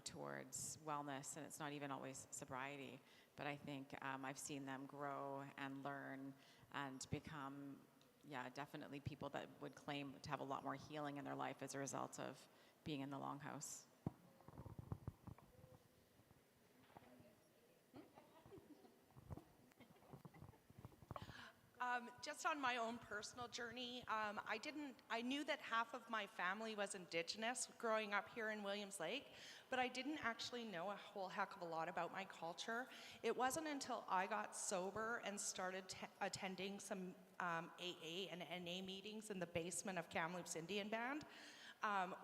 towards wellness, and it's not even always sobriety. But I think I've seen them grow and learn and become definitely people that would claim to have a lot more healing in their life as a result of being in the Longhouse. Just on my own personal journey, I knew that half of my family was Indigenous growing up here in Williams Lake, but I didn't actually know a whole heck of a lot about my culture. It wasn't until I got sober and started attending some AA and NA meetings in the basement of Kamloops Indian Band,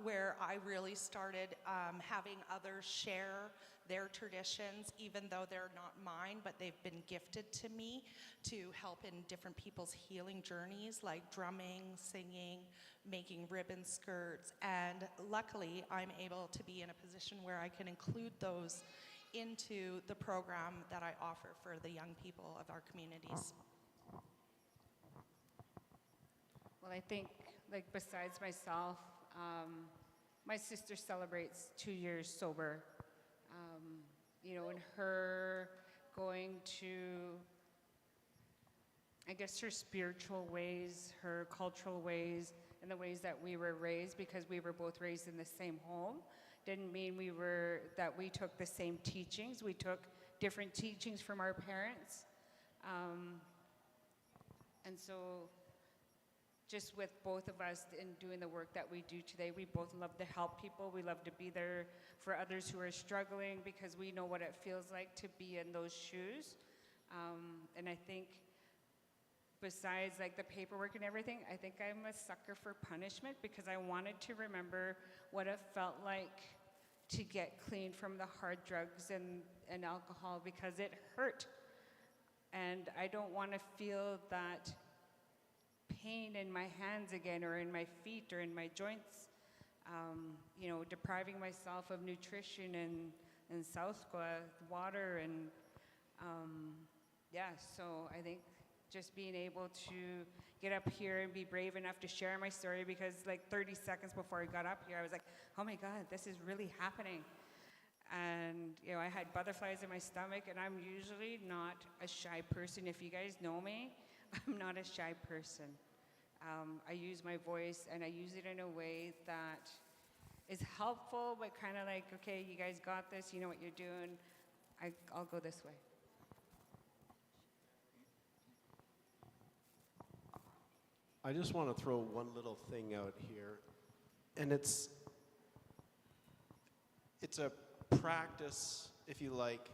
where I really started having others share their traditions, even though they're not mine, but they've been gifted to me to help in different people's healing journeys, like drumming, singing, making ribbon skirts. And luckily, I'm able to be in a position where I can include those into the program that I offer for the young people of our communities. Well, I think like besides myself, my sister celebrates 2 years sober. You know, and her going to, I guess, her spiritual ways, her cultural ways, and the ways that we were raised, because we were both raised in the same home, didn't mean that we took the same teachings. We took different teachings from our parents. And so just with both of us in doing the work that we do today, we both love to help people. We love to be there for others who are struggling, because we know what it feels like to be in those shoes. And I think besides like the paperwork and everything, I think I'm a sucker for punishment, because I wanted to remember what it felt like to get clean from the hard drugs and alcohol, because it hurt. And I don't want to feel that pain in my hands again, or in my feet, or in my joints. You know, depriving myself of nutrition and Southqua, water, and yeah, so I think just being able to get up here and be brave enough to share my story, because like 30 seconds before I got up here, I was like, oh my God, this is really happening. And, you know, I had butterflies in my stomach, and I'm usually not a shy person. If you guys know me, I'm not a shy person. I use my voice, and I use it in a way that is helpful, but kind of like, okay, you guys got this, you know what you're doing, I'll go this way. I just want to throw one little thing out here, and it's a practice, if you like,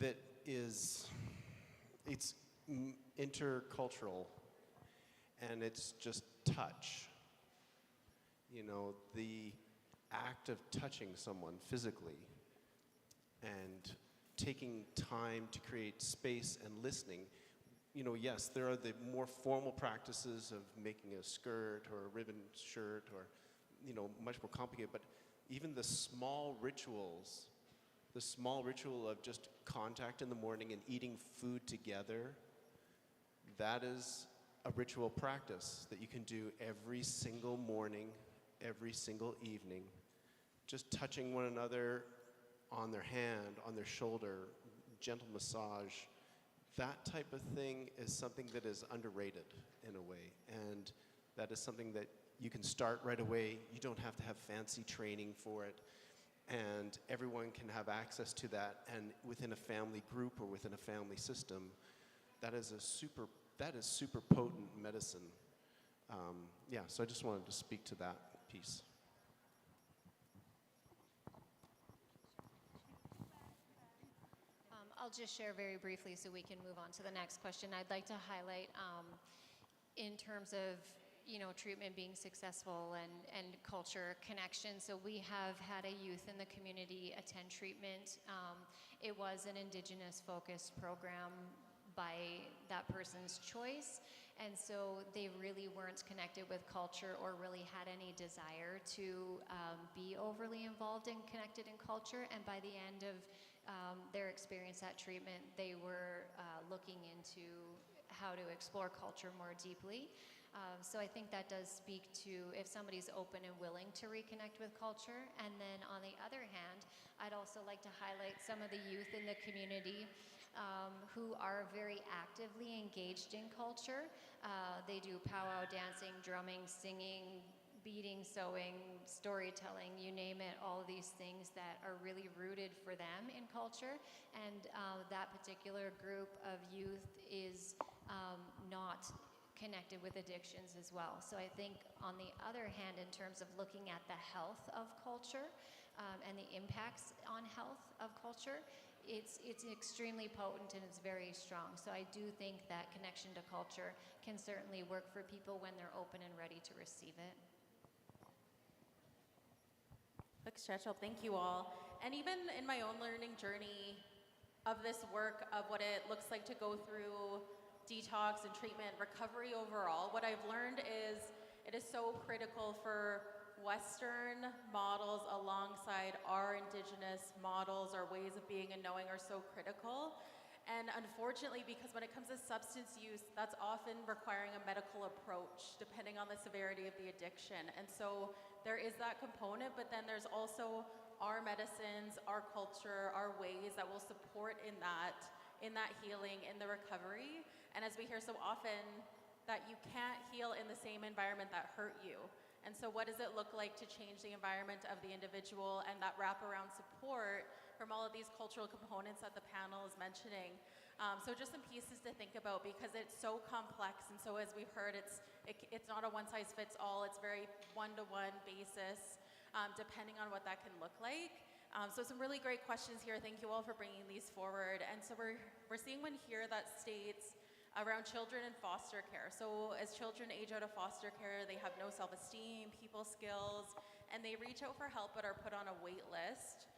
that is, it's intercultural, and it's just touch. You know, the act of touching someone physically and taking time to create space and listening. You know, yes, there are the more formal practices of making a skirt or a ribbon shirt, or, you know, much more complicated, but even the small rituals, the small ritual of just contact in the morning and eating food together, that is a ritual practice that you can do every single morning, every single evening. Just touching one another on their hand, on their shoulder, gentle massage. That type of thing is something that is underrated in a way, and that is something that you can start right away. You don't have to have fancy training for it, and everyone can have access to that. And within a family group or within a family system, that is super potent medicine. Yeah, so I just wanted to speak to that piece. I'll just share very briefly so we can move on to the next question. I'd like to highlight in terms of, you know, treatment being successful and culture connection. So we have had a youth in the community attend treatment. It was an Indigenous focused program by that person's choice. And so they really weren't connected with culture or really had any desire to be overly involved and connected in culture. And by the end of their experience at treatment, they were looking into how to explore culture more deeply. So I think that does speak to if somebody's open and willing to reconnect with culture. And then on the other hand, I'd also like to highlight some of the youth in the community who are very actively engaged in culture. They do powwow dancing, drumming, singing, beading, sewing, storytelling, you name it, all of these things that are really rooted for them in culture. And that particular group of youth is not connected with addictions as well. So I think on the other hand, in terms of looking at the health of culture and the impacts on health of culture, it's extremely potent and it's very strong. So I do think that connection to culture can certainly work for people when they're open and ready to receive it. Thank you all. And even in my own learning journey of this work, of what it looks like to go through detox and treatment, recovery overall, what I've learned is it is so critical for Western models alongside our Indigenous models. Our ways of being and knowing are so critical. And unfortunately, because when it comes to substance use, that's often requiring a medical approach, depending on the severity of the addiction. And so there is that component, but then there's also our medicines, our culture, our ways that will support in that healing, in the recovery. And as we hear so often, that you can't heal in the same environment that hurt you. And so what does it look like to change the environment of the individual and that wraparound support from all of these cultural components that the panel is mentioning? So just some pieces to think about, because it's so complex, and so as we've heard, it's not a one-size-fits-all, it's very one-to-one basis, depending on what that can look like. So some really great questions here. Thank you all for bringing these forward. And so we're seeing one here that states, around children in foster care. So as children age out of foster care, they have no self-esteem, people skills, and they reach out for help but are put on a wait list.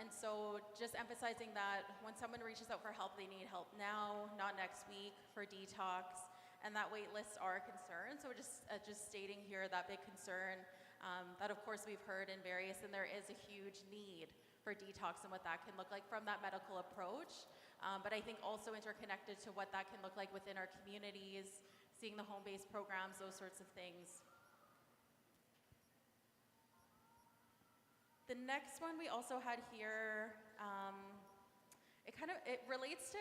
And so just emphasizing that when someone reaches out for help, they need help now, not next week, for detox, and that wait lists are a concern. So just stating here that big concern that of course we've heard in various, and there is a huge need for detox and what that can look like from that medical approach. But I think also interconnected to what that can look like within our communities, seeing the home-based programs, those sorts of things. The next one we also had here, it relates to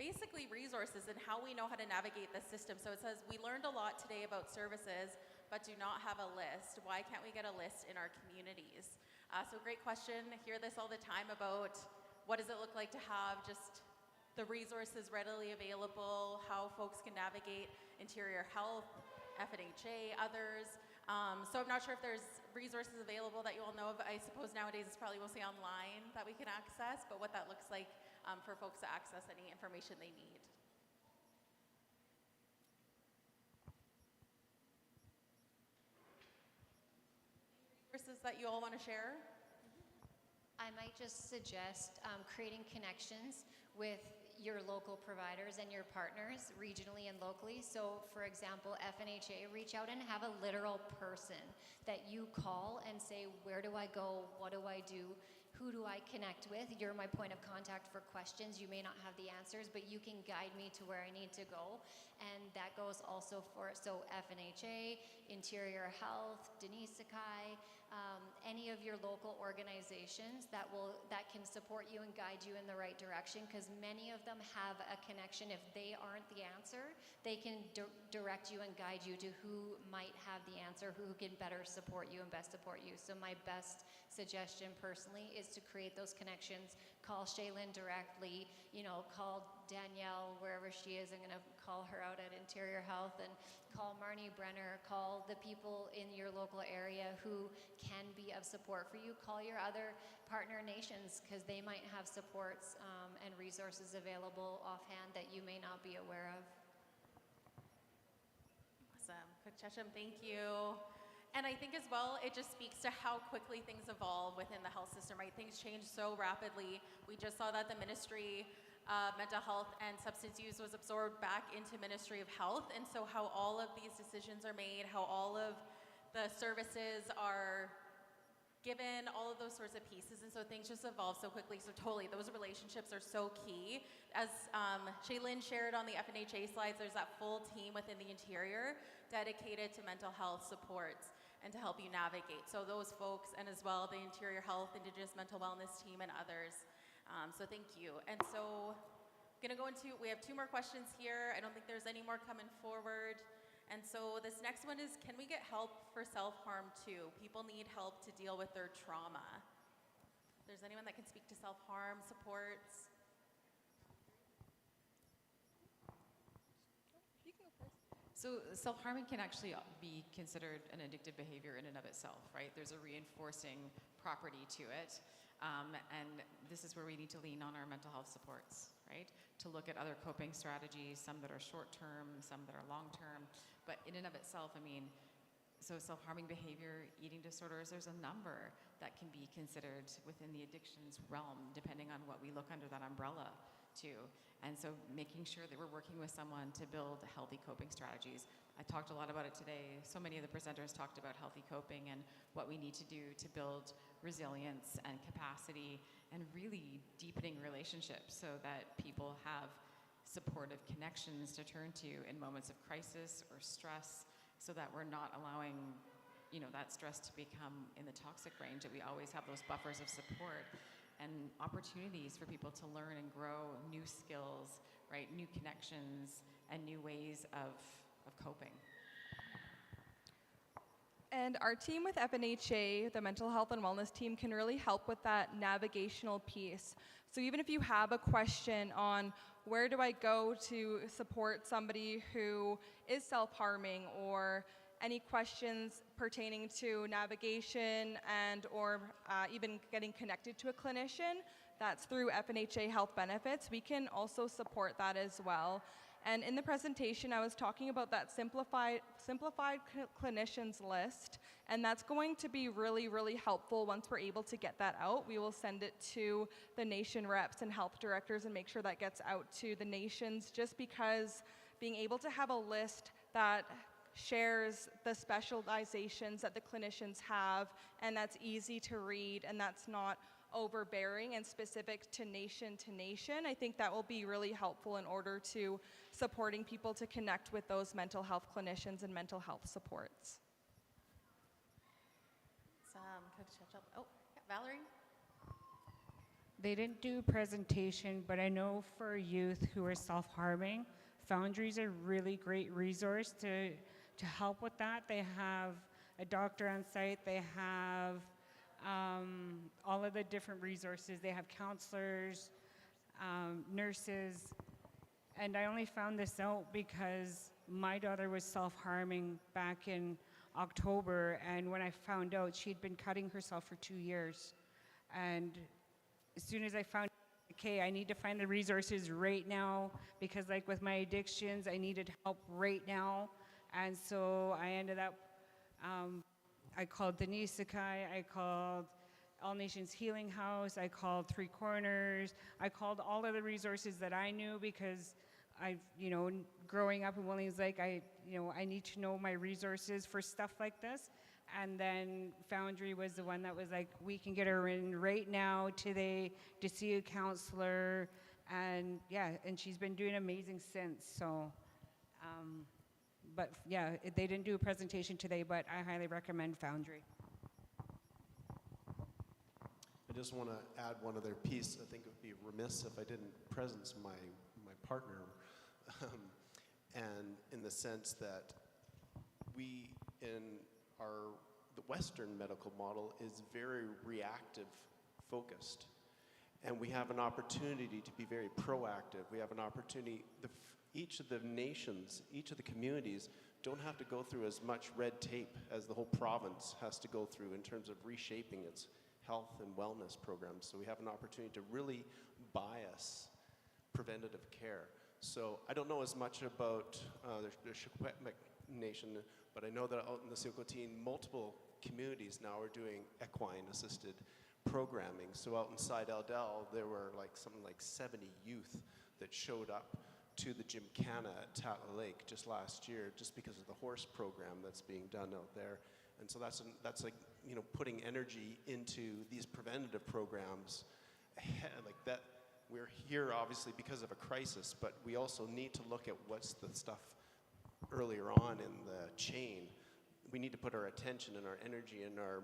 basically resources and how we know how to navigate the system. So it says, we learned a lot today about services, but do not have a list. Why can't we get a list in our communities? So great question. I hear this all the time about what does it look like to have just the resources readily available, how folks can navigate interior health, FNHA, others. So I'm not sure if there's resources available that you all know of. I suppose nowadays it's probably mostly online that we can access, but what that looks like for folks to access any information they need. Resources that you all want to share? I might just suggest creating connections with your local providers and your partners regionally and locally. So for example, FNHA, reach out and have a literal person that you call and say, where do I go? What do I do? Who do I connect with? You're my point of contact for questions. You may not have the answers, but you can guide me to where I need to go. And that goes also for, so FNHA, Interior Health, Denise Sakai, any of your local organizations that can support you and guide you in the right direction, because many of them have a connection. If they aren't the answer, they can direct you and guide you to who might have the answer, who can better support you and best support you. So my best suggestion personally is to create those connections. Call Shaylin directly, call Danielle wherever she is. I'm gonna call her out at Interior Health, and call Marnie Brenner, call the people in your local area who can be of support for you. Call your other partner nations, because they might have supports and resources available offhand that you may not be aware of. Awesome, Cook Chesham, thank you. And I think as well, it just speaks to how quickly things evolve within the health system, right? Things change so rapidly. We just saw that the Ministry of Mental Health and Substance Use was absorbed back into Ministry of Health. And so how all of these decisions are made, how all of the services are given, all of those sorts of pieces. And so things just evolve so quickly. So totally, those relationships are so key. As Shaylin shared on the FNHA slides, there's that full team within the interior dedicated to mental health supports and to help you navigate. So those folks, and as well the Interior Health, Indigenous Mental Wellness team, and others. So thank you. And so we have two more questions here. I don't think there's any more coming forward. And so this next one is, can we get help for self-harm too? People need help to deal with their trauma. If there's anyone that can speak to self-harm supports. So self-harming can actually be considered an addictive behavior in and of itself, right? There's a reinforcing property to it. And this is where we need to lean on our mental health supports, right? To look at other coping strategies, some that are short-term, some that are long-term. But in and of itself, so self-harming behavior, eating disorders, there's a number that can be considered within the addictions realm, depending on what we look under that umbrella to. And so making sure that we're working with someone to build healthy coping strategies. I talked a lot about it today. So many of the presenters talked about healthy coping and what we need to do to build resilience and capacity and really deepening relationships so that people have supportive connections to turn to in moments of crisis or stress, so that we're not allowing, that stress to become in the toxic range, that we always have those buffers of support and opportunities for people to learn and grow new skills, right? New connections and new ways of coping. And our team with FNHA, the mental health and wellness team, can really help with that navigational piece. So even if you have a question on where do I go to support somebody who is self-harming, or any questions pertaining to navigation and or even getting connected to a clinician, that's through FNHA Health Benefits. We can also support that as well. And in the presentation, I was talking about that simplified clinicians list, and that's going to be really, really helpful once we're able to get that out. We will send it to the nation reps and health directors and make sure that gets out to the nations, just because being able to have a list that shares the specializations that the clinicians have, and that's easy to read, and that's not overbearing and specific to nation, I think that will be really helpful in order to supporting people to connect with those mental health clinicians and mental health supports. Oh, yeah, Valerie? They didn't do a presentation, but I know for youth who are self-harming, Foundry is a really great resource to help with that. They have a doctor on site, they have all of the different resources. They have counselors, nurses, and I only found this out because my daughter was self-harming back in October, and when I found out, she'd been cutting herself for 2 years. And as soon as I found, okay, I need to find the resources right now, because like with my addictions, I needed help right now. And so I ended up, I called Denise Sakai, I called All Nations Healing House, I called Three Corners, I called all of the resources that I knew, because I've, growing up in Williams Lake, I need to know my resources for stuff like this. And then Foundry was the one that was like, we can get her in right now today to see a counselor. And yeah, and she's been doing amazing since. So, but yeah, they didn't do a presentation today, but I highly recommend Foundry. I just want to add one other piece. I think it would be remiss if I didn't presence my partner, and in the sense that we in the Western medical model is very reactive focused, and we have an opportunity to be very proactive. We have an opportunity, each of the nations, each of the communities don't have to go through as much red tape as the whole province has to go through in terms of reshaping its health and wellness programs. So we have an opportunity to really bias preventative care. So I don't know as much about the Housekeeping Nation, but I know that out in the ilhqot'in, multiple communities now are doing equine assisted programming. So out inside Eldel, there were something like 70 youth that showed up to the Gymkhana at Tatler Lake just last year, just because of the horse program that's being done out there. And so that's like, putting energy into these preventative programs ahead, like that. We're here obviously because of a crisis, but we also need to look at what's the stuff earlier on in the chain. We need to put our attention and our energy and our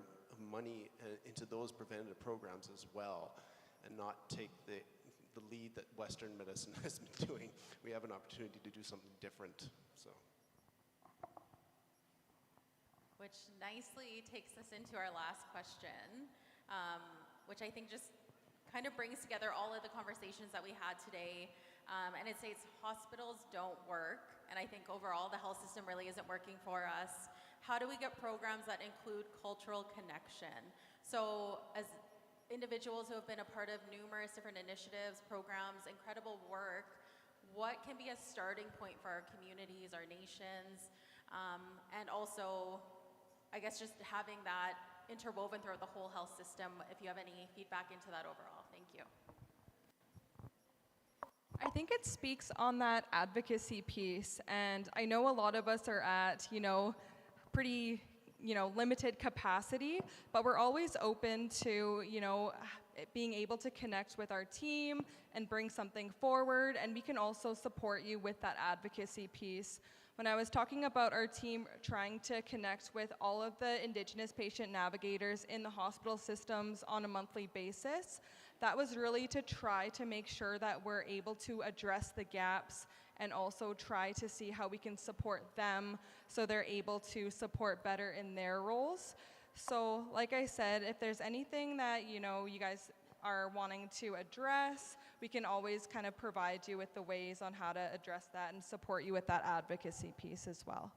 money into those preventative programs as well, and not take the lead that Western medicine has been doing. We have an opportunity to do something different. So. Which nicely takes us into our last question, which I think just kind of brings together all of the conversations that we had today. And it states hospitals don't work, and I think overall the health system really isn't working for us. How do we get programs that include cultural connection? So as individuals who have been a part of numerous different initiatives, programs, incredible work, what can be a starting point for our communities, our nations, and also, I guess, just having that interwoven throughout the whole health system, if you have any feedback into that overall. Thank you. I think it speaks on that advocacy piece, and I know a lot of us are at, pretty, limited capacity, but we're always open to, being able to connect with our team and bring something forward, and we can also support you with that advocacy piece. When I was talking about our team trying to connect with all of the Indigenous patient navigators in the hospital systems on a monthly basis, that was really to try to make sure that we're able to address the gaps and also try to see how we can support them so they're able to support better in their roles. So like I said, if there's anything that you guys are wanting to address, we can always kind of provide you with the ways on how to address that and support you with that advocacy piece as well.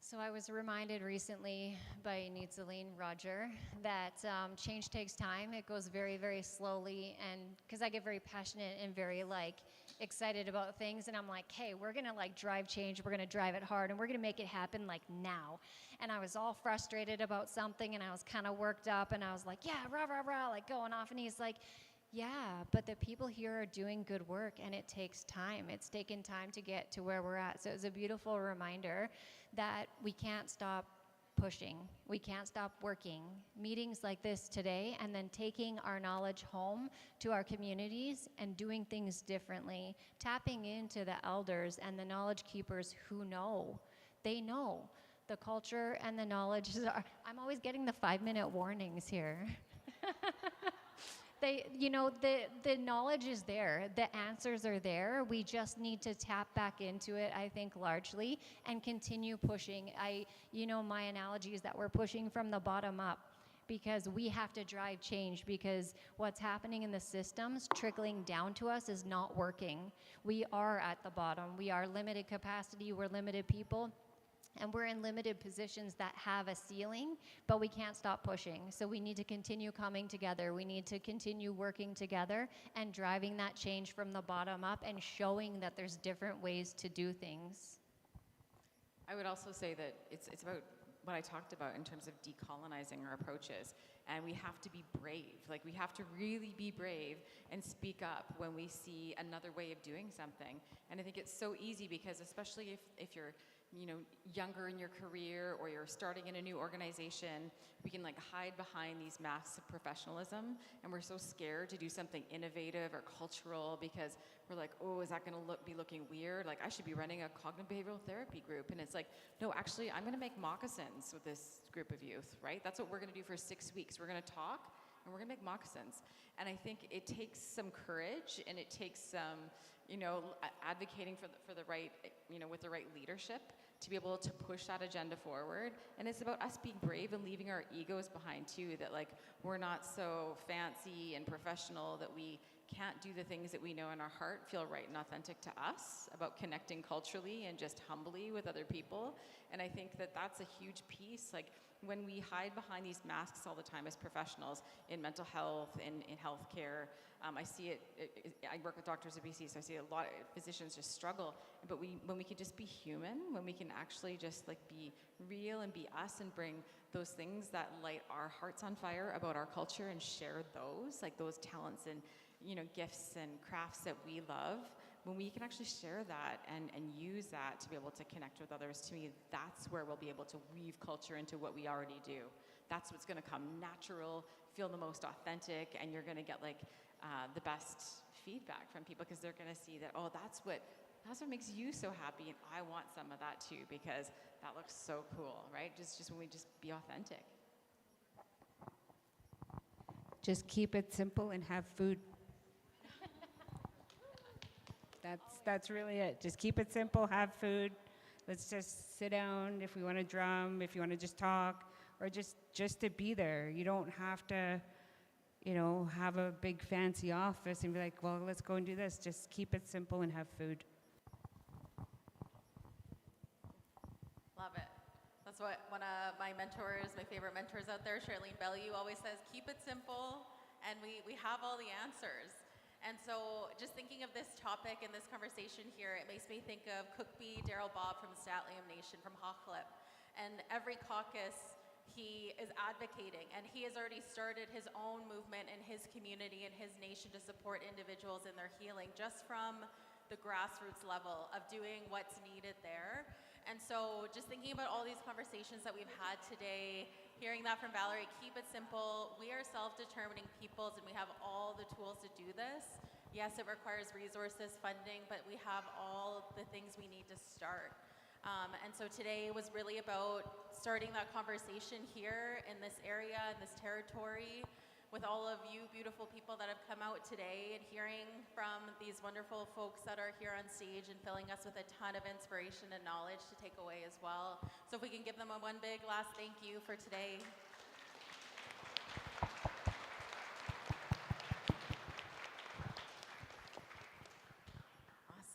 So I was reminded recently by Neetzaleen Roger that change takes time. It goes very, very slowly, and because I get very passionate and very excited about things, and I'm like, hey, we're gonna drive change, we're gonna drive it hard, and we're gonna make it happen now. And I was all frustrated about something, and I was kind of worked up, and I was like, yeah, rah, rah, rah, going off, and he's like, yeah, but the people here are doing good work, and it takes time. It's taken time to get to where we're at. So it was a beautiful reminder that we can't stop pushing. We can't stop working. Meetings like this today, and then taking our knowledge home to our communities and doing things differently, tapping into the elders and the knowledge keepers who know. They know. The culture and the knowledge I'm always getting the 5-minute warnings here. The knowledge is there, the answers are there. We just need to tap back into it, I think, largely, and continue pushing. My analogy is that we're pushing from the bottom up, because we have to drive change, because what's happening in the systems trickling down to us is not working. We are at the bottom. We are limited capacity, we're limited people. And we're in limited positions that have a ceiling, but we can't stop pushing. So we need to continue coming together. We need to continue working together and driving that change from the bottom up and showing that there's different ways to do things. I would also say that it's about what I talked about in terms of decolonizing our approaches. And we have to be brave. We have to really be brave and speak up when we see another way of doing something. And I think it's so easy, because especially if you're younger in your career, or you're starting in a new organization, we can hide behind these masks of professionalism, and we're so scared to do something innovative or cultural, because we're like, oh, is that going to be looking weird? I should be running a cognitive behavioral therapy group. And it's like, no, actually, I'm going to make moccasins with this group of youth, right? That's what we're going to do for 6 weeks. We're going to talk, and we're going to make moccasins. And I think it takes some courage, and it takes some, advocating for the right, with the right leadership to be able to push that agenda forward. And it's about us being brave and leaving our egos behind too, that we're not so fancy and professional that we can't do the things that we know in our heart feel right and authentic to us, about connecting culturally and just humbly with other people. And I think that that's a huge piece. When we hide behind these masks all the time as professionals in mental health, in healthcare, I see it, I work with doctors at BC, so I see a lot of physicians just struggle. But when we can just be human, when we can actually just be real and be us and bring those things that light our hearts on fire about our culture and share those talents and gifts and crafts that we love, when we can actually share that and use that to be able to connect with others, to me, that's where we'll be able to weave culture into what we already do. That's what's going to come natural, feel the most authentic, and you're going to get the best feedback from people, because they're going to see that, oh, that's what makes you so happy, and I want some of that too, because that looks so cool, right? Just when we just be authentic. Just keep it simple and have food. That's really it. Just keep it simple, have food. Let's just sit down if we want to drum, if you want to just talk, or just to be there. You don't have to, have a big fancy office and be like, well, let's go and do this. Just keep it simple and have food. Love it. That's what one of my mentors, my favorite mentors out there, Charlene Bellew, always says, keep it simple, and we have all the answers. And so just thinking of this topic and this conversation here, it makes me think of Cookbee Daryl Bob from the Statliam Nation from Hocklip. And every caucus he is advocating, and he has already started his own movement in his community and his nation to support individuals in their healing, just from the grassroots level of doing what's needed there. And so just thinking about all these conversations that we've had today, hearing that from Valerie, keep it simple. We are self-determining peoples, and we have all the tools to do this. Yes, it requires resources, funding, but we have all the things we need to start. And so today was really about starting that conversation here in this area, in this territory, with all of you beautiful people that have come out today, and hearing from these wonderful folks that are here on stage and filling us with a ton of inspiration and knowledge to take away as well. So if we can give them one big last thank you for today.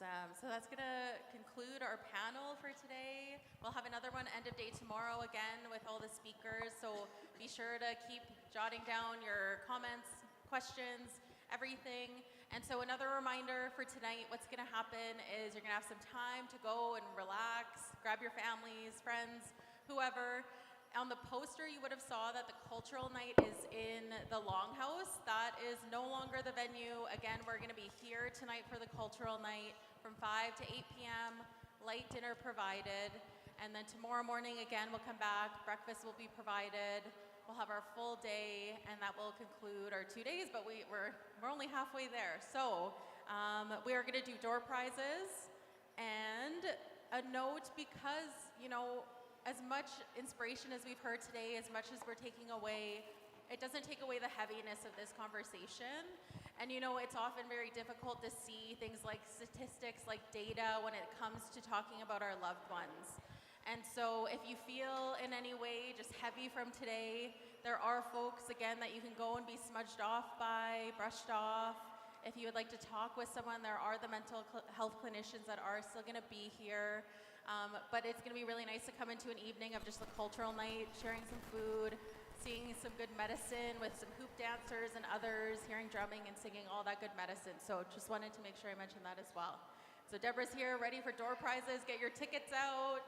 Awesome. So that's going to conclude our panel for today. We'll have another one end of day tomorrow again with all the speakers. So be sure to keep jotting down your comments, questions, everything. And so another reminder for tonight, what's going to happen is you're going to have some time to go and relax, grab your families, friends, whoever. On the poster, you would have saw that the cultural night is in the Longhouse. That is no longer the venue. Again, we're going to be here tonight for the cultural night from 5 to 8 p.m. Light dinner provided. And then tomorrow morning, again, we'll come back. Breakfast will be provided. We'll have our full day, and that will conclude our 2 days, but we're only halfway there. So we are going to do door prizes. And a note, because, you know, as much inspiration as we've heard today, as much as we're taking away, it doesn't take away the heaviness of this conversation. And you know, it's often very difficult to see things like statistics, like data, when it comes to talking about our loved ones. And so if you feel in any way just heavy from today, there are folks, again, that you can go and be smudged off by, brushed off. If you would like to talk with someone, there are the mental health clinicians that are still going to be here. But it's going to be really nice to come into an evening of just a cultural night, sharing some food, seeing some good medicine with some hoop dancers and others, hearing drumming and singing, all that good medicine. So just wanted to make sure I mentioned that as well. So Deborah's here, ready for door prizes. Get your tickets out.